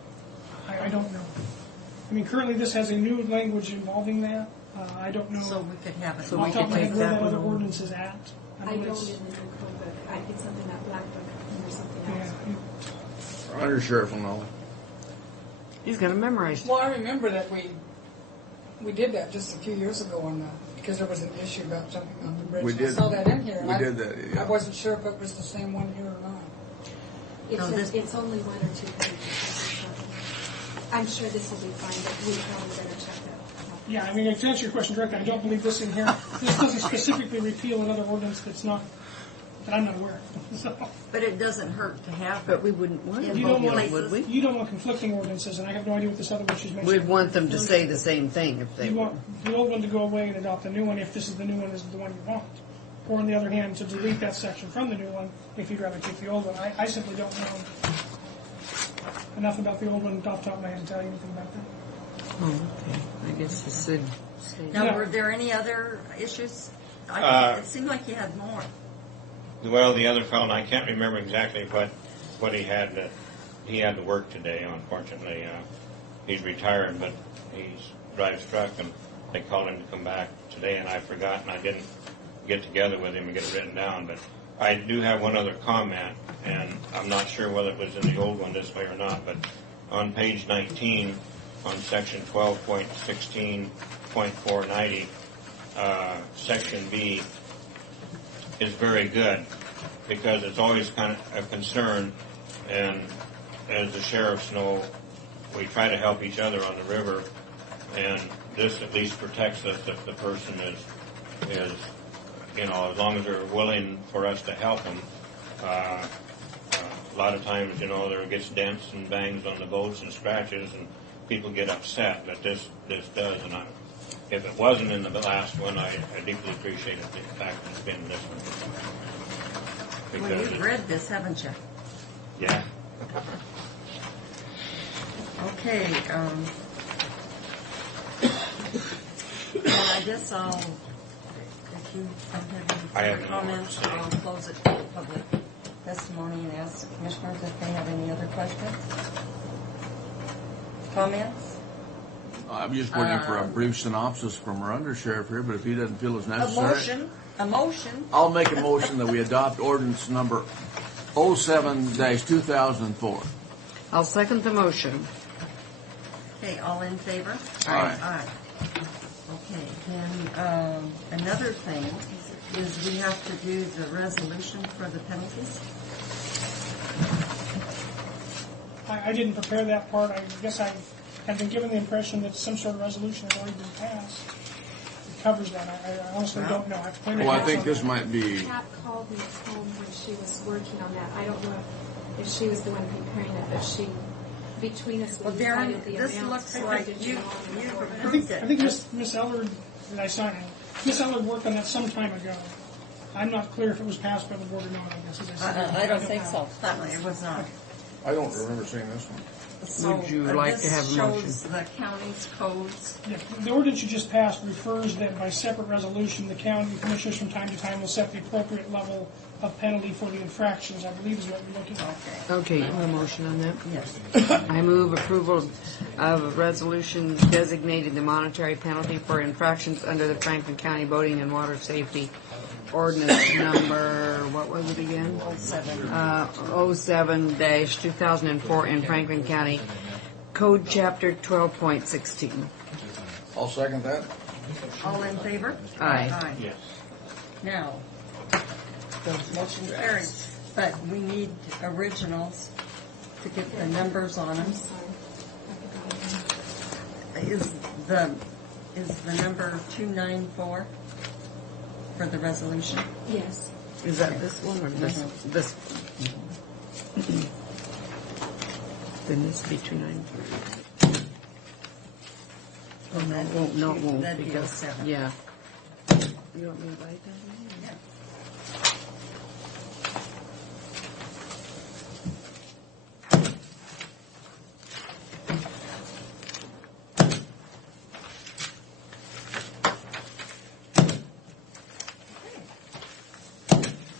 I don't know. I mean, currently this has a new language involving that. I don't know. So we could have it. So we could take where that that other one. ordinance is at. I don't in the new code book. It's something that black book or something else. Yeah. Under sheriff will know. He's got to memorize. Well, I remember that we did that just a few years ago on that, because there was an issue about jumping on the bridge. We did. I saw that in here. We did that, yeah. I wasn't sure if it was the same one here or not. It's only 1 or 2 pages. I'm sure this will be fine, but we probably better check that. Yeah, I mean, to answer your question directly, I don't believe this in here. This doesn't specifically repeal another ordinance that I'm not aware of. So, But it doesn't hurt to have it. But we wouldn't want in to, both would places. we? you don't want conflicting ordinances, and I have no idea what this other one she's mentioned. We'd want them to say the same thing if they You were. want the old one to go away and adopt a new one if this is the new one is the one you want. Or on the other hand, to delete that section from the new one if you'd rather keep the old one. I simply don't know enough about the old one off the top of my head to tell you anything about that. Oh, okay. I guess this should stay. Now, were there any other issues? It seemed like you had more. Well, the other fellow, and I can't remember exactly what he had. He had to work today, unfortunately. He's retired, but he drives truck, and they called him to come back today, and I forgot, and I didn't get together with him and get it written down. But I do have one other comment, and I'm not sure whether it was in the old one this way or not, but on page 19, on section 12.16.490, section B is very good, because it's always kind of a concern, and as the sheriffs know, we try to help each other on the river, and this at least protects us if the person is as long as they're willing for us to help them. A lot of times, there gets dents and bangs on the boats and scratches, and people get upset, but this does, and if it wasn't in the last one, I deeply appreciated the fact that it's been in this one. Well, you've read this, haven't you? Yeah. Okay. Well, I guess if you don't have any further comments, I'll close it to the public testimony and ask commissioners if they have any other questions. Comments? I'm just waiting for a brief synopsis from our undersheriff here, but if he doesn't feel it's necessary. A motion. I'll make a motion that we adopt ordinance number 07-2004. I'll second the motion. Okay, all in favor? Aye. Aye. Okay, then another thing is we have to do the resolution for the penalties. I didn't prepare that part. I guess I have been given the impression that some sort of resolution has already been passed. It covers that. I honestly don't know. I think this might be. Cap called me home when she was working on that. I don't know if she was the one preparing it, but between us, we decided the this amounts. looks like you I think Miss Ellard, that I signed, Miss Ellard worked on that some time ago. I'm not clear if it was passed by the board or not, I guess, as I said. I don't think so. It was not. I don't remember seeing this one. So, Would you like to have a motion? This shows the county's codes. Yeah, the ordinance you just passed refers that by separate resolution, the county commissioners from time to time will set the appropriate level of penalty for the infractions, I believe is what you're looking at. Okay, you have a motion on that? Yes. I move approval of a resolution designating the monetary penalty for infractions under the Franklin County Boating and Water Safety Ordinance number, what was it again? 07-2004 in Franklin County Code Chapter 12.16. I'll second that. All in favor? Aye. Yes. Now, the motion carries, but we need originals to get the numbers on them. Is the number 294 for the resolution? Yes. Is that this one or this? This. Then this be 293. Oh, no, it won't. No, it won't. That'd be Because, 07. yeah. You want me to write that? Yeah.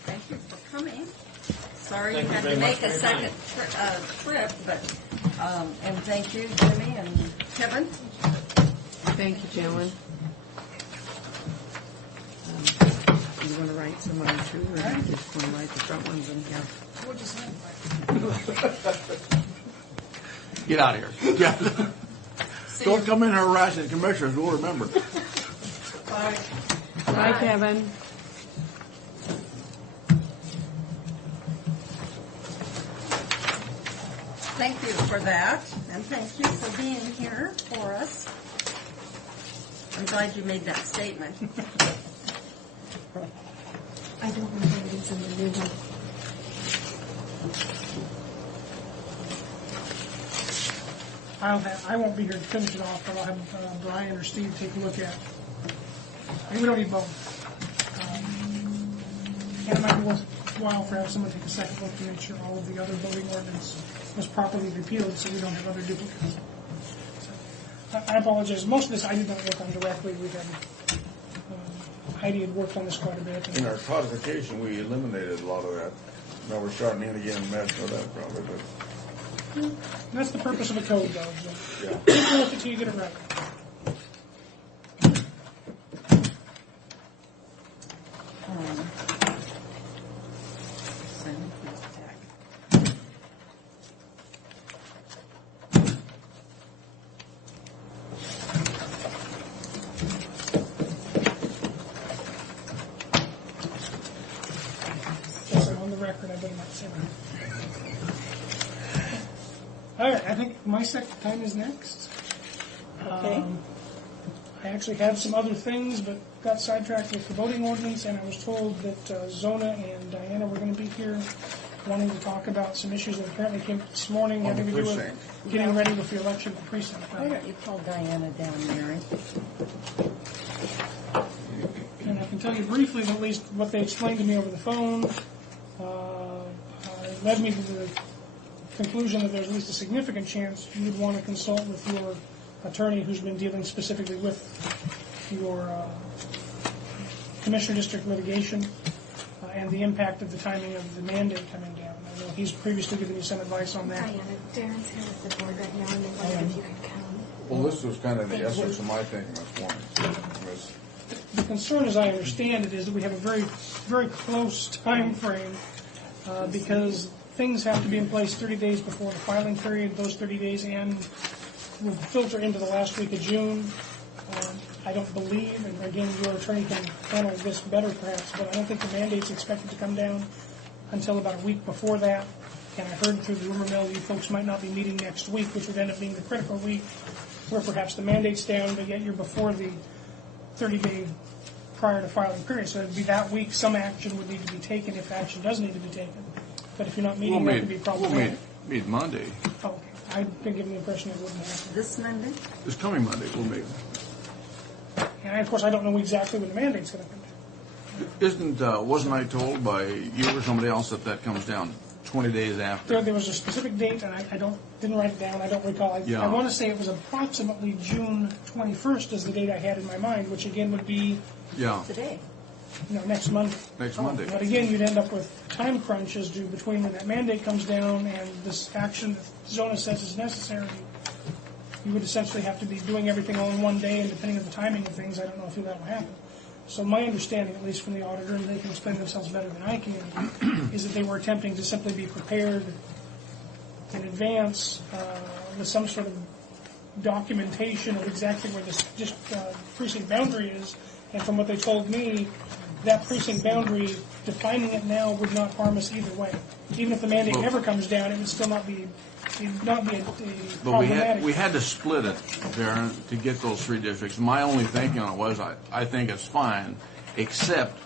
Thank you for coming. Sorry you Thank you had very to much make for a your second trip, but, and thank you, Jimmy and Kevin. Thank you, Jalen. You want to write some other too, or you just want to write the front ones and have? We'll just Get out of here. Yeah. Don't come in here harassing commissioners, we'll remember. Bye. Bye, Kevin. Thank you for that, and thank you for being here for us. I'm glad you made that statement. I don't know what it is in the new one. I won't be here to finish it off, but I'll have Brian or Steve take a look at it. I mean, we don't need both. And it might be worthwhile for someone to take a second look to make sure all of the other voting ordinance was properly repealed so we don't have other duplicates. So, I apologize. Most of this I did not work on directly. We had Heidi had worked on this quite a bit. In our codification, we eliminated a lot of that. Now we're starting in again and messing with that probably, but. That's the purpose of a code, though. So Yeah. take a look until you get it right. So on the record, I better not say that. All right, I think my second time is next. Okay. I actually have some other things, but got sidetracked with the voting ordinance, and I was told that Zona and Diana were going to be here wanting to talk about some issues that apparently came up this morning On having the to do with precinct. getting ready with the election for precinct. Why don't you call Diana down, Mary? And I can tell you briefly at least what they explained to me over the phone. Led me to the conclusion that there's at least a significant chance you would want to consult with your attorney who's been dealing specifically with your commissioner district litigation and the impact of the timing of the mandate coming down. I know he's previously given you some advice on that. Diana, Darren's here at the board right now, and they wondered if you could come. Well, this was kind of the essence of my thinking this morning. Was The concern, as I understand it, is that we have a very, very close time frame because things have to be in place 30 days before the filing period. Those 30 days will filter into the last week of June. I don't believe, and again, your attorney can handle this better perhaps, but I don't think the mandate's expected to come down until about a week before that. And I heard through the rumor mill you folks might not be meeting next week, which would end up being the critical week where perhaps the mandate's down, but yet you're before the 30-day prior to filing period. So it'd be that week some action would need to be taken if action does need to be taken. But if you're not meeting, that could be problematic. We'll meet Monday. Oh, okay. I've been given the impression it wouldn't happen. This Monday? This coming Monday, we'll meet. And of course, I don't know exactly when the mandate's going to come down. Wasn't I told by you or somebody else that comes down 20 days after? There was a specific date, and I didn't write it down. I don't recall. I want to say it was approximately June 21st is the date I had in my mind, which again would be Today. Next Monday. Next Monday. But again, you'd end up with time crunches due between when that mandate comes down and this action that Zona says is necessary. You would essentially have to be doing everything all in one day, and depending on the timing of things, I don't know if that will happen. So my understanding, at least from the auditor, and they can explain themselves better than I can, is that they were attempting to simply be prepared in advance with some sort of documentation of exactly where this precinct boundary is. And from what they told me, that precinct boundary, defining it now would not harm us either way. Even if the mandate never comes down, it would still not be a But problematic. we had to split it, Darren, to get those three districts. My only thinking on it was I think it's fine, except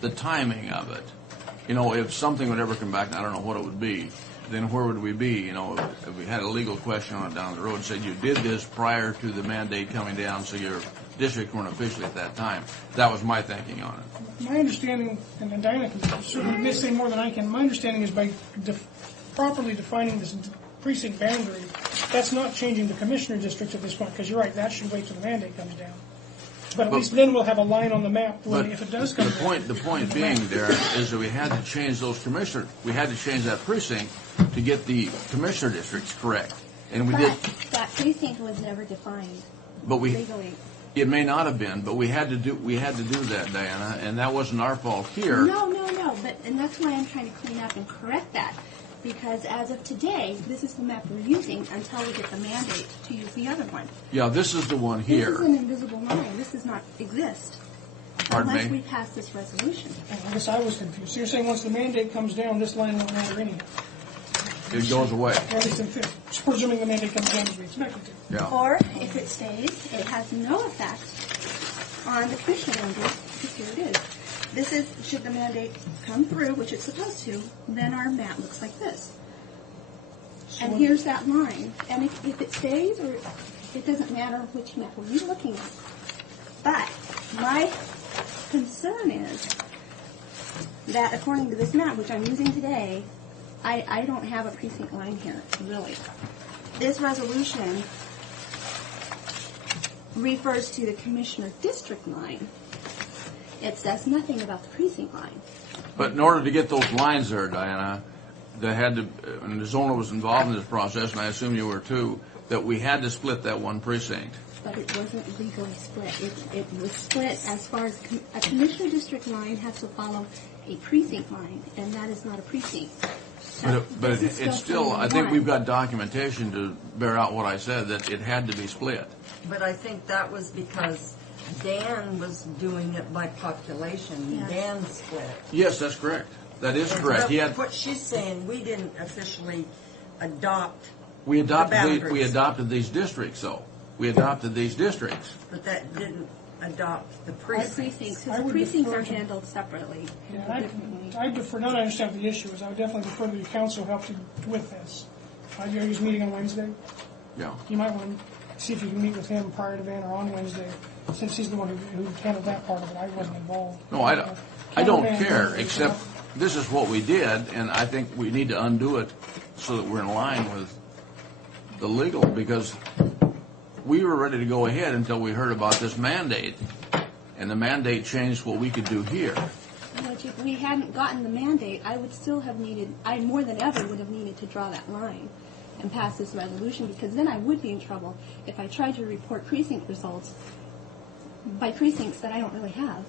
the timing of it. You know, if something would ever come back, and I don't know what it would be, then where would we be? You know, if we had a legal question on it down the road, said you did this prior to the mandate coming down, so your district weren't officially at that time. That was my thinking on it. My understanding, and Diana can certainly say more than I can, my understanding is by properly defining this precinct boundary, that's not changing the commissioner districts at this point, because you're right, that should wait till the mandate comes down. But at least then we'll have a line on the map when, But if it does come down. the point being, Darren, is that we had to change those commissioner, we had to change that precinct to get the commissioner districts correct. And we did, But that precinct was never defined but we, legally. it may not have been, but we had to do that, Diana, and that wasn't our fault here. No, and that's why I'm trying to clean up and correct that. Because as of today, this is the map we're using until we get the mandate to use the other one. Yeah, this is the one This here. is an invisible line. This does not exist. Pardon unless me? we pass this resolution. I guess I was confused. So you're saying once the mandate comes down, this line won't matter anyhow? It goes away. Or at least in theory, presuming the mandate comes down as we expect it to. Yeah. Or if it stays, it has no effect on the commissioner boundaries, because here it is. This is, should the mandate come through, which it's supposed to, then our map looks like this. And here's that line. And if it stays, or it doesn't matter which map we're looking at. But my concern is that according to this map, which I'm using today, I don't have a precinct line here, really. This resolution refers to the commissioner district line. It says nothing about the precinct line. But in order to get those lines there, Diana, they had to, and the zona was involved in this process, and I assume you were too, that we had to split that one precinct. But it wasn't legally split. It was split as far as a commissioner district line has to follow a precinct line, and that is not a precinct. But it's still, I think we've got documentation to bear out what I said, that it had to be split. But I think that was because Dan was doing it by population. Yes. Dan split it. Yes, that's correct. That is correct. He had, What she's saying, we didn't officially adopt we the boundaries. adopted these districts, though. We adopted these districts. But that didn't adopt the Our precincts. precincts, I because would precincts defer are to- handled separately. Yeah, I defer, now that I understand what the issue is, I would definitely defer to the council help you with this. Are you meeting on Wednesday? Yeah. You might want to see if you can meet with him prior to then or on Wednesday, since he's the one who handled that part of it. I wasn't involved. No, I don't Councilman care, Wednesday, except this is what we did, and I think we need to undo it so that we're in line with the legal, because we were ready to go ahead until we heard about this mandate, and the mandate changed what we could do here. But if we hadn't gotten the mandate, I would still have needed, I more than ever would have needed to draw that line and pass this resolution, because then I would be in trouble if I tried to report precinct results by precincts that I don't really have,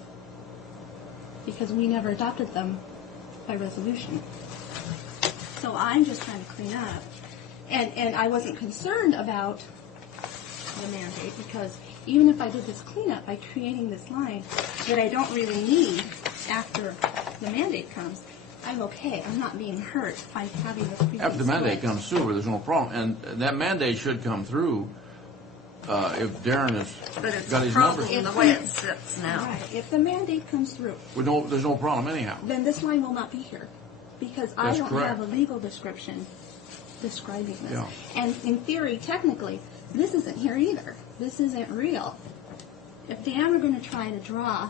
because we never adopted them by resolution. So I'm just trying to clean up. And I wasn't concerned about the mandate, because even if I did this cleanup by creating this line that I don't really need after the mandate comes, I'm okay. I'm not being hurt by having this precinct After the mandate split. comes through, there's no problem, and that mandate should come through if Darren has But it's got a his problem numbers. the way it sits now. Right. If the mandate comes through, There's no problem anyhow. then this line will not be here, because I That's don't correct. have a legal description describing this. Yeah. And in theory, technically, this isn't here either. This isn't real. If Dan were going to try to draw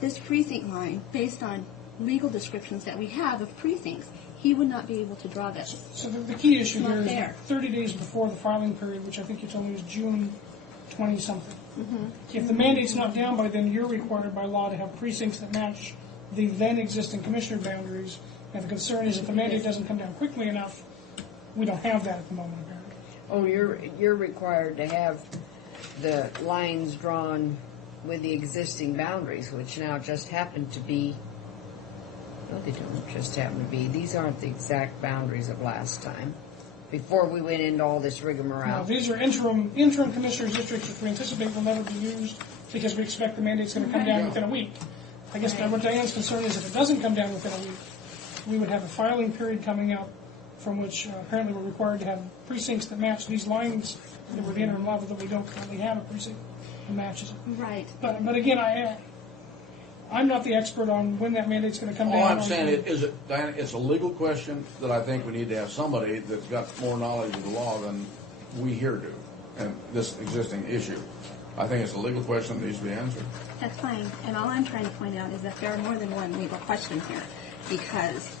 this precinct line based on legal descriptions that we have of precincts, he would not be able to draw this. So the key issue It's not here is there. that 30 days before the filing period, which I think you told me was June 20-something. If the mandate's not down by then, you're required by law to have precincts that match the then existing commissioner boundaries. And the concern is if the mandate doesn't come down quickly enough, we don't have that at the moment, apparently. Oh, you're required to have the lines drawn with the existing boundaries, which now just happen to be, no, they don't just happen to be, these aren't the exact boundaries of last time, before we went into all this Now, rigmarole. these are interim commissioners' districts which we anticipate will never be used because we expect the mandate's going to come down within a week. I guess what Diane's concern is if it doesn't come down within a week, we would have a filing period coming up from which apparently we're required to have precincts that match these lines that were the interim level that we don't currently have a precinct that matches it. Right. But again, I'm not the expert on when that mandate's going to come down. All I'm saying is, Diana, it's a legal question that I think we need to have somebody that's got more knowledge of the law than we here do, and this existing issue. I think it's a legal question that needs to be answered. That's fine. And all I'm trying to point out is that there are more than one legal question here, because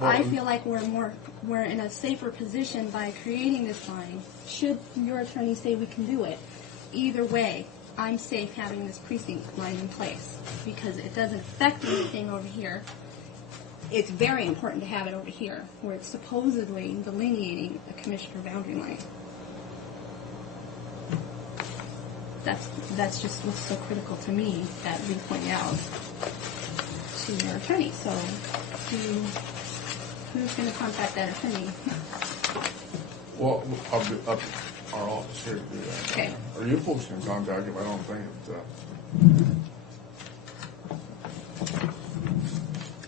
I feel like we're in a safer position by creating this line. Should your attorney say we can do it, either way, I'm safe having this precinct line in place because it doesn't affect anything over here. It's very important to have it over here where it's supposedly delineating the commissioner boundary line. That's just what's so critical to me that we point out to your attorney. So who's going to contact that attorney? Well, our office here to do that. Okay. Or you folks can contact him. I don't think it.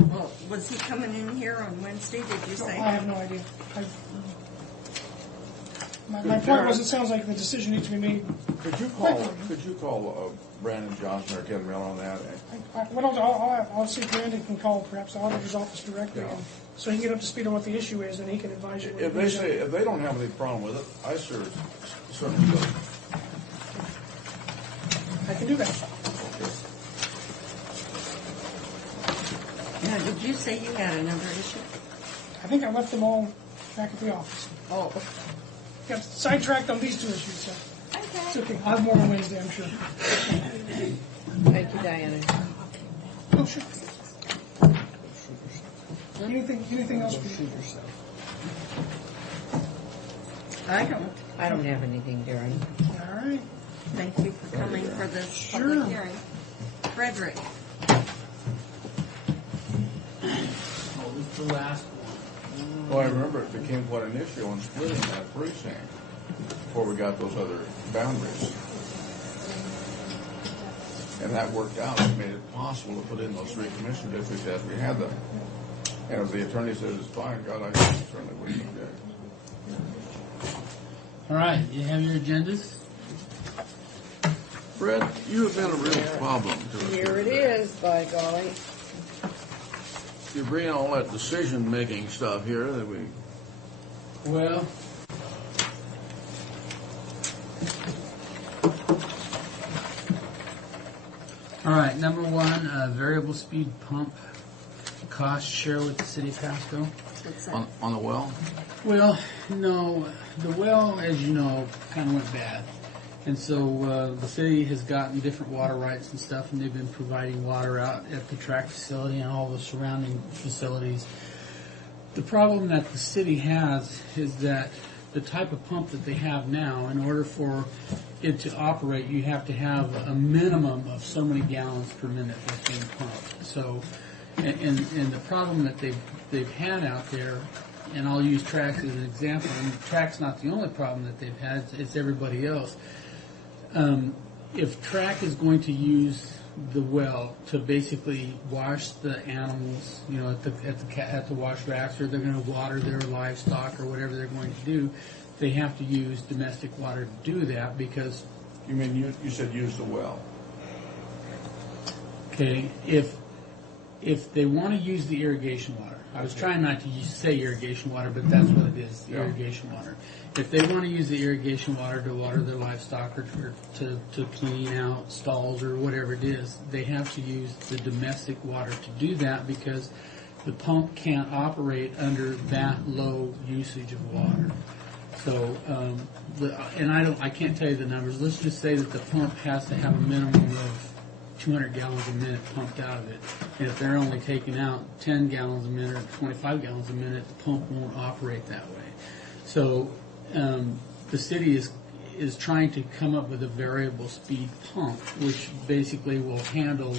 Well, was he coming in here on Wednesday, did you say? I have no idea. My point was, it sounds like the decision needs to be made. Could you call Brandon Johnson or Kevin Miller on that? I'll see if Brandon can call perhaps the auditor's office directly, so he can get up to speed on what the issue is, and he can advise you. If they don't have any problem with it, I certainly will. I can do that. Now, did you say you had another issue? I think I left them all back at the office. Oh. Got sidetracked on these two issues, so. It's okay. I'll have more on Wednesday, I'm sure. Thank you, Diana. Oh, sure. Anything else for you? I don't. I don't have anything, Darren. All right. Thank you for coming for this Sure. public hearing. Frederick. Oh, this is the last one. Well, I remember it became quite an issue on splitting that precinct before we got those other boundaries. And that worked out. It made it possible to put in those three commission districts as we had them. And if the attorney says it's fine, God, I certainly wouldn't object. All right, you have your agendas? Fred, you have been a real problem to us. Here it is, by golly. You bring all that decision-making stuff here that we... Well, all right, number one, variable speed pump cost share with the city of Pasco. On the well? Well, no, the well, as you know, kind of went bad. And so the city has gotten different water rights and stuff, and they've been providing water out at the track facility and all the surrounding facilities. The problem that the city has is that the type of pump that they have now, in order for it to operate, you have to have a minimum of so many gallons per minute that's being pumped. So, and the problem that they've had out there, and I'll use Trax as an example, and Track's not the only problem that they've had, it's everybody else. If Track is going to use the well to basically wash the animals, you know, at the wash racks, or they're going to water their livestock or whatever they're going to do, they have to use domestic water to do that because. You mean you said use the well? Okay, if they want to use the irrigation water, I was trying not to say irrigation water, but that's what it is, the irrigation water. If they want to use the irrigation water to water their livestock or to clean out stalls or whatever it is, they have to use the domestic water to do that because the pump can't operate under that low usage of water. So, I can't tell you the numbers. Let's just say that the pump has to have a minimum of 200 gallons a minute pumped out of it. And if they're only taking out 10 gallons a minute or 25 gallons a minute, the pump won't operate that way. So the city is trying to come up with a variable speed pump, which basically will handle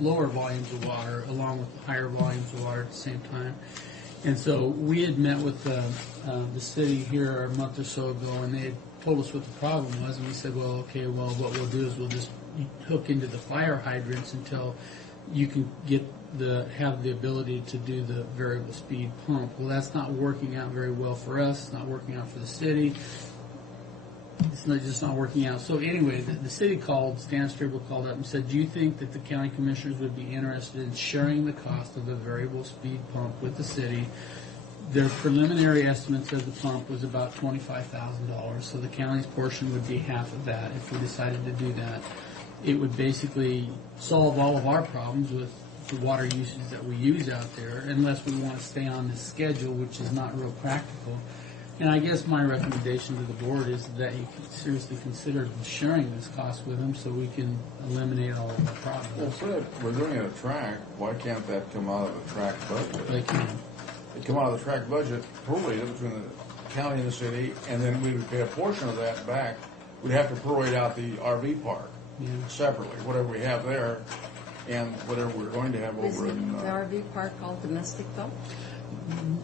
lower volumes of water along with higher volumes of water at the same time. And so we had met with the city here a month or so ago, and they had told us what the problem was, and we said, well, okay, well, what we'll do is we'll just hook into the fire hydrants until you can have the ability to do the variable speed pump. Well, that's not working out very well for us. It's not working out for the city. It's just not working out. So anyway, the city called, Stan Stribble called up and said, do you think that the county commissioners would be interested in sharing the cost of a variable speed pump with the city? Their preliminary estimates of the pump was about $25,000, so the county's portion would be half of that if we decided to do that. It would basically solve all of our problems with the water usage that we use out there, unless we want to stay on this schedule, which is not real practical. And I guess my recommendation to the board is that you seriously consider sharing this cost with them so we can eliminate all of the Well, problems. Fred, we're doing it a track, why can't that come out of the track budget? They can. It come out of the track budget, prorate it between the county and the city, and then we would pay a portion of that back. We'd have to prorate out the RV park separately, whatever we have there, and whatever we're going to have over Isn't in. the RV park all domestic though?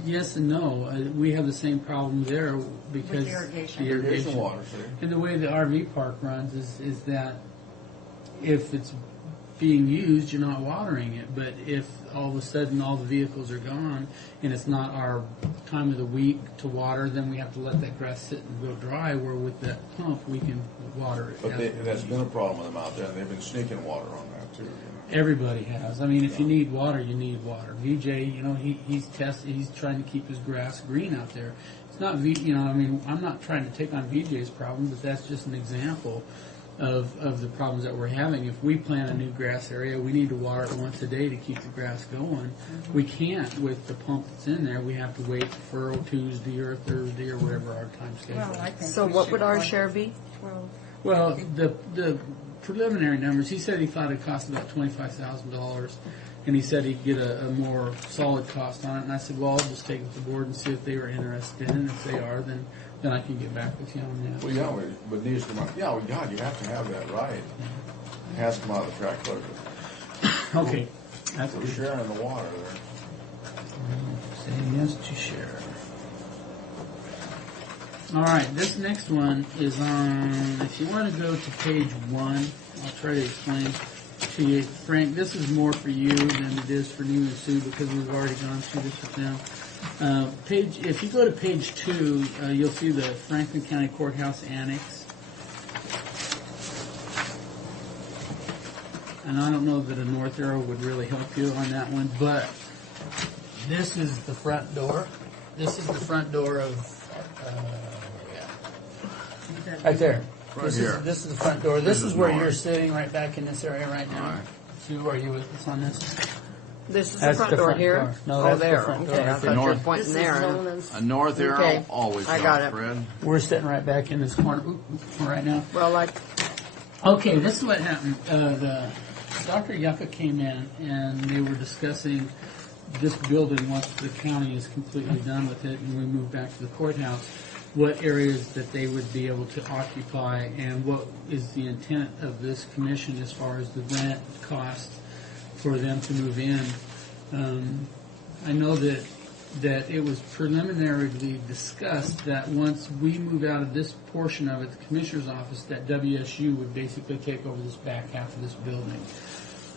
Yes and no. We have the same problem there because With irrigation. the Irrigation water, see? And the way the RV park runs is that if it's being used, you're not watering it. But if all of a sudden all the vehicles are gone and it's not our time of the week to water, then we have to let that grass sit and go dry. Where with that pump, we can water it. But that's been a problem with them out there, and they've been sneaking water on that too. Everybody has. I mean, if you need water, you need water. VJ, he's trying to keep his grass green out there. It's not I mean, I'm not trying to take on VJ's problem, but that's just an example of the problems that we're having. If we plant a new grass area, we need to water it once a day to keep the grass going. We can't with the pump that's in there. We have to wait for Tuesday or Thursday or whatever our time schedule is. So what would our share be? Well, the preliminary numbers, he said he thought it cost about $25,000, and he said he'd get a more solid cost on it. And I said, well, I'll just take it to the board and see if they were interested in it. If they are, then I can get back with you on that. Well, yeah, but needs to come out. Yeah, well, God, you have to have that right. It has to come out of the track budget. Okay. That's We're good. sharing the water there. Say yes to share. All right, this next one is on, if you want to go to page 1, I'll try to explain to you. Frank, this is more for you than it is for New and Sue because we've already gone through this with them. If you go to page 2, you'll see the Franklin County Courthouse Annex. And I don't know that a north arrow would really help you on that one, but this is the front door. This is the front door of, right there. Right This here. is the front door. This is where north. you're sitting, right back in this area right now. Right. See where you with us on this? This is That's the front the door front here? door. No, Oh, that's the there. front door Okay, I right thought there. you were North. pointing This is there. known as, A north arrow Okay. always I got helps, it. Fred. We're sitting right back in this corner right now. Well, like, Okay, this is what happened. Dr. Yucca came in and they were discussing this building once the county is completely done with it and we move back to the courthouse, what areas that they would be able to occupy and what is the intent of this commission as far as the rent cost for them to move in. I know that it was preliminarily discussed that once we move out of this portion of it, the commissioner's office, that WSU would basically take over this back half of this building.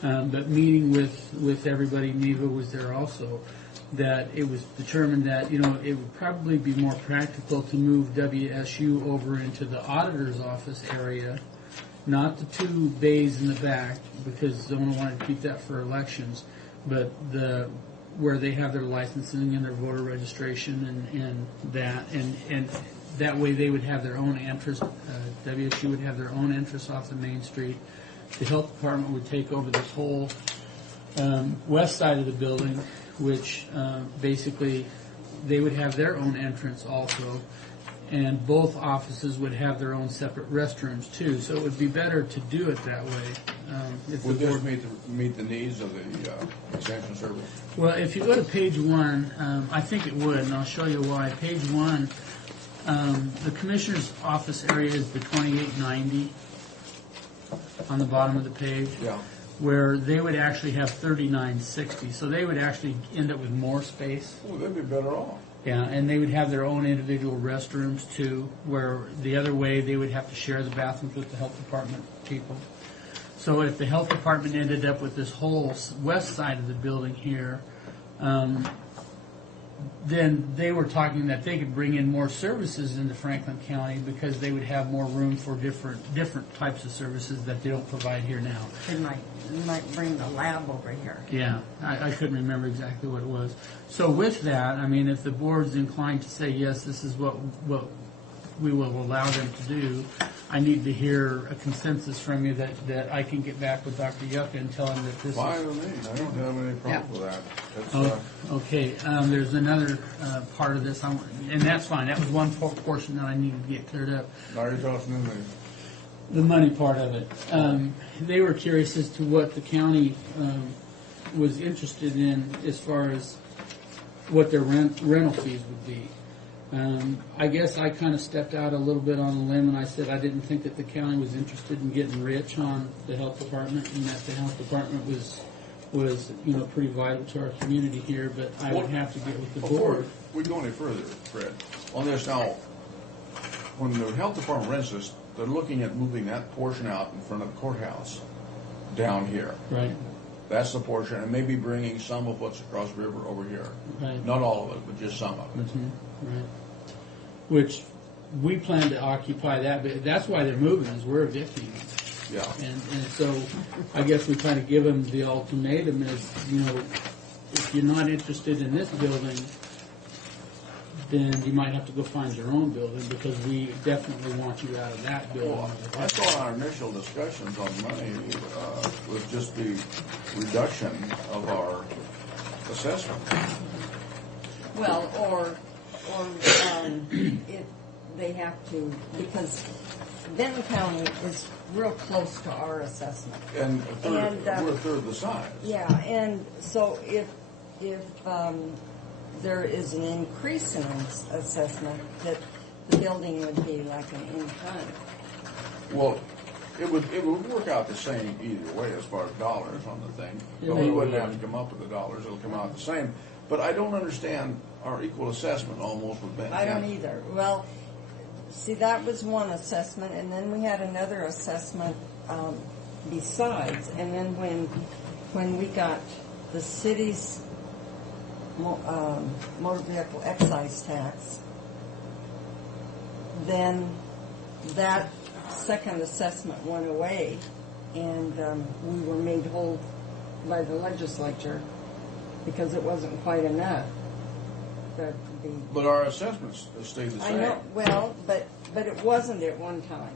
But meeting with everybody, Neva was there also, that it was determined that, it would probably be more practical to move WSU over into the auditor's office area, not the 2 bays in the back, because Zona wanted to keep that for elections, but where they have their licensing and their voter registration and that way they would have their own entrance, WSU would have their own entrance off the main street. The health department would take over this whole west side of the building, which basically they would have their own entrance also, and both offices would have their own separate restrooms too. So it would be better to do it that way. If Would the this board, meet the needs of the extension service? well, if you go to page 1, I think it would, and I'll show you why. Page 1, the commissioner's office area is the 2890 on the bottom of the page. Yeah. Where they would actually have 3960, so they would actually end up with more space. Oh, they'd be better off. Yeah, and they would have their own individual restrooms too, where the other way they would have to share the bathrooms with the health department people. So if the health department ended up with this whole west side of the building here, then they were talking that they could bring in more services into Franklin County because they would have more room for different types of services that they don't provide here now. they might bring the lab over here. Yeah, I couldn't remember exactly what it was. So with that, I mean, if the board's inclined to say, yes, this is what we will allow them to do, I need to hear a consensus from you that I can get back with Dr. Yucca and tell him that this Fine is... with me. I don't have any problem with that. That's, Okay, there's another part of this, and that's fine. That was one portion that I needed to get cleared up. Now you're talking to me. The money part of it. They were curious as to what the county was interested in as far as what their rental fees would be. I guess I kind of stepped out a little bit on a limb and I said I didn't think that the county was interested in getting rich on the health department, and that the health department was pretty vital to our community here, but I would have to get with the board. Before we go any further, Fred, on this now, when the health department rents this, they're looking at moving that portion out in front of the courthouse down here. Right. That's the portion, and maybe bringing some of what's across the river over here. Right. Not all of it, but just some of it. Right. Which we plan to occupy that, but that's why they're moving, is we're evicting. Yeah. And so I guess we kind of give them the ultimatum is, if you're not interested in this building, then you might have to go find your own building, because we definitely want you out of that building. Well, I thought our initial discussions on money was just the reduction of our assessment. Well, or if they have to, because Benton County is real close to our assessment. And we're a third of the size. Yeah, and so if there is an increase in assessment, that the building would be like an in-kind. Well, it would work out the same either way as far as dollars on the thing. But Yeah. we wouldn't have to come up with the dollars. It'll come out the same. But I don't understand our equal assessment almost with Benton I don't County. either. Well, see, that was one assessment, and then we had another assessment besides. And then when we got the city's motor vehicle excise tax, then that second assessment went away, and we were made whole by the legislature because it wasn't quite enough. But our assessments stayed the same. I know, well, but it wasn't at one time.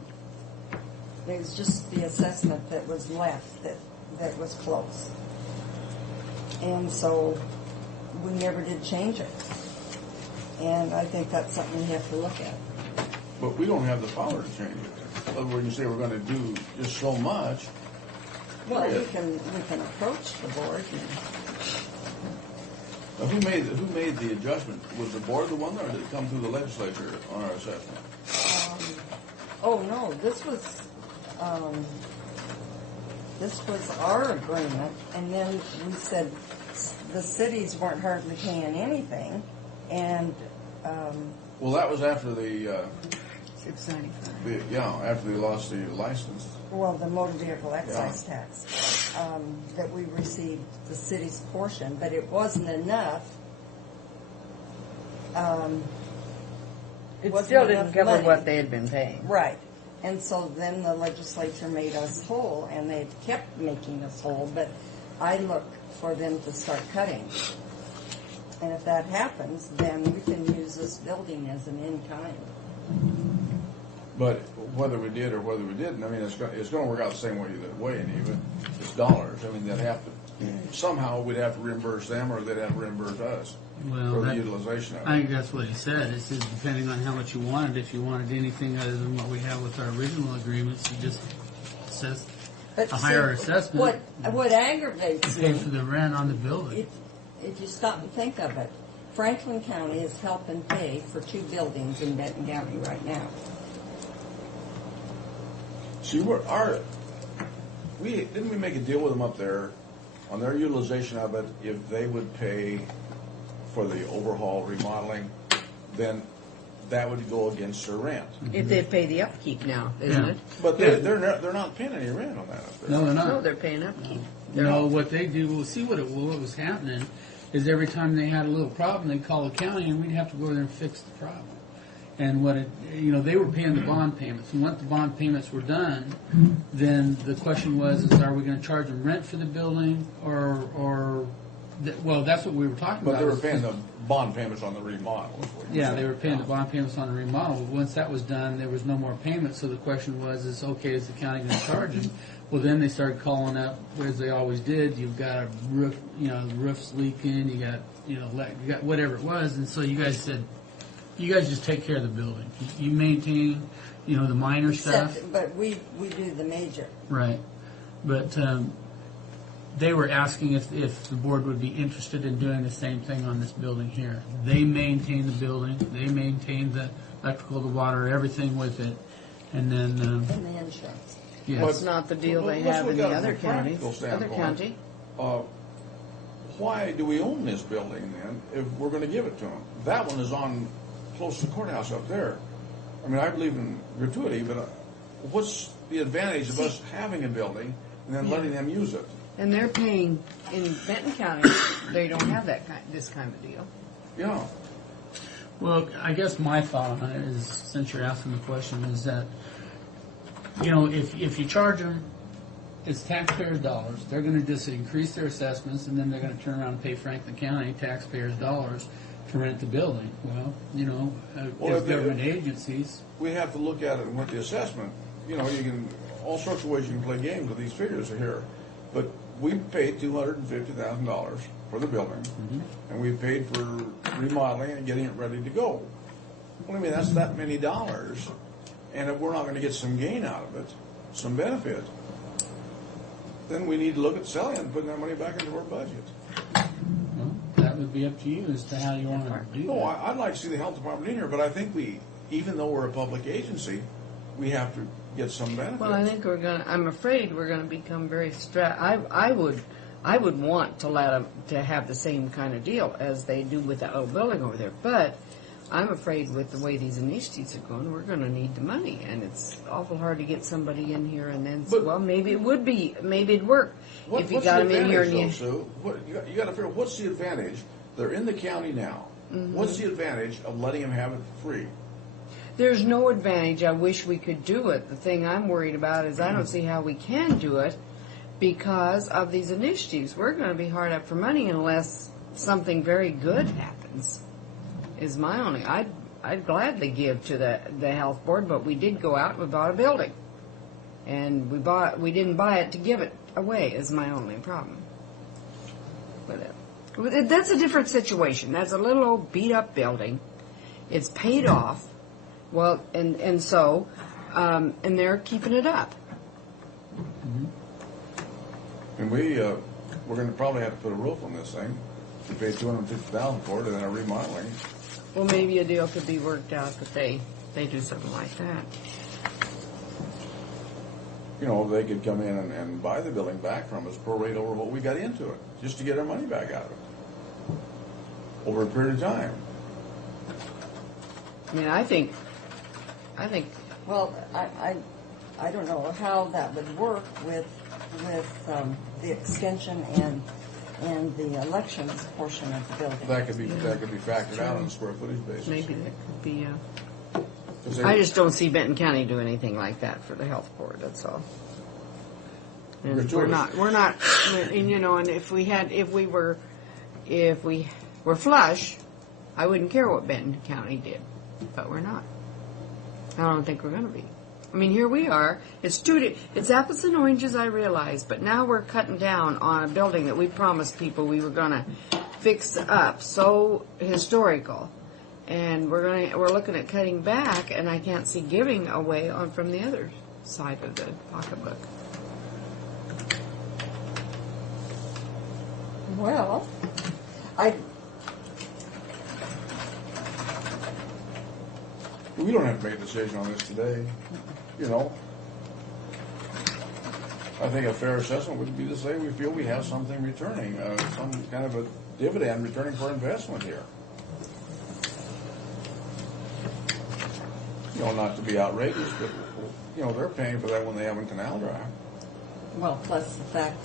It was just the assessment that was left that was close. And so we never did change it. And I think that's something we have to look at. But we don't have the power to change it. In other words, you say we're going to do just so much. Well, we can approach the board. Now, who made the adjustment? Was the board the one, or did it come through the legislature on our assessment? Oh no, this was our agreement, and then we said the cities weren't hardly paying anything, and well, that was after the $695. After they lost the license. Well, the motor vehicle excise tax that we received, the city's portion, but it wasn't enough. It wasn't still enough didn't cover money. what they had been paying. Right. And so then the legislature made us whole, and they kept making us whole, but I look for them to start cutting. And if that happens, then we can use this building as an in-kind. But whether we did or whether we didn't, I mean, it's going to work out the same way either way, and even it's dollars. I mean, they'd have to somehow we'd have to reimburse them, or they'd have to reimburse us for the utilization of it. I think that's what he said. It says depending on how much you wanted. If you wanted anything other than what we have with our original agreements, it just says But a higher see, assessment. What aggravates Pay me, for the rent on the building. if you stop and think of it, Franklin County is helping pay for 2 buildings in Benton County right now. See, didn't we make a deal with them up there on their utilization of it? If they would pay for the overhaul remodeling, then that would go against their rent. If they pay the upkeep now, isn't it? But they're not paying any rent on that up there. No, they're not. No, they're paying upkeep. No, what they do, we'll see what was happening is every time they had a little problem, they'd call the county and we'd have to go there and fix the problem. And they were paying the bond payments. And once the bond payments were done, then the question was, are we going to charge them rent for the building or Well, that's what we were talking But about. they were is- paying the bond payments on the remodel. is what you're Yeah, saying. they were paying the bond payments on the remodel. Once that was done, there was no more payments. So the question was, is okay, is the county going to charge them? Well, then they started calling up, as they always did. You've got a roof, the roof's leaking. You got, you got whatever it was. And so you guys said, you guys just take care of the building. You maintain, the minor stuff. But we do the major. Right. But they were asking if the board would be interested in doing the same thing on this building here. They maintain the building. They maintain the electrical, the water, everything with it. And then... And the insurance. Yes. That's not the deal they Let's have look in the at it other from a practical counties. Other standpoint. county. Why do we own this building then if we're going to give it to them? That one is on close to the courthouse up there. I mean, I believe in gratuity, but what's the advantage of us having a building and then letting them use it? And they're paying, in Benton County, they don't have this kind of deal. Yeah. Well, I guess my thought on it is, since you're asking the question, is that, if you charge them, it's taxpayers' dollars. They're going to just increase their assessments, and then they're going to turn around and pay Franklin County taxpayers' dollars to rent the building. Well, as government agencies. We have to look at it with the assessment. You can, all sorts of ways you can play games with these figures here. But we paid $250,000 for the building, and we paid for remodeling and getting it ready to go. Well, I mean, that's that many dollars. And if we're not going to get some gain out of it, some benefit, then we need to look at selling it and putting that money back into our budget. Well, that would be up to you as to how you want to do that. No, I'd like to see the health department in here, but I think even though we're a public agency, we have to get some benefit. Well, I think I'm afraid we're going to become very I would want to let them to have the same kind of deal as they do with the old building over there. But I'm afraid with the way these initiatives are going, we're going to need the money, and it's awful hard to get somebody in here and then say, well, maybe it'd work if you got them in here. And you got to figure out what's the advantage. They're in the county now. What's the advantage of letting them have it free? There's no advantage. I wish we could do it. The thing I'm worried about is I don't see how we can do it because of these initiatives. We're going to be hard up for money unless something very good happens. Is my only. I'd gladly give to the health board, but we did go out and we bought a building, and we didn't buy it to give it away. Is my only problem. But that's a different situation. That's a little old beat up building. It's paid off. Well, and so they're keeping it up. And we're going to probably have to put a roof on this thing. We paid $250,000 for it, and then a remodeling. Well, maybe a deal could be worked out that they do something like that. They could come in and buy the building back from us, prorate over what we got into it, just to get our money back out of it over a period of time. I mean, I think. Well, I don't know how that would work with the extension and the elections portion of the building. That could be factored out on a square footage basis. Maybe that could be. I just don't see Benton County do anything like that for the health board. That's all. And we're not. And if we were flush, I wouldn't care what Benton County did, but we're not. I don't think we're going to be. I mean, here we are. It's apples and oranges, I realize, but now we're cutting down on a building that we promised people we were going to fix up, so historical, and we're looking at cutting back, and I can't see giving away from the other side of the pocketbook. Well, we don't have to make a decision on this today. I think a fair assessment would be to say we feel we have something returning, some kind of a dividend returning for investment here. Not to be outrageous, but they're paying for that when they have in Canal Drive. Well, plus the fact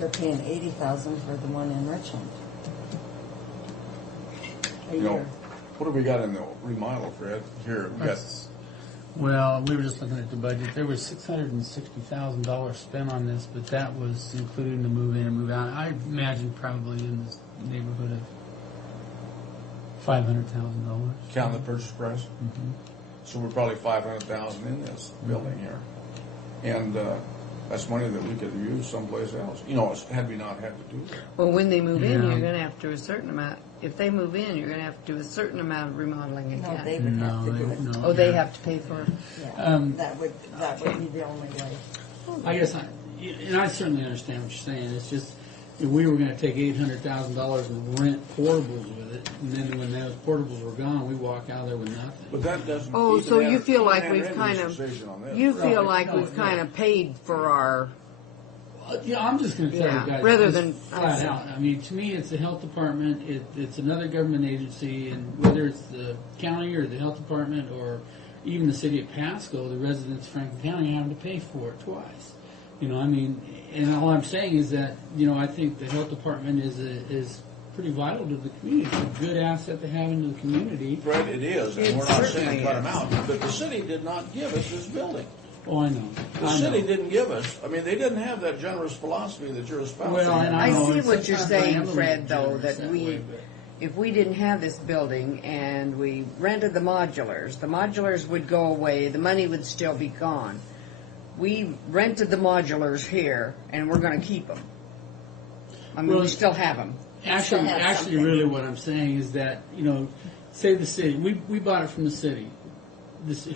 they're paying $80,000 for the one in Richland. A year. What have we got in the remodel, Fred? Here, we got Well, we were just looking at the budget. There was $660,000 spent on this, but that was including the move in and move out. I imagine probably in this neighborhood of $500,000. Count the purchase price? Mm-hmm. So we're probably 500,000 in this building here. And that's money that we could use someplace else. You know, had we not had to do that. Well, when they move in, Yeah. you're going to have to do a certain amount. If they move in, you're going to have to do a certain amount of remodeling again. No, they would have to do it. No. Oh, they have to pay for it. Yeah, that would be the only way. I guess, and I certainly understand what you're saying. It's just, if we were going to take $800,000 and rent portables with it, and then when those portables were gone, we walk out of there with nothing. But that doesn't. Oh, so you feel like even we've have kind any of, decision on this. you feel Right. like No, we've no. kind of paid for our, Yeah, I'm just going to tell Yeah, you guys, rather just than- I flat see. out. I mean, to me, it's the health department. It's another government agency, and whether it's the county or the health department or even the city of Pasco, the residents of Franklin County are having to pay for it twice. You know, I mean, and all I'm saying is that, you know, I think the health department is pretty vital to the community. It's a good asset to have in the community. Fred, it is, and It we're not certainly saying cut is. them out, but the city did not give us this building. Oh, I know. The I city know. didn't give us, I mean, they didn't have that generous philosophy that you're espousing. Well, and I know, see and what you're sometimes I saying, am a little Fred, though, generous that way, we, but- if we didn't have this building and we rented the modulars would go away, the money would still be gone. We rented the modulars here, and we're going to keep them. I mean, Well, we still have them. Actually, really, what I'm saying is that, you know, say the city, we bought it from the city.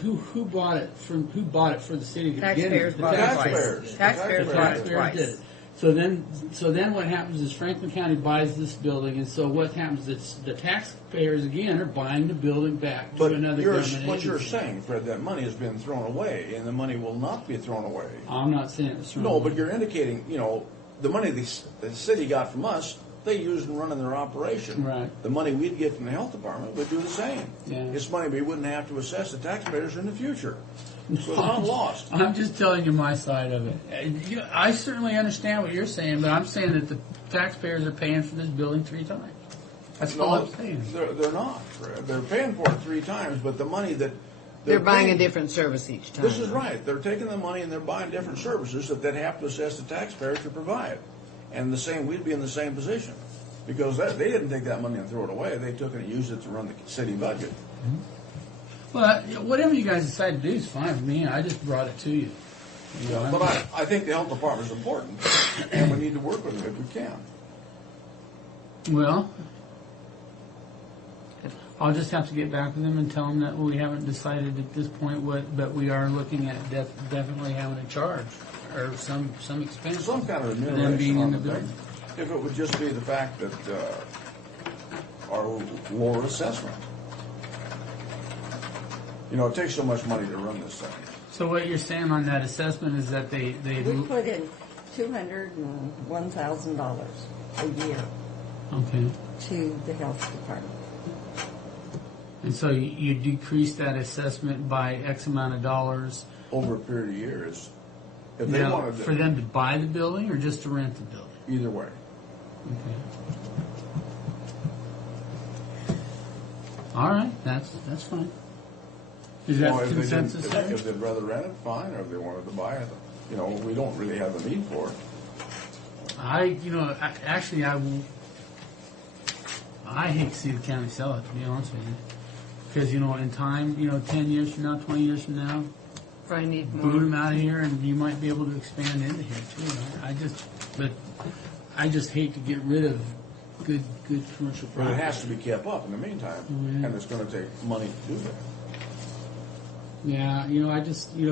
Who bought it from? Who bought it for the city to begin Taxpayers with? bought it taxpayers. twice. The Taxpayers bought it Taxpayers did twice. it. So then what happens is Franklin County buys this building, and so what happens is the taxpayers again are buying the building back to But another government what you're agency. saying, Fred, that money has been thrown away, and the money will not be thrown away. I'm not saying it's wrong. No, but you're indicating, you know, the money the city got from us, they used in running their operation. Right. The money we'd get from the health department would do the same. Yeah. It's money we wouldn't have to assess the taxpayers in the future. So it's not lost. I'm just telling you my side of it. I certainly understand what you're saying, but I'm saying that the taxpayers are paying for this building 3 times. That's all I'm saying. They're not, Fred. They're paying for it 3 times, but the money that They're buying paying- a different service each time. This is right. They're taking the money and they're buying different services that they have to assess the taxpayers to provide. And the same, we'd be in the same position. Because they didn't take that money and throw it away. They took it and used it to run the city budget. Well, whatever you guys decide to do is fine with me. I just brought it to you. You know, But I think the health department is important, and we need to work with them if we can. Well, I'll just have to get back with them and tell them that we haven't decided at this point but we are looking at definitely having a charge or some expense. Some kind of for them being remuneration in on the the building. thing. If it would just be the fact that our lower assessment. You know, it takes so much money to run this thing. So what you're saying on that assessment is that they We put in $201,000 a year okay, to the health department. and so you decrease that assessment by X amount of dollars Over a period of years. If they now, wanted to, for them to buy the building or just to rent the building. either way. Okay. All right, that's fine. Is You know, that if they didn't- consensus if- there? If they'd rather rent it, fine, or if they wanted to buy it, you know, we don't really have the need for it. I hate to see the county sell it, to be honest with you. Because, in time, 10 years from now, 20 years from now, Probably need boot them more. out of here and you might be able to expand into here too. I just hate to get rid of good commercial But property. it has to be kept up in the meantime, Mhm. and it's gonna take money to do that. Yeah,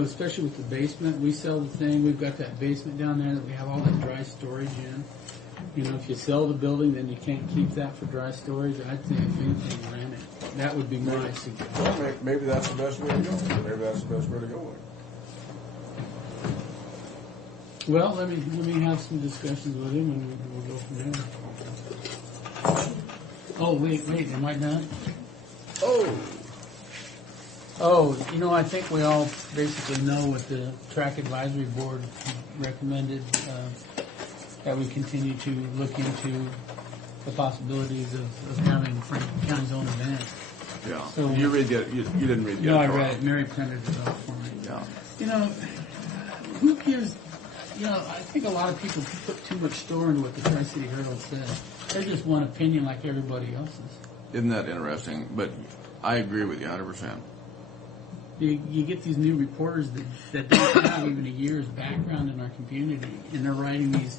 especially with the basement, we sell the thing, we've got that basement down there that we have all that dry storage in. If you sell the building, then you can't keep that for dry storage. I'd think if anything, rent it. That would be my suggestion. Well, maybe that's the best way to go. Maybe that's the best way to go with it. Well, let me have some discussions with him and we'll go from there. Oh, wait, am I done? Oh, I think we all basically know what the track advisory board recommended, that we continue to look into the possibilities of having Franklin County's own event. Yeah. So- you didn't read the No, I editorial. read it. Mary printed it off for me. Yeah. You know, who gives, I think a lot of people put too much store into what the Tri-City Herald says. They're just one opinion like everybody else's. Isn't that interesting? But I agree with you 100%. You get these new reporters that don't have even a year's background in our community, and they're writing these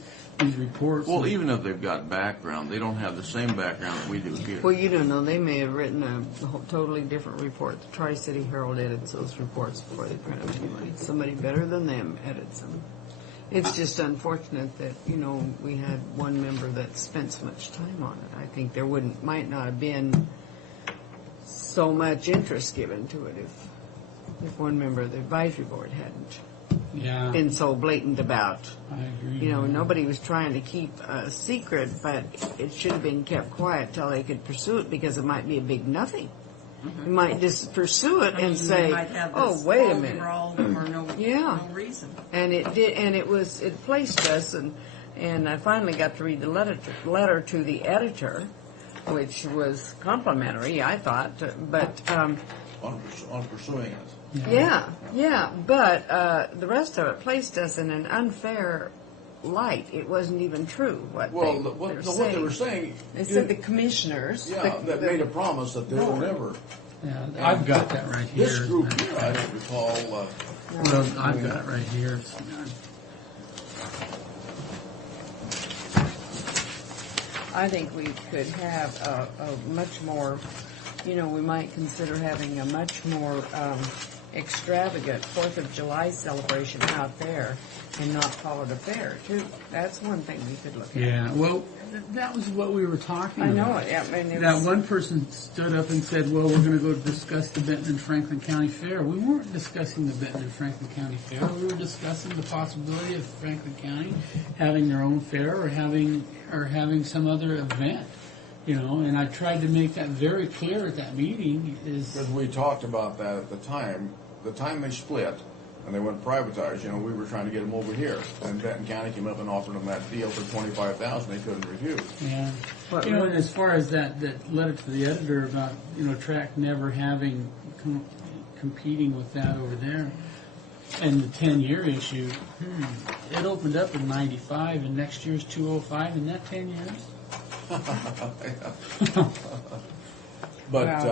reports. Well, even if they've got background, they don't have the same background that we do here. Well, you don't know. They may have written a totally different report. The Tri-City Herald edits those reports before they print them anyway. Somebody better than them edits them. It's just unfortunate that, we had one member that spent so much time on it. I think there might not have been so much interest given to it if one member of the advisory board hadn't been so blatant about. I agree. Nobody was trying to keep a secret, but it should have been kept quiet till they could pursue it, because it might be a big nothing. You might just pursue it and say, they might have "Oh, this wait a fall minute." for all for no reason. And it did, and it placed us, and I finally got to read the letter to the editor, which was complimentary, I thought, but on pursuing it. Yeah, but the rest of it placed us in an unfair light. It wasn't even true what they were saying. They said the commissioners that made a promise that they will never. Yeah, I've got that right here. This group here, I don't recall. Well, I've got it right here. I think we could have a much more, we might consider having a much more extravagant 4th of July celebration out there and not call it a fair, too. That's one thing we could look at. Yeah, well, that was what we were talking I about. know it. Yeah, That one person stood up and said, well, we're going to go discuss the Benton and Franklin County Fair. We weren't discussing the Benton and Franklin County Fair. We were discussing the possibility of Franklin County having their own fair or having some other event. And I tried to make that very clear at that meeting. Because we talked about that at the time they split and they went privatized, we were trying to get them over here. And Benton County came up and offered them that deal for $25,000 they couldn't refuse. Yeah. And as far as that letter to the editor about, track never having competing with that over there, and the 10-year issue, it opened up in 95 and next year's 205, in that 10 years? But,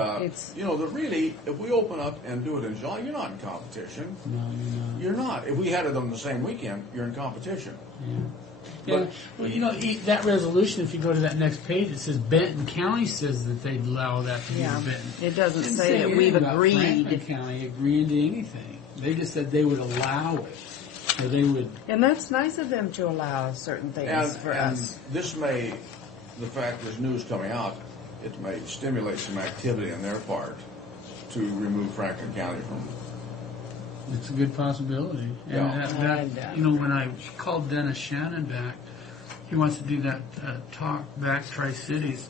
really, if we open up and do it in July, you're not in competition. No, you're not. You're not. If we had it on the same weekend, you're in competition. Yeah. Well, that resolution, if you go to that next page, it says Benton County says that they'd allow that to be in Benton. It doesn't say that anything we've about agreed. Franklin County agreeing to anything. They just said they would allow it. Or they would. And that's nice of them to allow certain things for us. This may, the fact there's news coming out, it may stimulate some activity on their part to remove Franklin County from. It's a good possibility. And when I called Dennis Shannon back, he wants to do that talk back Tri-Cities.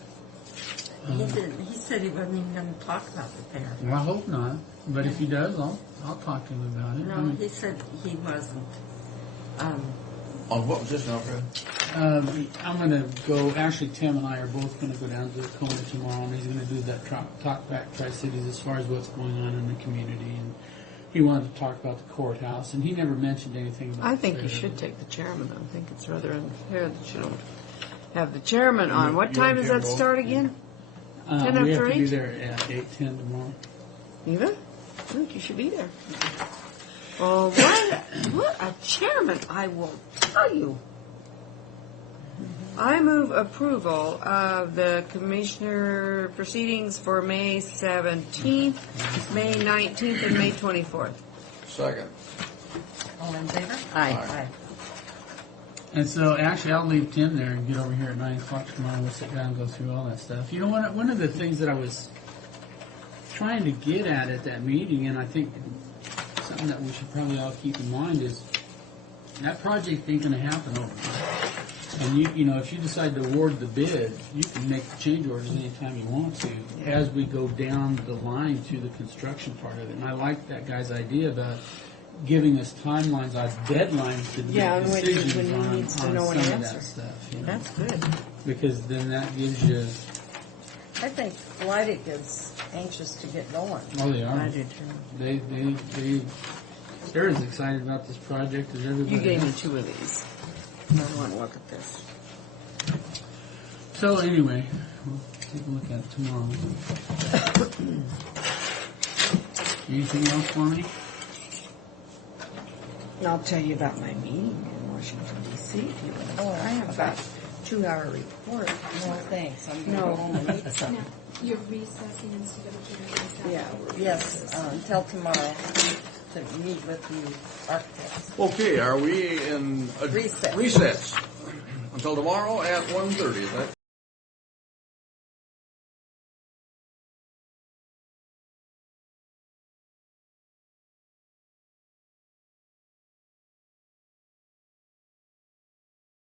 He said he wasn't even going to talk about the fair. Well, I hope not. But if he does, I'll talk to him about it. No, he said he wasn't. On what was this now, Fred? I'm going to go, actually Tim and I are both going to go down to Tacoma tomorrow, and he's going to do that talk back Tri-Cities as far as what's going on in the community. And he wanted to talk about the courthouse, and he never mentioned anything about I think you should take the chairman. I think it's rather unfair that you don't have the chairman on. What time does that start again? 10 we after have to 8? be there at 8:10 tomorrow. You know? I think you should be there. Oh, what a chairman, I will tell you. I move approval of the commissioner proceedings for May 17th, May 19th, and May 24th. Second. All in favor? Aye. And so, actually, I'll leave Tim there and get over here at 9 o'clock tomorrow. We'll sit down and go through all that stuff. You know, one of the things that I was trying to get at that meeting, and I think something that we should probably all keep in mind, is that project ain't going to happen overnight. And you know, if you decide to award the bid, you can make the change orders anytime you want to as we go down the line to the construction part of it. And I like that guy's idea about giving us timelines, deadlines to make decisions on some of that stuff. You know? That's good. Because then that gives you I think Leidig is anxious to get going. Oh, they are. I do too. They're as excited about this project as everybody. You gave me else. 2 of these. I want to look at this. So anyway, we'll take a look at it tomorrow. Anything else for me? And I'll tell you about my meeting in Washington, D.C. if you want. Oh, I have about that. 2-hour report. No, thanks. I'm going to No. go home and eat something. Now, you're recessing instead of adjourning. Yeah, yes, until tomorrow to meet with the architects. Okay, are we in Recess. recess until tomorrow at 1:30? Is that